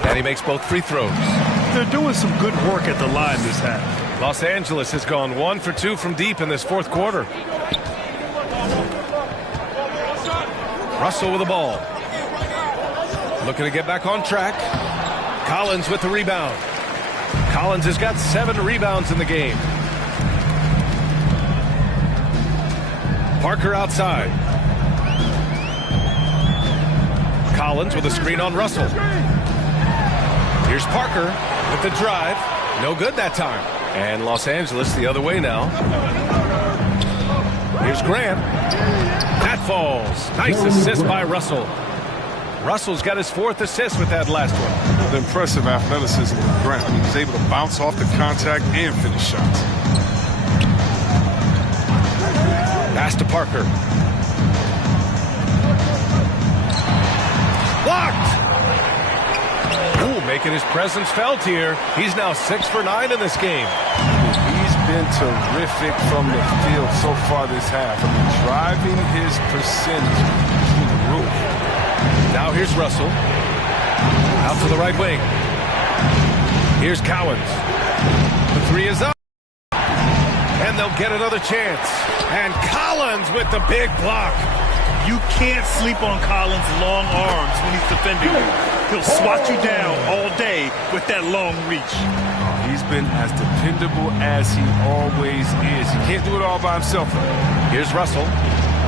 And he makes both free throws. They're doing some good work at the line this half. Los Angeles has gone 1 for 2 from deep in this fourth quarter. Russell with the ball. Looking to get back on track. Collins with the rebound. Collins has got 7 rebounds in the game. Parker outside. Collins with a screen on Russell. Here's Parker with the drive. No good that time. And Los Angeles the other way now. Here's Grant. That falls. Nice assist by Russell. Russell's got his 4th assist with that last one. The impressive athleticism of Grant. He was able to bounce off the contact and finish shots. Pass to Parker. Blocked! Ooh, making his presence felt here. He's now 6 for 9 in this game. He's been terrific from the field so far this half. I mean, driving his percentage through the roof. Now here's Russell. Out to the right wing. Here's Collins. The three is up. And they'll get another chance. And Collins with the big block. You can't sleep on Collins' long arms when he's defending you. He'll swat you down all day with that long reach. He's been as dependable as he always is. He can't do it all by himself. Here's Russell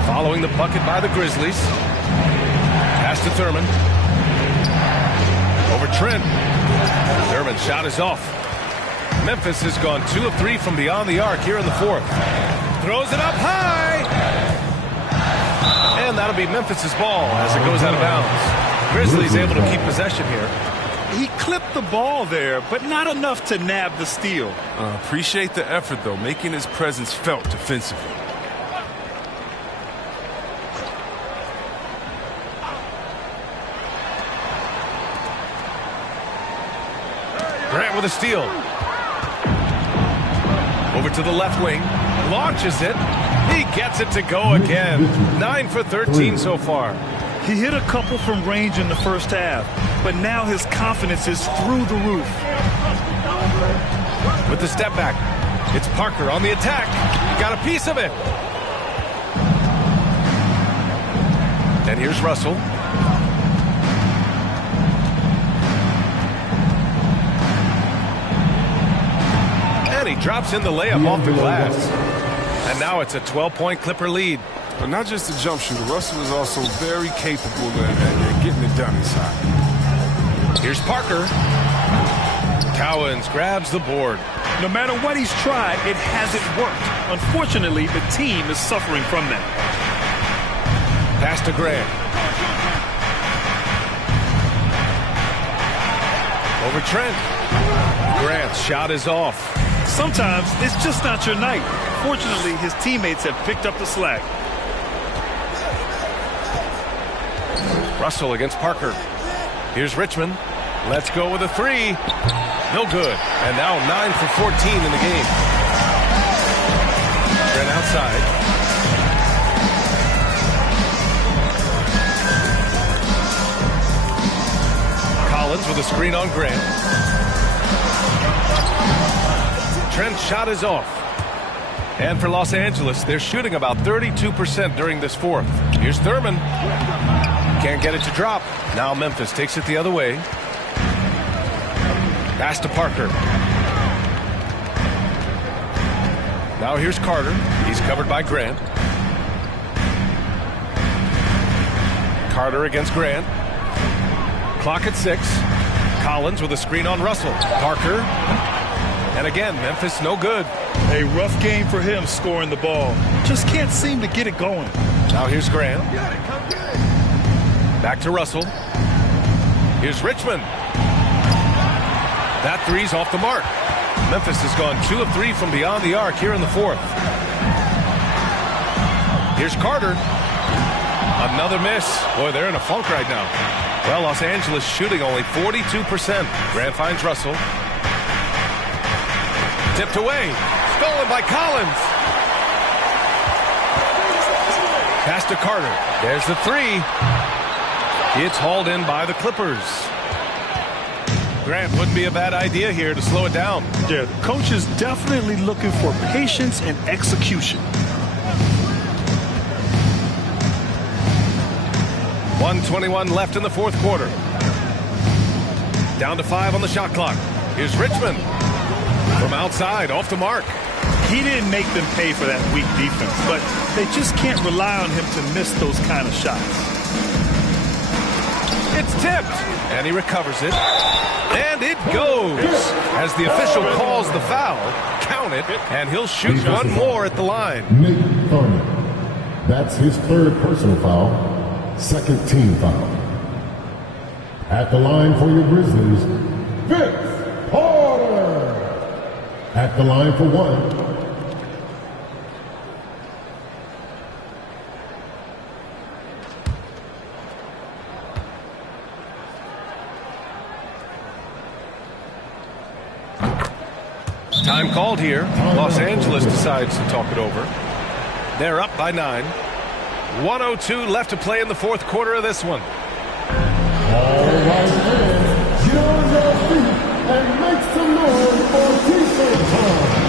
following the bucket by the Grizzlies. Pass to Thurman. Over Trent. Thurman's shot is off. Memphis has gone 2 of 3 from beyond the arc here in the fourth. Throws it up high. And that'll be Memphis's ball as it goes out of bounds. Grizzlies able to keep possession here. He clipped the ball there, but not enough to nab the steal. Appreciate the effort, though, making his presence felt defensively. Grant with a steal. Over to the left wing. Launches it. He gets it to go again. 9 for 13 so far. He hit a couple from range in the first half, but now his confidence is through the roof. With the step back, it's Parker on the attack. Got a piece of it. And here's Russell. And he drops in the layup off the glass. And now it's a 12-point Clipper lead. But not just a jump shooter. Russell is also very capable at getting it done inside. Here's Parker. Cowens grabs the board. No matter what he's tried, it hasn't worked. Unfortunately, the team is suffering from that. Pass to Grant. Over Trent. Grant's shot is off. Sometimes it's just not your night. Fortunately, his teammates have picked up the slack. Russell against Parker. Here's Richmond. Let's go with a three. No good. And now 9 for 14 in the game. Grant outside. Collins with a screen on Grant. Trent's shot is off. And for Los Angeles, they're shooting about 32% during this fourth. Here's Thurman. Can't get it to drop. Now Memphis takes it the other way. Pass to Parker. Now here's Carter. He's covered by Grant. Carter against Grant. Clock at 6. Collins with a screen on Russell. Parker. And again, Memphis no good. A rough game for him scoring the ball. Just can't seem to get it going. Now here's Grant. Back to Russell. Here's Richmond. That three's off the mark. Memphis has gone 2 of 3 from beyond the arc here in the fourth. Here's Carter. Another miss. Boy, they're in a funk right now. Well, Los Angeles shooting only 42%. Grant finds Russell. Tipped away. Stolen by Collins. Pass to Carter. There's the three. It's hauled in by the Clippers. Grant wouldn't be a bad idea here to slow it down. Yeah, the coach is definitely looking for patience and execution. 1:21 left in the fourth quarter. Down to 5 on the shot clock. Here's Richmond. From outside, off the mark. He didn't make them pay for that weak defense, but they just can't rely on him to miss those kind of shots. It's tipped, and he recovers it. And it goes. As the official calls the foul, count it, and he'll shoot one more at the line. Nate Thurman. That's his third personal foul, second team foul. At the line for your Grizzlies, Vince Carter. At the line for one. Time called here. Los Angeles decides to talk it over. They're up by 9. 1:02 left to play in the fourth quarter of this one. All right, fans, get on your feet and make some noise for T-shirt time.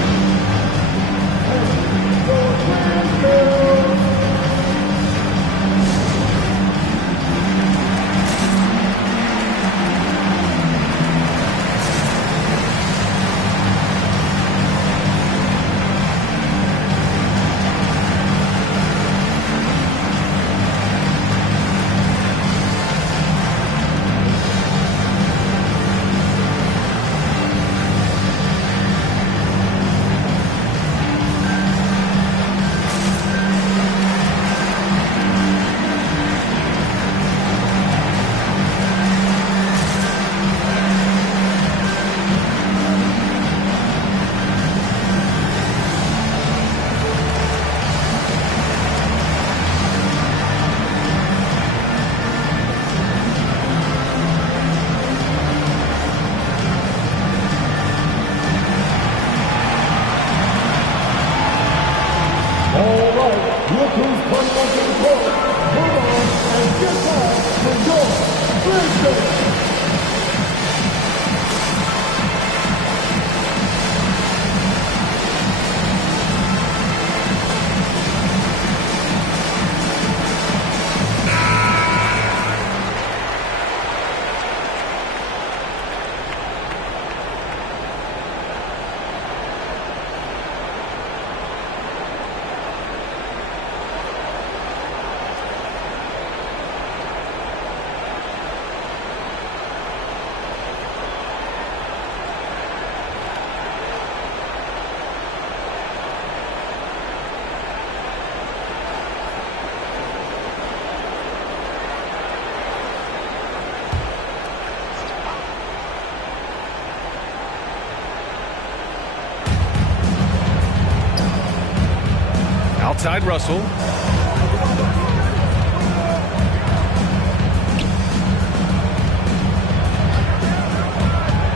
side, Russell.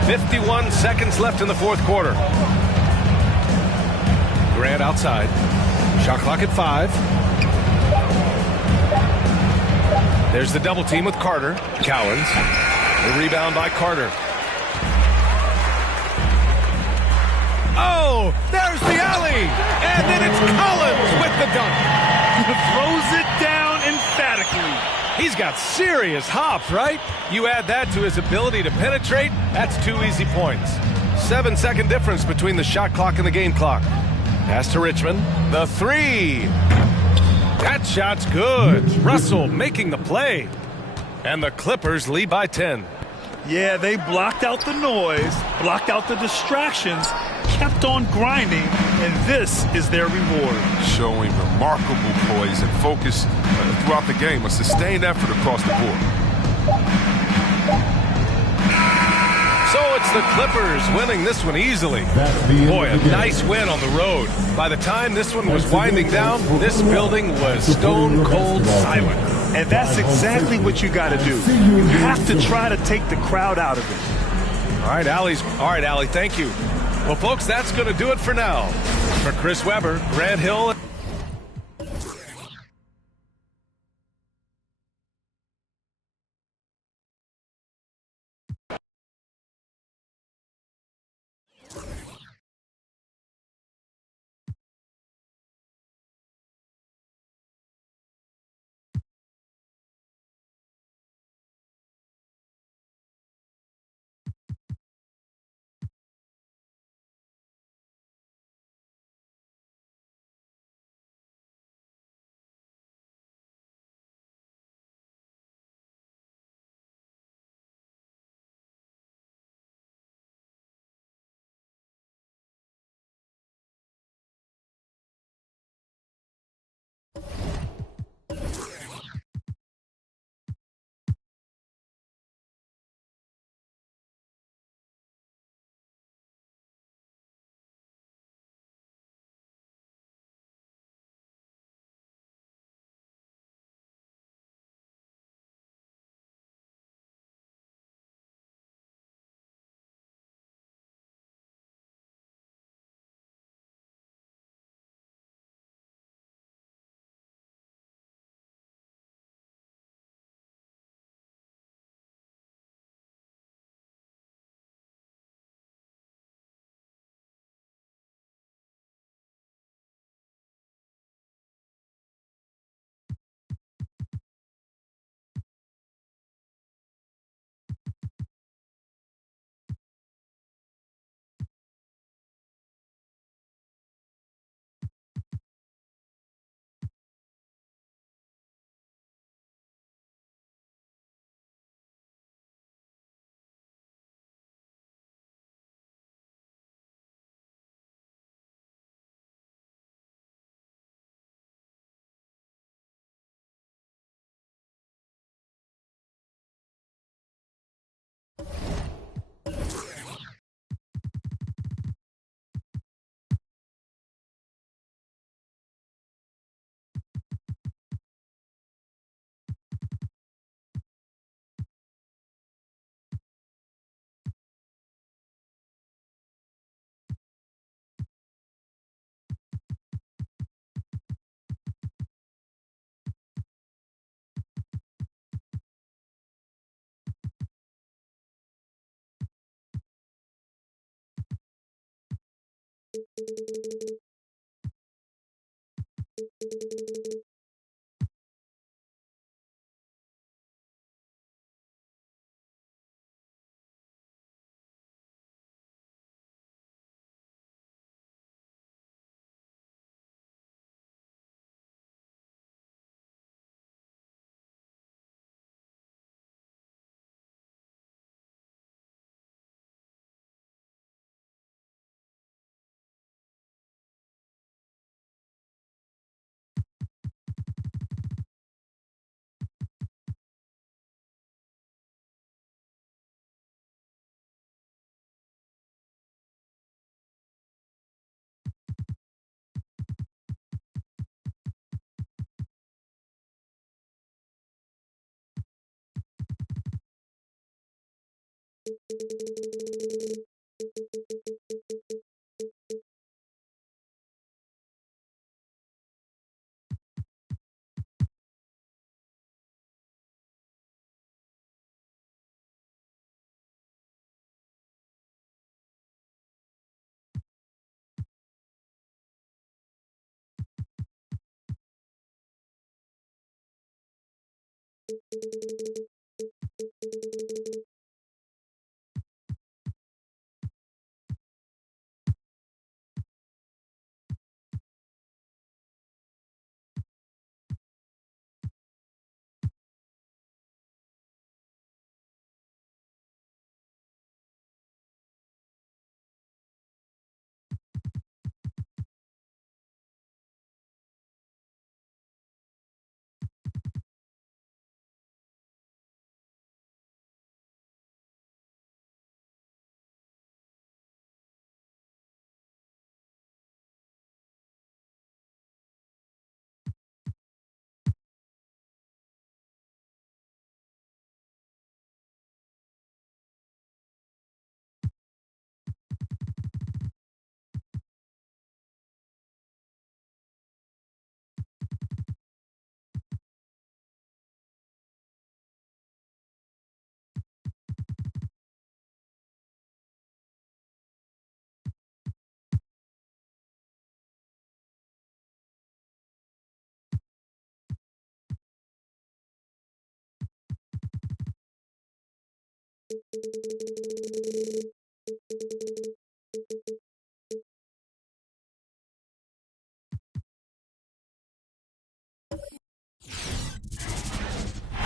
"51 seconds left in the fourth quarter. Grant outside. Shot clock at 5. There's the double team with Carter. Cowens. The rebound by Carter. Oh, there's the alley. And then it's Collins with the dunk. Throws it down emphatically. He's got serious hop, right? You add that to his ability to penetrate, that's 2 easy points. 7-second difference between the shot clock and the game clock. Pass to Richmond. The 3. That shot's good. Russell making the play. And the Clippers lead by 10. Yeah, they blocked out the noise, blocked out the distractions, kept on grinding, and this is their reward. Showing remarkable poise and focus throughout the game, a sustained effort across the board. So it's the Clippers winning this one easily. Boy, a nice win on the road. By the time this one was winding down, this building was stone cold silent. And that's exactly what you got to do. You have to try to take the crowd out of it. All right, Allie, thank you. Well, folks, that's going to do it for now. For Chris Webber, Grant Hill.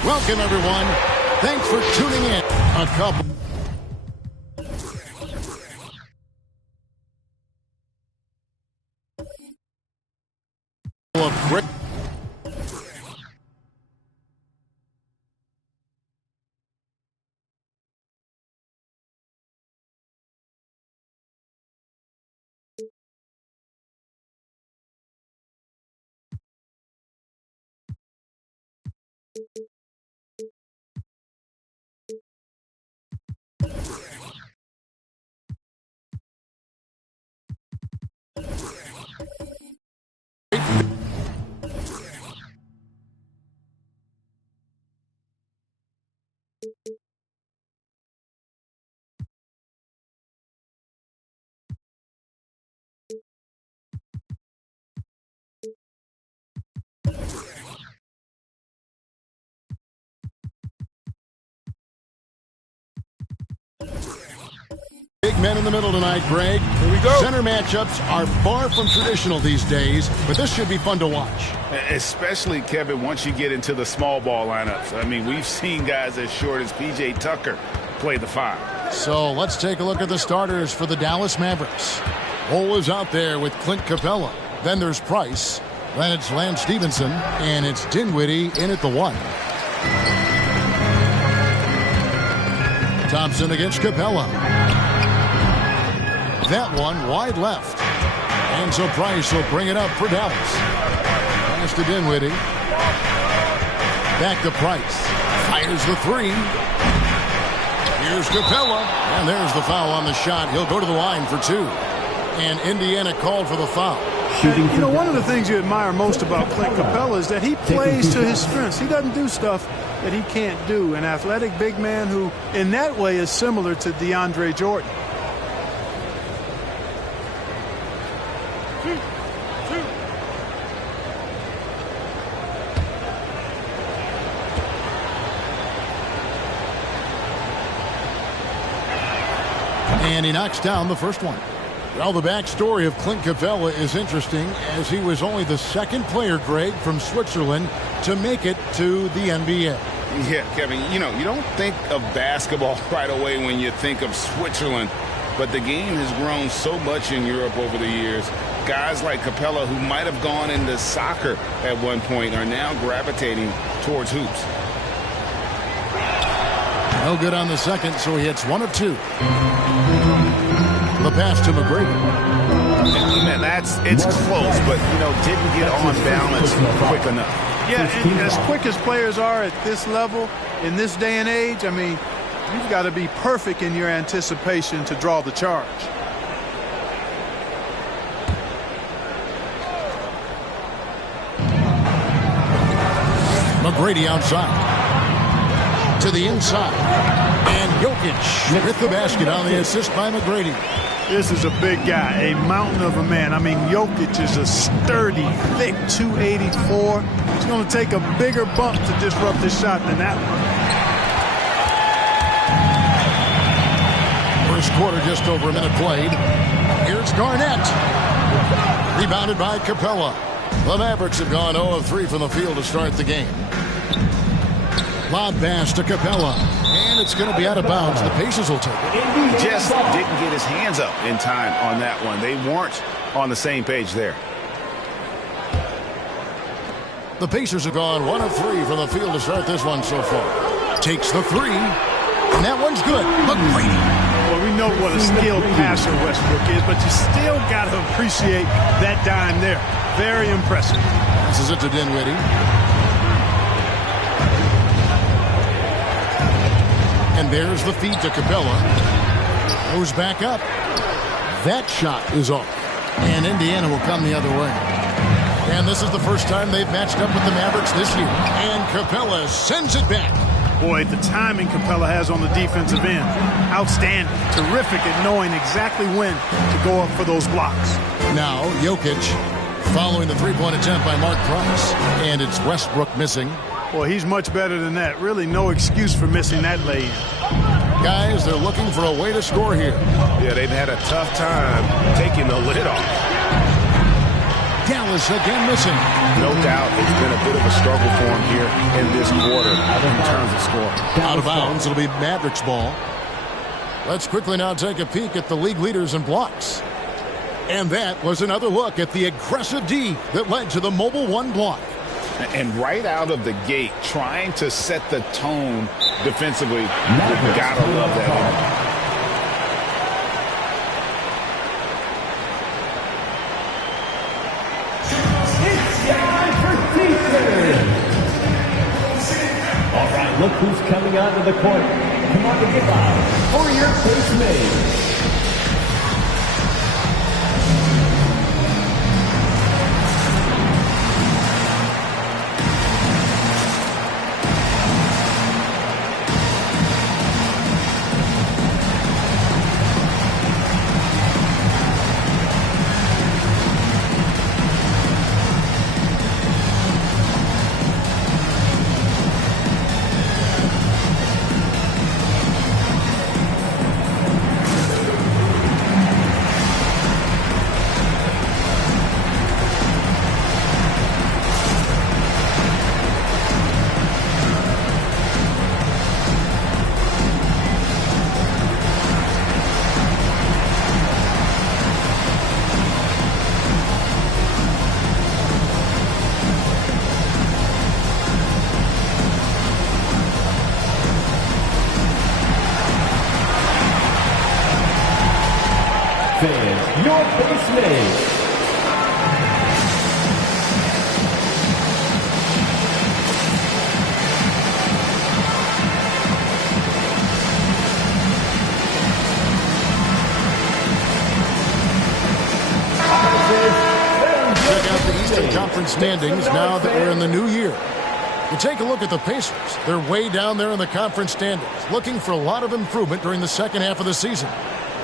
Welcome, everyone. Thanks for tuning in. A couple of great. Big men in the middle tonight, Greg. Here we go. Center matchups are far from traditional these days, but this should be fun to watch. Especially, Kevin, once you get into the small ball lineups. I mean, we've seen guys as short as P.J. Tucker play the 5. So let's take a look at the starters for the Dallas Mavericks. Hole is out there with Clint Capella. Then there's Price. Then it's Lance Stevenson. And it's Dinwiddie in at the 1. Thompson against Capella. That one wide left. And so Price will bring it up for Dallas. Pass to Dinwiddie. Back to Price. Fires the 3. Here's Capella. And there's the foul on the shot. He'll go to the line for 2. And Indiana called for the foul. You know, one of the things you admire most about Clint Capella is that he plays to his strengths. He doesn't do stuff that he can't do. An athletic big man who, in that way, is similar to DeAndre Jordan. And he knocks down the first one. Well, the backstory of Clint Capella is interesting, as he was only the second player, Greg, from Switzerland to make it to the NBA. Yeah, Kevin, you know, you don't think of basketball right away when you think of Switzerland, but the game has grown so much in Europe over the years. Guys like Capella, who might have gone into soccer at one point, are now gravitating towards hoops. No good on the second, so he hits 1 of 2. The pass to McGrady. And it's close, but, you know, didn't get on balance quick enough. Yeah, and as quick as players are at this level, in this day and age, I mean, You've got to be perfect in your anticipation to draw the charge. McGrady outside. To the inside. And Jokic with the basket on the assist by McGrady. This is a big guy, a mountain of a man. I mean, Jokic is a sturdy, thick 284. It's going to take a bigger bump to disrupt this shot than that one. First quarter, just over a minute played. Here's Garnett. Rebounded by Capella. The Mavericks have gone 0 of 3 from the field to start the game. Lob pass to Capella. And it's going to be out of bounds. The Pacers will take it. He just didn't get his hands up in time on that one. They weren't on the same page there. The Pacers have gone 1 of 3 from the field to start this one so far. Takes the 3. And that one's good. McGrady. Well, we know what a skilled passer Westbrook is, but you still got to appreciate that dime there. Very impressive. This is it to Dinwiddie. And there's the feed to Capella. Goes back up. That shot is off. And Indiana will come the other way. And this is the first time they've matched up with the Mavericks this year. And Capella sends it back. Boy, the timing Capella has on the defensive end. Outstanding. Terrific at knowing exactly when to go up for those blocks. Now, Jokic following the three-point attempt by Mark Price. And it's Westbrook missing. Well, he's much better than that. Really no excuse for missing that lay-in. Guys, they're looking for a way to score here. Yeah, they've had a tough time taking the lid off. Dallas again missing. No doubt it's been a bit of a struggle for him here in this quarter in terms of scoring. Out of bounds, it'll be Mavericks ball. Let's quickly now take a peek at the league leaders in blocks. And that was another look at the aggressive D that led to the Mobile One block. And right out of the gate, trying to set the tone defensively, you gotta love that energy. All right, look who's coming onto the court. Come on to give out for your first mate. Your base mate. Check out the Eastern Conference standings now that we're in the new year. You take a look at the Pacers. They're way down there in the conference standings, looking for a lot of improvement during the second half of the season.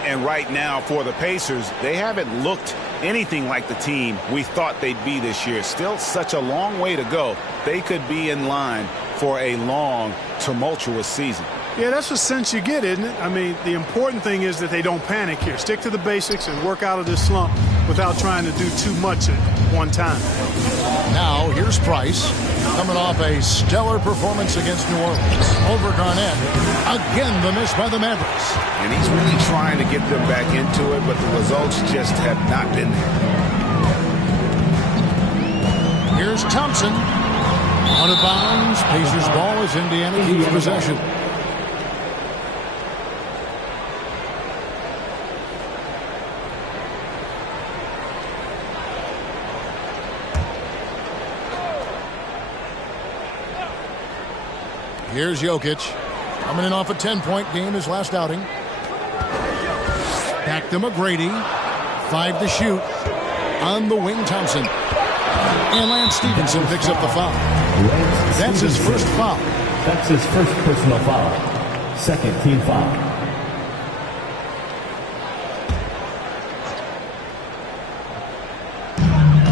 And right now for the Pacers, they haven't looked anything like the team we thought they'd be this year. Still such a long way to go. They could be in line for a long, tumultuous season. Yeah, that's the sense you get, isn't it? I mean, the important thing is that they don't panic here. Stick to the basics and work out of this slump without trying to do too much at one time. Now, here's Price, coming off a stellar performance against New Orleans. Over Garnett. Again, the miss by the Mavericks. And he's really trying to get them back into it, but the results just have not been there. Here's Thompson. Out of bounds. Pacers ball as Indiana keeps possession. Here's Jokic. Coming in off a 10-point game his last outing. Back to McGrady. 5 to shoot. On the wing, Thompson. And Lance Stevenson picks up the foul. That's his first foul. That's his first personal foul. Second team foul.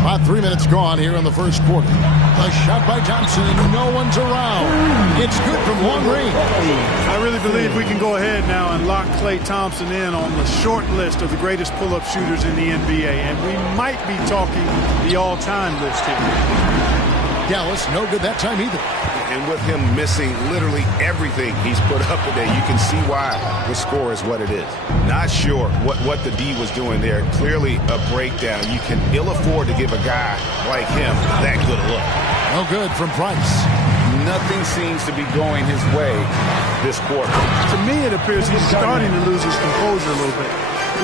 About 3 minutes gone here in the first quarter. A shot by Thompson. No one's around. It's good from long range. I really believe we can go ahead now and lock Klay Thompson in on the short list of the greatest pull-up shooters in the NBA. And we might be talking the all-time list here. Dallas, no good that time either. And with him missing literally everything he's put up today, you can see why the score is what it is. Not sure what the D was doing there. Clearly a breakdown. You can ill afford to give a guy like him that good a look. No good from Price. Nothing seems to be going his way this quarter. To me, it appears he's starting to lose his composure a little bit.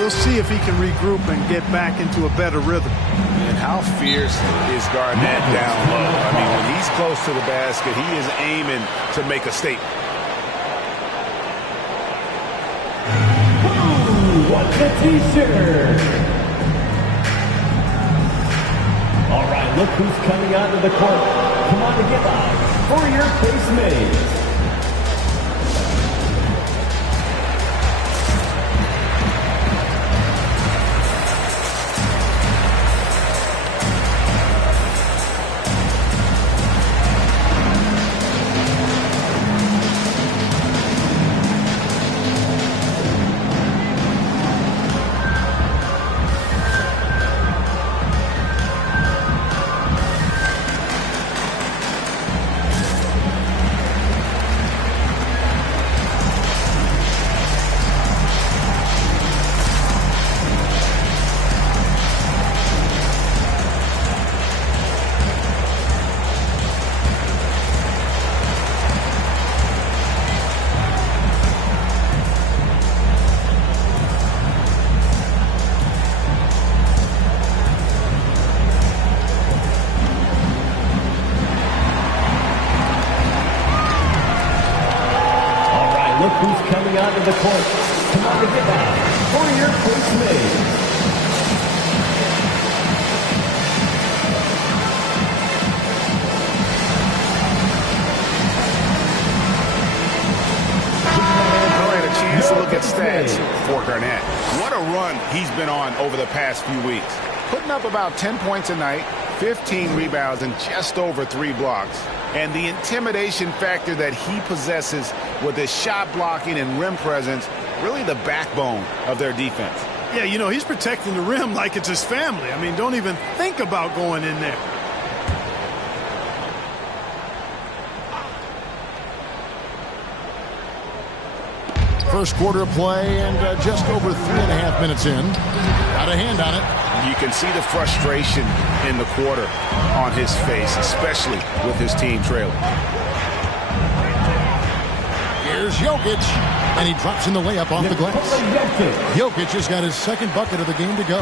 We'll see if he can regroup and get back into a better rhythm. And how fierce is Garnett down low? I mean, when he's close to the basket, he is aiming to make a statement. Ooh, what's the t-shirt? All right, look who's coming out of the court. Come on to get out for your case made. The court. Come on to get down for your first made. All right, a chance to look at stats for Garnett. What a run he's been on over the past few weeks. Putting up about 10 points a night, 15 rebounds, and just over 3 blocks. And the intimidation factor that he possesses with his shot blocking and rim presence, really the backbone of their defense. Yeah, you know, he's protecting the rim like it's his family. I mean, don't even think about going in there. First quarter play and just over 3.5 minutes in. Got a hand on it. You can see the frustration in the quarter on his face, especially with his team trailing. Here's Jokic, and he drops in the layup off the glass. Jokic has got his second bucket of the game to go.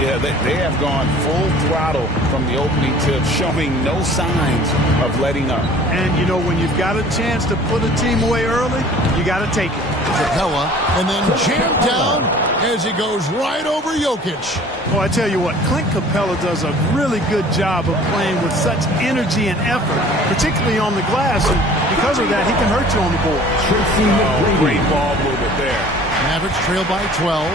Yeah, they have gone full throttle from the opening tip, showing no signs of letting up. And, you know, when you've got a chance to put a team away early, you got to take it. Capella, and then jammed down as he goes right over Jokic. Well, I tell you what, Clint Capella does a really good job of playing with such energy and effort, particularly on the glass, and because of that, he can hurt you on the board. Great ball movement there. Mavericks trail by 12.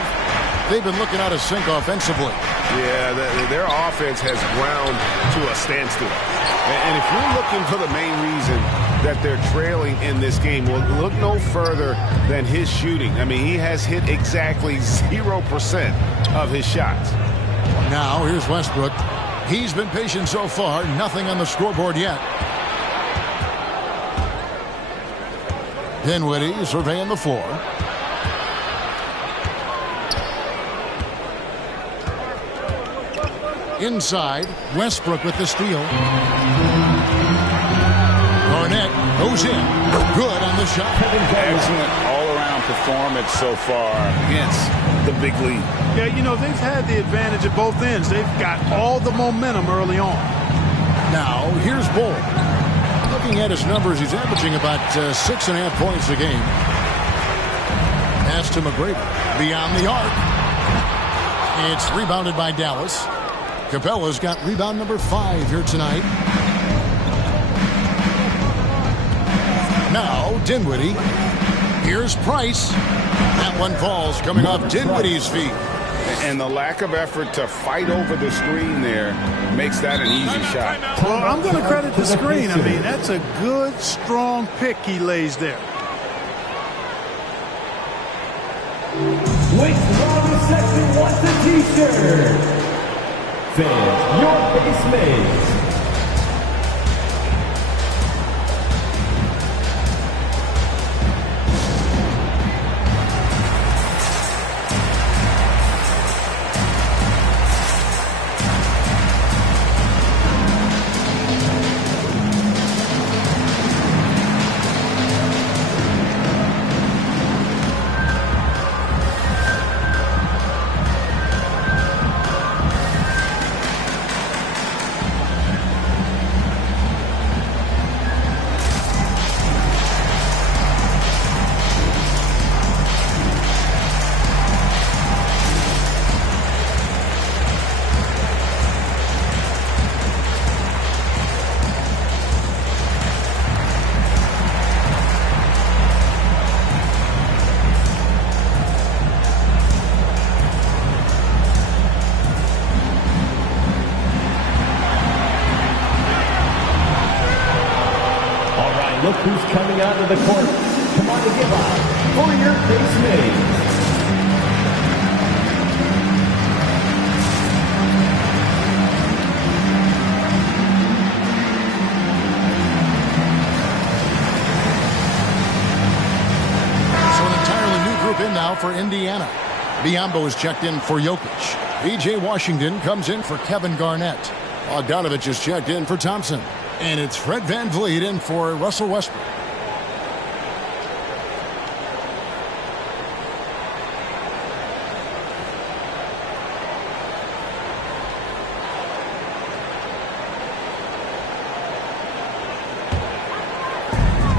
They've been looking out of sync offensively. Yeah, their offense has ground to a standstill. And if you're looking for the main reason that they're trailing in this game, well, look no further than his shooting. I mean, he has hit exactly 0% of his shots. Now, here's Westbrook. He's been patient so far. Nothing on the scoreboard yet. Dinwiddie surveying the floor. Inside, Westbrook with the steal. Garnett goes in. Good on the shot. Excellent all-around performance so far against the big lead. Yeah, you know, they've had the advantage at both ends. They've got all the momentum early on. Now, here's Bull. Looking looking at his numbers, he's averaging about 6.5 points a game. Pass to McGrady. Beyond the arc. It's rebounded by Dallas. Capella's got rebound number 5 here tonight. Now, Dinwiddie. Here's Price. That one falls coming off Dinwiddie's feet. And the lack of effort to fight over the screen there makes that an easy shot. Well, I'm going to credit the screen. I mean, that's a good, strong pick he lays there. Wake Robin section wants a t-shirt. Fans, your face mates. Look who's coming out of the court. Come on to give up for your face mates. So an entirely new group in now for Indiana. Biyombo is checked in for Jokic. P.J. Washington comes in for Kevin Garnett. Bogdanovich is checked in for Thompson. And it's Fred VanVleet in for Russell Westbrook.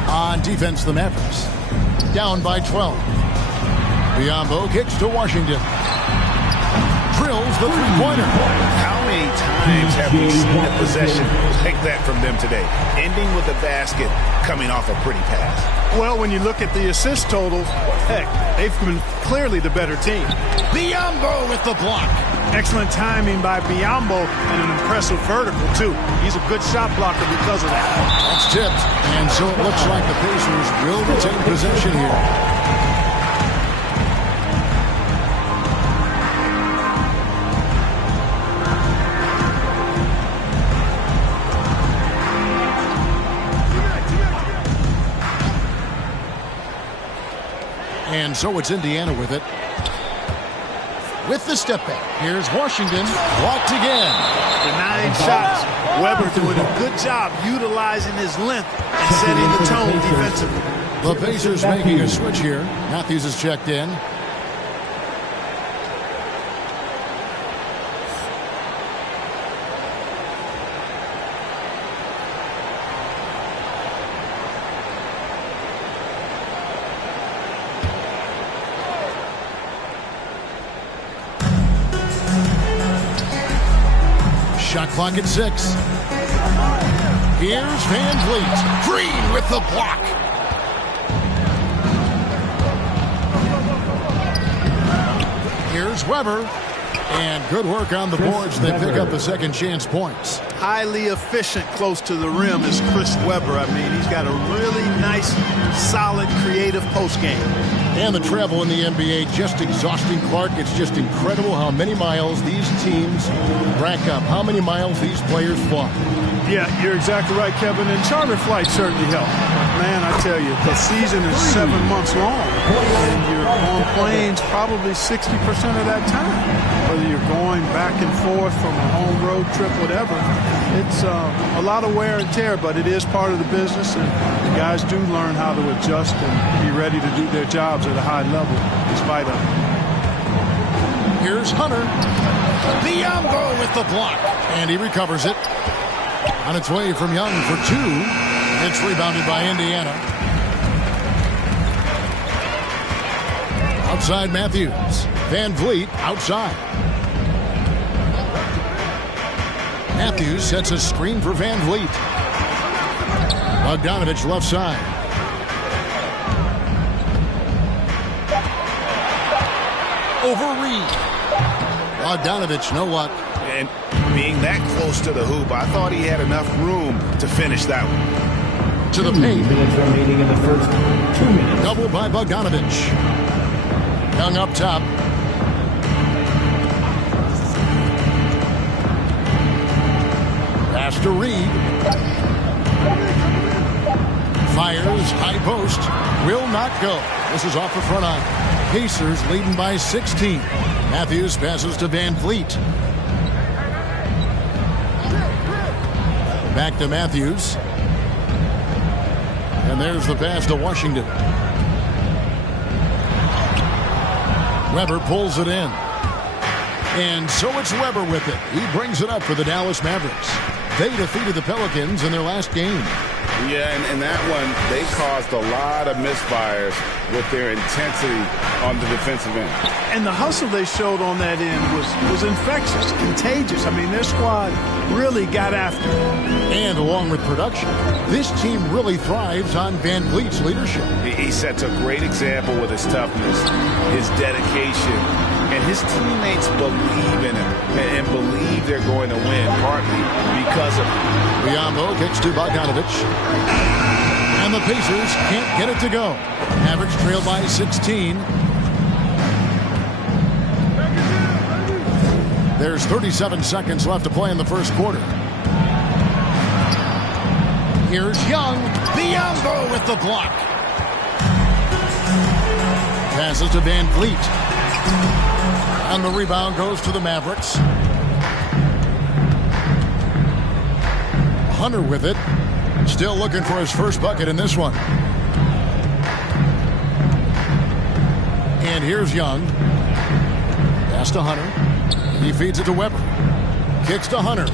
On defense, the Mavericks. Down by 12. Biyombo kicks to Washington. Drills the three-pointer. How many times have we seen a possession like that from them today? Ending with a basket, coming off a pretty pass. Well, when you look at the assist totals, heck, they've been clearly the better team. Biyombo with the block. Excellent timing by Biyombo and an impressive vertical, too. He's a good shot blocker because of that. That's tipped. And so it looks like the Pacers will retain possession here. And so it's Indiana with it. With the step back. Here's Washington. Blocked again. Denying shots. Weber doing a good job utilizing his length and setting the tone defensively. The Pacers making a switch here. Matthews is checked in. Shot clock at 6. Here's VanVleet. Green with the block. Here's Weber. And good work on the boards. They pick up the second chance points. Highly efficient close to the rim is Chris Weber. I mean, he's got a really nice, solid, creative post game. And the travel in the NBA just exhausting, Clark. It's just incredible how many miles these teams rack up, how many miles these players fly. Yeah, you're exactly right, Kevin. And charter flights certainly help. Man, I tell you, the season is 7 months long. And you're on planes probably 60% of that time. Whether you're going back and forth from a home road trip, whatever. It's a lot of wear and tear, but it is part of the business. And the guys do learn how to adjust and be ready to do their jobs at a high level in spite of it. Here's Hunter. Biyombo with the block. And he recovers it. On its way from Young for 2. It's rebounded by Indiana. Outside Matthews. Van Vliet outside. Matthews sets a screen for Van Vliet. Bogdanovich left side. Over Reed. Bogdanovich, no luck. And being that close to the hoop, I thought he had enough room to finish that one. To the paint. 2 minutes remaining in the first. 2 minutes. Double by Bogdanovich. Young up top. Pass to Reed. Fires, high post. Will not go. This is off the front eye. Pacers leading by 16. Matthews passes to Van Vliet. Back to Matthews. And there's the pass to Washington. Weber pulls it in. And so it's Weber with it. He brings it up for the Dallas Mavericks. They defeated the Pelicans in their last game. Yeah, and in that one, they caused a lot of misfires with their intensity on the defensive end. And the hustle they showed on that end was infectious, contagious. I mean, their squad really got after it. And along with production, this team really thrives on Van Vliet's leadership. He sets a great example with his toughness, his dedication, and his teammates believe in him and believe they're going to win, partly because of him. Biyombo kicks to Bogdanovich. And the Pacers can't get it to go. Mavericks trail by 16. There's 37 seconds left to play in the first quarter. Here's Young. Biyombo with the block. Passes to Van Vliet. And the rebound goes to the Mavericks. Hunter with it. Still looking for his first bucket in this one. And here's Young. Pass to Hunter. He feeds it to Weber. Kicks to Hunter.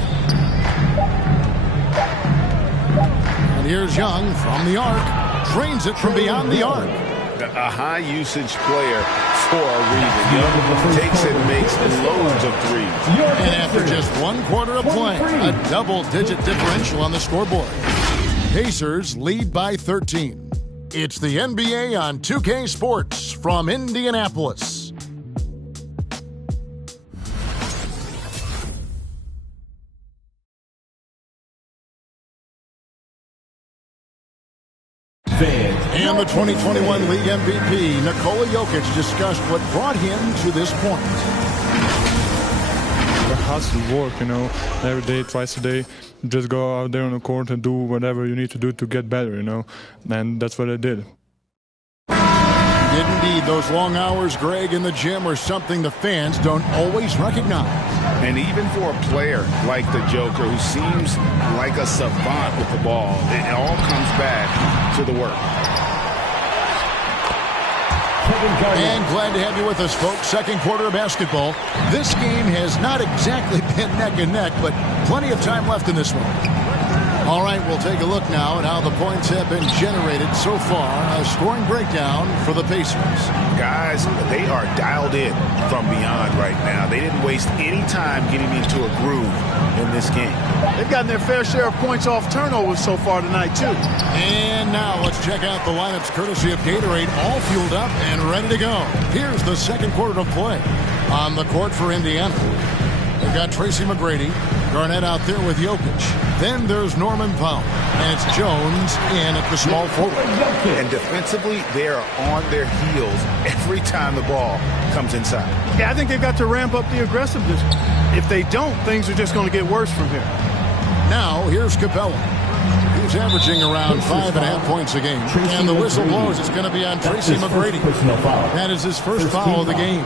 And here's Young from the arc. Drains it from beyond the arc. A high-usage player for a reason. Young takes it and makes loads of threes. And after just 1 quarter of play, a double-digit differential on the scoreboard. Pacers lead by 13. It's the NBA on 2K Sports from Indianapolis. And the 2021 League MVP, Nikola Jokic, discussed what brought him to this point. The hustle work, every day, twice a day. Just go out there on the court and do whatever you need to do to get better, and that's what I did. Indeed, those long hours, Greg, in the gym are something the fans don't always recognize. And even for a player like the Joker, who seems like a savant with the ball, it all comes back to the work. And glad to have you with us, folks. Second quarter of basketball. This game has not exactly been neck and neck, but plenty of time left in this one. All right, we'll take a look now at how the points have been generated so far. A scoring breakdown for the Pacers. Guys, they are dialed in from beyond right now. They didn't waste any time getting into a groove in this game. They've gotten their fair share of points off turnovers so far tonight, too. And now let's check out the lineups courtesy of Gatorade, all fueled up and ready to go. Here's the second quarter of play. On the court for Indiana, they've got Tracy McGrady, Garnett out there with Jokic. Then there's Norman Powell, and it's Jones in at the small forward. And defensively, they are on their heels every time the ball comes inside. Yeah, I think they've got to ramp up the aggressiveness. If they don't, things are just going to get worse from here. Now, here's Capella. He's averaging around 5.5 points a game. And the whistle blows. It's going to be on Tracy McGrady. That is his first foul of the game.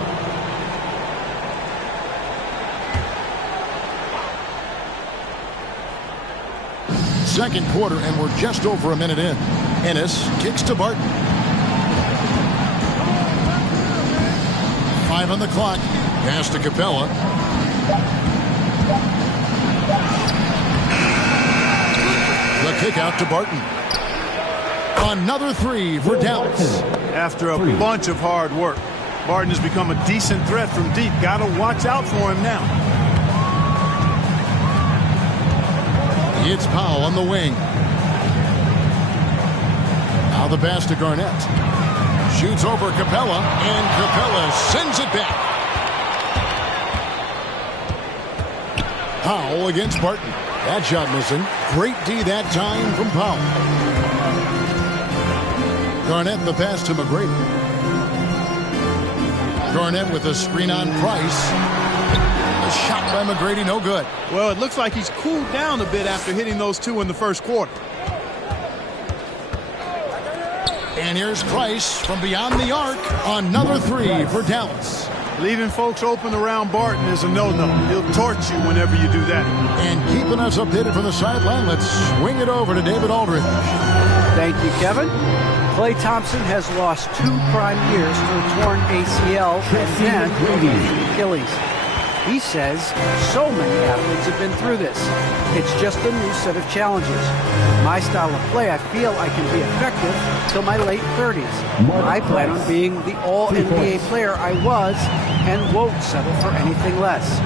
Second quarter, and we're just over a minute in. Ennis kicks to Barton. 5 on the clock. Pass to Capella. The kick out to Barton. Another three for Dallas. After a bunch of hard work, Barton has become a decent threat from deep. Got to watch out for him now. It's Powell on the wing. Now the pass to Garnett. Shoots over Capella, and Capella sends it back. Powell against Barton. That shot missing. Great D that time from Powell. Garnett the pass to McGrady. Garnett with a screen on Price. A shot by McGrady, no good. Well, it looks like he's cooled down a bit after hitting those two in the first quarter. And here's Price from beyond the arc. Another three for Dallas. Leaving folks open around Barton is a no-no. He'll torch you whenever you do that. And keeping us updated from the sideline, let's swing it over to David Aldridge. Thank you, Kevin. Klay Thompson has lost 2 prime years to a torn ACL and then Achilles. He says so many athletes have been through this. It's just a new set of challenges. With my style of play, I feel I can be effective till my late 30s. I plan on being the all-NBA player I was and won't settle for anything less.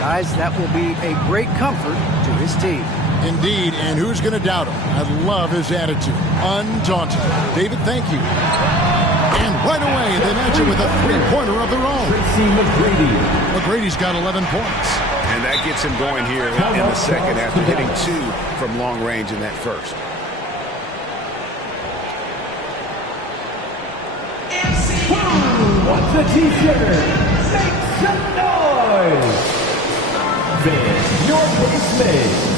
Guys, that will be a great comfort to his team. Indeed, and who's going to doubt him? I love his attitude. Undaunted. David, thank you. And right away, they match it with a three-pointer of their own. McGrady's got 11 points. And that gets him going here in the second after hitting 2 from long range in that first. What's the T-shirt? Make some noise! Vince, your placement.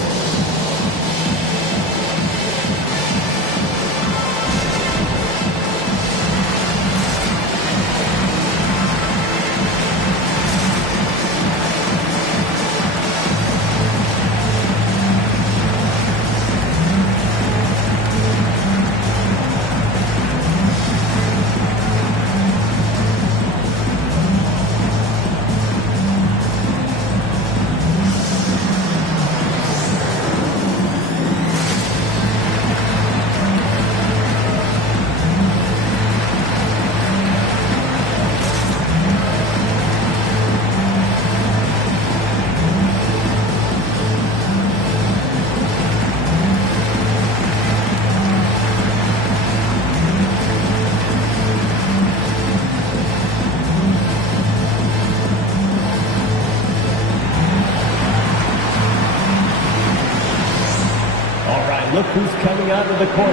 Look who's coming out of the court.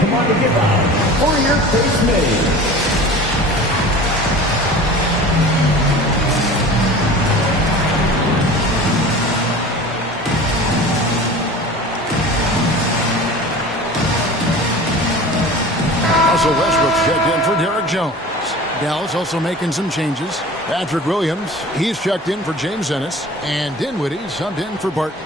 Come on to give out for your face made. Russell Westbrook's checked in for Derek Jones. Dallas also making some changes. Patrick Williams, he's checked in for James Ennis. And Dinwiddie subbed in for Barton.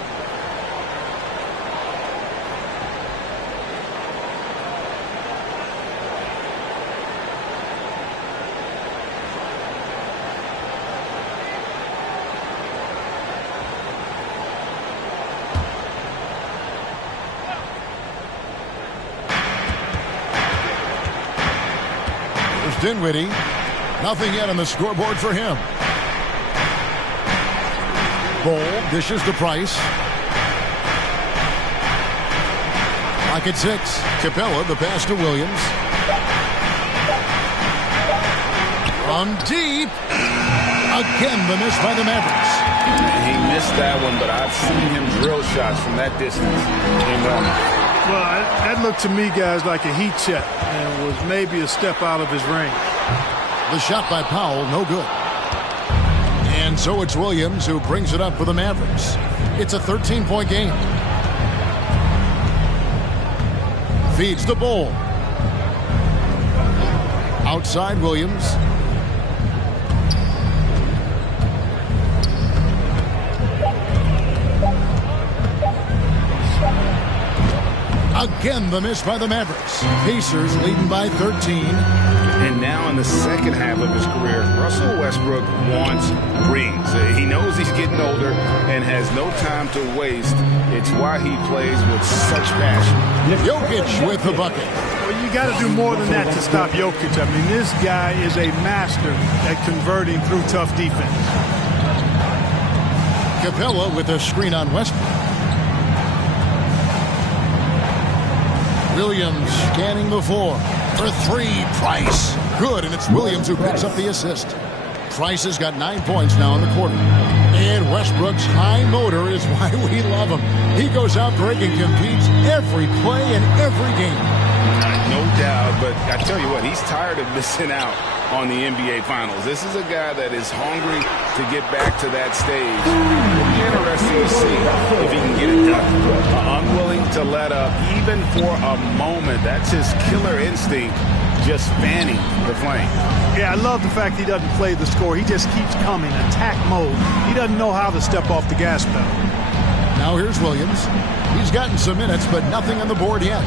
Dinwiddie. Nothing yet on the scoreboard for him. Bol dishes to Price. Clock at 6. Capella, the pass to Williams. From deep. Again, the miss by the Mavericks. He missed that one, but I've seen him drill shots from that distance in Walmart. Well, that looked to me, guys, like a heat check and was maybe a step out of his range. The shot by Powell, no good. And so it's Williams who brings it up for the Mavericks. It's a 13-point game. Feeds the Bol. Outside Williams. Again, the miss by the Mavericks. Pacers leading by 13. And now in the second half of his career, Russell Westbrook wants rings. He knows he's getting older and has no time to waste. It's why he plays with such passion. Jokic with the bucket. Well, you got to do more than that to stop Jokic. I mean, this guy is a master at converting through tough defense. Capella with a screen on Westbrook. Williams scanning the floor for three. Price. Good, and it's Williams who picks up the assist. Price has got 9 points now in the quarter. And Westbrook's high motor is why we love him. He goes out break and competes every play and every game. No doubt, but I tell you what, he's tired of missing out on the NBA Finals. This is a guy that is hungry to get back to that stage. It'll be interesting to see if he can get it done. Unwilling to let up, even for a moment. That's his killer instinct, just fanning the flame. Yeah, I love the fact he doesn't play the score. He just keeps coming, attack mode. He doesn't know how to step off the gas pedal. Now here's Williams. He's gotten some minutes, but nothing on the board yet.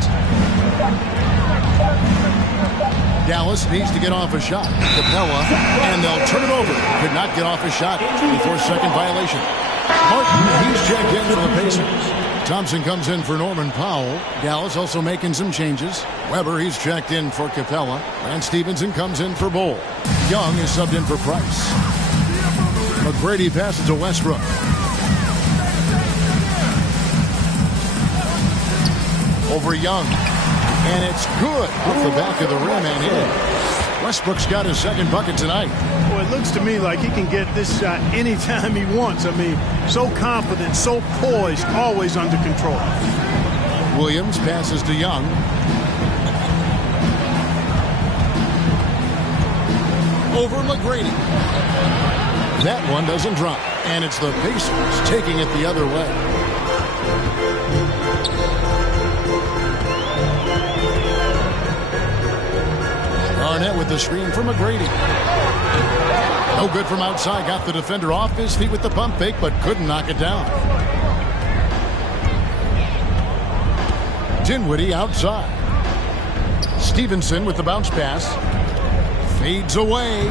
Dallas needs to get off a shot. Capella, and they'll turn it over. Could not get off a shot before second violation. Martin, he's checked in for the Pacers. Thompson comes in for Norman Powell. Dallas also making some changes. Weber, he's checked in for Capella. And Stevenson comes in for Bol. Young is subbed in for Price. McGrady passes to Westbrook. Over Young. And it's good off the back of the rim and in. Westbrook's got his second bucket tonight. Well, it looks to me like he can get this shot anytime he wants. I mean, so confident, so poised, always under control. Williams passes to Young. Over McGrady. That one doesn't drop. And it's the Pacers taking it the other way. Garnett with the screen for McGrady. No good from outside. Got the defender off his feet with the pump fake, but couldn't knock it down. Dinwiddie outside. Stevenson with the bounce pass. Fades away.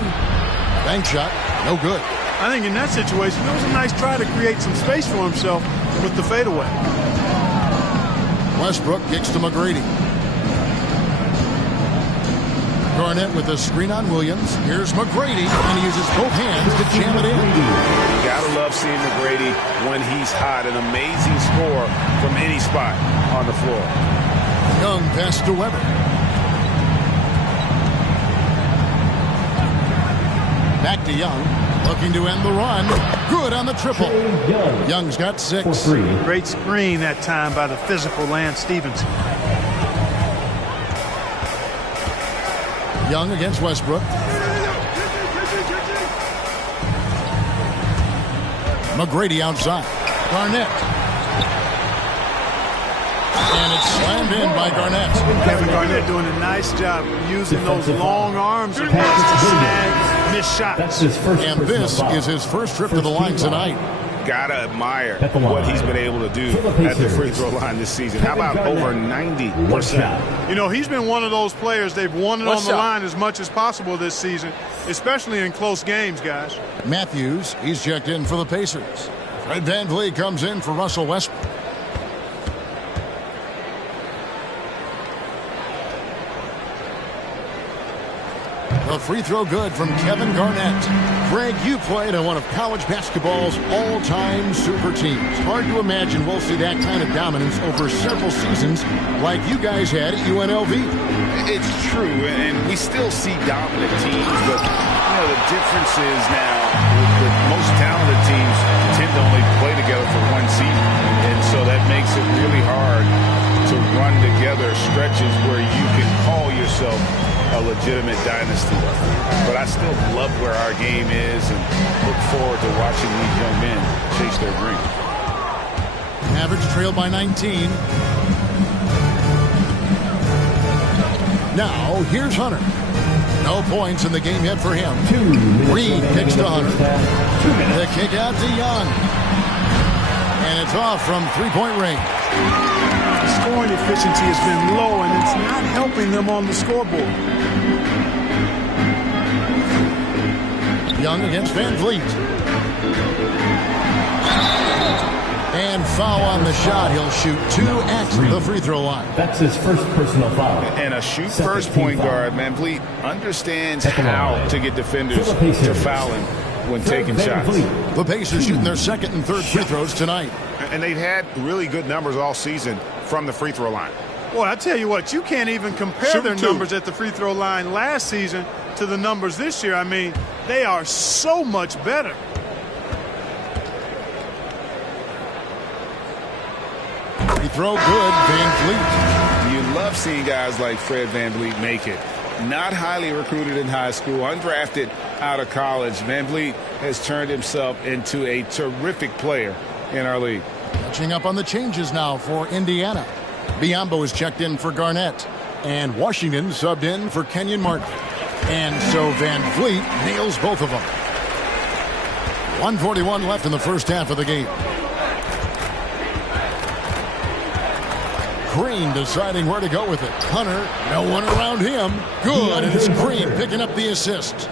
Bank shot. No good. I think in that situation, it was a nice try to create some space for himself with the fadeaway. Westbrook kicks to McGrady. Garnett with a screen on Williams. Here's McGrady, and he uses both hands to jam it in. You gotta love seeing McGrady when he's hot. An amazing score from any spot on the floor. Young pass to Weber. Back to Young, looking to end the run. Good on the triple. Young's got 6. Great screen that time by the physical Lance Stevenson. Young against Westbrook. McGrady outside. Garnett. And it's slammed in by Garnett. Kevin Garnett doing a nice job using those long arms of his to snag missed shots. That's his first and this is his first trip to the line tonight. Gotta admire what he's been able to do at the free throw line this season. How about over 90%? You know, he's been one of those players they've wanted on the line as much as possible this season, especially in close games, guys. Matthews, he's checked in for the Pacers. Fred VanVleet comes in for Russell Westbrook. The free throw good from Kevin Garnett. Greg, you played on one of college basketball's all-time super teams. Hard to imagine we'll see that kind of dominance over several seasons like you guys had at UNLV. It's true, and we still see dominant teams, but you know the difference is now the most talented teams tend to only play together for one season, and so that makes it really hard to run together stretches where you can call yourself a legitimate dynasty. But I still love where our game is and look forward to watching these young men chase their dreams. Mavericks trailed by 19. Now, here's Hunter. No points in the game yet for him. Reed kicks to Hunter. The kick out to Young. And it's off from three-point range. The scoring efficiency has been low, and it's not helping them on the scoreboard. Young against VanVleet. And foul on the shot. He'll shoot 2 at the free throw line. That's his first personal foul. And a shoot-first point guard, VanVleet understands how to get defenders to foul him when taking shots. The Pacers shooting their second and third free throws tonight. And they've had really good numbers all season from the free throw line. Boy, I tell you what, you can't even compare their numbers at the free throw line last season to the numbers this year. I mean, they are so much better. Free throw good, VanVleet. You love seeing guys like Fred VanVleet make it. Not highly recruited in high school, undrafted out of college. VanVleet has turned himself into a terrific player in our league. Catching up on the changes now for Indiana. Biyombo is checked in for Garnett. And Washington subbed in for Kenyon Martin. And so VanVleet nails both of them. 1:41 left in the first half of the game. Green deciding where to go with it. Hunter, no one around him. Good, and it's Green picking up the assist.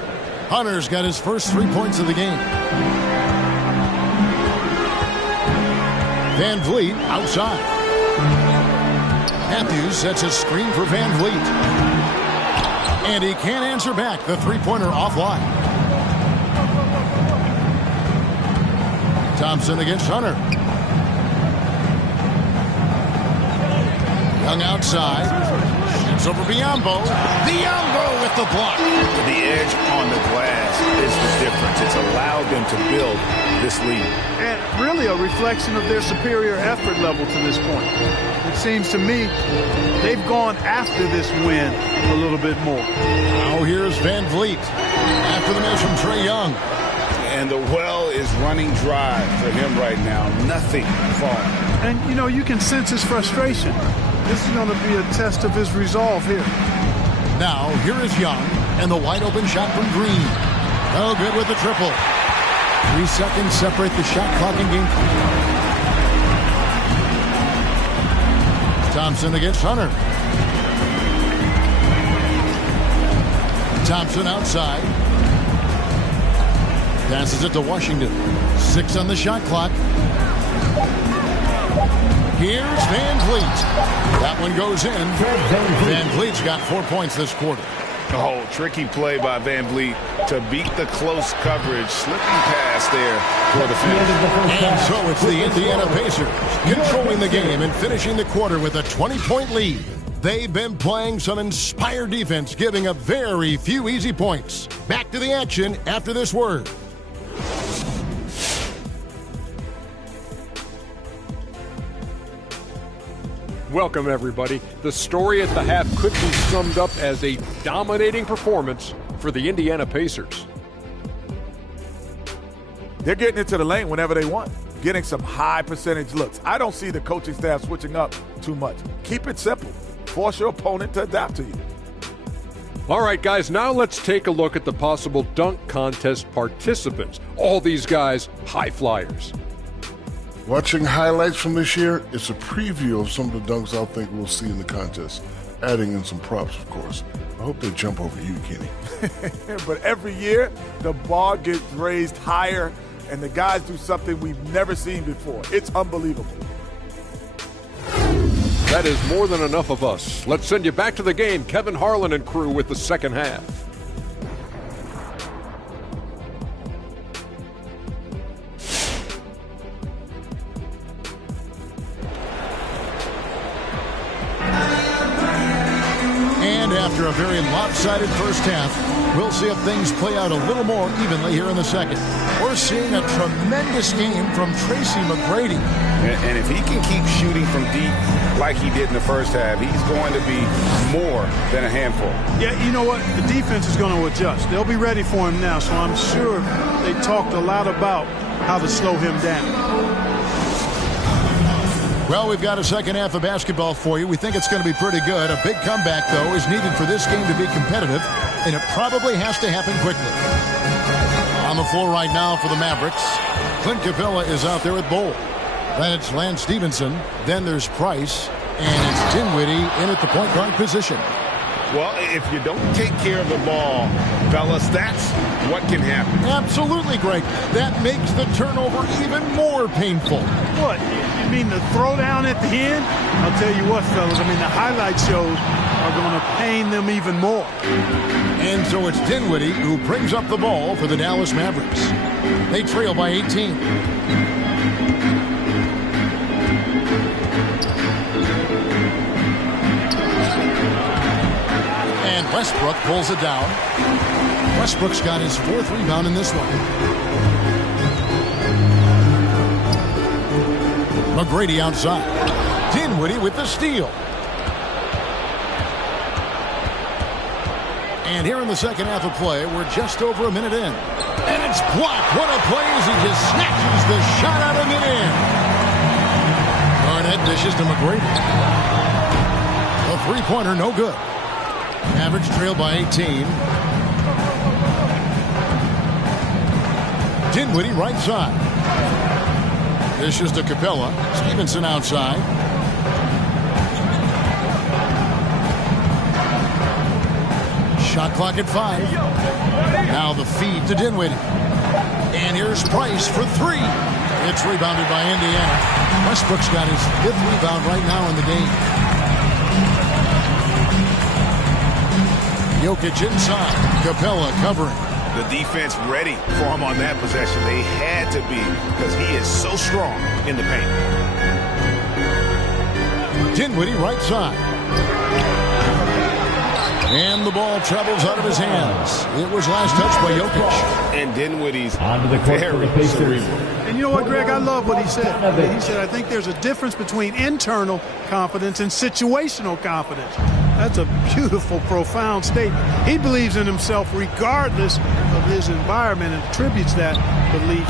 Hunter's got his first 3 points of the game. VanVleet outside. Matthews sets a screen for VanVleet. And he can't answer back. The three-pointer offline. Thompson against Hunter. Young outside. Shoots over Biyombo. Biyombo with the block. The edge on the glass is the difference. It's allowed them to build this lead. And really a reflection of their superior effort level to this point. It seems to me they've gone after this win a little bit more. Now here's VanVleet. After the miss from Trae Young. And the well is running dry for him right now. Nothing falling. And, you know, you can sense his frustration. This is going to be a test of his resolve here. Now, here is Young, and the wide-open shot from Green. No good with the triple. 3 seconds separate the shot clock and game clock. Thompson against Hunter. Thompson outside. Passes it to Washington. 6 on the shot clock. Here's VanVleet. That one goes in. VanVleet's got 4 points this quarter. Oh, tricky play by VanVleet to beat the close coverage. Slipping pass there for the finish. And so it's the Indiana Pacers controlling the game and finishing the quarter with a 20-point lead. They've been playing some inspired defense, giving up very few easy points. Back to the action after this word. Welcome, everybody. The story at the half could be summed up as a dominating performance for the Indiana Pacers. They're getting into the lane whenever they want, getting some high percentage looks. I don't see the coaching staff switching up too much. Keep it simple. Force your opponent to adapt to you. All right, guys, now let's take a look at the possible dunk contest participants. All these guys, high flyers. Watching highlights from this year, it's a preview of some of the dunks I think we'll see in the contest. Adding in some props, of course. I hope they jump over you, Kenny. But every year, the bar gets raised higher, and the guys do something we've never seen before. It's unbelievable. That is more than enough of us. Let's send you back to the game. Kevin Harlan and crew with the second half. After a very lopsided first half, we'll see if things play out a little more evenly here in the second. We're seeing a tremendous game from Tracy McGrady. And if he can keep shooting from deep like he did in the first half, he's going to be more than a handful. Yeah, you know what? The defense is going to adjust. They'll be ready for him now, so I'm sure they talked a lot about how to slow him down. Well, we've got a second half of basketball for you. We think it's going to be pretty good. A big comeback, though, is needed for this game to be competitive, and it probably has to happen quickly. On the floor right now for the Mavericks, Clint Capella is out there with Bowl. Then it's Lance Stevenson. Then there's Price, and it's Dinwiddie in at the point guard position. Well, if you don't take care of the ball Fellas, that's what can happen. Absolutely, Greg. That makes the turnover even more painful. What? You mean the throwdown at the end? I'll tell you what, fellas. I mean, the highlight shows are going to pain them even more. And so it's Dinwiddie who brings up the ball for the Dallas Mavericks. They trail by 18. And Westbrook pulls it down. Westbrook's got his 4th rebound in this one. McGrady outside. Dinwiddie with the steal. And here in the second half of play, we're just over a minute in. And it's blocked. What a play as he just snatches the shot out of midair. Garnett dishes to McGrady. A three-pointer, no good. Mavericks trail by 18. Dinwiddie right side. Dishes to Capella. Stevenson outside. Shot clock at 5. Now the feed to Dinwiddie. And here's Price for 3. It's rebounded by Indiana. Westbrook's got his 5th rebound right now in the game. Jokic inside. Capella covering. The defense ready for him on that possession. They had to be because he is so strong in the paint. Dinwiddie right side. And the ball travels out of his hands. It was last touched by Jokic. And Dinwiddie's onto the court for the Pacers. And you know what, Greg? I love what he said. He said, I think there's a difference between internal confidence and situational confidence. That's a beautiful, profound statement. He believes in himself regardless of his environment and attributes that belief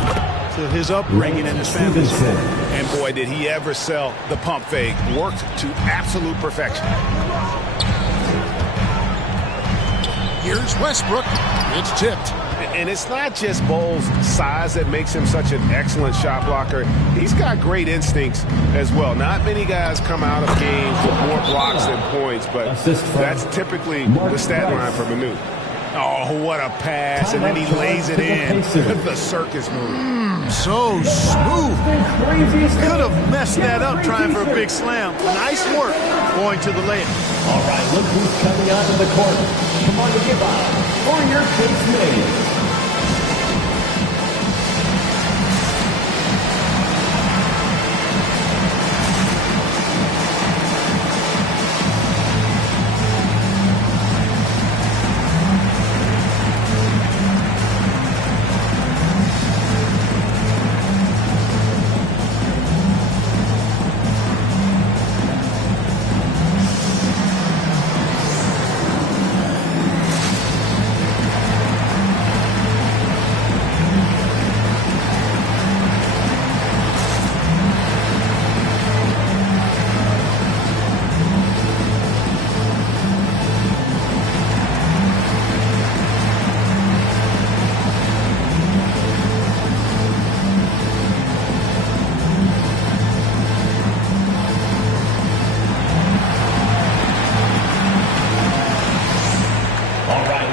to his upbringing and his family. And boy, did he ever sell the pump fake. Worked to absolute perfection. Here's Westbrook. It's tipped. And it's not just Bowles' size that makes him such an excellent shot blocker. He's got great instincts as well. Not many guys come out of games with more blocks than points, but that's typically the stat line for Manu. Oh, what a pass, and then he lays it in. The circus move. So smooth. Could have messed that up trying for a big slam. Nice work going to the layup. All right, look who's coming out of the court. Come on to give out for your case made.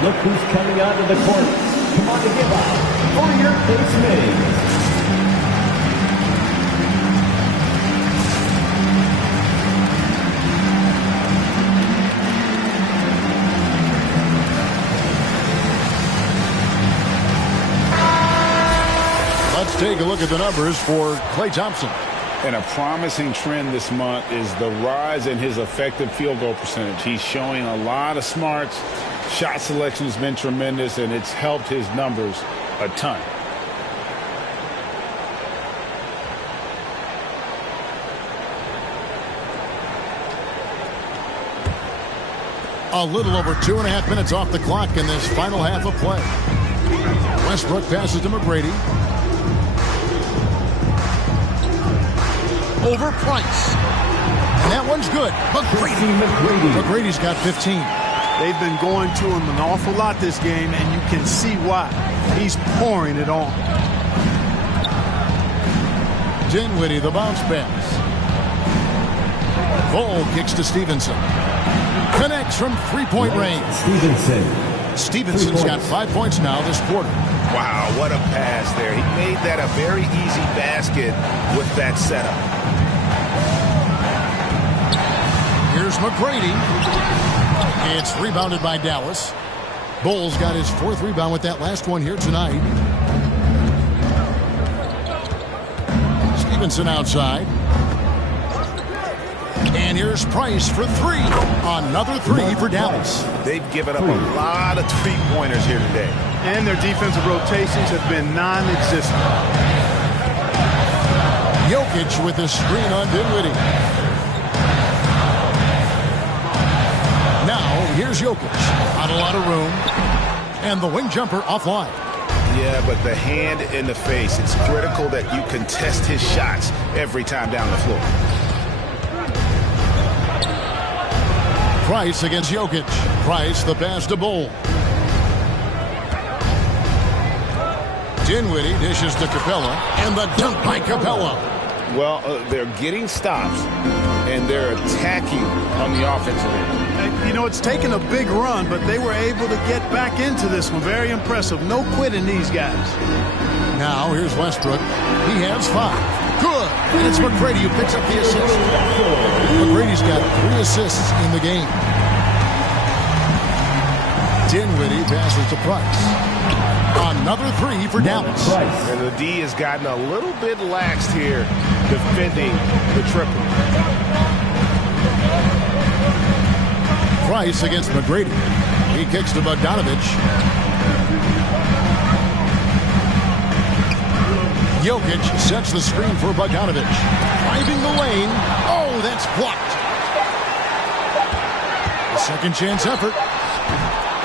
Look who's coming out of the court. Come on to give out for your case made. Let's take a look at the numbers for Klay Thompson. And a promising trend this month is the rise in his effective field goal percentage. He's showing a lot of smarts. Shot selection has been tremendous, and it's helped his numbers a ton. A little over 2.5 minutes off the clock in this final half of play. Westbrook passes to McGrady. Over Price. And that one's good. McGrady's got 15. They've been going to him an awful lot this game, and you can see why. He's pouring it on. Dinwiddie, the bounce pass. Ball kicks to Stevenson. Connects from three-point range. Stevenson. Stevenson's got 5 points now this quarter. Wow, what a pass there. He made that a very easy basket with that setup. Here's McGrady. It's rebounded by Dallas. Bulls got his 4th rebound with that last one here tonight. Stevenson outside. And here's Price for 3. Another 3 for Dallas. They've given up a lot of three-pointers here today. And their defensive rotations have been non-existent. Jokic with the screen on Dinwiddie. Now, here's Jokic. Not a lot of room. And the wing jumper offline. Yeah, but the hand in the face. It's critical that you contest his shots every time down the floor. Price against Jokic. Price the pass to Bull. Dinwiddie dishes to Capella. And the dunk by Capella. Well, they're getting stops, and they're attacking on the offensive end. You know, it's taken a big run, but they were able to get back into this one. Very impressive. No quitting these guys. Now, here's Westbrook. He has 5. Good. And it's McGrady who picks up the assist. McGrady's got 3 assists in the game. Dinwiddie passes to Price. Another 3 for Dallas. And the D has gotten a little bit laxed here defending the triple. Price against McGrady. He kicks to Bogdanovich. Jokic sets the screen for Bogdanovich. Driving the lane. Oh, that's blocked. A second chance effort.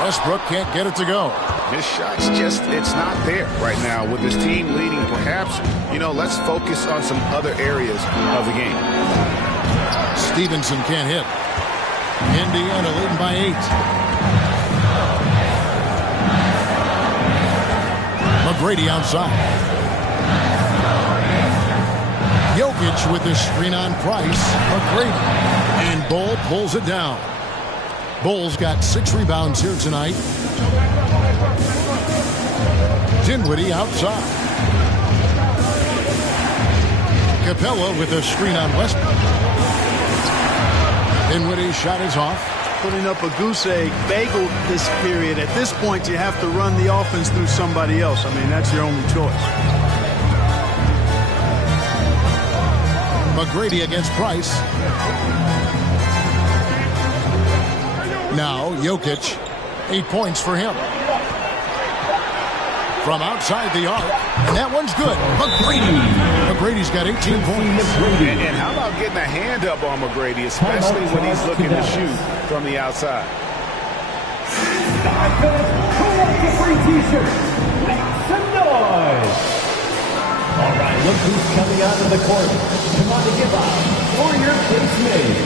Westbrook can't get it to go. His shot's just, it's not there right now. With his team leading, perhaps, let's focus on some other areas of the game. Stevenson can't hit. Indiana leading by 8. McGrady outside. Jokic with the screen on Price. McGrady. And Bull pulls it down. Bulls got 6 rebounds here tonight. Dinwiddie outside. Capella with a screen on Westbrook. Dinwiddie's shot is off. Putting up a goose egg bagel this period. At this point, you have to run the offense through somebody else. I mean, that's your only choice. McGrady against Price. Now, Jokic, 8 points for him. From outside the arc, and that one's good. McGrady's got 18 points. And how about getting a hand up on McGrady, especially when he's looking to shoot from the outside? All right, look who's coming out of the court. Come on to give up for your place made.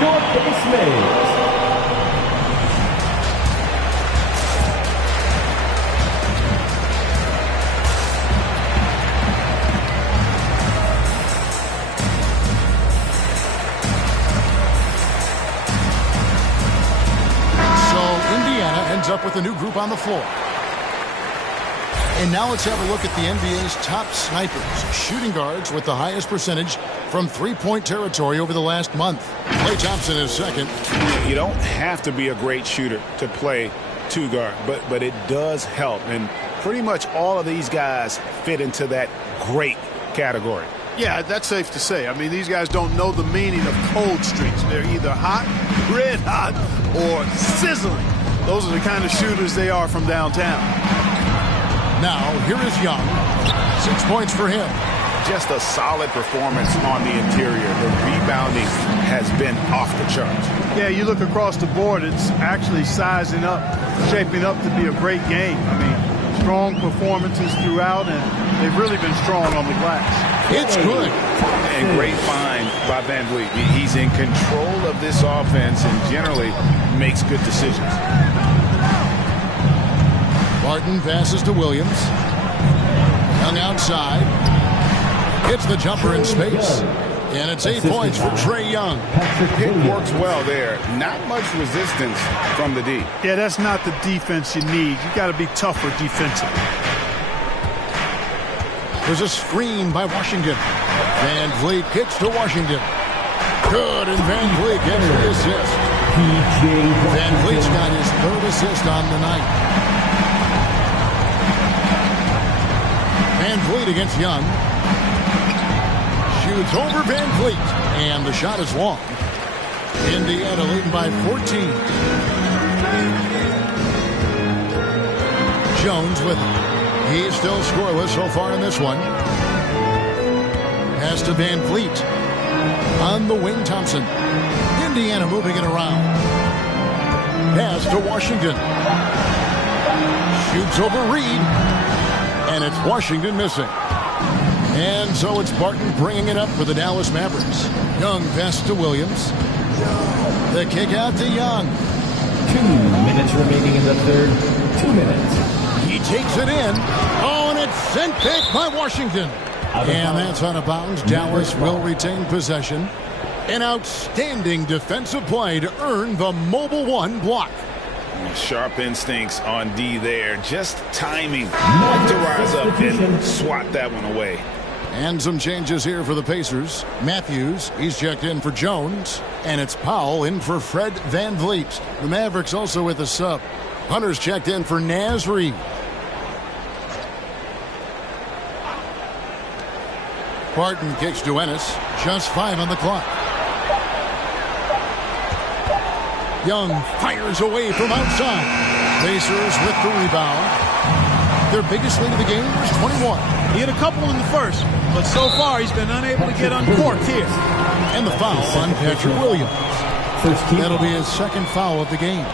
Your base mates. Up with a new group on the floor. And now let's have a look at the NBA's top snipers, shooting guards with the highest percentage from three-point territory over the last month. Klay Thompson is second. You don't have to be a great shooter to play 2 guard, but it does help. And pretty much all of these guys fit into that great category. Yeah, that's safe to say. I mean, these guys don't know the meaning of cold streaks. They're either hot, red hot, or sizzling. Those are the kind of shooters they are from downtown. Now, here is Young. 6 points for him. Just a solid performance on the interior. The rebounding has been off the charts. Yeah, you look across the board, it's actually sizing up, shaping up to be a great game. I mean, strong performances throughout, and they've really been strong on the glass. It's good. And great find by Van Vliet. He's in control of this offense and generally makes good decisions. Barton passes to Williams. Young outside. Hits the jumper in space. And it's 8 points for Trae Young. It works well there. Not much resistance from the D. Yeah, that's not the defense you need. You got to be tougher defensively. There's a screen by Washington. Van Vliet kicks to Washington. Good, and Van Vliet gets the assist. Van Vliet's got his 3rd assist on the night. Van Vliet against Young. Shoots over Van Vliet, and the shot is long. Indiana leading by 14. Jones with it. He's still scoreless so far in this one. Pass to Van Vliet. On the wing, Thompson. Indiana moving it around. Pass to Washington. Shoots over Reed. And it's Washington missing. And so it's Barton bringing it up for the Dallas Mavericks. Young pass to Williams. The kick out to Young. 2 minutes remaining in the third. 2 minutes. He takes it in. Oh, and it's sent back by Washington. And that's out of bounds. Dallas will retain possession. An outstanding defensive play to earn the Mobile One block. Sharp instincts on D there. Just timing. Like to rise up and swat that one away. And some changes here for the Pacers. Matthews, he's checked in for Jones. And it's Powell in for Fred Van Vliet. The Mavericks also with a sub. Hunter's checked in for Naz Reid. Barton kicks to Ennis. Just 5 on the clock. Young fires away from outside. Pacers with the rebound. Their biggest lead of the game was 21. He hit a couple in the first, but so far he's been unable to get uncorked here. And the foul on Patrick Williams. That'll be his 2nd foul of the game.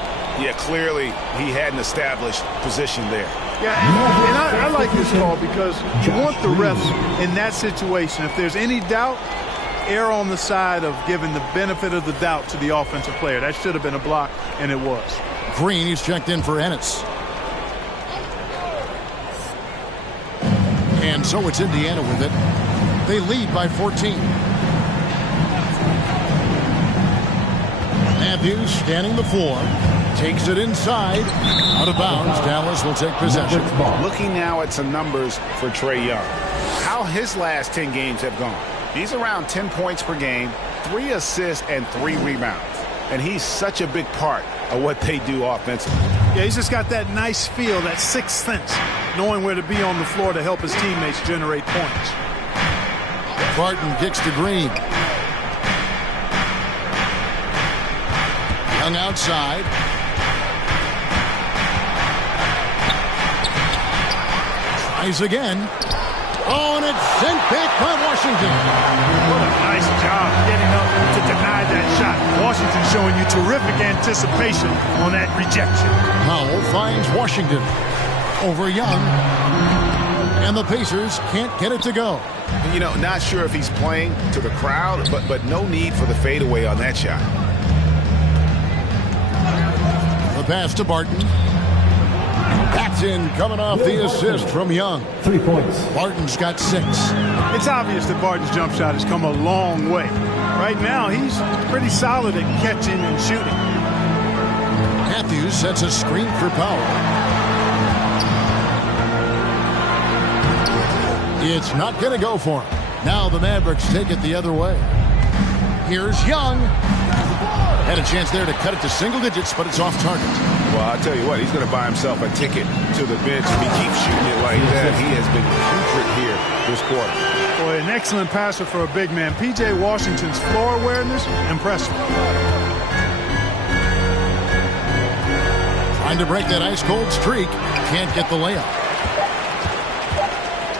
Yeah, clearly he had an established position there. Yeah, and I like this call because you want the refs in that situation. If there's any doubt, err on the side of giving the benefit of the doubt to the offensive player. That should have been a block, and it was. Green, he's checked in for Ennis. And so it's Indiana with it. They lead by 14. Matthews standing the floor. Takes it inside. Out of bounds. Dallas will take possession. Looking now at some numbers for Trae Young. How his last 10 games have gone. He's around 10 points per game, 3 assists, and 3 rebounds. And he's such a big part of what they do offensively. Yeah, he's just got that nice feel, that 6th sense, knowing where to be on the floor to help his teammates generate points. Barton kicks to Green. Young outside. Tries again. Oh, and it's sent back by Washington. What a nice job getting up to deny that shot. Washington showing you terrific anticipation on that rejection. Powell finds Washington over Young. And the Pacers can't get it to go. You know, not sure if he's playing to the crowd, but no need for the fadeaway on that shot. The pass to Barton. That's in, coming off the assist from Young. 3 points. Barton's got 6. It's obvious that Barton's jump shot has come a long way. Right now, he's pretty solid at catching and shooting. Matthews sets a screen for Powell. It's not going to go for him. Now the Mavericks take it the other way. Here's Young. Had a chance there to cut it to single digits, but it's off target. Well, I'll tell you what, he's going to buy himself a ticket to the bench if he keeps shooting it like that. He has been putrid here this quarter. Boy, an excellent passer for a big man. P.J. Washington's floor awareness, impressive. Trying to break that ice-cold streak. Can't get the layup.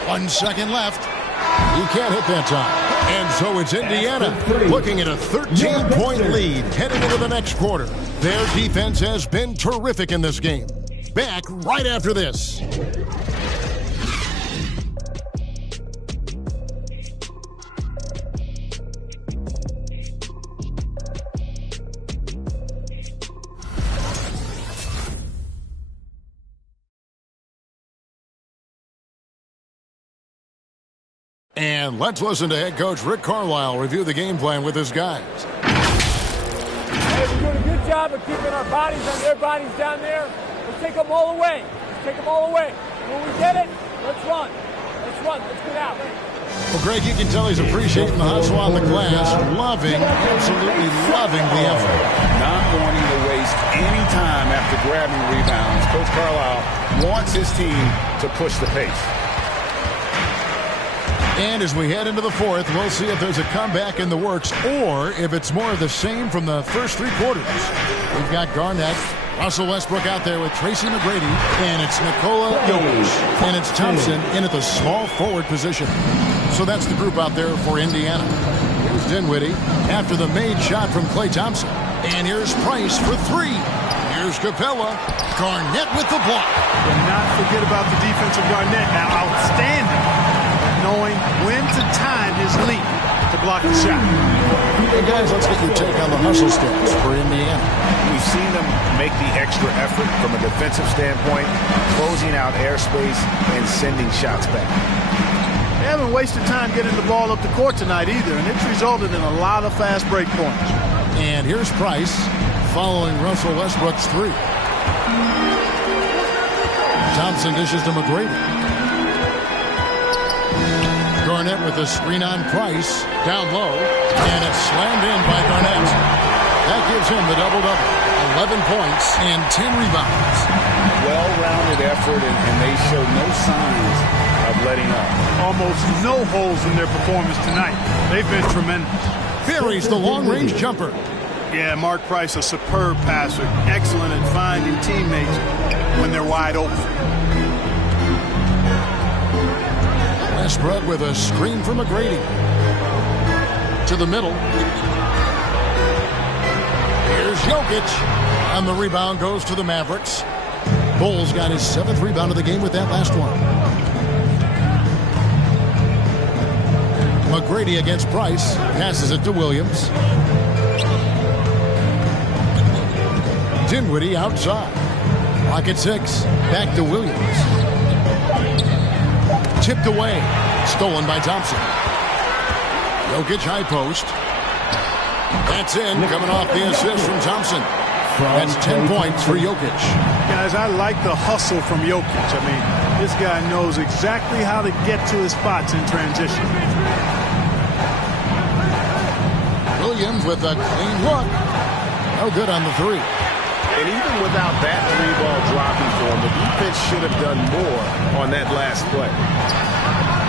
1 second left. He can't hit that time. And so it's Indiana looking at a 13-point lead heading into the next quarter. Their defense has been terrific in this game. Back right after this. And let's listen to head coach Rick Carlisle review the game plan with his guys. Hey, we're doing a good job of keeping our bodies on their bodies down there. Let's take them all away. Let's take them all away. When we get it, let's run. Let's run. Let's get out. Well, Greg, you can tell he's appreciating the hustle on the glass. Absolutely loving the effort. Not wanting to waste any time after grabbing rebounds. Coach Carlisle wants his team to push the pace. And as we head into the fourth, we'll see if there's a comeback in the works or if it's more of the same from the first 3 quarters. We've got Garnett, Russell Westbrook out there with Tracy McGrady, and it's Nikola Jokic, and it's Thompson in at the small forward position. So that's the group out there for Indiana. Here's Dinwiddie after the made shot from Klay Thompson. And here's Price for 3. Here's Capella. Garnett with the block. And not forget about the defensive Garnett. Now outstanding. Knowing when to time his leap to block the shot. Hey guys, let's get your take on the hustle steps for Indiana. We've seen them make the extra effort from a defensive standpoint, closing out airspace and sending shots back. They haven't wasted time getting the ball up the court tonight either, and it's resulted in a lot of fast break points. And here's Price following Russell Westbrook's 3. Thompson dishes to McGrady. Garnett with a screen on Price, down low, and it's slammed in by Garnett. That gives him the double-double, 11 points and 10 rebounds. Well-rounded effort, and they show no signs of letting up. Almost no holes in their performance tonight. They've been tremendous. Buries the long-range jumper. Yeah, Mark Price, a superb passer, excellent at finding teammates when they're wide open. Westbrook with a screen from McGrady. To the middle. Here's Jokic. And the rebound goes to the Mavericks. Bulls got his 7th rebound of the game with that last one. McGrady against Price. Passes it to Williams. Dinwiddie outside. Clock at 6. Back to Williams. Tipped away. Stolen by Thompson. Jokic high post. That's in. Coming off the assist from Thompson. That's 10 points for Jokic. Guys, I like the hustle from Jokic. I mean, this guy knows exactly how to get to his spots in transition. Williams with a clean look. No good on the 3. And even without that 3-ball dropping for him, the defense should have done more on that last play.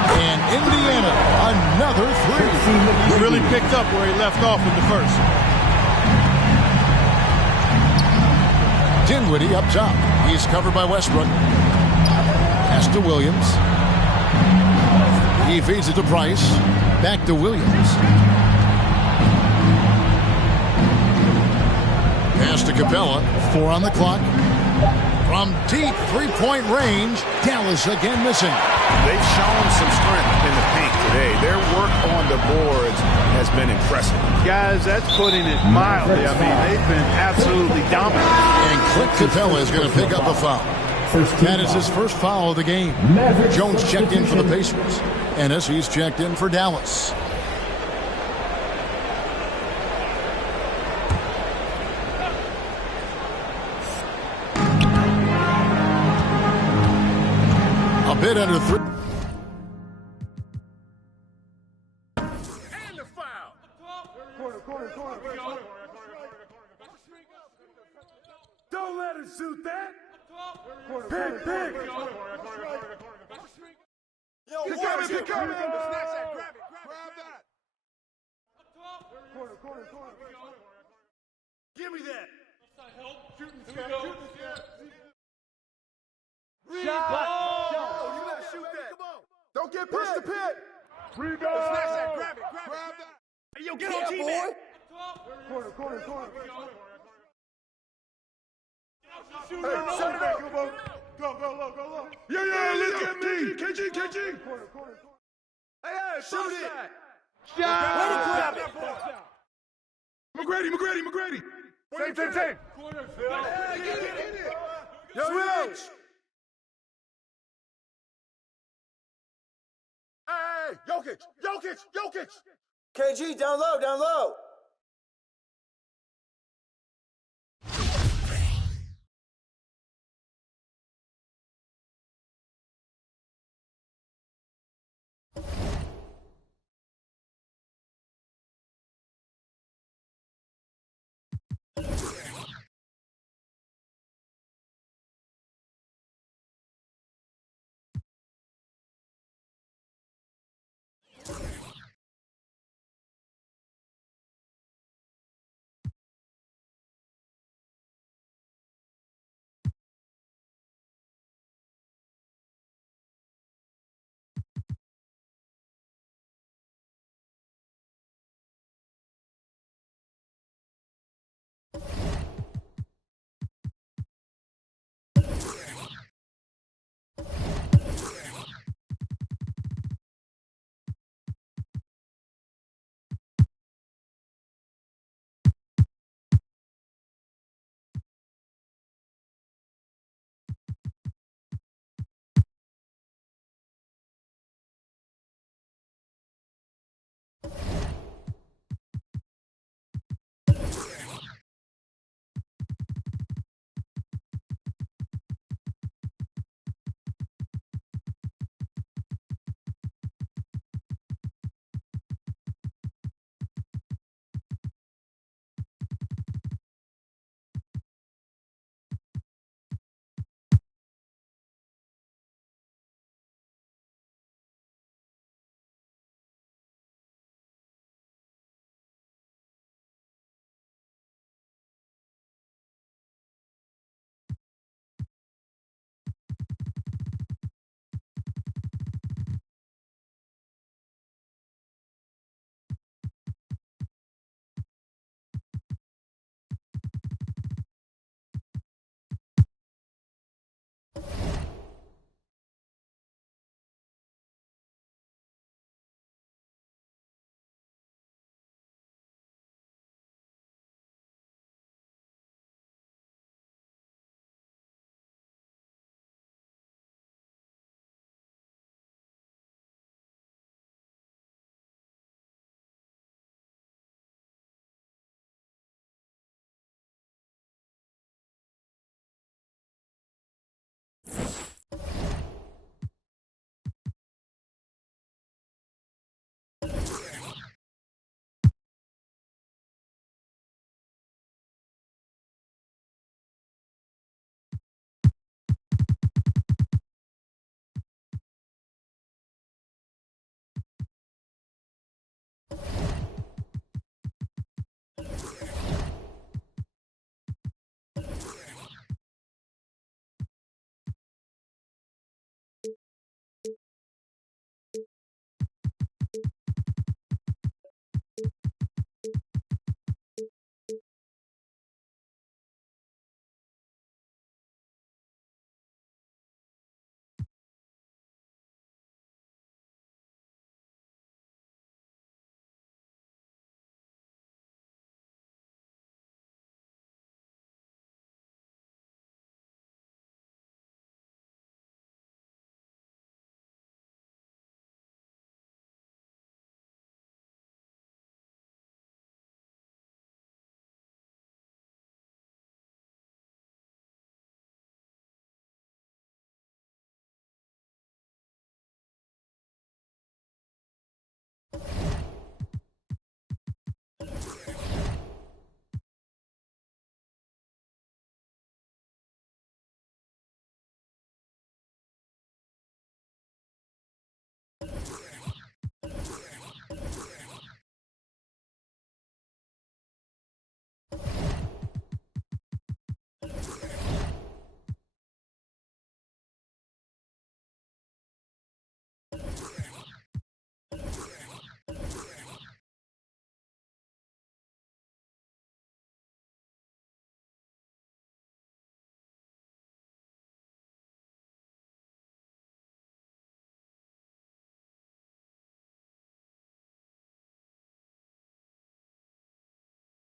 And Indiana, another 3. He really picked up where he left off in the first. Dinwiddie up top. He's covered by Westbrook. Pass to Williams. He feeds it to Price. Back to Williams. Pass to Capella. 4 on the clock. From deep 3-point range, Dallas again missing. They've shown some strength in the paint today. Their work on the boards has been impressive. Guys, that's putting it mildly. I mean, they've been absolutely dominant. And Clint Capella is going to pick up a foul. That is his first foul of the game. Jones checked in for the Pacers. Ennis, he's checked in for Dallas. A bit under 3. Don't let him shoot that. Pick. Yo, Pick watch it, it. pick it. Snatch that. Grab it. Grab that. Corner. Give me that. Shooting Shot. Shot. You better shoot that. Come on. Don't get pushed to pit. Rebound. Snatch that. Grab it. Grab that. Hey, yo, get on T-Man. Corner. Hey, shut it up. Go low. Yeah, look at me. KG. Corner. Hey, shoot it. Shot. Way to grab it. McGrady. Same. Corner. Get it. Yo. Hey, Jokic. KG, down low.